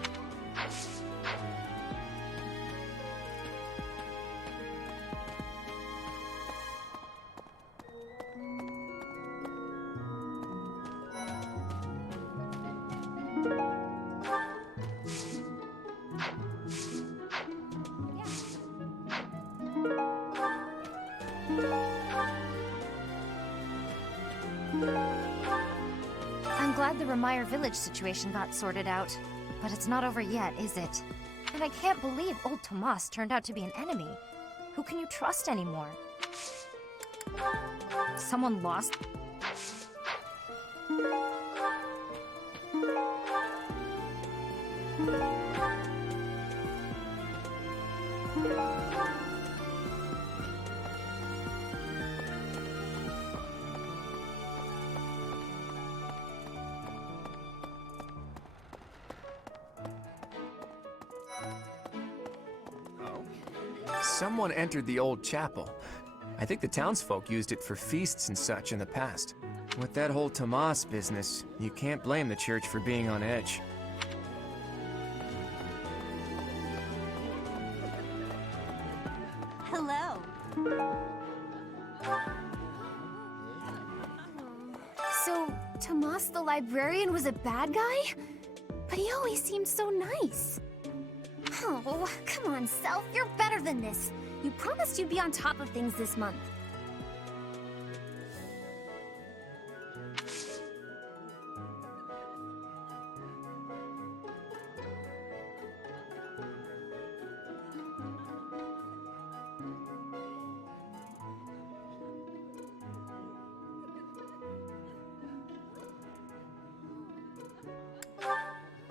I'm glad the Remire Village situation got sorted out, but it's not over yet, is it? And I can't believe old Tomas turned out to be an enemy. Who can you trust anymore? Someone lost? Someone entered the old chapel. I think the townsfolk used it for feasts and such in the past. With that whole Tomas business, you can't blame the church for being on edge. Hello. So, Tomas the librarian was a bad guy? But he always seemed so nice. Oh, come on, Self, you're better than this. You promised you'd be on top of things this month.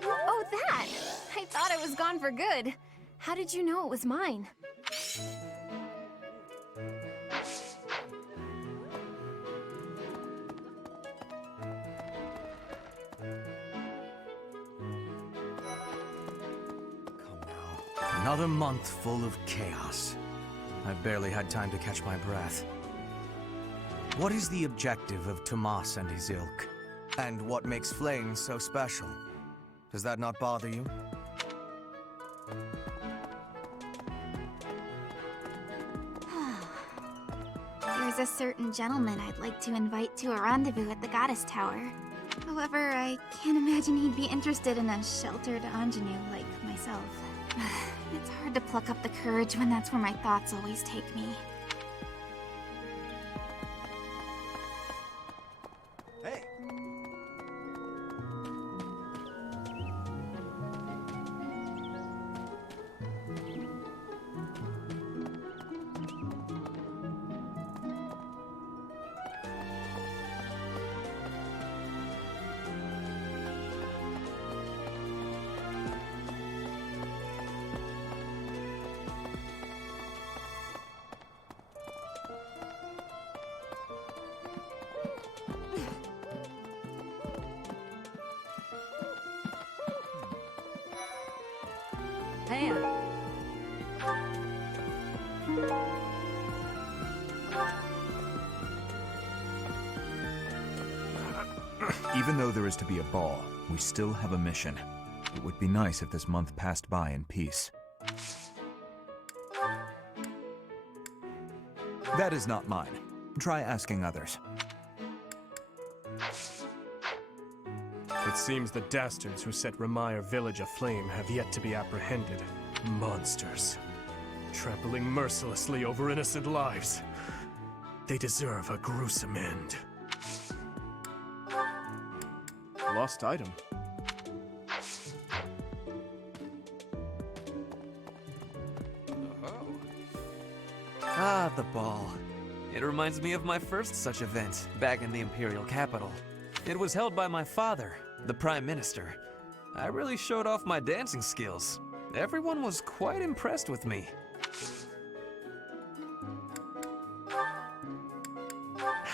Oh, that! I thought it was gone for good. How did you know it was mine? Another month full of chaos. I've barely had time to catch my breath. What is the objective of Tomas and his ilk? And what makes Flame so special? Does that not bother you? There's a certain gentleman I'd like to invite to a rendezvous at the Goddess Tower. However, I can't imagine he'd be interested in a sheltered ingenue like myself. It's hard to pluck up the courage when that's where my thoughts always take me. Hey! Even though there is to be a ball, we still have a mission. It would be nice if this month passed by in peace. That is not mine. Try asking others. It seems the dastards who set Remire Village aflame have yet to be apprehended. Monsters. Trampling mercilessly over innocent lives. They deserve a gruesome end. Lost item. Ah, the ball. It reminds me of my first such event, back in the Imperial capital. It was held by my father, the Prime Minister. I really showed off my dancing skills. Everyone was quite impressed with me.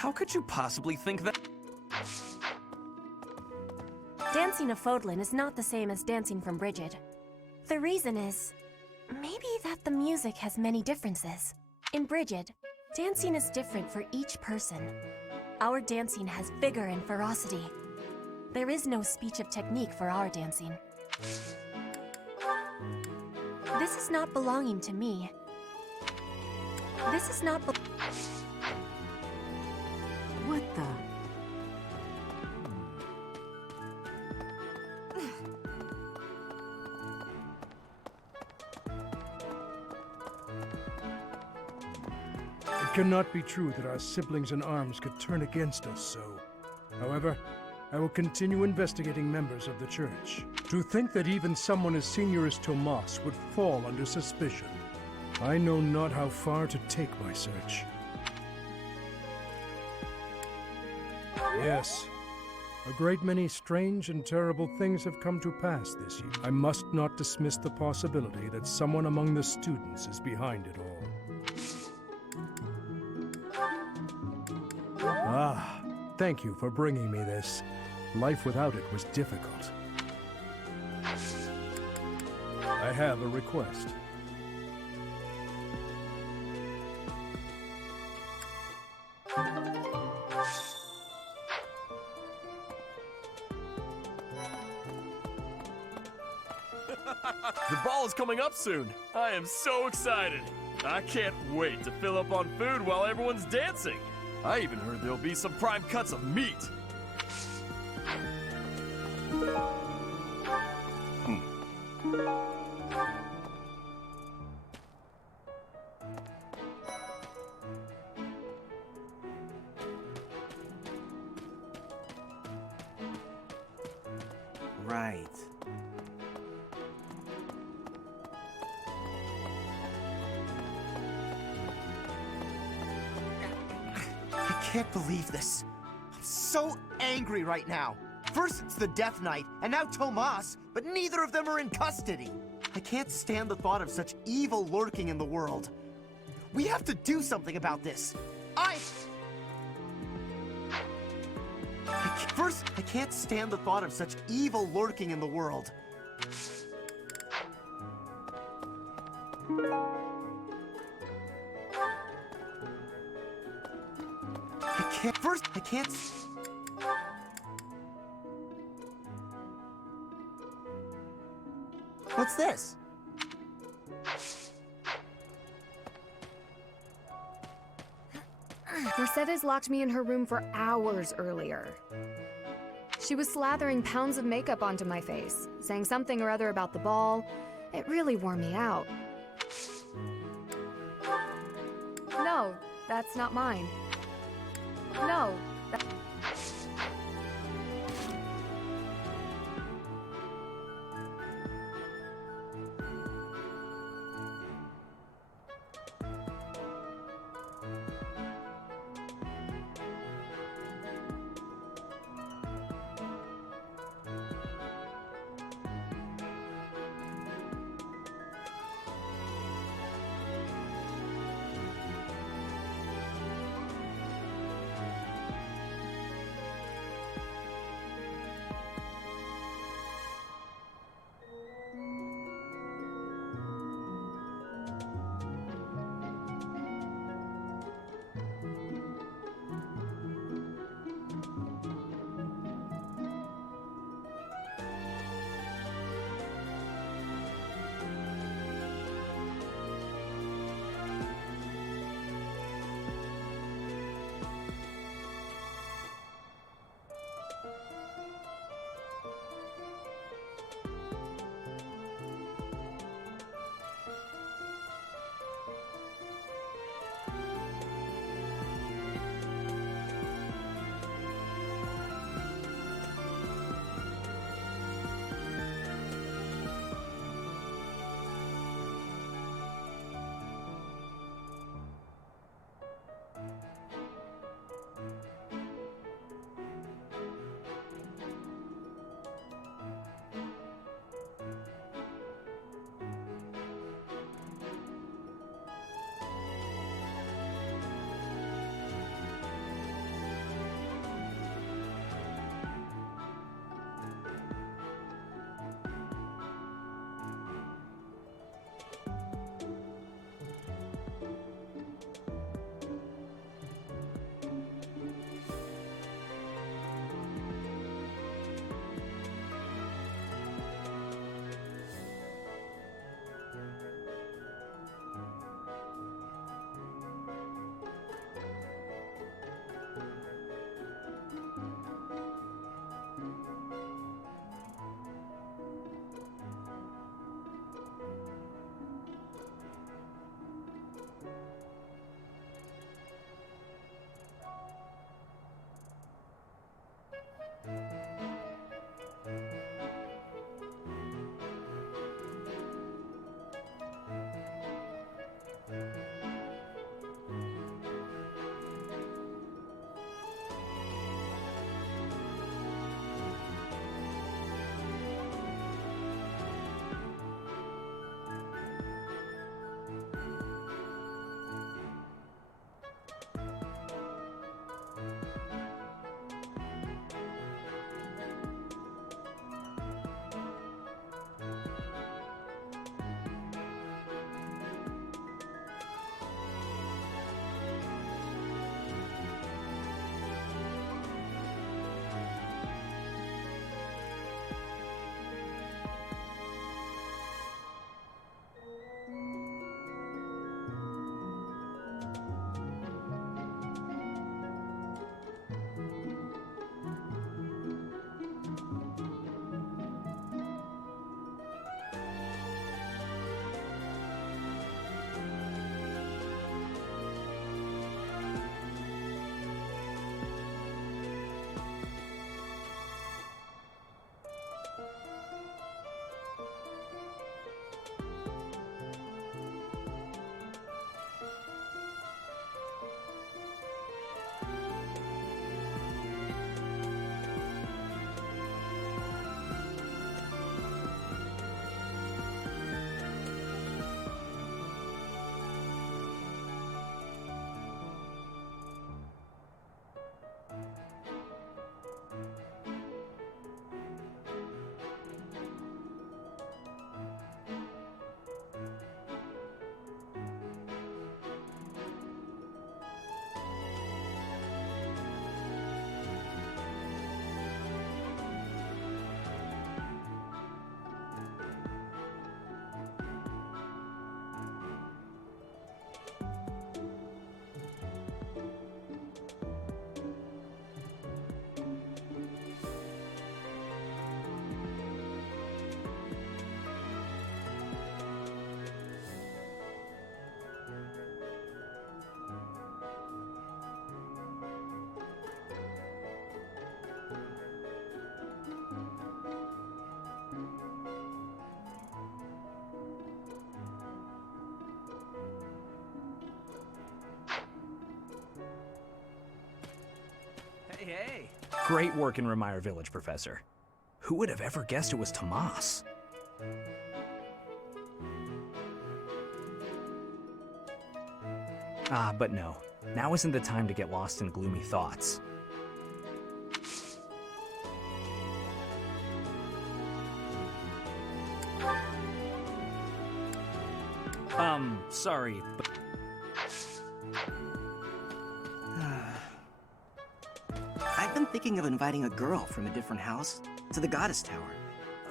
How could you possibly think that? Dancing a Fodlan is not the same as dancing from Brigid. The reason is, maybe that the music has many differences. In Brigid, dancing is different for each person. Our dancing has vigor and ferocity. There is no speech of technique for our dancing. This is not belonging to me. This is not What the? It cannot be true that our siblings in arms could turn against us so. However, I will continue investigating members of the Church. To think that even someone as senior as Tomas would fall under suspicion. I know not how far to take my search. Yes, a great many strange and terrible things have come to pass this year. I must not dismiss the possibility that someone among the students is behind it all. Ah, thank you for bringing me this. Life without it was difficult. I have a request. The ball is coming up soon. I am so excited. I can't wait to fill up on food while everyone's dancing. I even heard there'll be some prime cuts of meat. Right. I can't believe this. I'm so angry right now. First it's the Death Knight, and now Tomas, but neither of them are in custody. I can't stand the thought of such evil lurking in the world. We have to do something about this. First, I can't stand the thought of such evil lurking in the world. I can't... What's this? Mercedes locked me in her room for hours earlier. She was slathering pounds of makeup onto my face, saying something or other about the ball. It really wore me out. No, that's not mine. No, Hey. Great work in Remire Village, Professor. Who would have ever guessed it was Tomas? But no. Now isn't the time to get lost in gloomy thoughts. Sorry, but... I've been thinking of inviting a girl from a different house to the Goddess Tower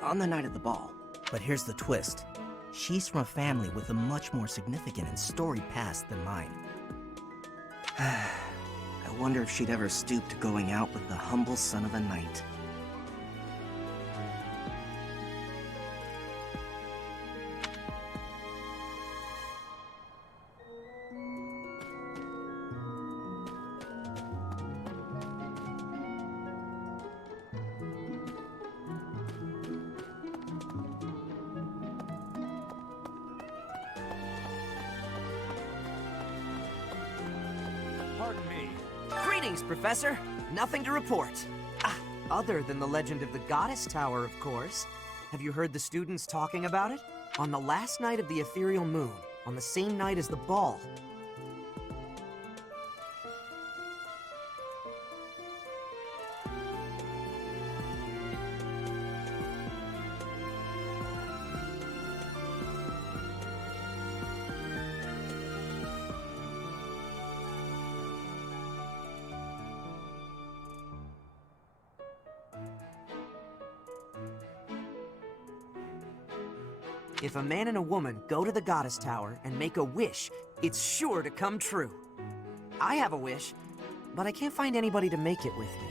on the night of the ball. But here's the twist. She's from a family with a much more significant and storied past than mine. I wonder if she'd ever stoop to going out with the humble son of a knight. Pardon me. Greetings, Professor. Nothing to report. Other than the legend of the Goddess Tower, of course. Have you heard the students talking about it? On the last night of the ethereal moon, on the same night as the ball. If a man and a woman go to the Goddess Tower and make a wish, it's sure to come true. I have a wish, but I can't find anybody to make it with me.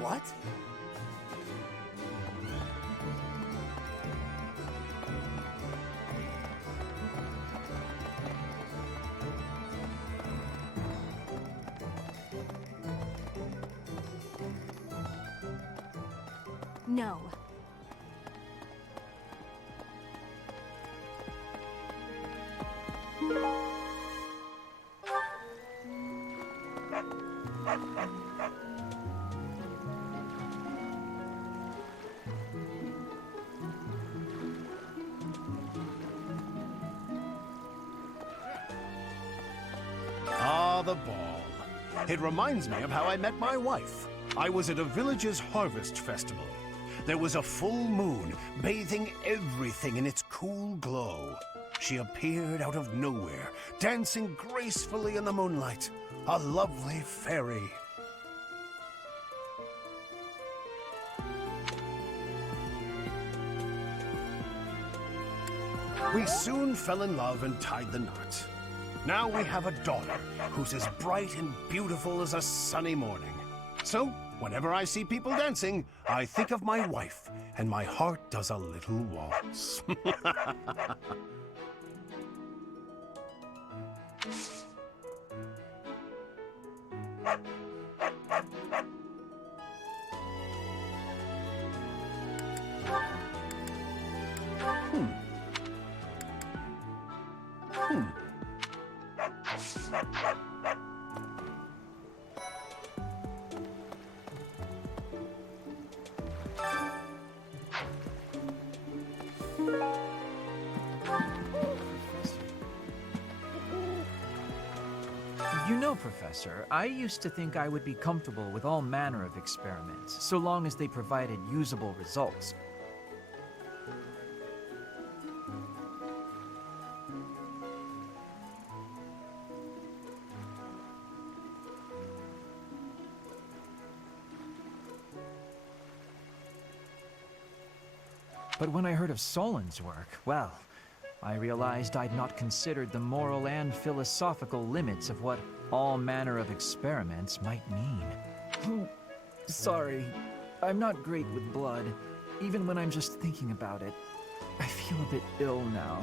What? No. Ah, the ball. It reminds me of how I met my wife. I was at a village's harvest festival. There was a full moon, bathing everything in its cool glow. She appeared out of nowhere, dancing gracefully in the moonlight. A lovely fairy. We soon fell in love and tied the knot. Now we have a daughter who's as bright and beautiful as a sunny morning. So, whenever I see people dancing, I think of my wife, and my heart does a little waltz. You know, Professor, I used to think I would be comfortable with all manner of experiments, so long as they provided usable results. But when I heard of Solon's work, well, I realized I'd not considered the moral and philosophical limits of what all manner of experiments might mean. Sorry, I'm not great with blood. Even when I'm just thinking about it, I feel a bit ill now.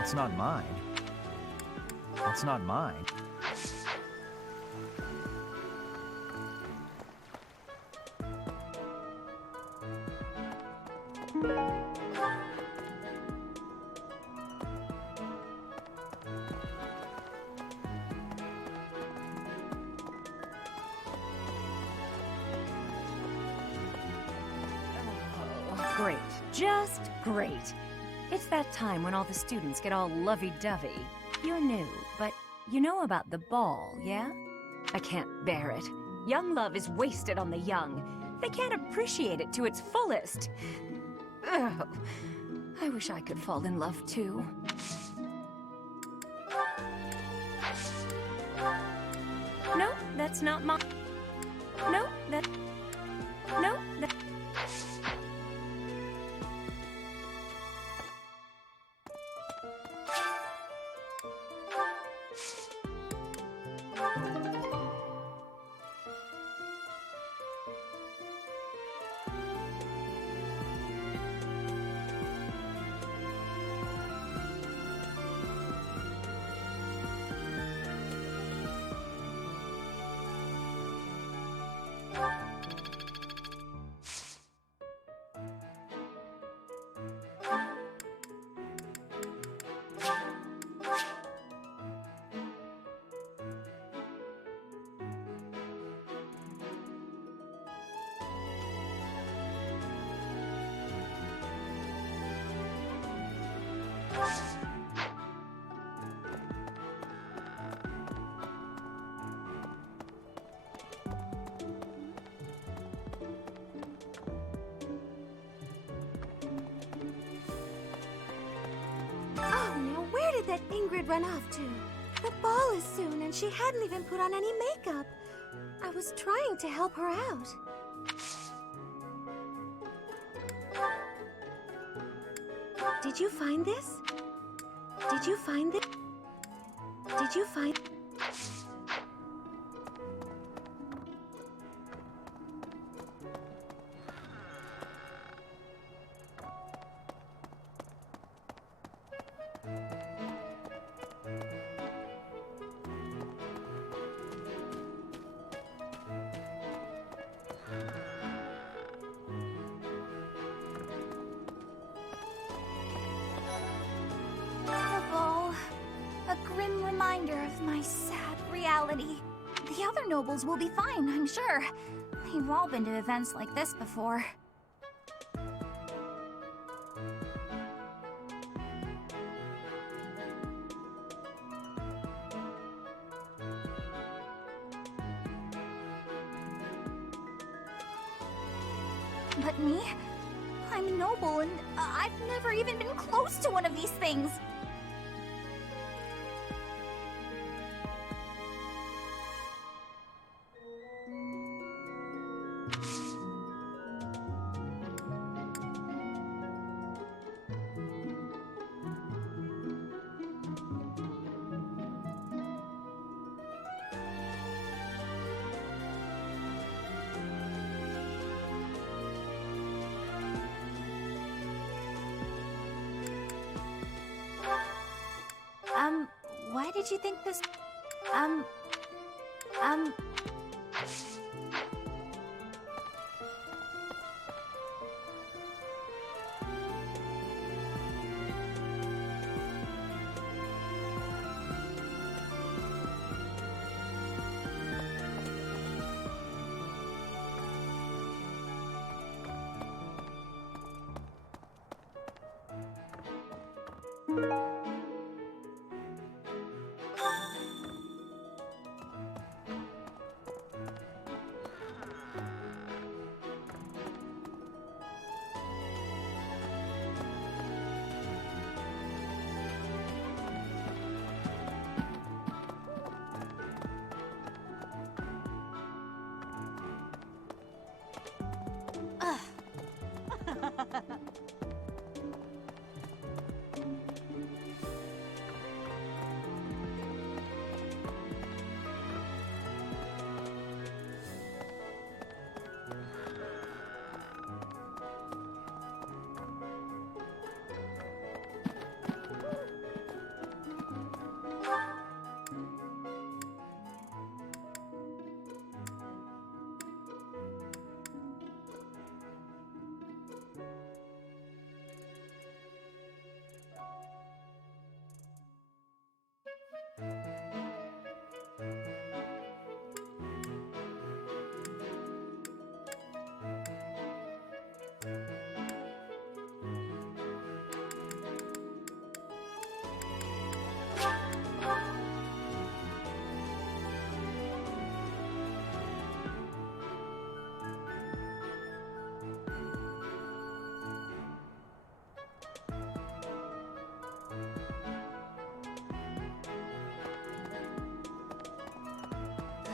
It's not mine. It's not mine. Great. Just great. It's that time when all the students get all lovey-dovey. You're new, but you know about the ball, yeah? I can't bear it. Young love is wasted on the young. They can't appreciate it to its fullest. Ugh. I wish I could fall in love too. No, that's not my... No, that... No, that... Oh, now where did that Ingrid run off to? The ball is soon, and she hadn't even put on any makeup. I was trying to help her out. Did you find this? Did you find this? Did you find... The ball. A grim reminder of my sad reality. The other nobles will be fine, I'm sure. We've all been to events like this before. But me? I'm noble, and I've never even been close to one of these things. Why did you think this... um...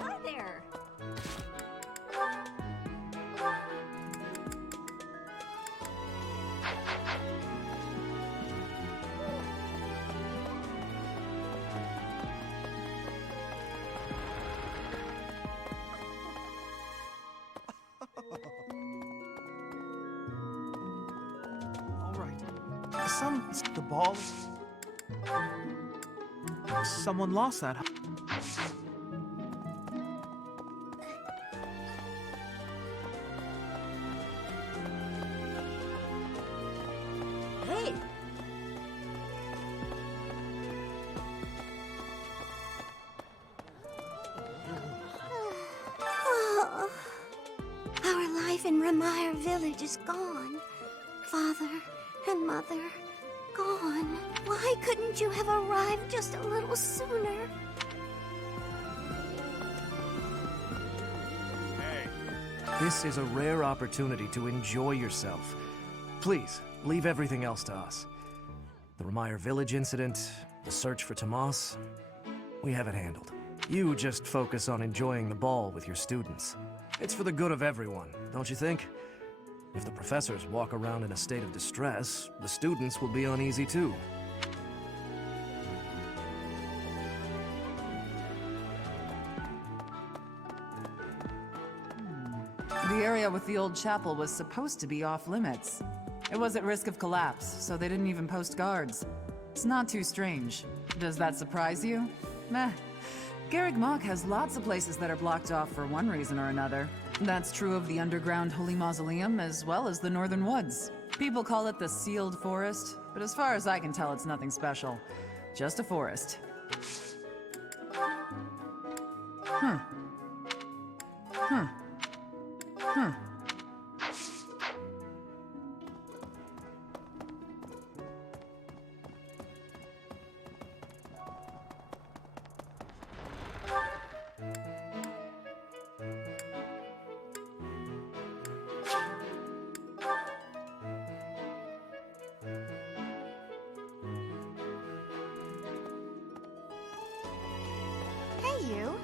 Hi there! The ball... Someone lost that. Hey! Oh, our life in Remire Village is gone. Father and Mother, gone. Why couldn't you have arrived just a little sooner? This is a rare opportunity to enjoy yourself. Please, leave everything else to us. The Remire Village incident, the search for Tomas, we have it handled. You just focus on enjoying the ball with your students. It's for the good of everyone, don't you think? If the professors walk around in a state of distress, the students will be uneasy too. The area with the old chapel was supposed to be off limits. It was at risk of collapse, so they didn't even post guards. It's not too strange. Does that surprise you? Meh. Garreg Mach has lots of places that are blocked off for one reason or another. That's true of the underground Holy Mausoleum as well as the Northern Woods. People call it the Sealed Forest, but as far as I can tell, it's nothing special. Just a forest. Hmm. Hmm. Hmm. Hey, you.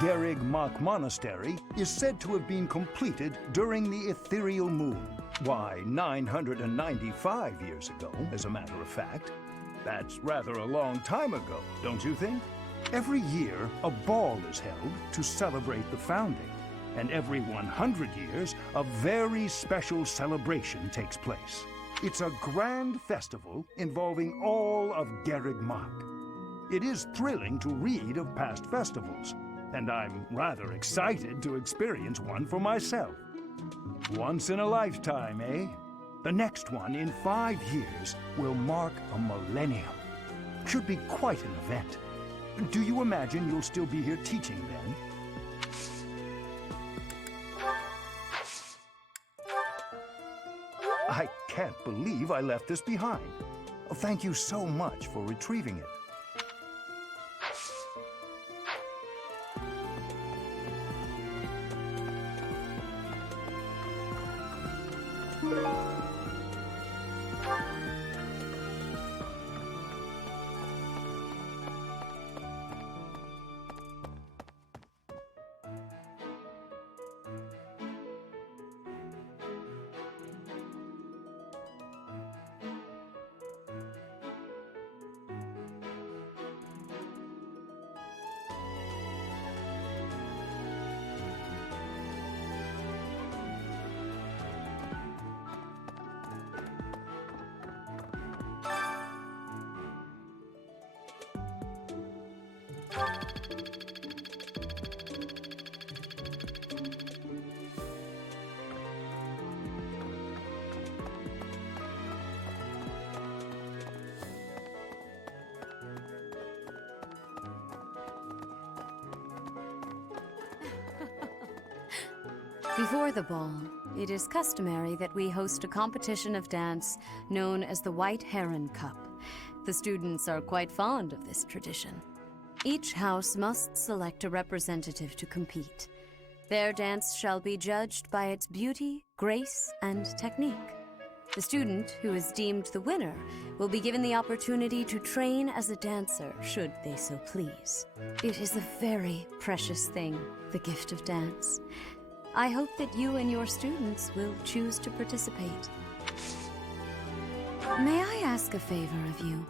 Garrig Mach Monastery is said to have been completed during the ethereal moon. Why, 995 years ago, as a matter of fact. That's rather a long time ago, don't you think? Every year, a ball is held to celebrate the founding, and every 100 years, a very special celebration takes place. It's a grand festival involving all of Garrig Mach. It is thrilling to read of past festivals, and I'm rather excited to experience one for myself. Once in a lifetime, eh? The next one in 5 years will mark a millennium. Should be quite an event. Do you imagine you'll still be here teaching then? I can't believe I left this behind. Thank you so much for retrieving it. Before the ball, it is customary that we host a competition of dance known as the White Heron Cup. The students are quite fond of this tradition. Each house must select a representative to compete. Their dance shall be judged by its beauty, grace, and technique. The student who is deemed the winner will be given the opportunity to train as a dancer, should they so please. It is a very precious thing, the gift of dance. I hope that you and your students will choose to participate. May I ask a favor of you?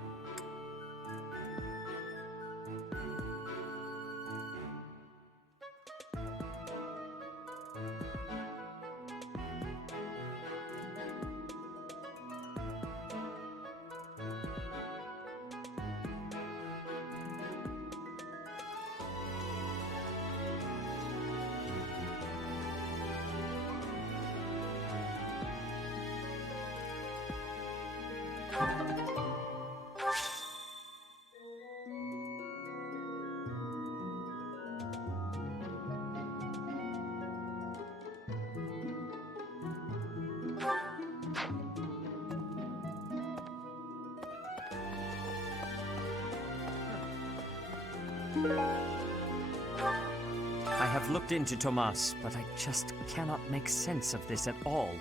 I have looked into Tomas, but I just cannot make sense of this at all.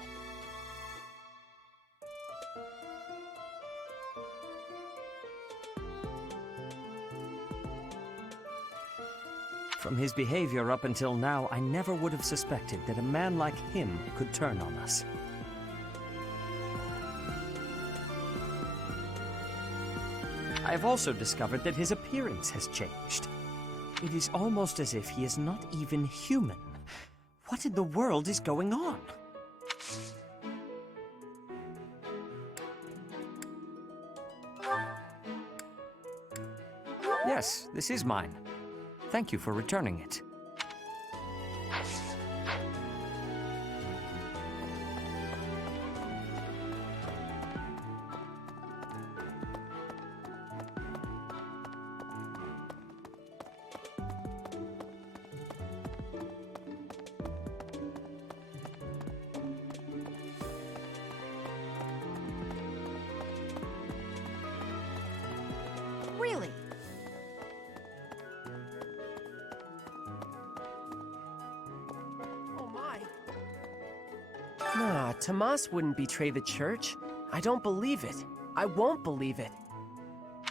From his behavior up until now, I never would have suspected that a man like him could turn on us. I have also discovered that his appearance has changed. It is almost as if he is not even human. What in the world is going on? Yes, this is mine. Thank you for returning it. Really? Nah, Tomas wouldn't betray the church. I don't believe it. I won't believe it.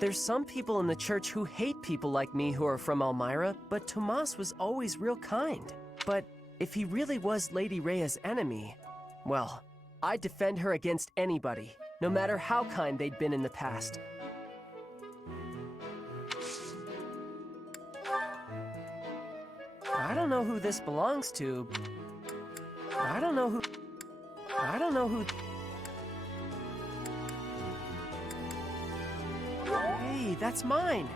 There's some people in the church who hate people like me who are from Elmira, but Tomas was always real kind. But if he really was Lady Rhea's enemy, well, I'd defend her against anybody, no matter how kind they'd been in the past. I don't know who this belongs to. I don't know who... Hey, that's mine!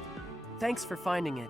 Thanks for finding it.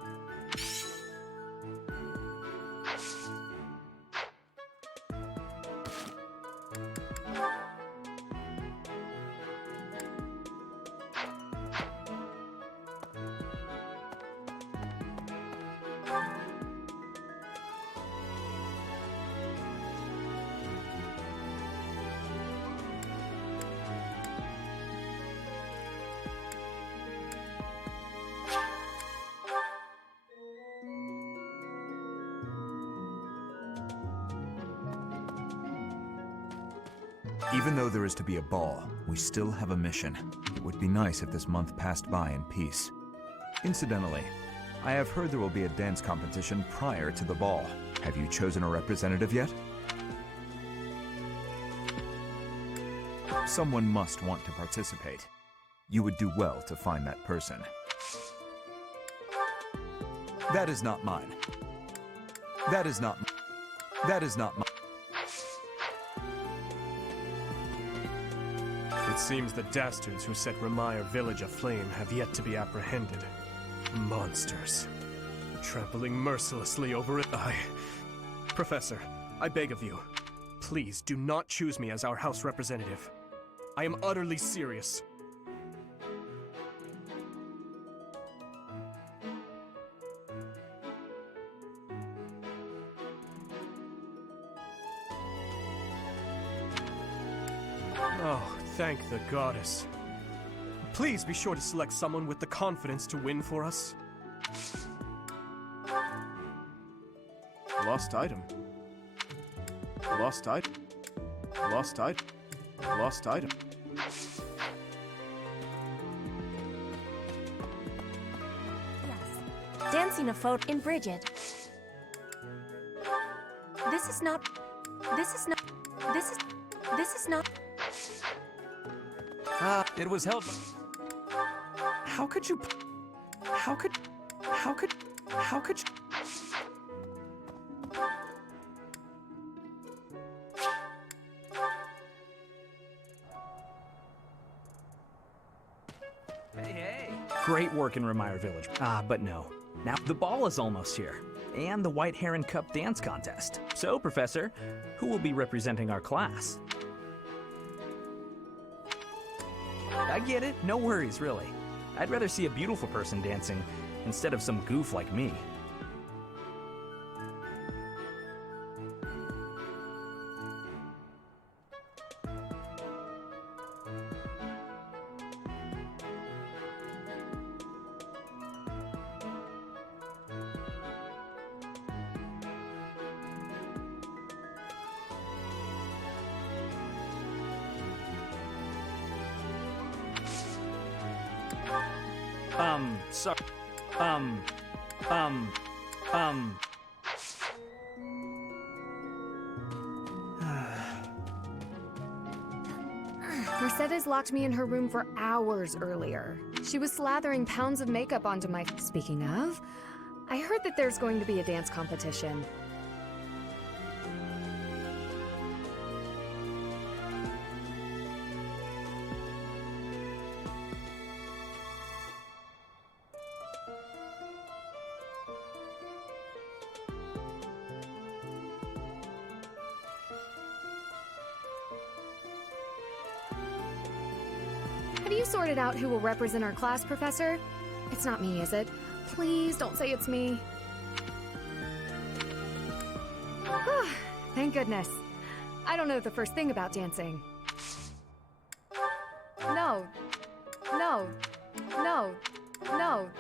Even though there is to be a ball, we still have a mission. It would be nice if this month passed by in peace. Incidentally, I have heard there will be a dance competition prior to the ball. Have you chosen a representative yet? Someone must want to participate. You would do well to find that person. That is not mine. That is not mine. It seems the dastards who set Remire village aflame have yet to be apprehended. Monsters. Trampling mercilessly over it. Professor, I beg of you, please do not choose me as our House representative. I am utterly serious. Oh, thank the goddess. Please be sure to select someone with the confidence to win for us. Lost item. Lost item. Lost item. Lost item. Yes. Dancing a photo in Bridget. This is not. It was held. How could you... How could... Hey! Great work in Remire Village. But no. Now the ball is almost here. And the White Heron Cup dance contest. So, Professor, who will be representing our class? I get it. No worries, really. I'd rather see a beautiful person dancing instead of some goof like me. Mercedes locked me in her room for hours earlier. She was slathering pounds of makeup onto my... Speaking of, I heard that there's going to be a dance competition. Have you sorted out who will represent our class, Professor? It's not me, is it? Please don't say it's me. Thank goodness. I don't know the first thing about dancing. No. No. No. No.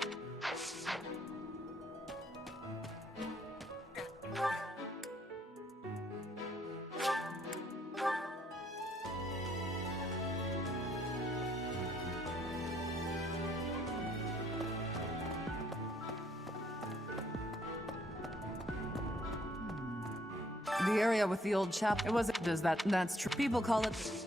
The area with the old chapel. It wasn't. That's true. People call it.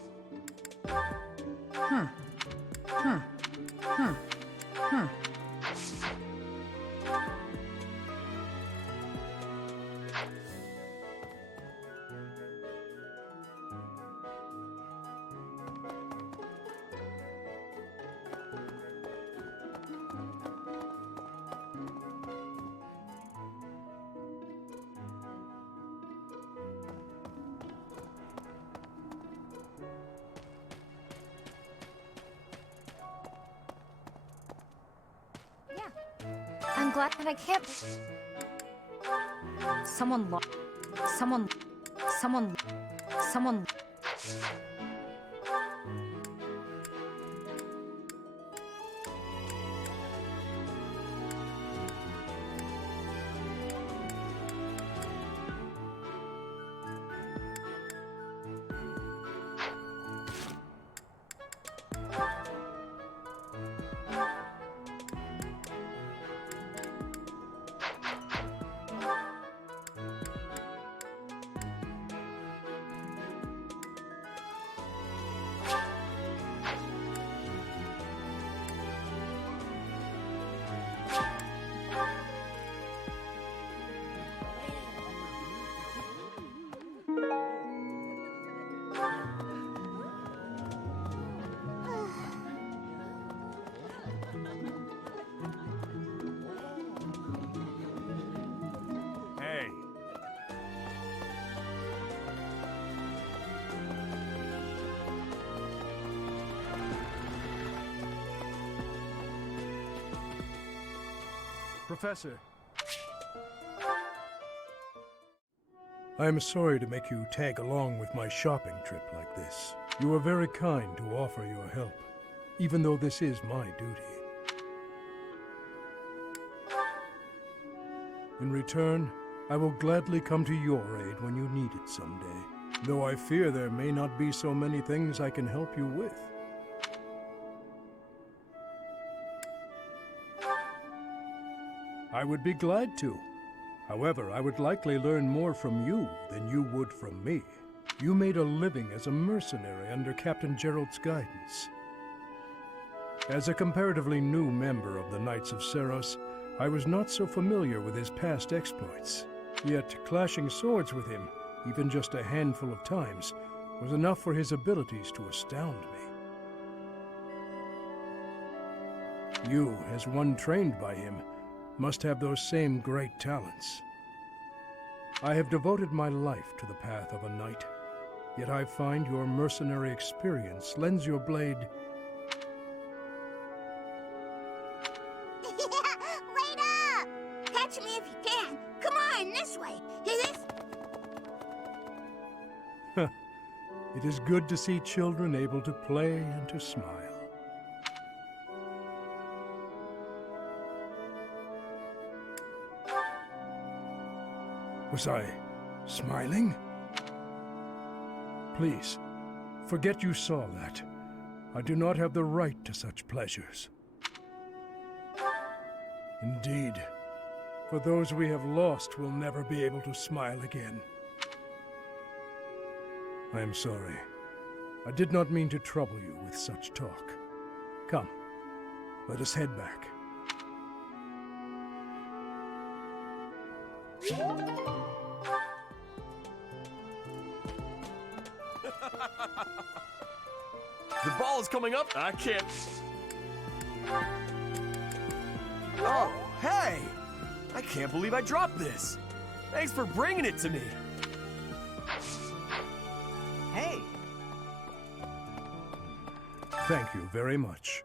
I'm glad that I can't. Someone. Hey. Professor. I am sorry to make you tag along with my shopping trip like this. You are very kind to offer your help, even though this is my duty. In return, I will gladly come to your aid when you need it someday, though I fear there may not be so many things I can help you with. I would be glad to. However, I would likely learn more from you than you would from me. You made a living as a mercenary under Captain Gerald's guidance. As a comparatively new member of the Knights of Seros, I was not so familiar with his past exploits. Yet clashing swords with him, even just a handful of times, was enough for his abilities to astound me. You, as one trained by him, must have those same great talents. I have devoted my life to the path of a knight, yet I find your mercenary experience lends your blade... Wait up! Catch me if you can. Come on, this way. It is good to see children able to play and to smile. Was I smiling? Please, forget you saw that. I do not have the right to such pleasures. Indeed, for those we have lost will never be able to smile again. I am sorry. I did not mean to trouble you with such talk. Come, let us head back. The ball is coming up. I can't. Oh, hey! I can't believe I dropped this. Thanks for bringing it to me. Hey! Thank you very much.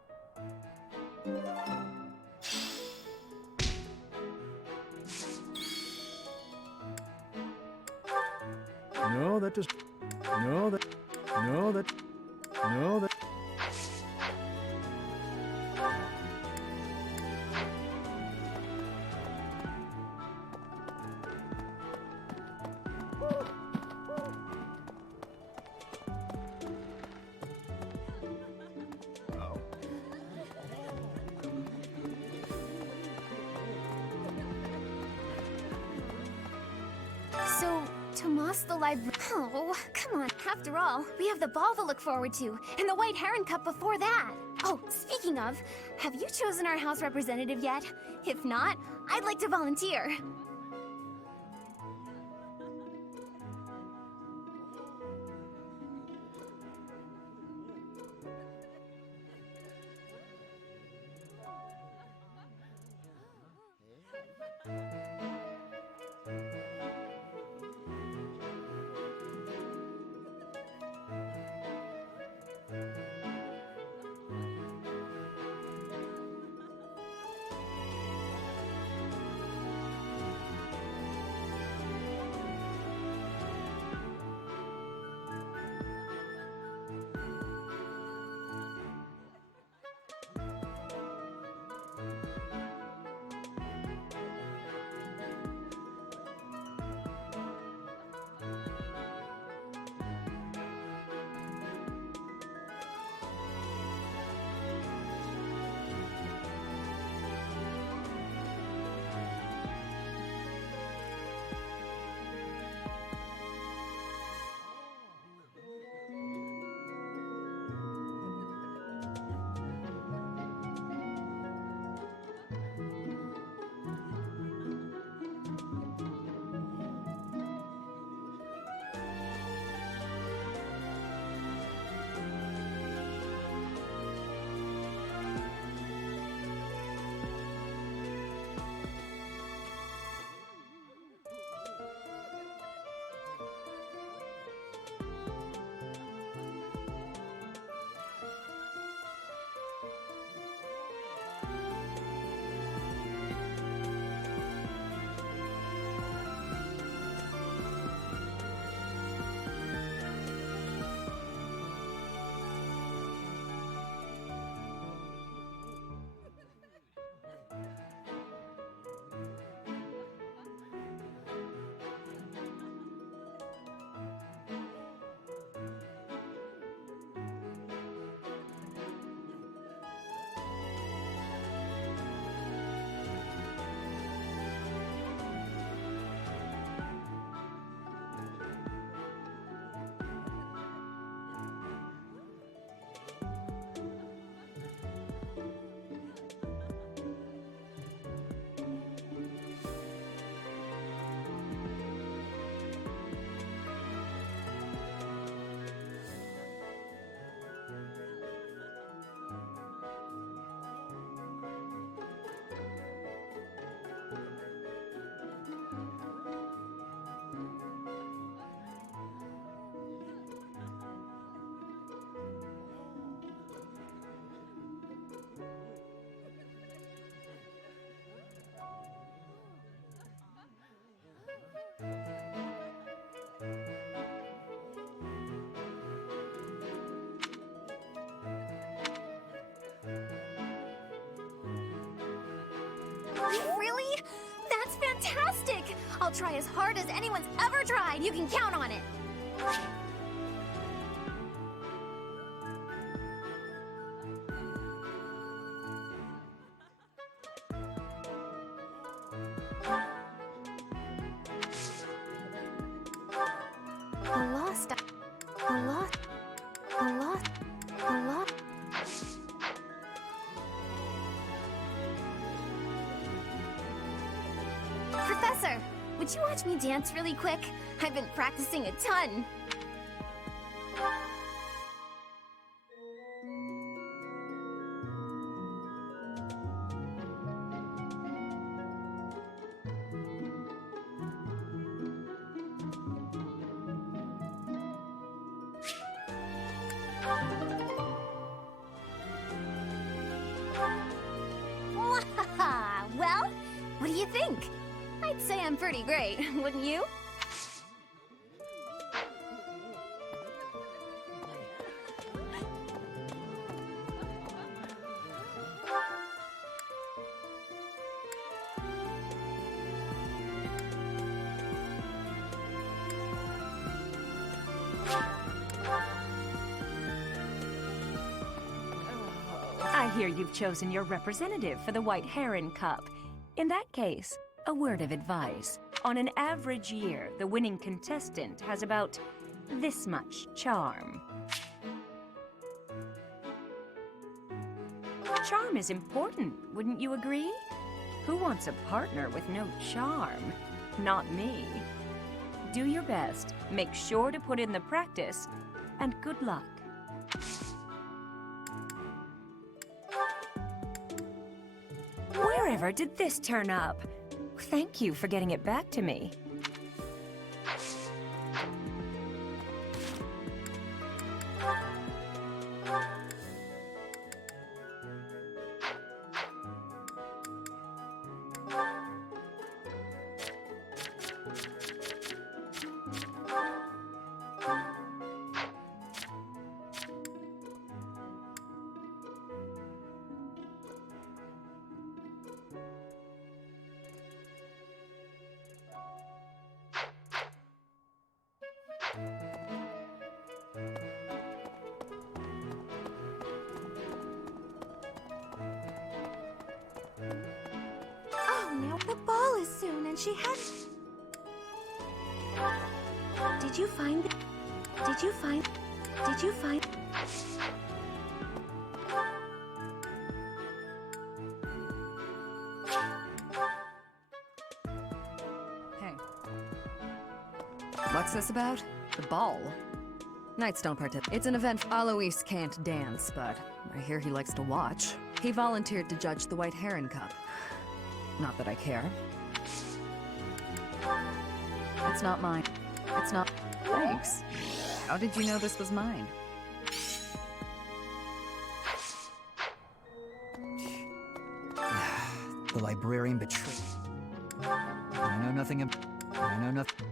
No, that does... No, that... No, that... No, that... So, Tomas the librarian. Oh, come on. After all, we have the ball to look forward to, and the White Heron Cup before that. Oh, speaking of, have you chosen our house representative yet? If not, I'd like to volunteer. Really? That's fantastic! I'll try as hard as anyone's ever tried. You can count on it. A lot. Professor, would you watch me dance really quick? I've been practicing a ton. Well, what do you think? I'd say I'm pretty great, wouldn't you? I hear you've chosen your representative for the White Heron Cup. In that case, a word of advice. On an average year, the winning contestant has about this much charm. Charm is important, wouldn't you agree? Who wants a partner with no charm? Not me. Do your best, make sure to put in the practice, and good luck. Wherever did this turn up? Thank you for getting it back to me. Oh no, the ball is soon and she has... Did you find the... Did you find... Hey. What's this about? The ball? Knights don't participate. It's an event. Alois can't dance, but I hear he likes to watch. He volunteered to judge the White Heron Cup. Not that I care. It's not mine. It's not... Thanks. How did you know this was mine? The librarian betrayed. I know nothing about... I know nothing...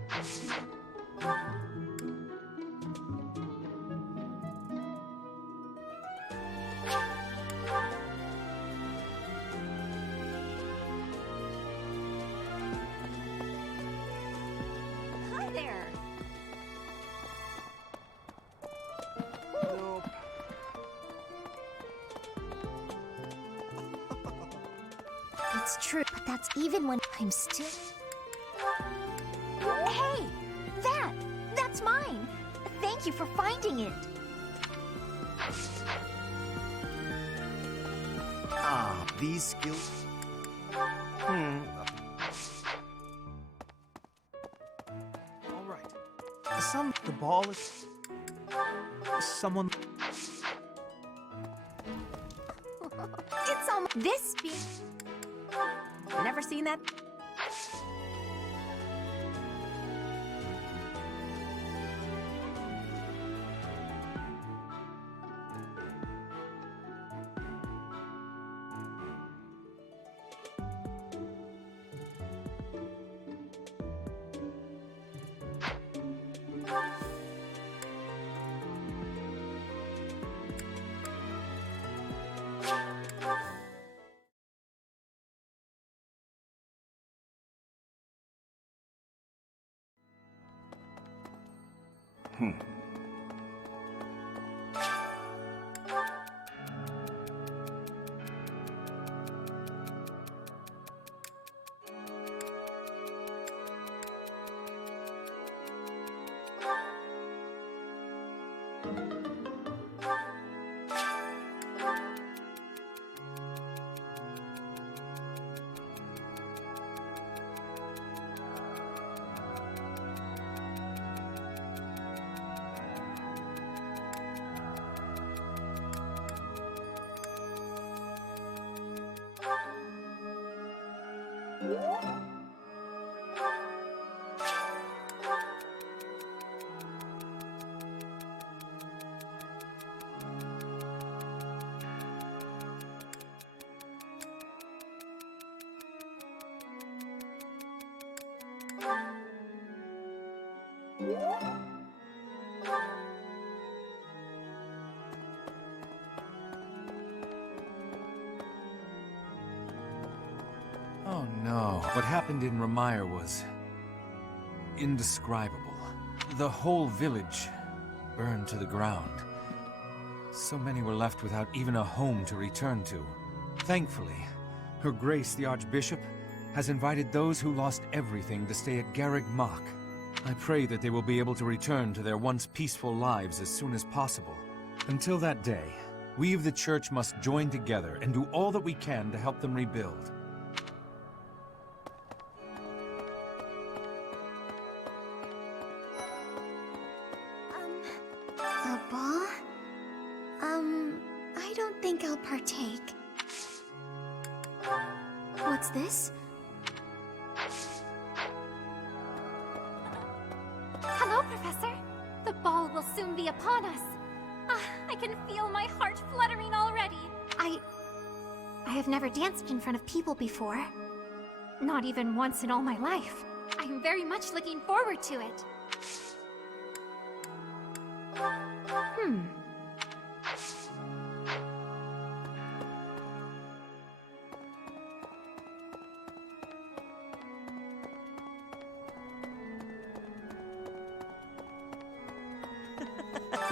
Hi there! It's true, but that's even when I'm still... Hey! That's mine! Thank you for finding it! Ah, these skills... Alright. The ball is... Someone... It's on this speed. Never seen that? Oh no. What happened in Ramire was indescribable. The whole village burned to the ground. So many were left without even a home to return to. Thankfully, Her Grace the Archbishop has invited those who lost everything to stay at Garreg Mach. I pray that they will be able to return to their once peaceful lives as soon as possible. Until that day, we of the Church must join together and do all that we can to help them rebuild. A ball? I don't think I'll partake. What's this? Hello, Professor. The ball will soon be upon us. I can feel my heart fluttering already. I have never danced in front of people before. Not even once in all my life. I am very much looking forward to it.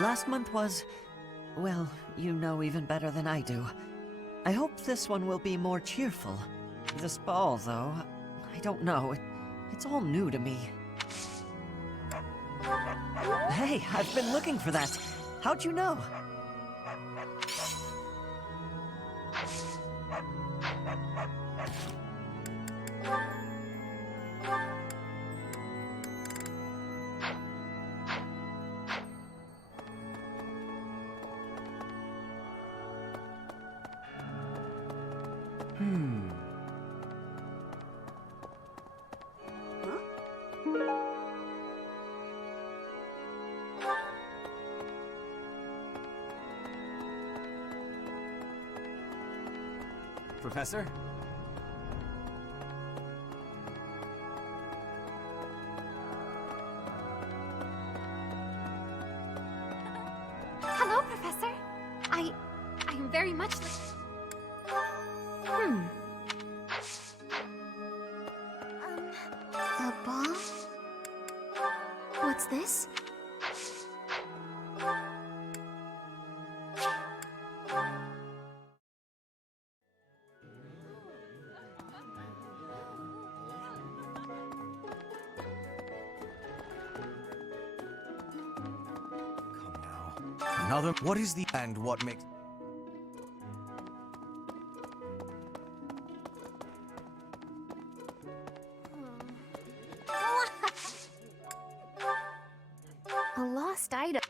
Last month was... well, you know even better than I do. I hope this one will be more cheerful. This ball, though, I don't know. It's all new to me. Hey, I've been looking for that. How'd you know? Professor? Hello, Professor. I am very much A ball? What's this? Another. What is the and what makes? A lost item.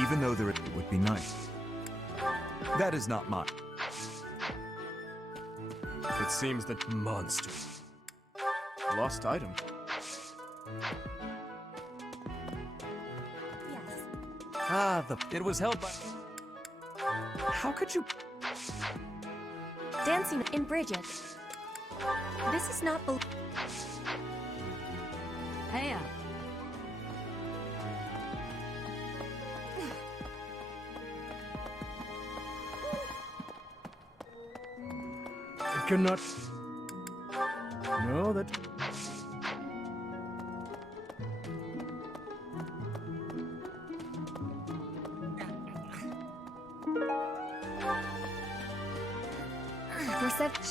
Even though it would be nice. That is not mine. It seems that monster. Lost item. It was held by... How could you... Dancing in Bridget. This is not Hey, It cannot... No, that...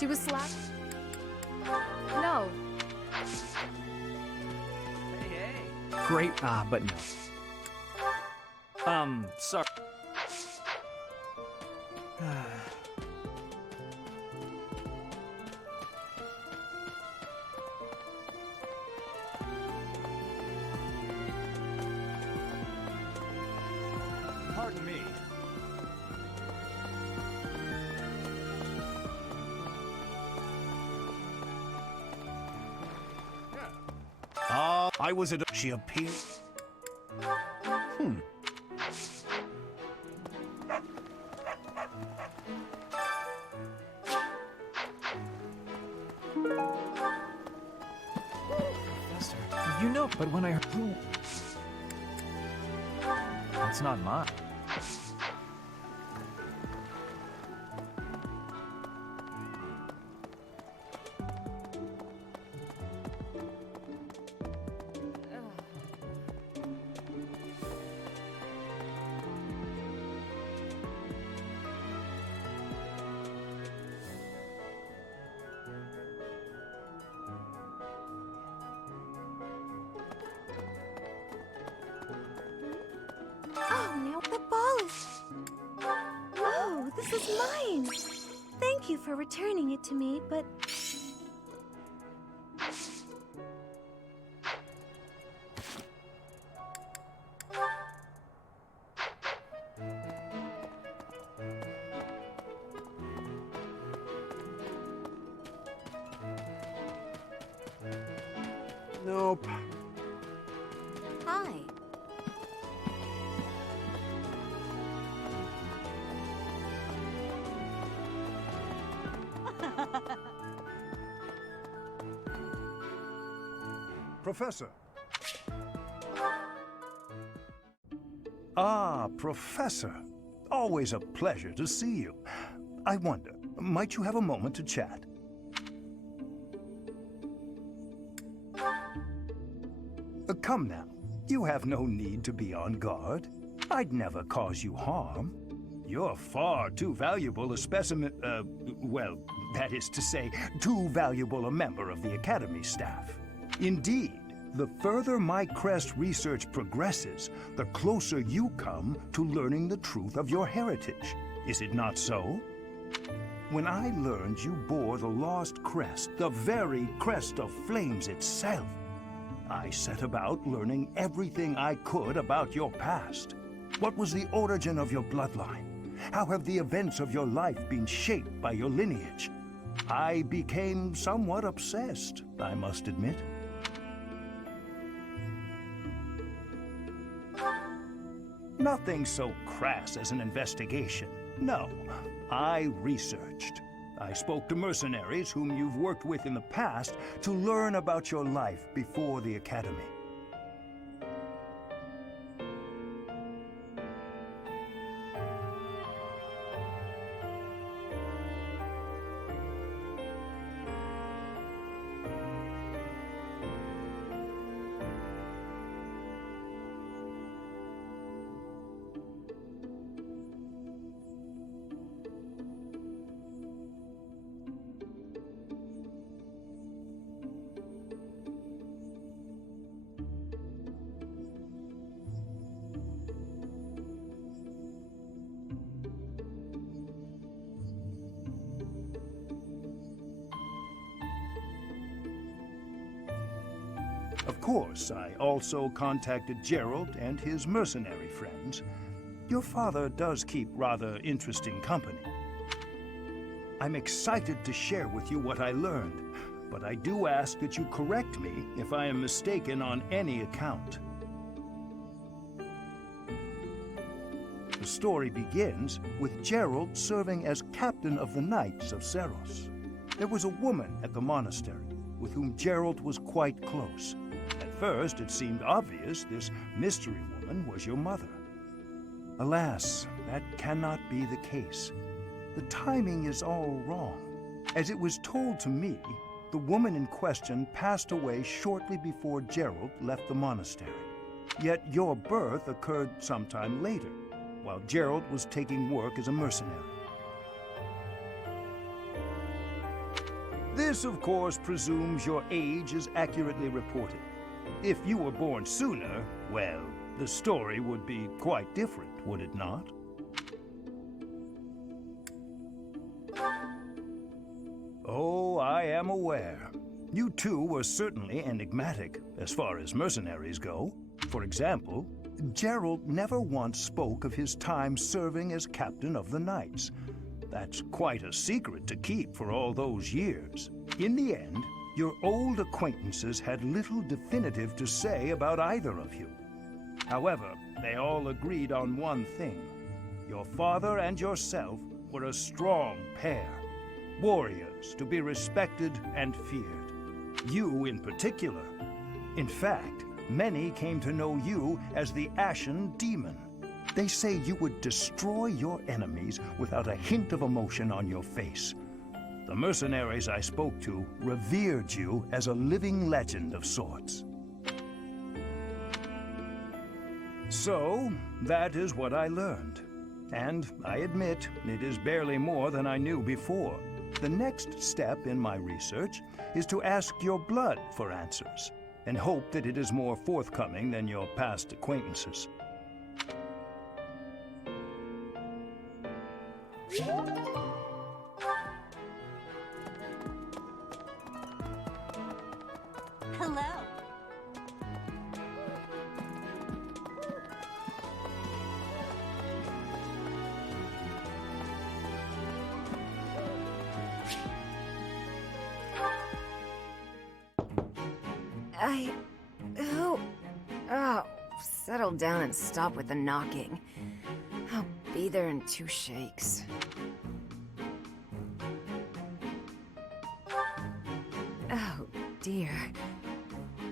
She was slapped. No. Great, but no. Sorry. Pardon me. I was at. She appeared. Professor, you know, but when I heard... It's not mine. for returning it to me, but... Nope. Hi. Professor. Ah, Professor. Always a pleasure to see you. I wonder, might you have a moment to chat? Come now. You have no need to be on guard. I'd never cause you harm. You're far too valuable a specimen, well, that is to say, too valuable a member of the Academy staff. Indeed, the further my crest research progresses, the closer you come to learning the truth of your heritage. Is it not so? When I learned you bore the lost crest, the very crest of flames itself, I set about learning everything I could about your past. What was the origin of your bloodline? How have the events of your life been shaped by your lineage? I became somewhat obsessed, I must admit. Nothing so crass as an investigation. No, I researched. I spoke to mercenaries whom you've worked with in the past to learn about your life before the Academy. Of course, I also contacted Gerald and his mercenary friends. Your father does keep rather interesting company. I'm excited to share with you what I learned, but I do ask that you correct me if I am mistaken on any account. The story begins with Gerald serving as captain of the Knights of Seros. There was a woman at the monastery with whom Gerald was quite close. At first, it seemed obvious this mystery woman was your mother. Alas, that cannot be the case. The timing is all wrong. As it was told to me, the woman in question passed away shortly before Gerald left the monastery. Yet your birth occurred sometime later, while Gerald was taking work as a mercenary. This, of course, presumes your age is accurately reported. If you were born sooner, well, the story would be quite different, would it not? Oh, I am aware. You two were certainly enigmatic, as far as mercenaries go. For example, Gerald never once spoke of his time serving as captain of the Knights. That's quite a secret to keep for all those years. In the end, your old acquaintances had little definitive to say about either of you. However, they all agreed on one thing. Your father and yourself were a strong pair, warriors to be respected and feared. You in particular. In fact, many came to know you as the Ashen Demon. They say you would destroy your enemies without a hint of emotion on your face. The mercenaries I spoke to revered you as a living legend of sorts. So, that is what I learned. And I admit, it is barely more than I knew before. The next step in my research is to ask your blood for answers, and hope that it is more forthcoming than your past acquaintances. Oh, settle down and stop with the knocking. I'll be there in 2 shakes. Oh, dear.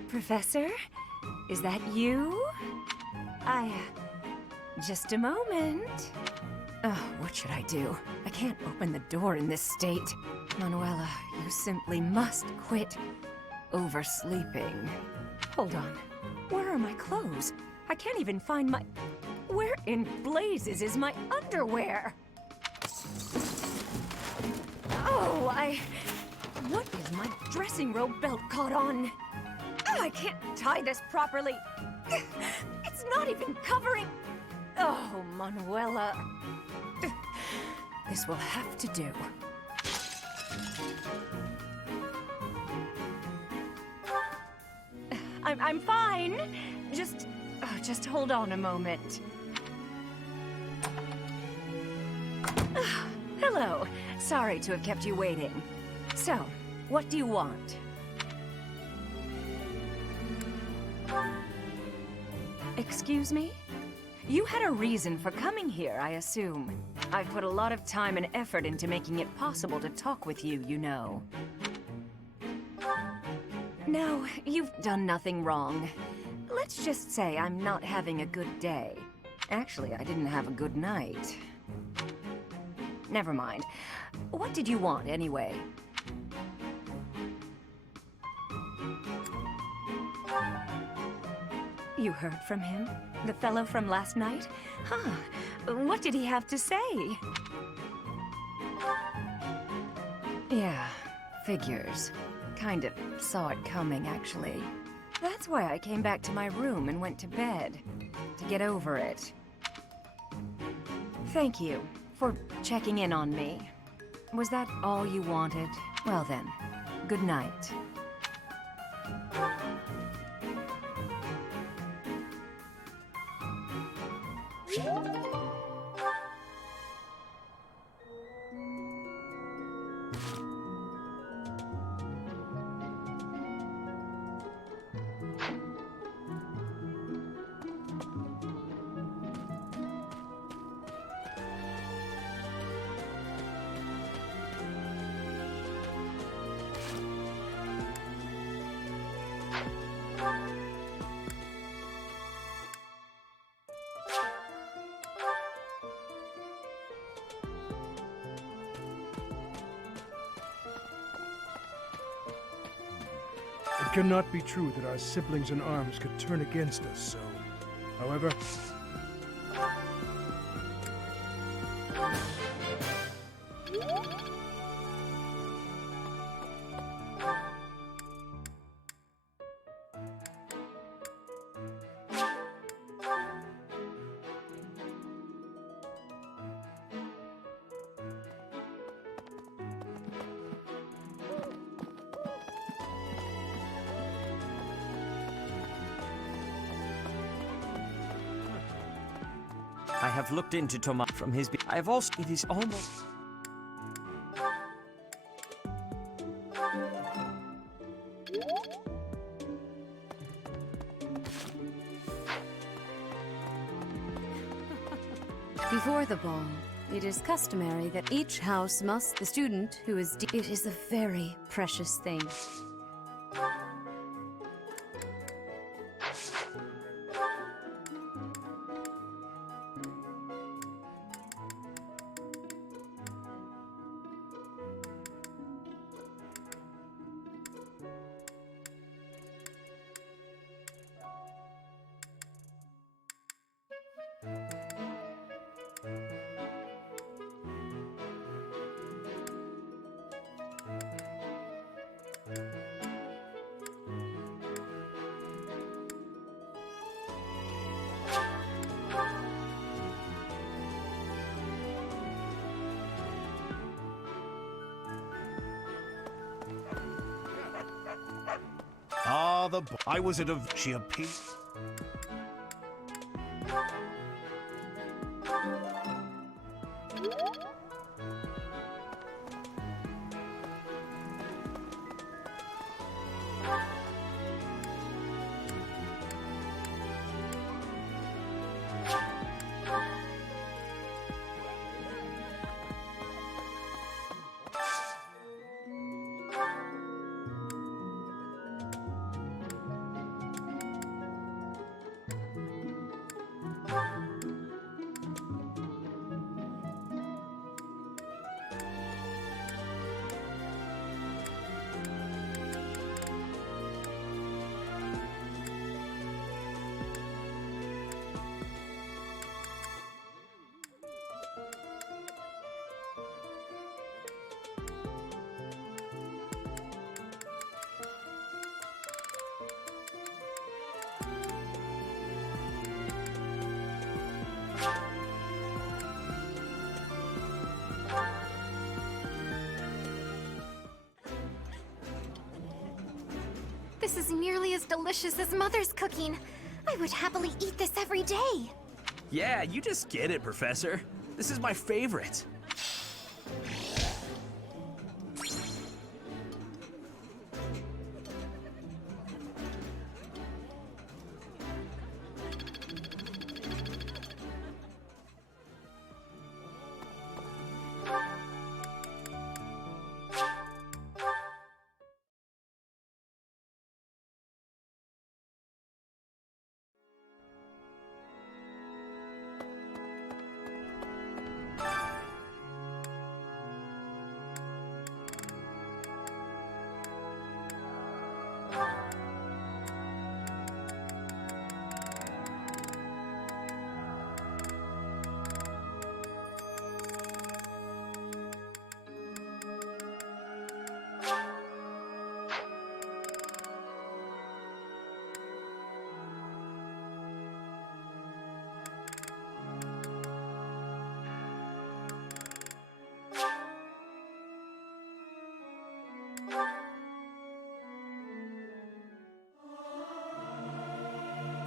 Professor? Is that you? Just a moment. Oh, what should I do? I can't open the door in this state. Manuela, you simply must quit oversleeping. Hold on. Where are my clothes? I can't even find my... Where in blazes is my underwear? Oh, What is my dressing robe belt caught on? I can't tie this properly. It's not even covering... Oh, Manuela. This will have to do. I'm fine. Just hold on a moment. Hello. Sorry to have kept you waiting. So, what do you want? Excuse me? You had a reason for coming here, I assume. I've put a lot of time and effort into making it possible to talk with you, you know. No, you've done nothing wrong. Let's just say I'm not having a good day. Actually, I didn't have a good night. Never mind. What did you want, anyway? You heard from him? The fellow from last night? Huh. What did he have to say? Yeah, figures. Kind of saw it coming, actually. That's why I came back to my room and went to bed. To get over it. Thank you for checking in on me. Was that all you wanted? Well then, good night. It cannot be true that our siblings in arms could turn against us, so... However... I have looked into Tomas from his... I have also... It is almost... Before the ball, it is customary that each house must... The student who is... It is a very precious thing. I was at a... She appeared... This is nearly as delicious as Mother's cooking. I would happily eat this every day. Yeah, you just get it, Professor. This is my favorite.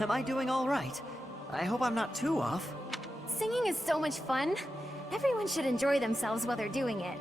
Am I doing all right? I hope I'm not too off. Singing is so much fun. Everyone should enjoy themselves while they're doing it.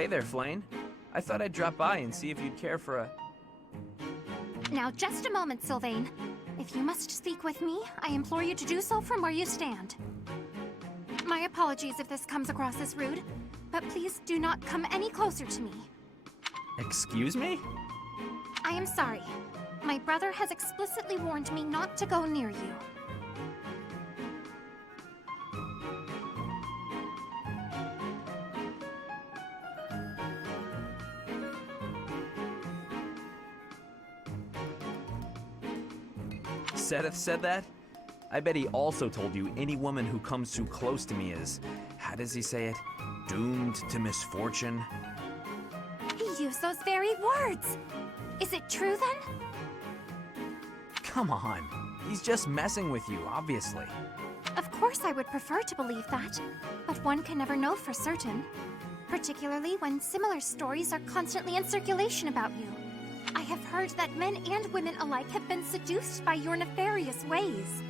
Hey there, Flane. I thought I'd drop by and see if you'd care for a... Now, just a moment, Sylvain. If you must speak with me, I implore you to do so from where you stand. My apologies if this comes across as rude, but please do not come any closer to me. Excuse me? I am sorry. My brother has explicitly warned me not to go near you. Seth said that? I bet he also told you any woman who comes too close to me is, how does he say it? Doomed to misfortune? He used those very words! Is it true then? Come on. He's just messing with you, obviously. Of course I would prefer to believe that, but one can never know for certain. Particularly when similar stories are constantly in circulation about you. I have heard that men and women alike have been seduced by your nefarious ways.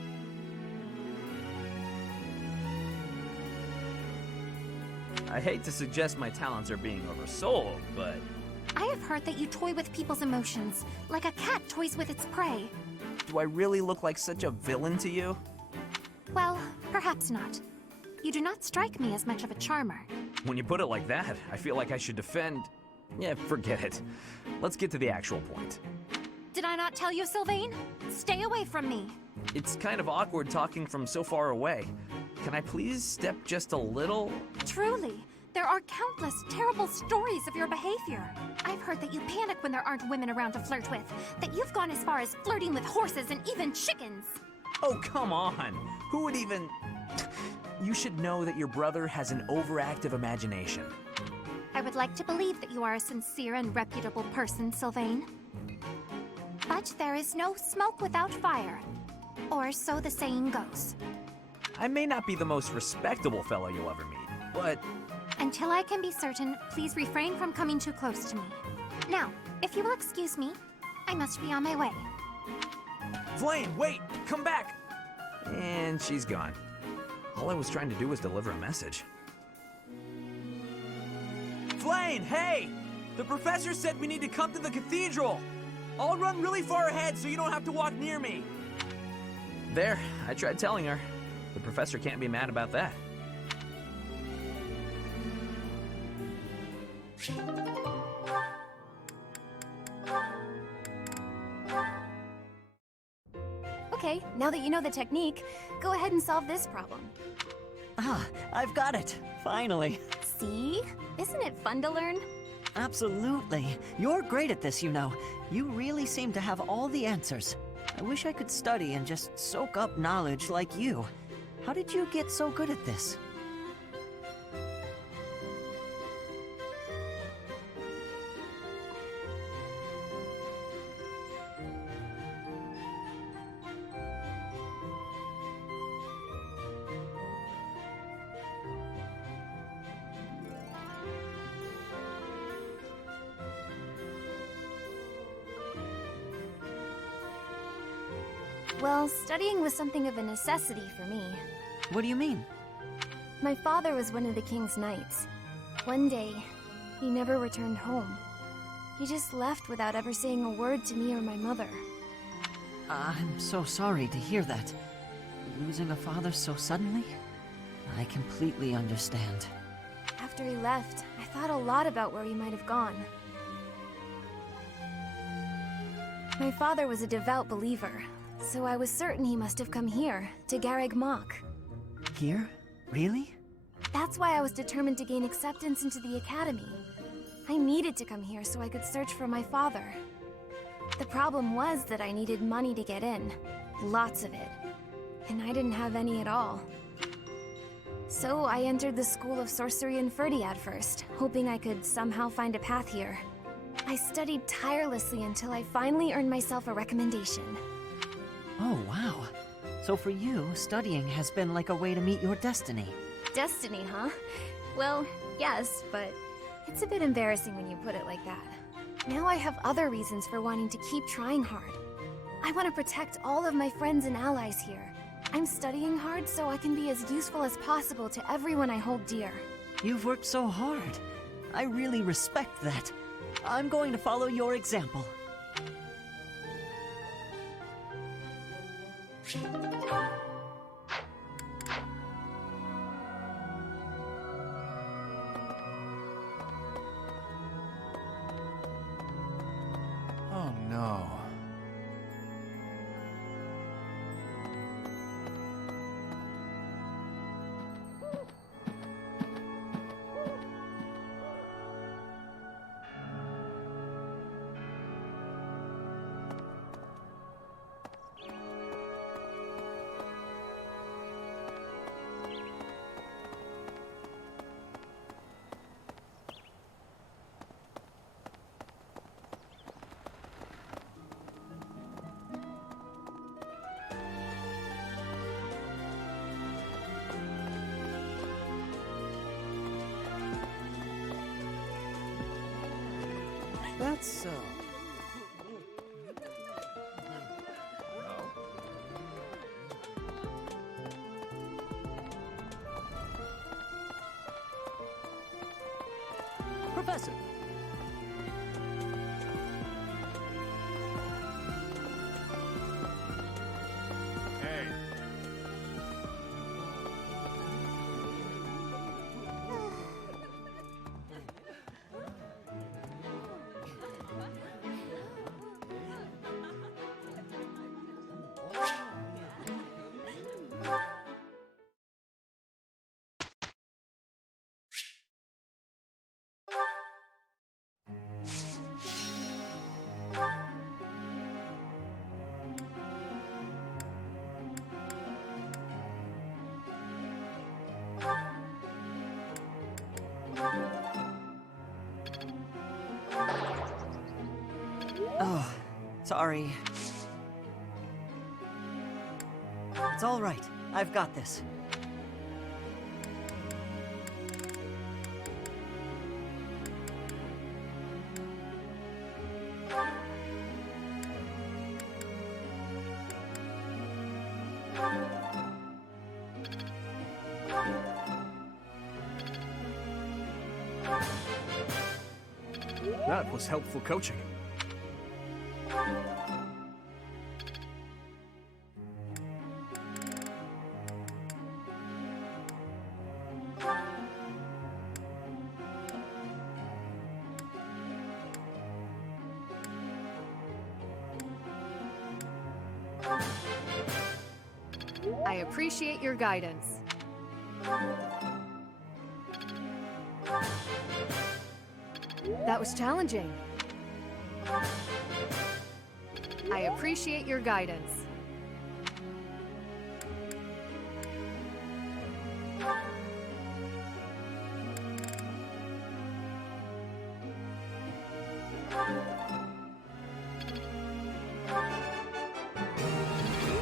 I hate to suggest my talents are being oversold, but... I have heard that you toy with people's emotions, like a cat toys with its prey. Do I really look like such a villain to you? Well, perhaps not. You do not strike me as much of a charmer. When you put it like that, I feel like I should defend... Yeah, forget it. Let's get to the actual point. Did I not tell you, Sylvain? Stay away from me. It's kind of awkward talking from so far away. Can I please step just a little? Truly, there are countless terrible stories of your behavior. I've heard that you panic when there aren't women around to flirt with, that you've gone as far as flirting with horses and even chickens. Oh, come on! Who would even... You should know that your brother has an overactive imagination. I would like to believe that you are a sincere and reputable person, Sylvain. But there is no smoke without fire. Or so the saying goes. I may not be the most respectable fellow you'll ever meet, but... Until I can be certain, please refrain from coming too close to me. Now, if you will excuse me, I must be on my way. Flame, wait! Come back! And she's gone. All I was trying to do was deliver a message. Flame, hey! The professor said we need to come to the cathedral! I'll run really far ahead so you don't have to walk near me. There, I tried telling her. The professor can't be mad about that. Okay, now that you know the technique, go ahead and solve this problem. Ah, I've got it. Finally. See? Isn't it fun to learn? Absolutely. You're great at this, you know. You really seem to have all the answers. I wish I could study and just soak up knowledge like you. How did you get so good at this? Well, studying was something of a necessity for me. What do you mean? My father was one of the king's knights. One day, he never returned home. He just left without ever saying a word to me or my mother. I'm so sorry to hear that. Losing a father so suddenly? I completely understand. After he left, I thought a lot about where he might have gone. My father was a devout believer, so I was certain he must have come here, to Garreg Mach. Here? Really? That's why I was determined to gain acceptance into the academy. I needed to come here so I could search for my father. The problem was that I needed money to get in. Lots of it. And I didn't have any at all. So I entered the School of Sorcery in Ferdiad first, hoping I could somehow find a path here. I studied tirelessly until I finally earned myself a recommendation. Oh, wow. So for you, studying has been like a way to meet your destiny. Destiny, huh? Well, yes, but it's a bit embarrassing when you put it like that. Now I have other reasons for wanting to keep trying hard. I want to protect all of my friends and allies here. I'm studying hard so I can be as useful as possible to everyone I hold dear. You've worked so hard. I really respect that. I'm going to follow your example. Oh no. That's so. Professor. Hey. Oh, sorry. It's all right. I've got this. That was helpful coaching. I appreciate your guidance. That was challenging. I appreciate your guidance.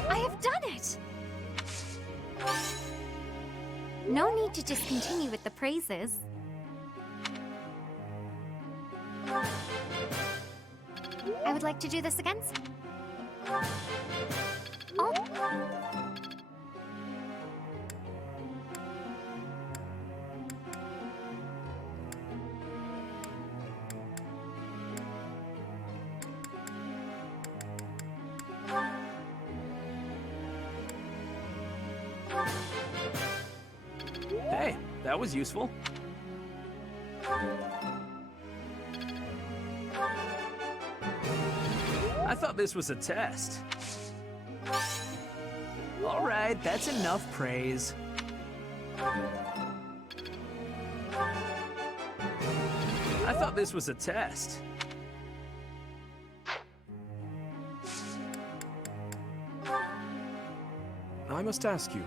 I have done it! No need to just continue with the praises. I would like to do this again. Oh. Hey, that was useful. I thought this was a test. All right, that's enough praise. I thought this was a test. I must ask you.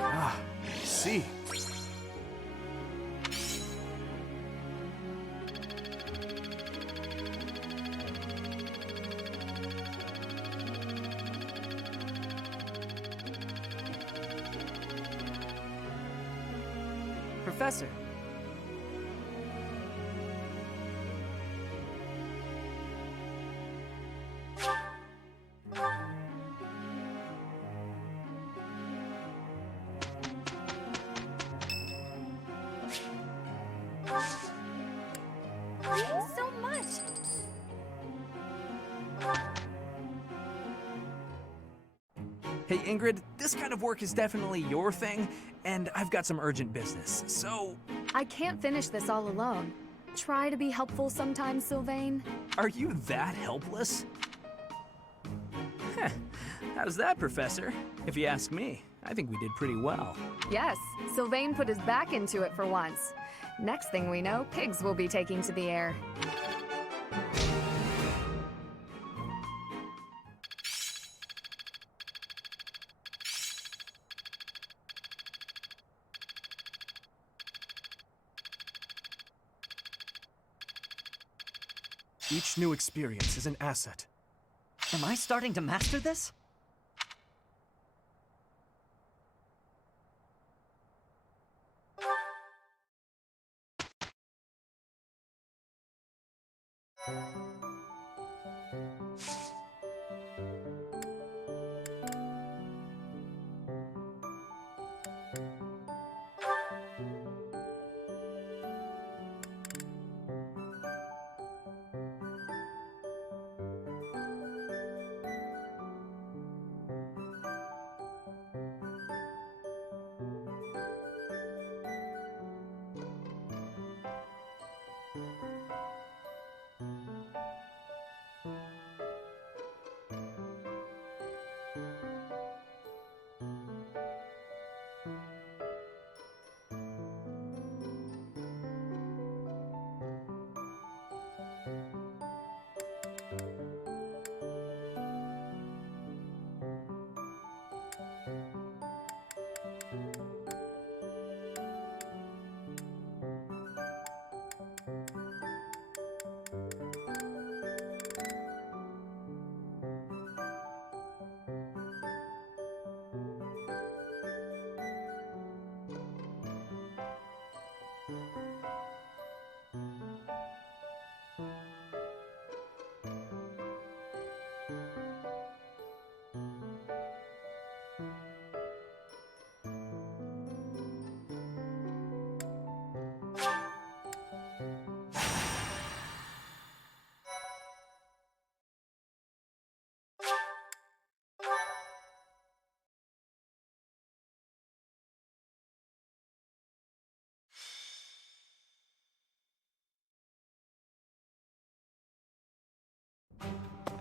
Ah, I see. Professor. Thanks so much! Hey Ingrid, this kind of work is definitely your thing, and I've got some urgent business, so... I can't finish this all alone. Try to be helpful sometimes, Sylvain. Are you that helpless? Heh, how's that, Professor? If you ask me, I think we did pretty well. Yes, Sylvain put his back into it for once. Next thing we know, pigs will be taking to the air. Each new experience is an asset. Am I starting to master this?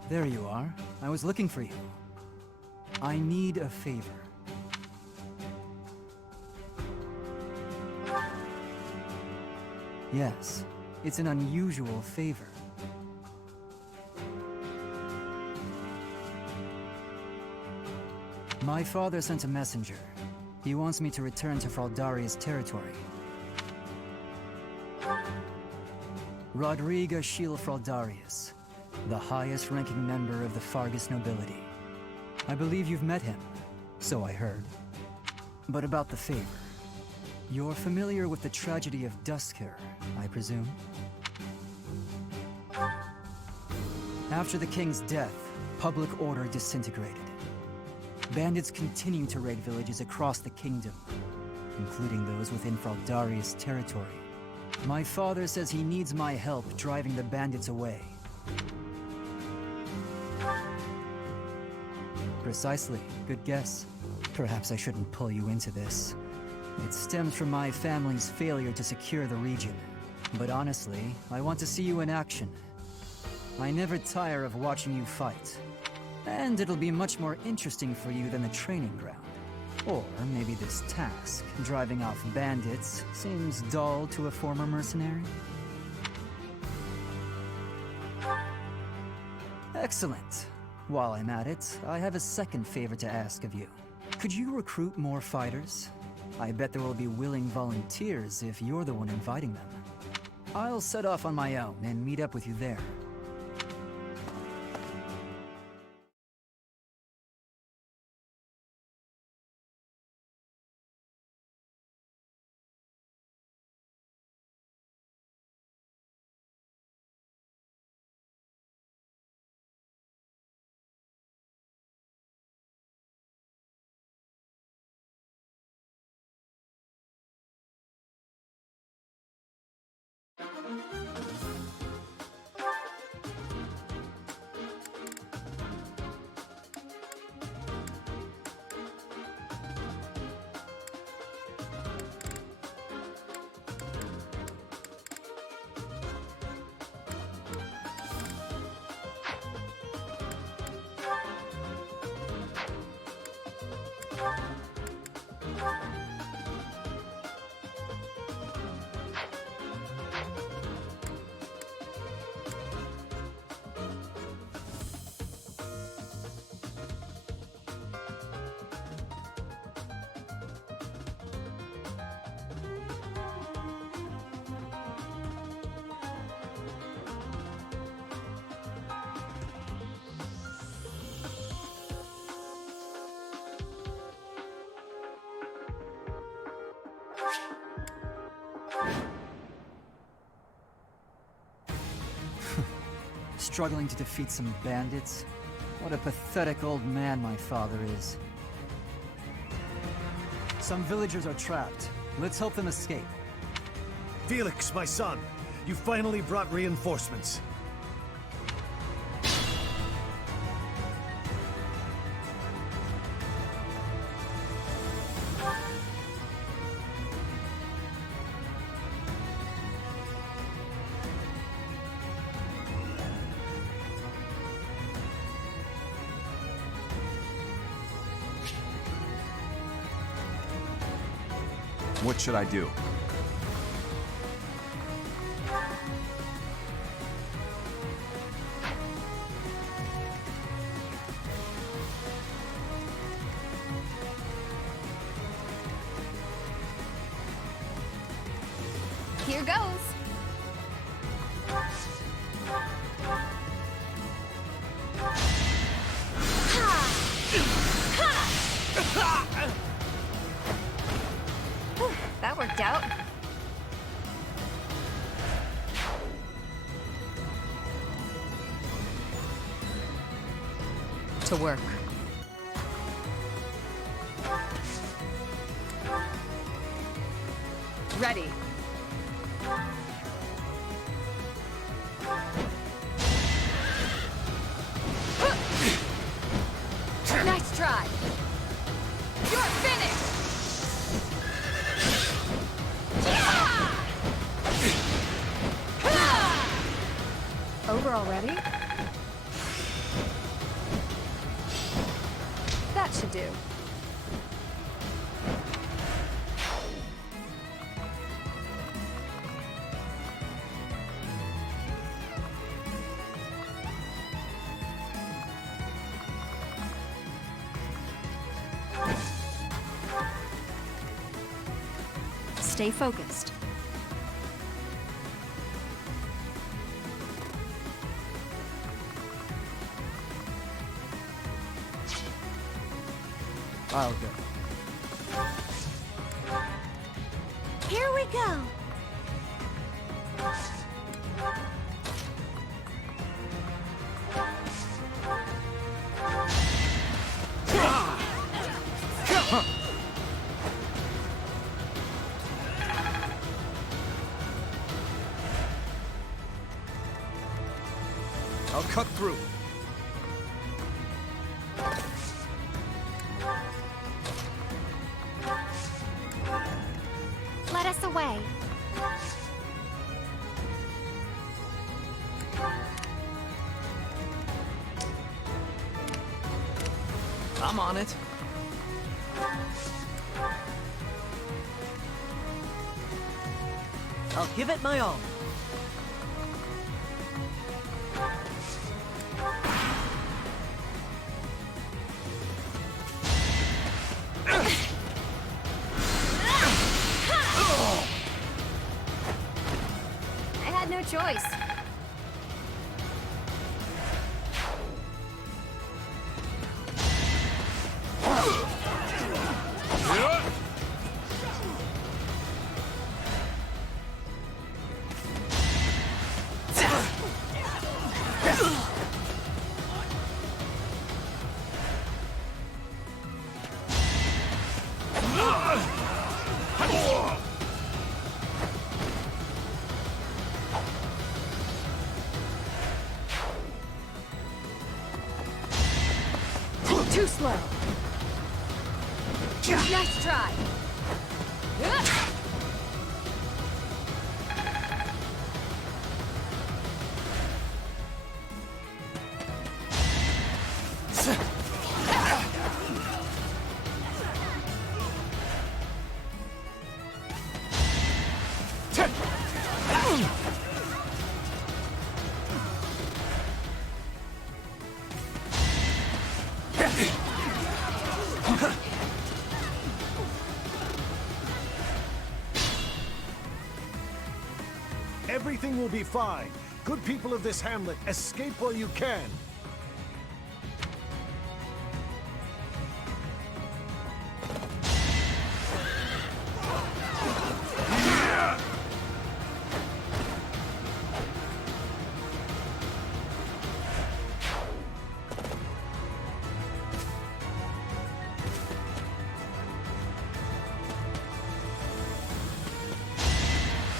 There you are. I was looking for you. I need a favor. Yes, it's an unusual favor. My father sent a messenger. He wants me to return to Fraldaria's territory. Rodriga Shiel Fraldarius, the highest-ranking member of the Fargus nobility. I believe you've met him, so I heard. But about the favor. You're familiar with the tragedy of Duscur, I presume? After the king's death, public order disintegrated. Bandits continue to raid villages across the kingdom, including those within Fraldaria's territory. My father says he needs my help driving the bandits away. Precisely. Good guess. Perhaps I shouldn't pull you into this. It stems from my family's failure to secure the region. But honestly, I want to see you in action. I never tire of watching you fight. And it'll be much more interesting for you than the training ground. Or maybe this task, driving off bandits, seems dull to a former mercenary? Excellent. While I'm at it, I have a second favor to ask of you. Could you recruit more fighters? I bet there will be willing volunteers if you're the one inviting them. I'll set off on my own and meet up with you there. Struggling to defeat some bandits? What a pathetic old man my father is. Some villagers are trapped. Let's help them escape. Felix, my son, you finally brought reinforcements. What should I do? Here goes. That worked out. To work. Ready. Nice try. You're finished. Over already? That should do. Stay focused. I'll go. Here we go. I'll cut through. Let us away. I'm on it. I'll give it my all. I had no choice. Too slow. Nice try. Everything will be fine. Good people of this hamlet, escape while you can.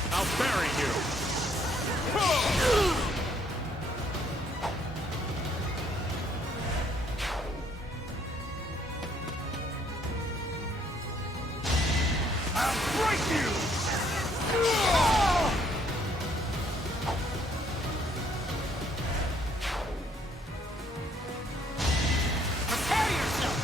I'll bury you! I'll break you! Prepare yourself!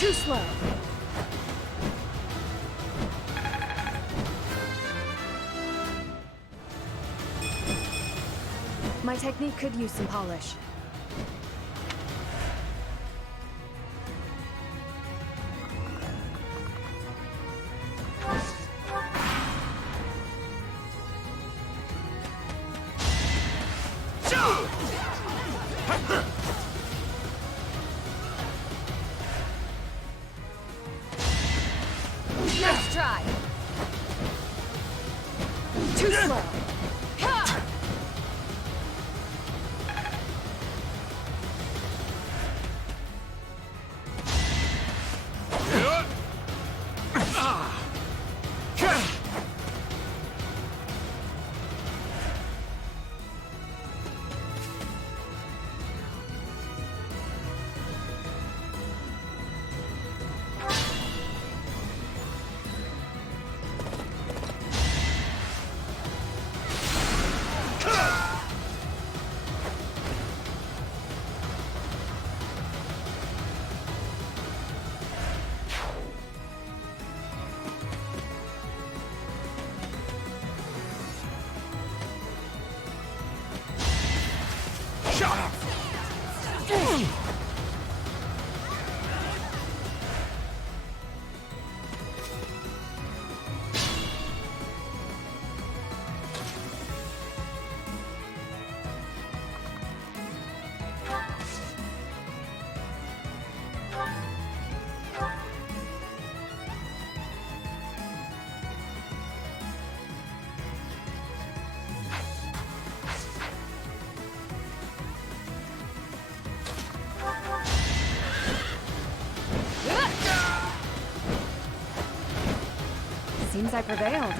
Too slow. My technique could use some polish. Let's try. Too slow. Ha! Seems I prevailed.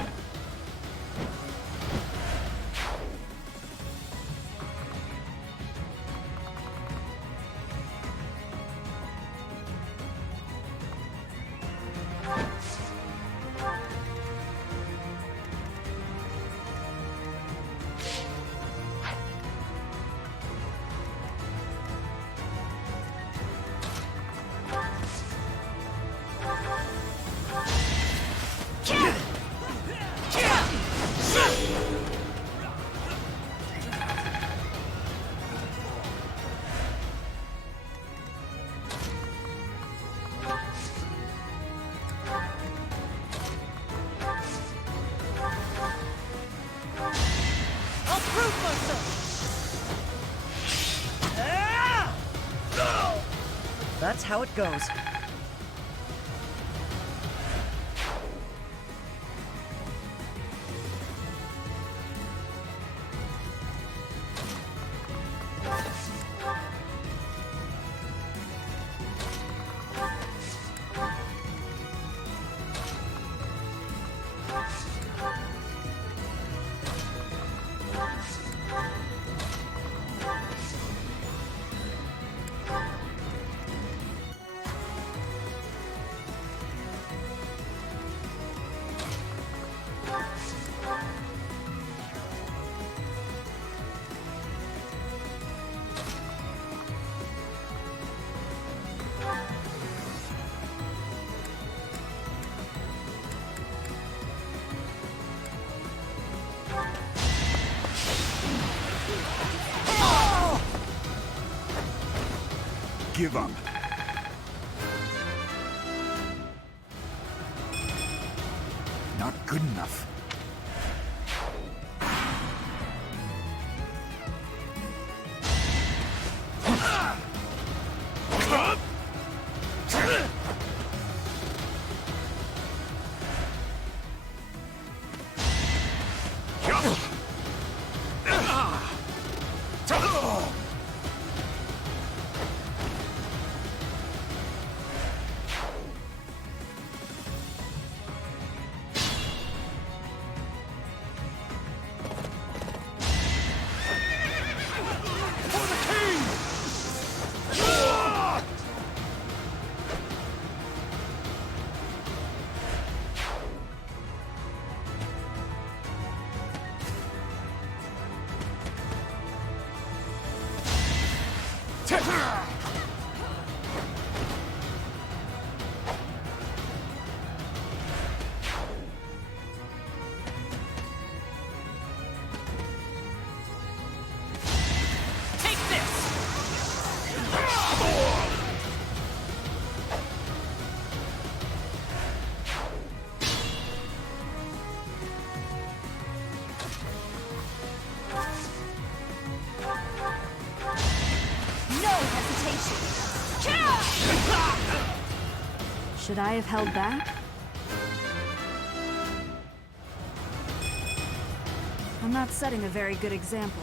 I'll prove myself! That's how it goes. Give up. Not good enough. Should I have held back? I'm not setting a very good example.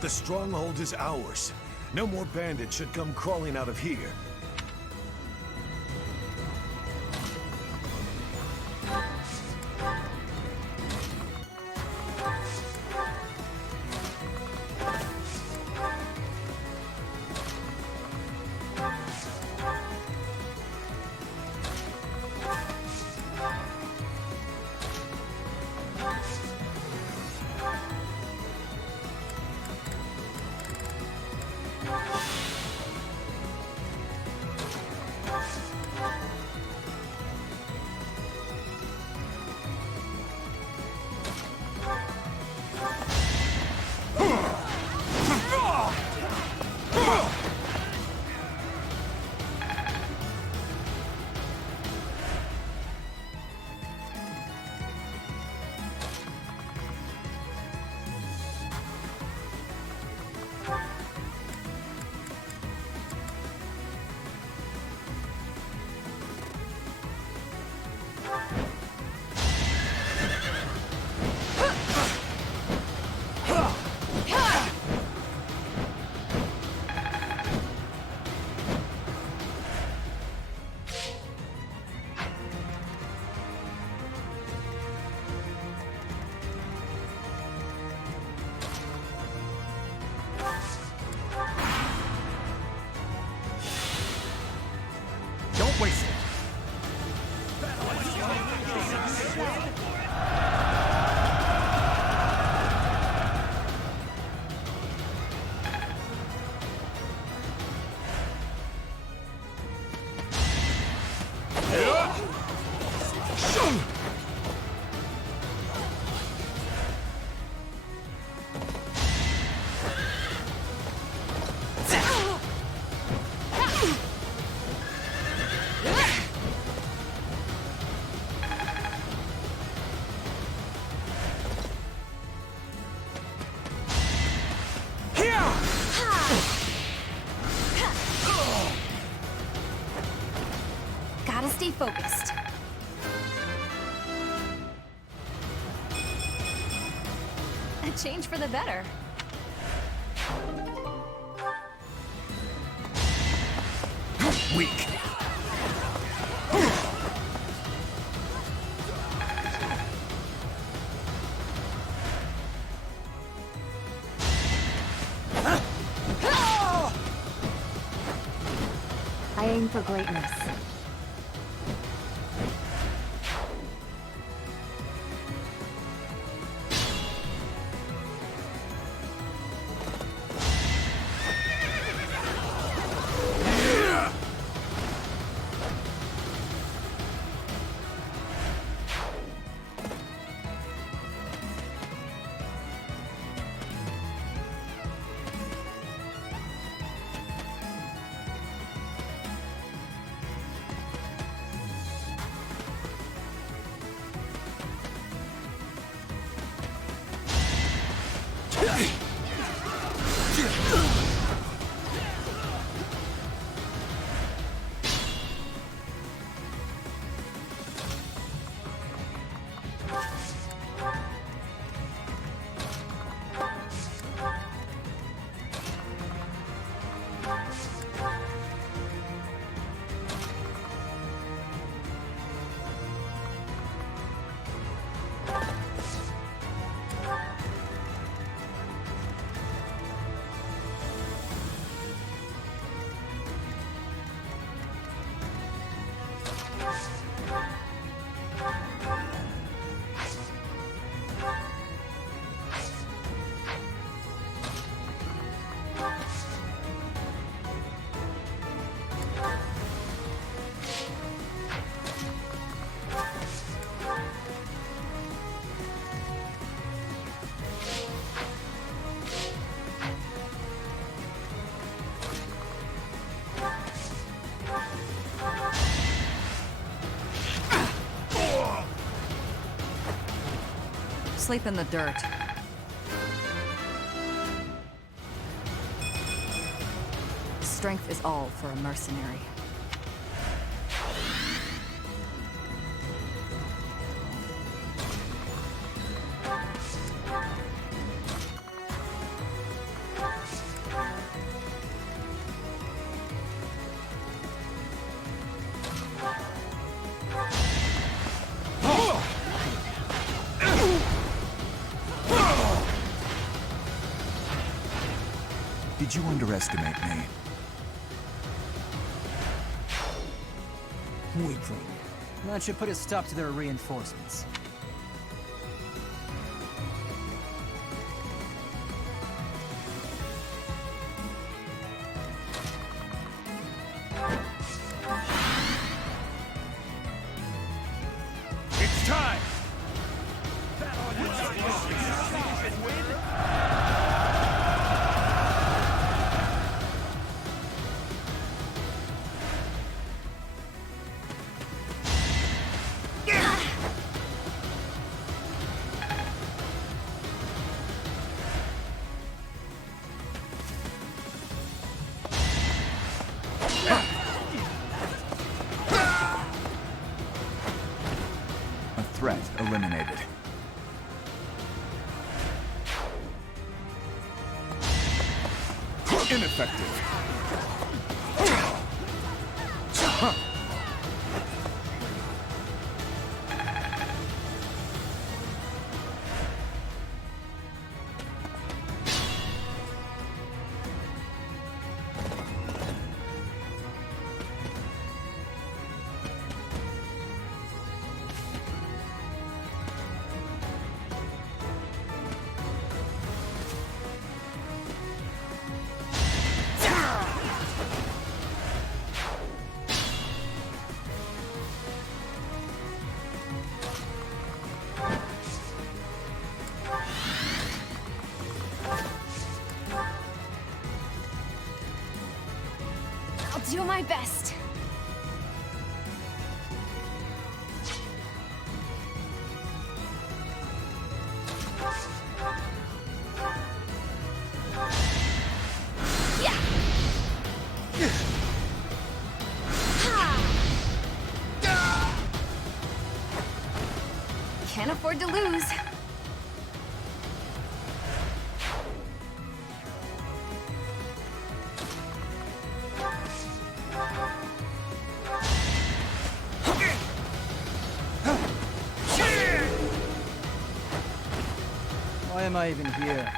The stronghold is ours. No more bandits should come crawling out of here. Gotta stay focused. A change for the better. Weak. I aim for greatness. Sleep in the dirt. Strength is all for a mercenary. Did you underestimate me? Weakling. That should put a stop to their reinforcements. It's time! Threat eliminated. Ineffective. I'll do my best. Can't afford to lose. Why am I even here?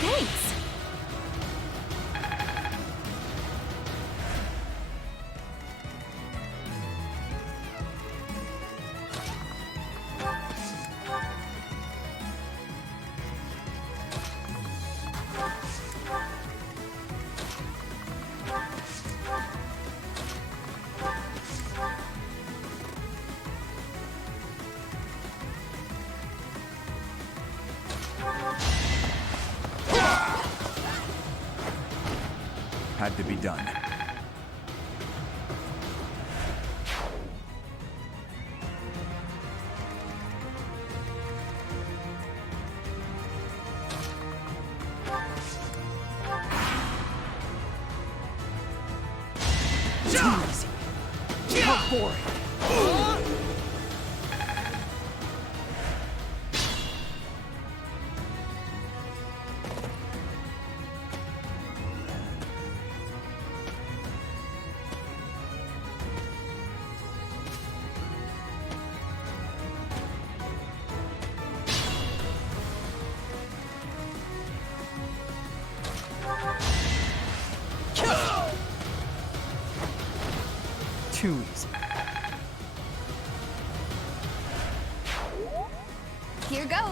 Thanks. Had to be done. Too easy. Go for it. Too easy. Here goes.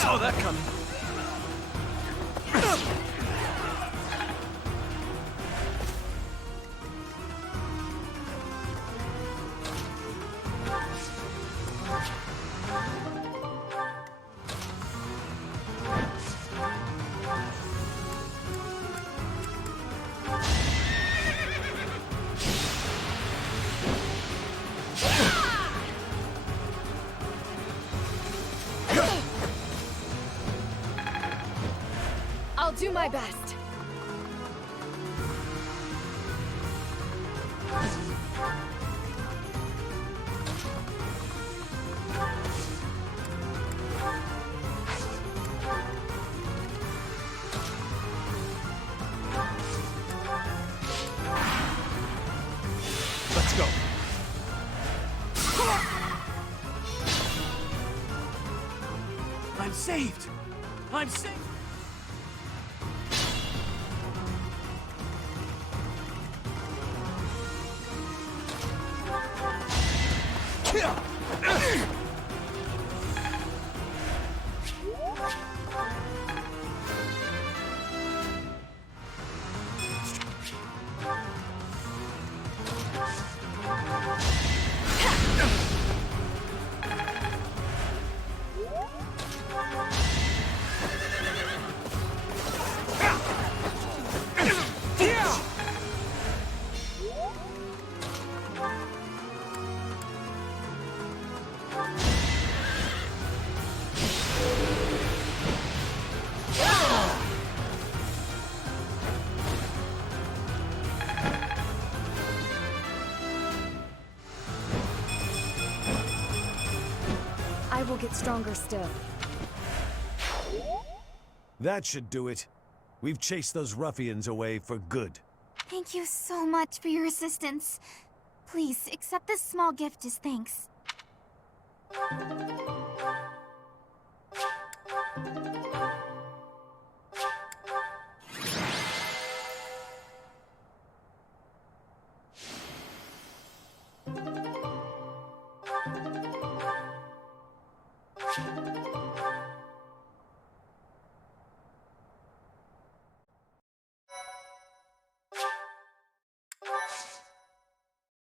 Saw that coming. I'll do my best. Let's go. I'm saved! I'm saved! I will get stronger still. That should do it. We've chased those ruffians away for good. Thank you so much for your assistance. Please, accept this small gift as thanks.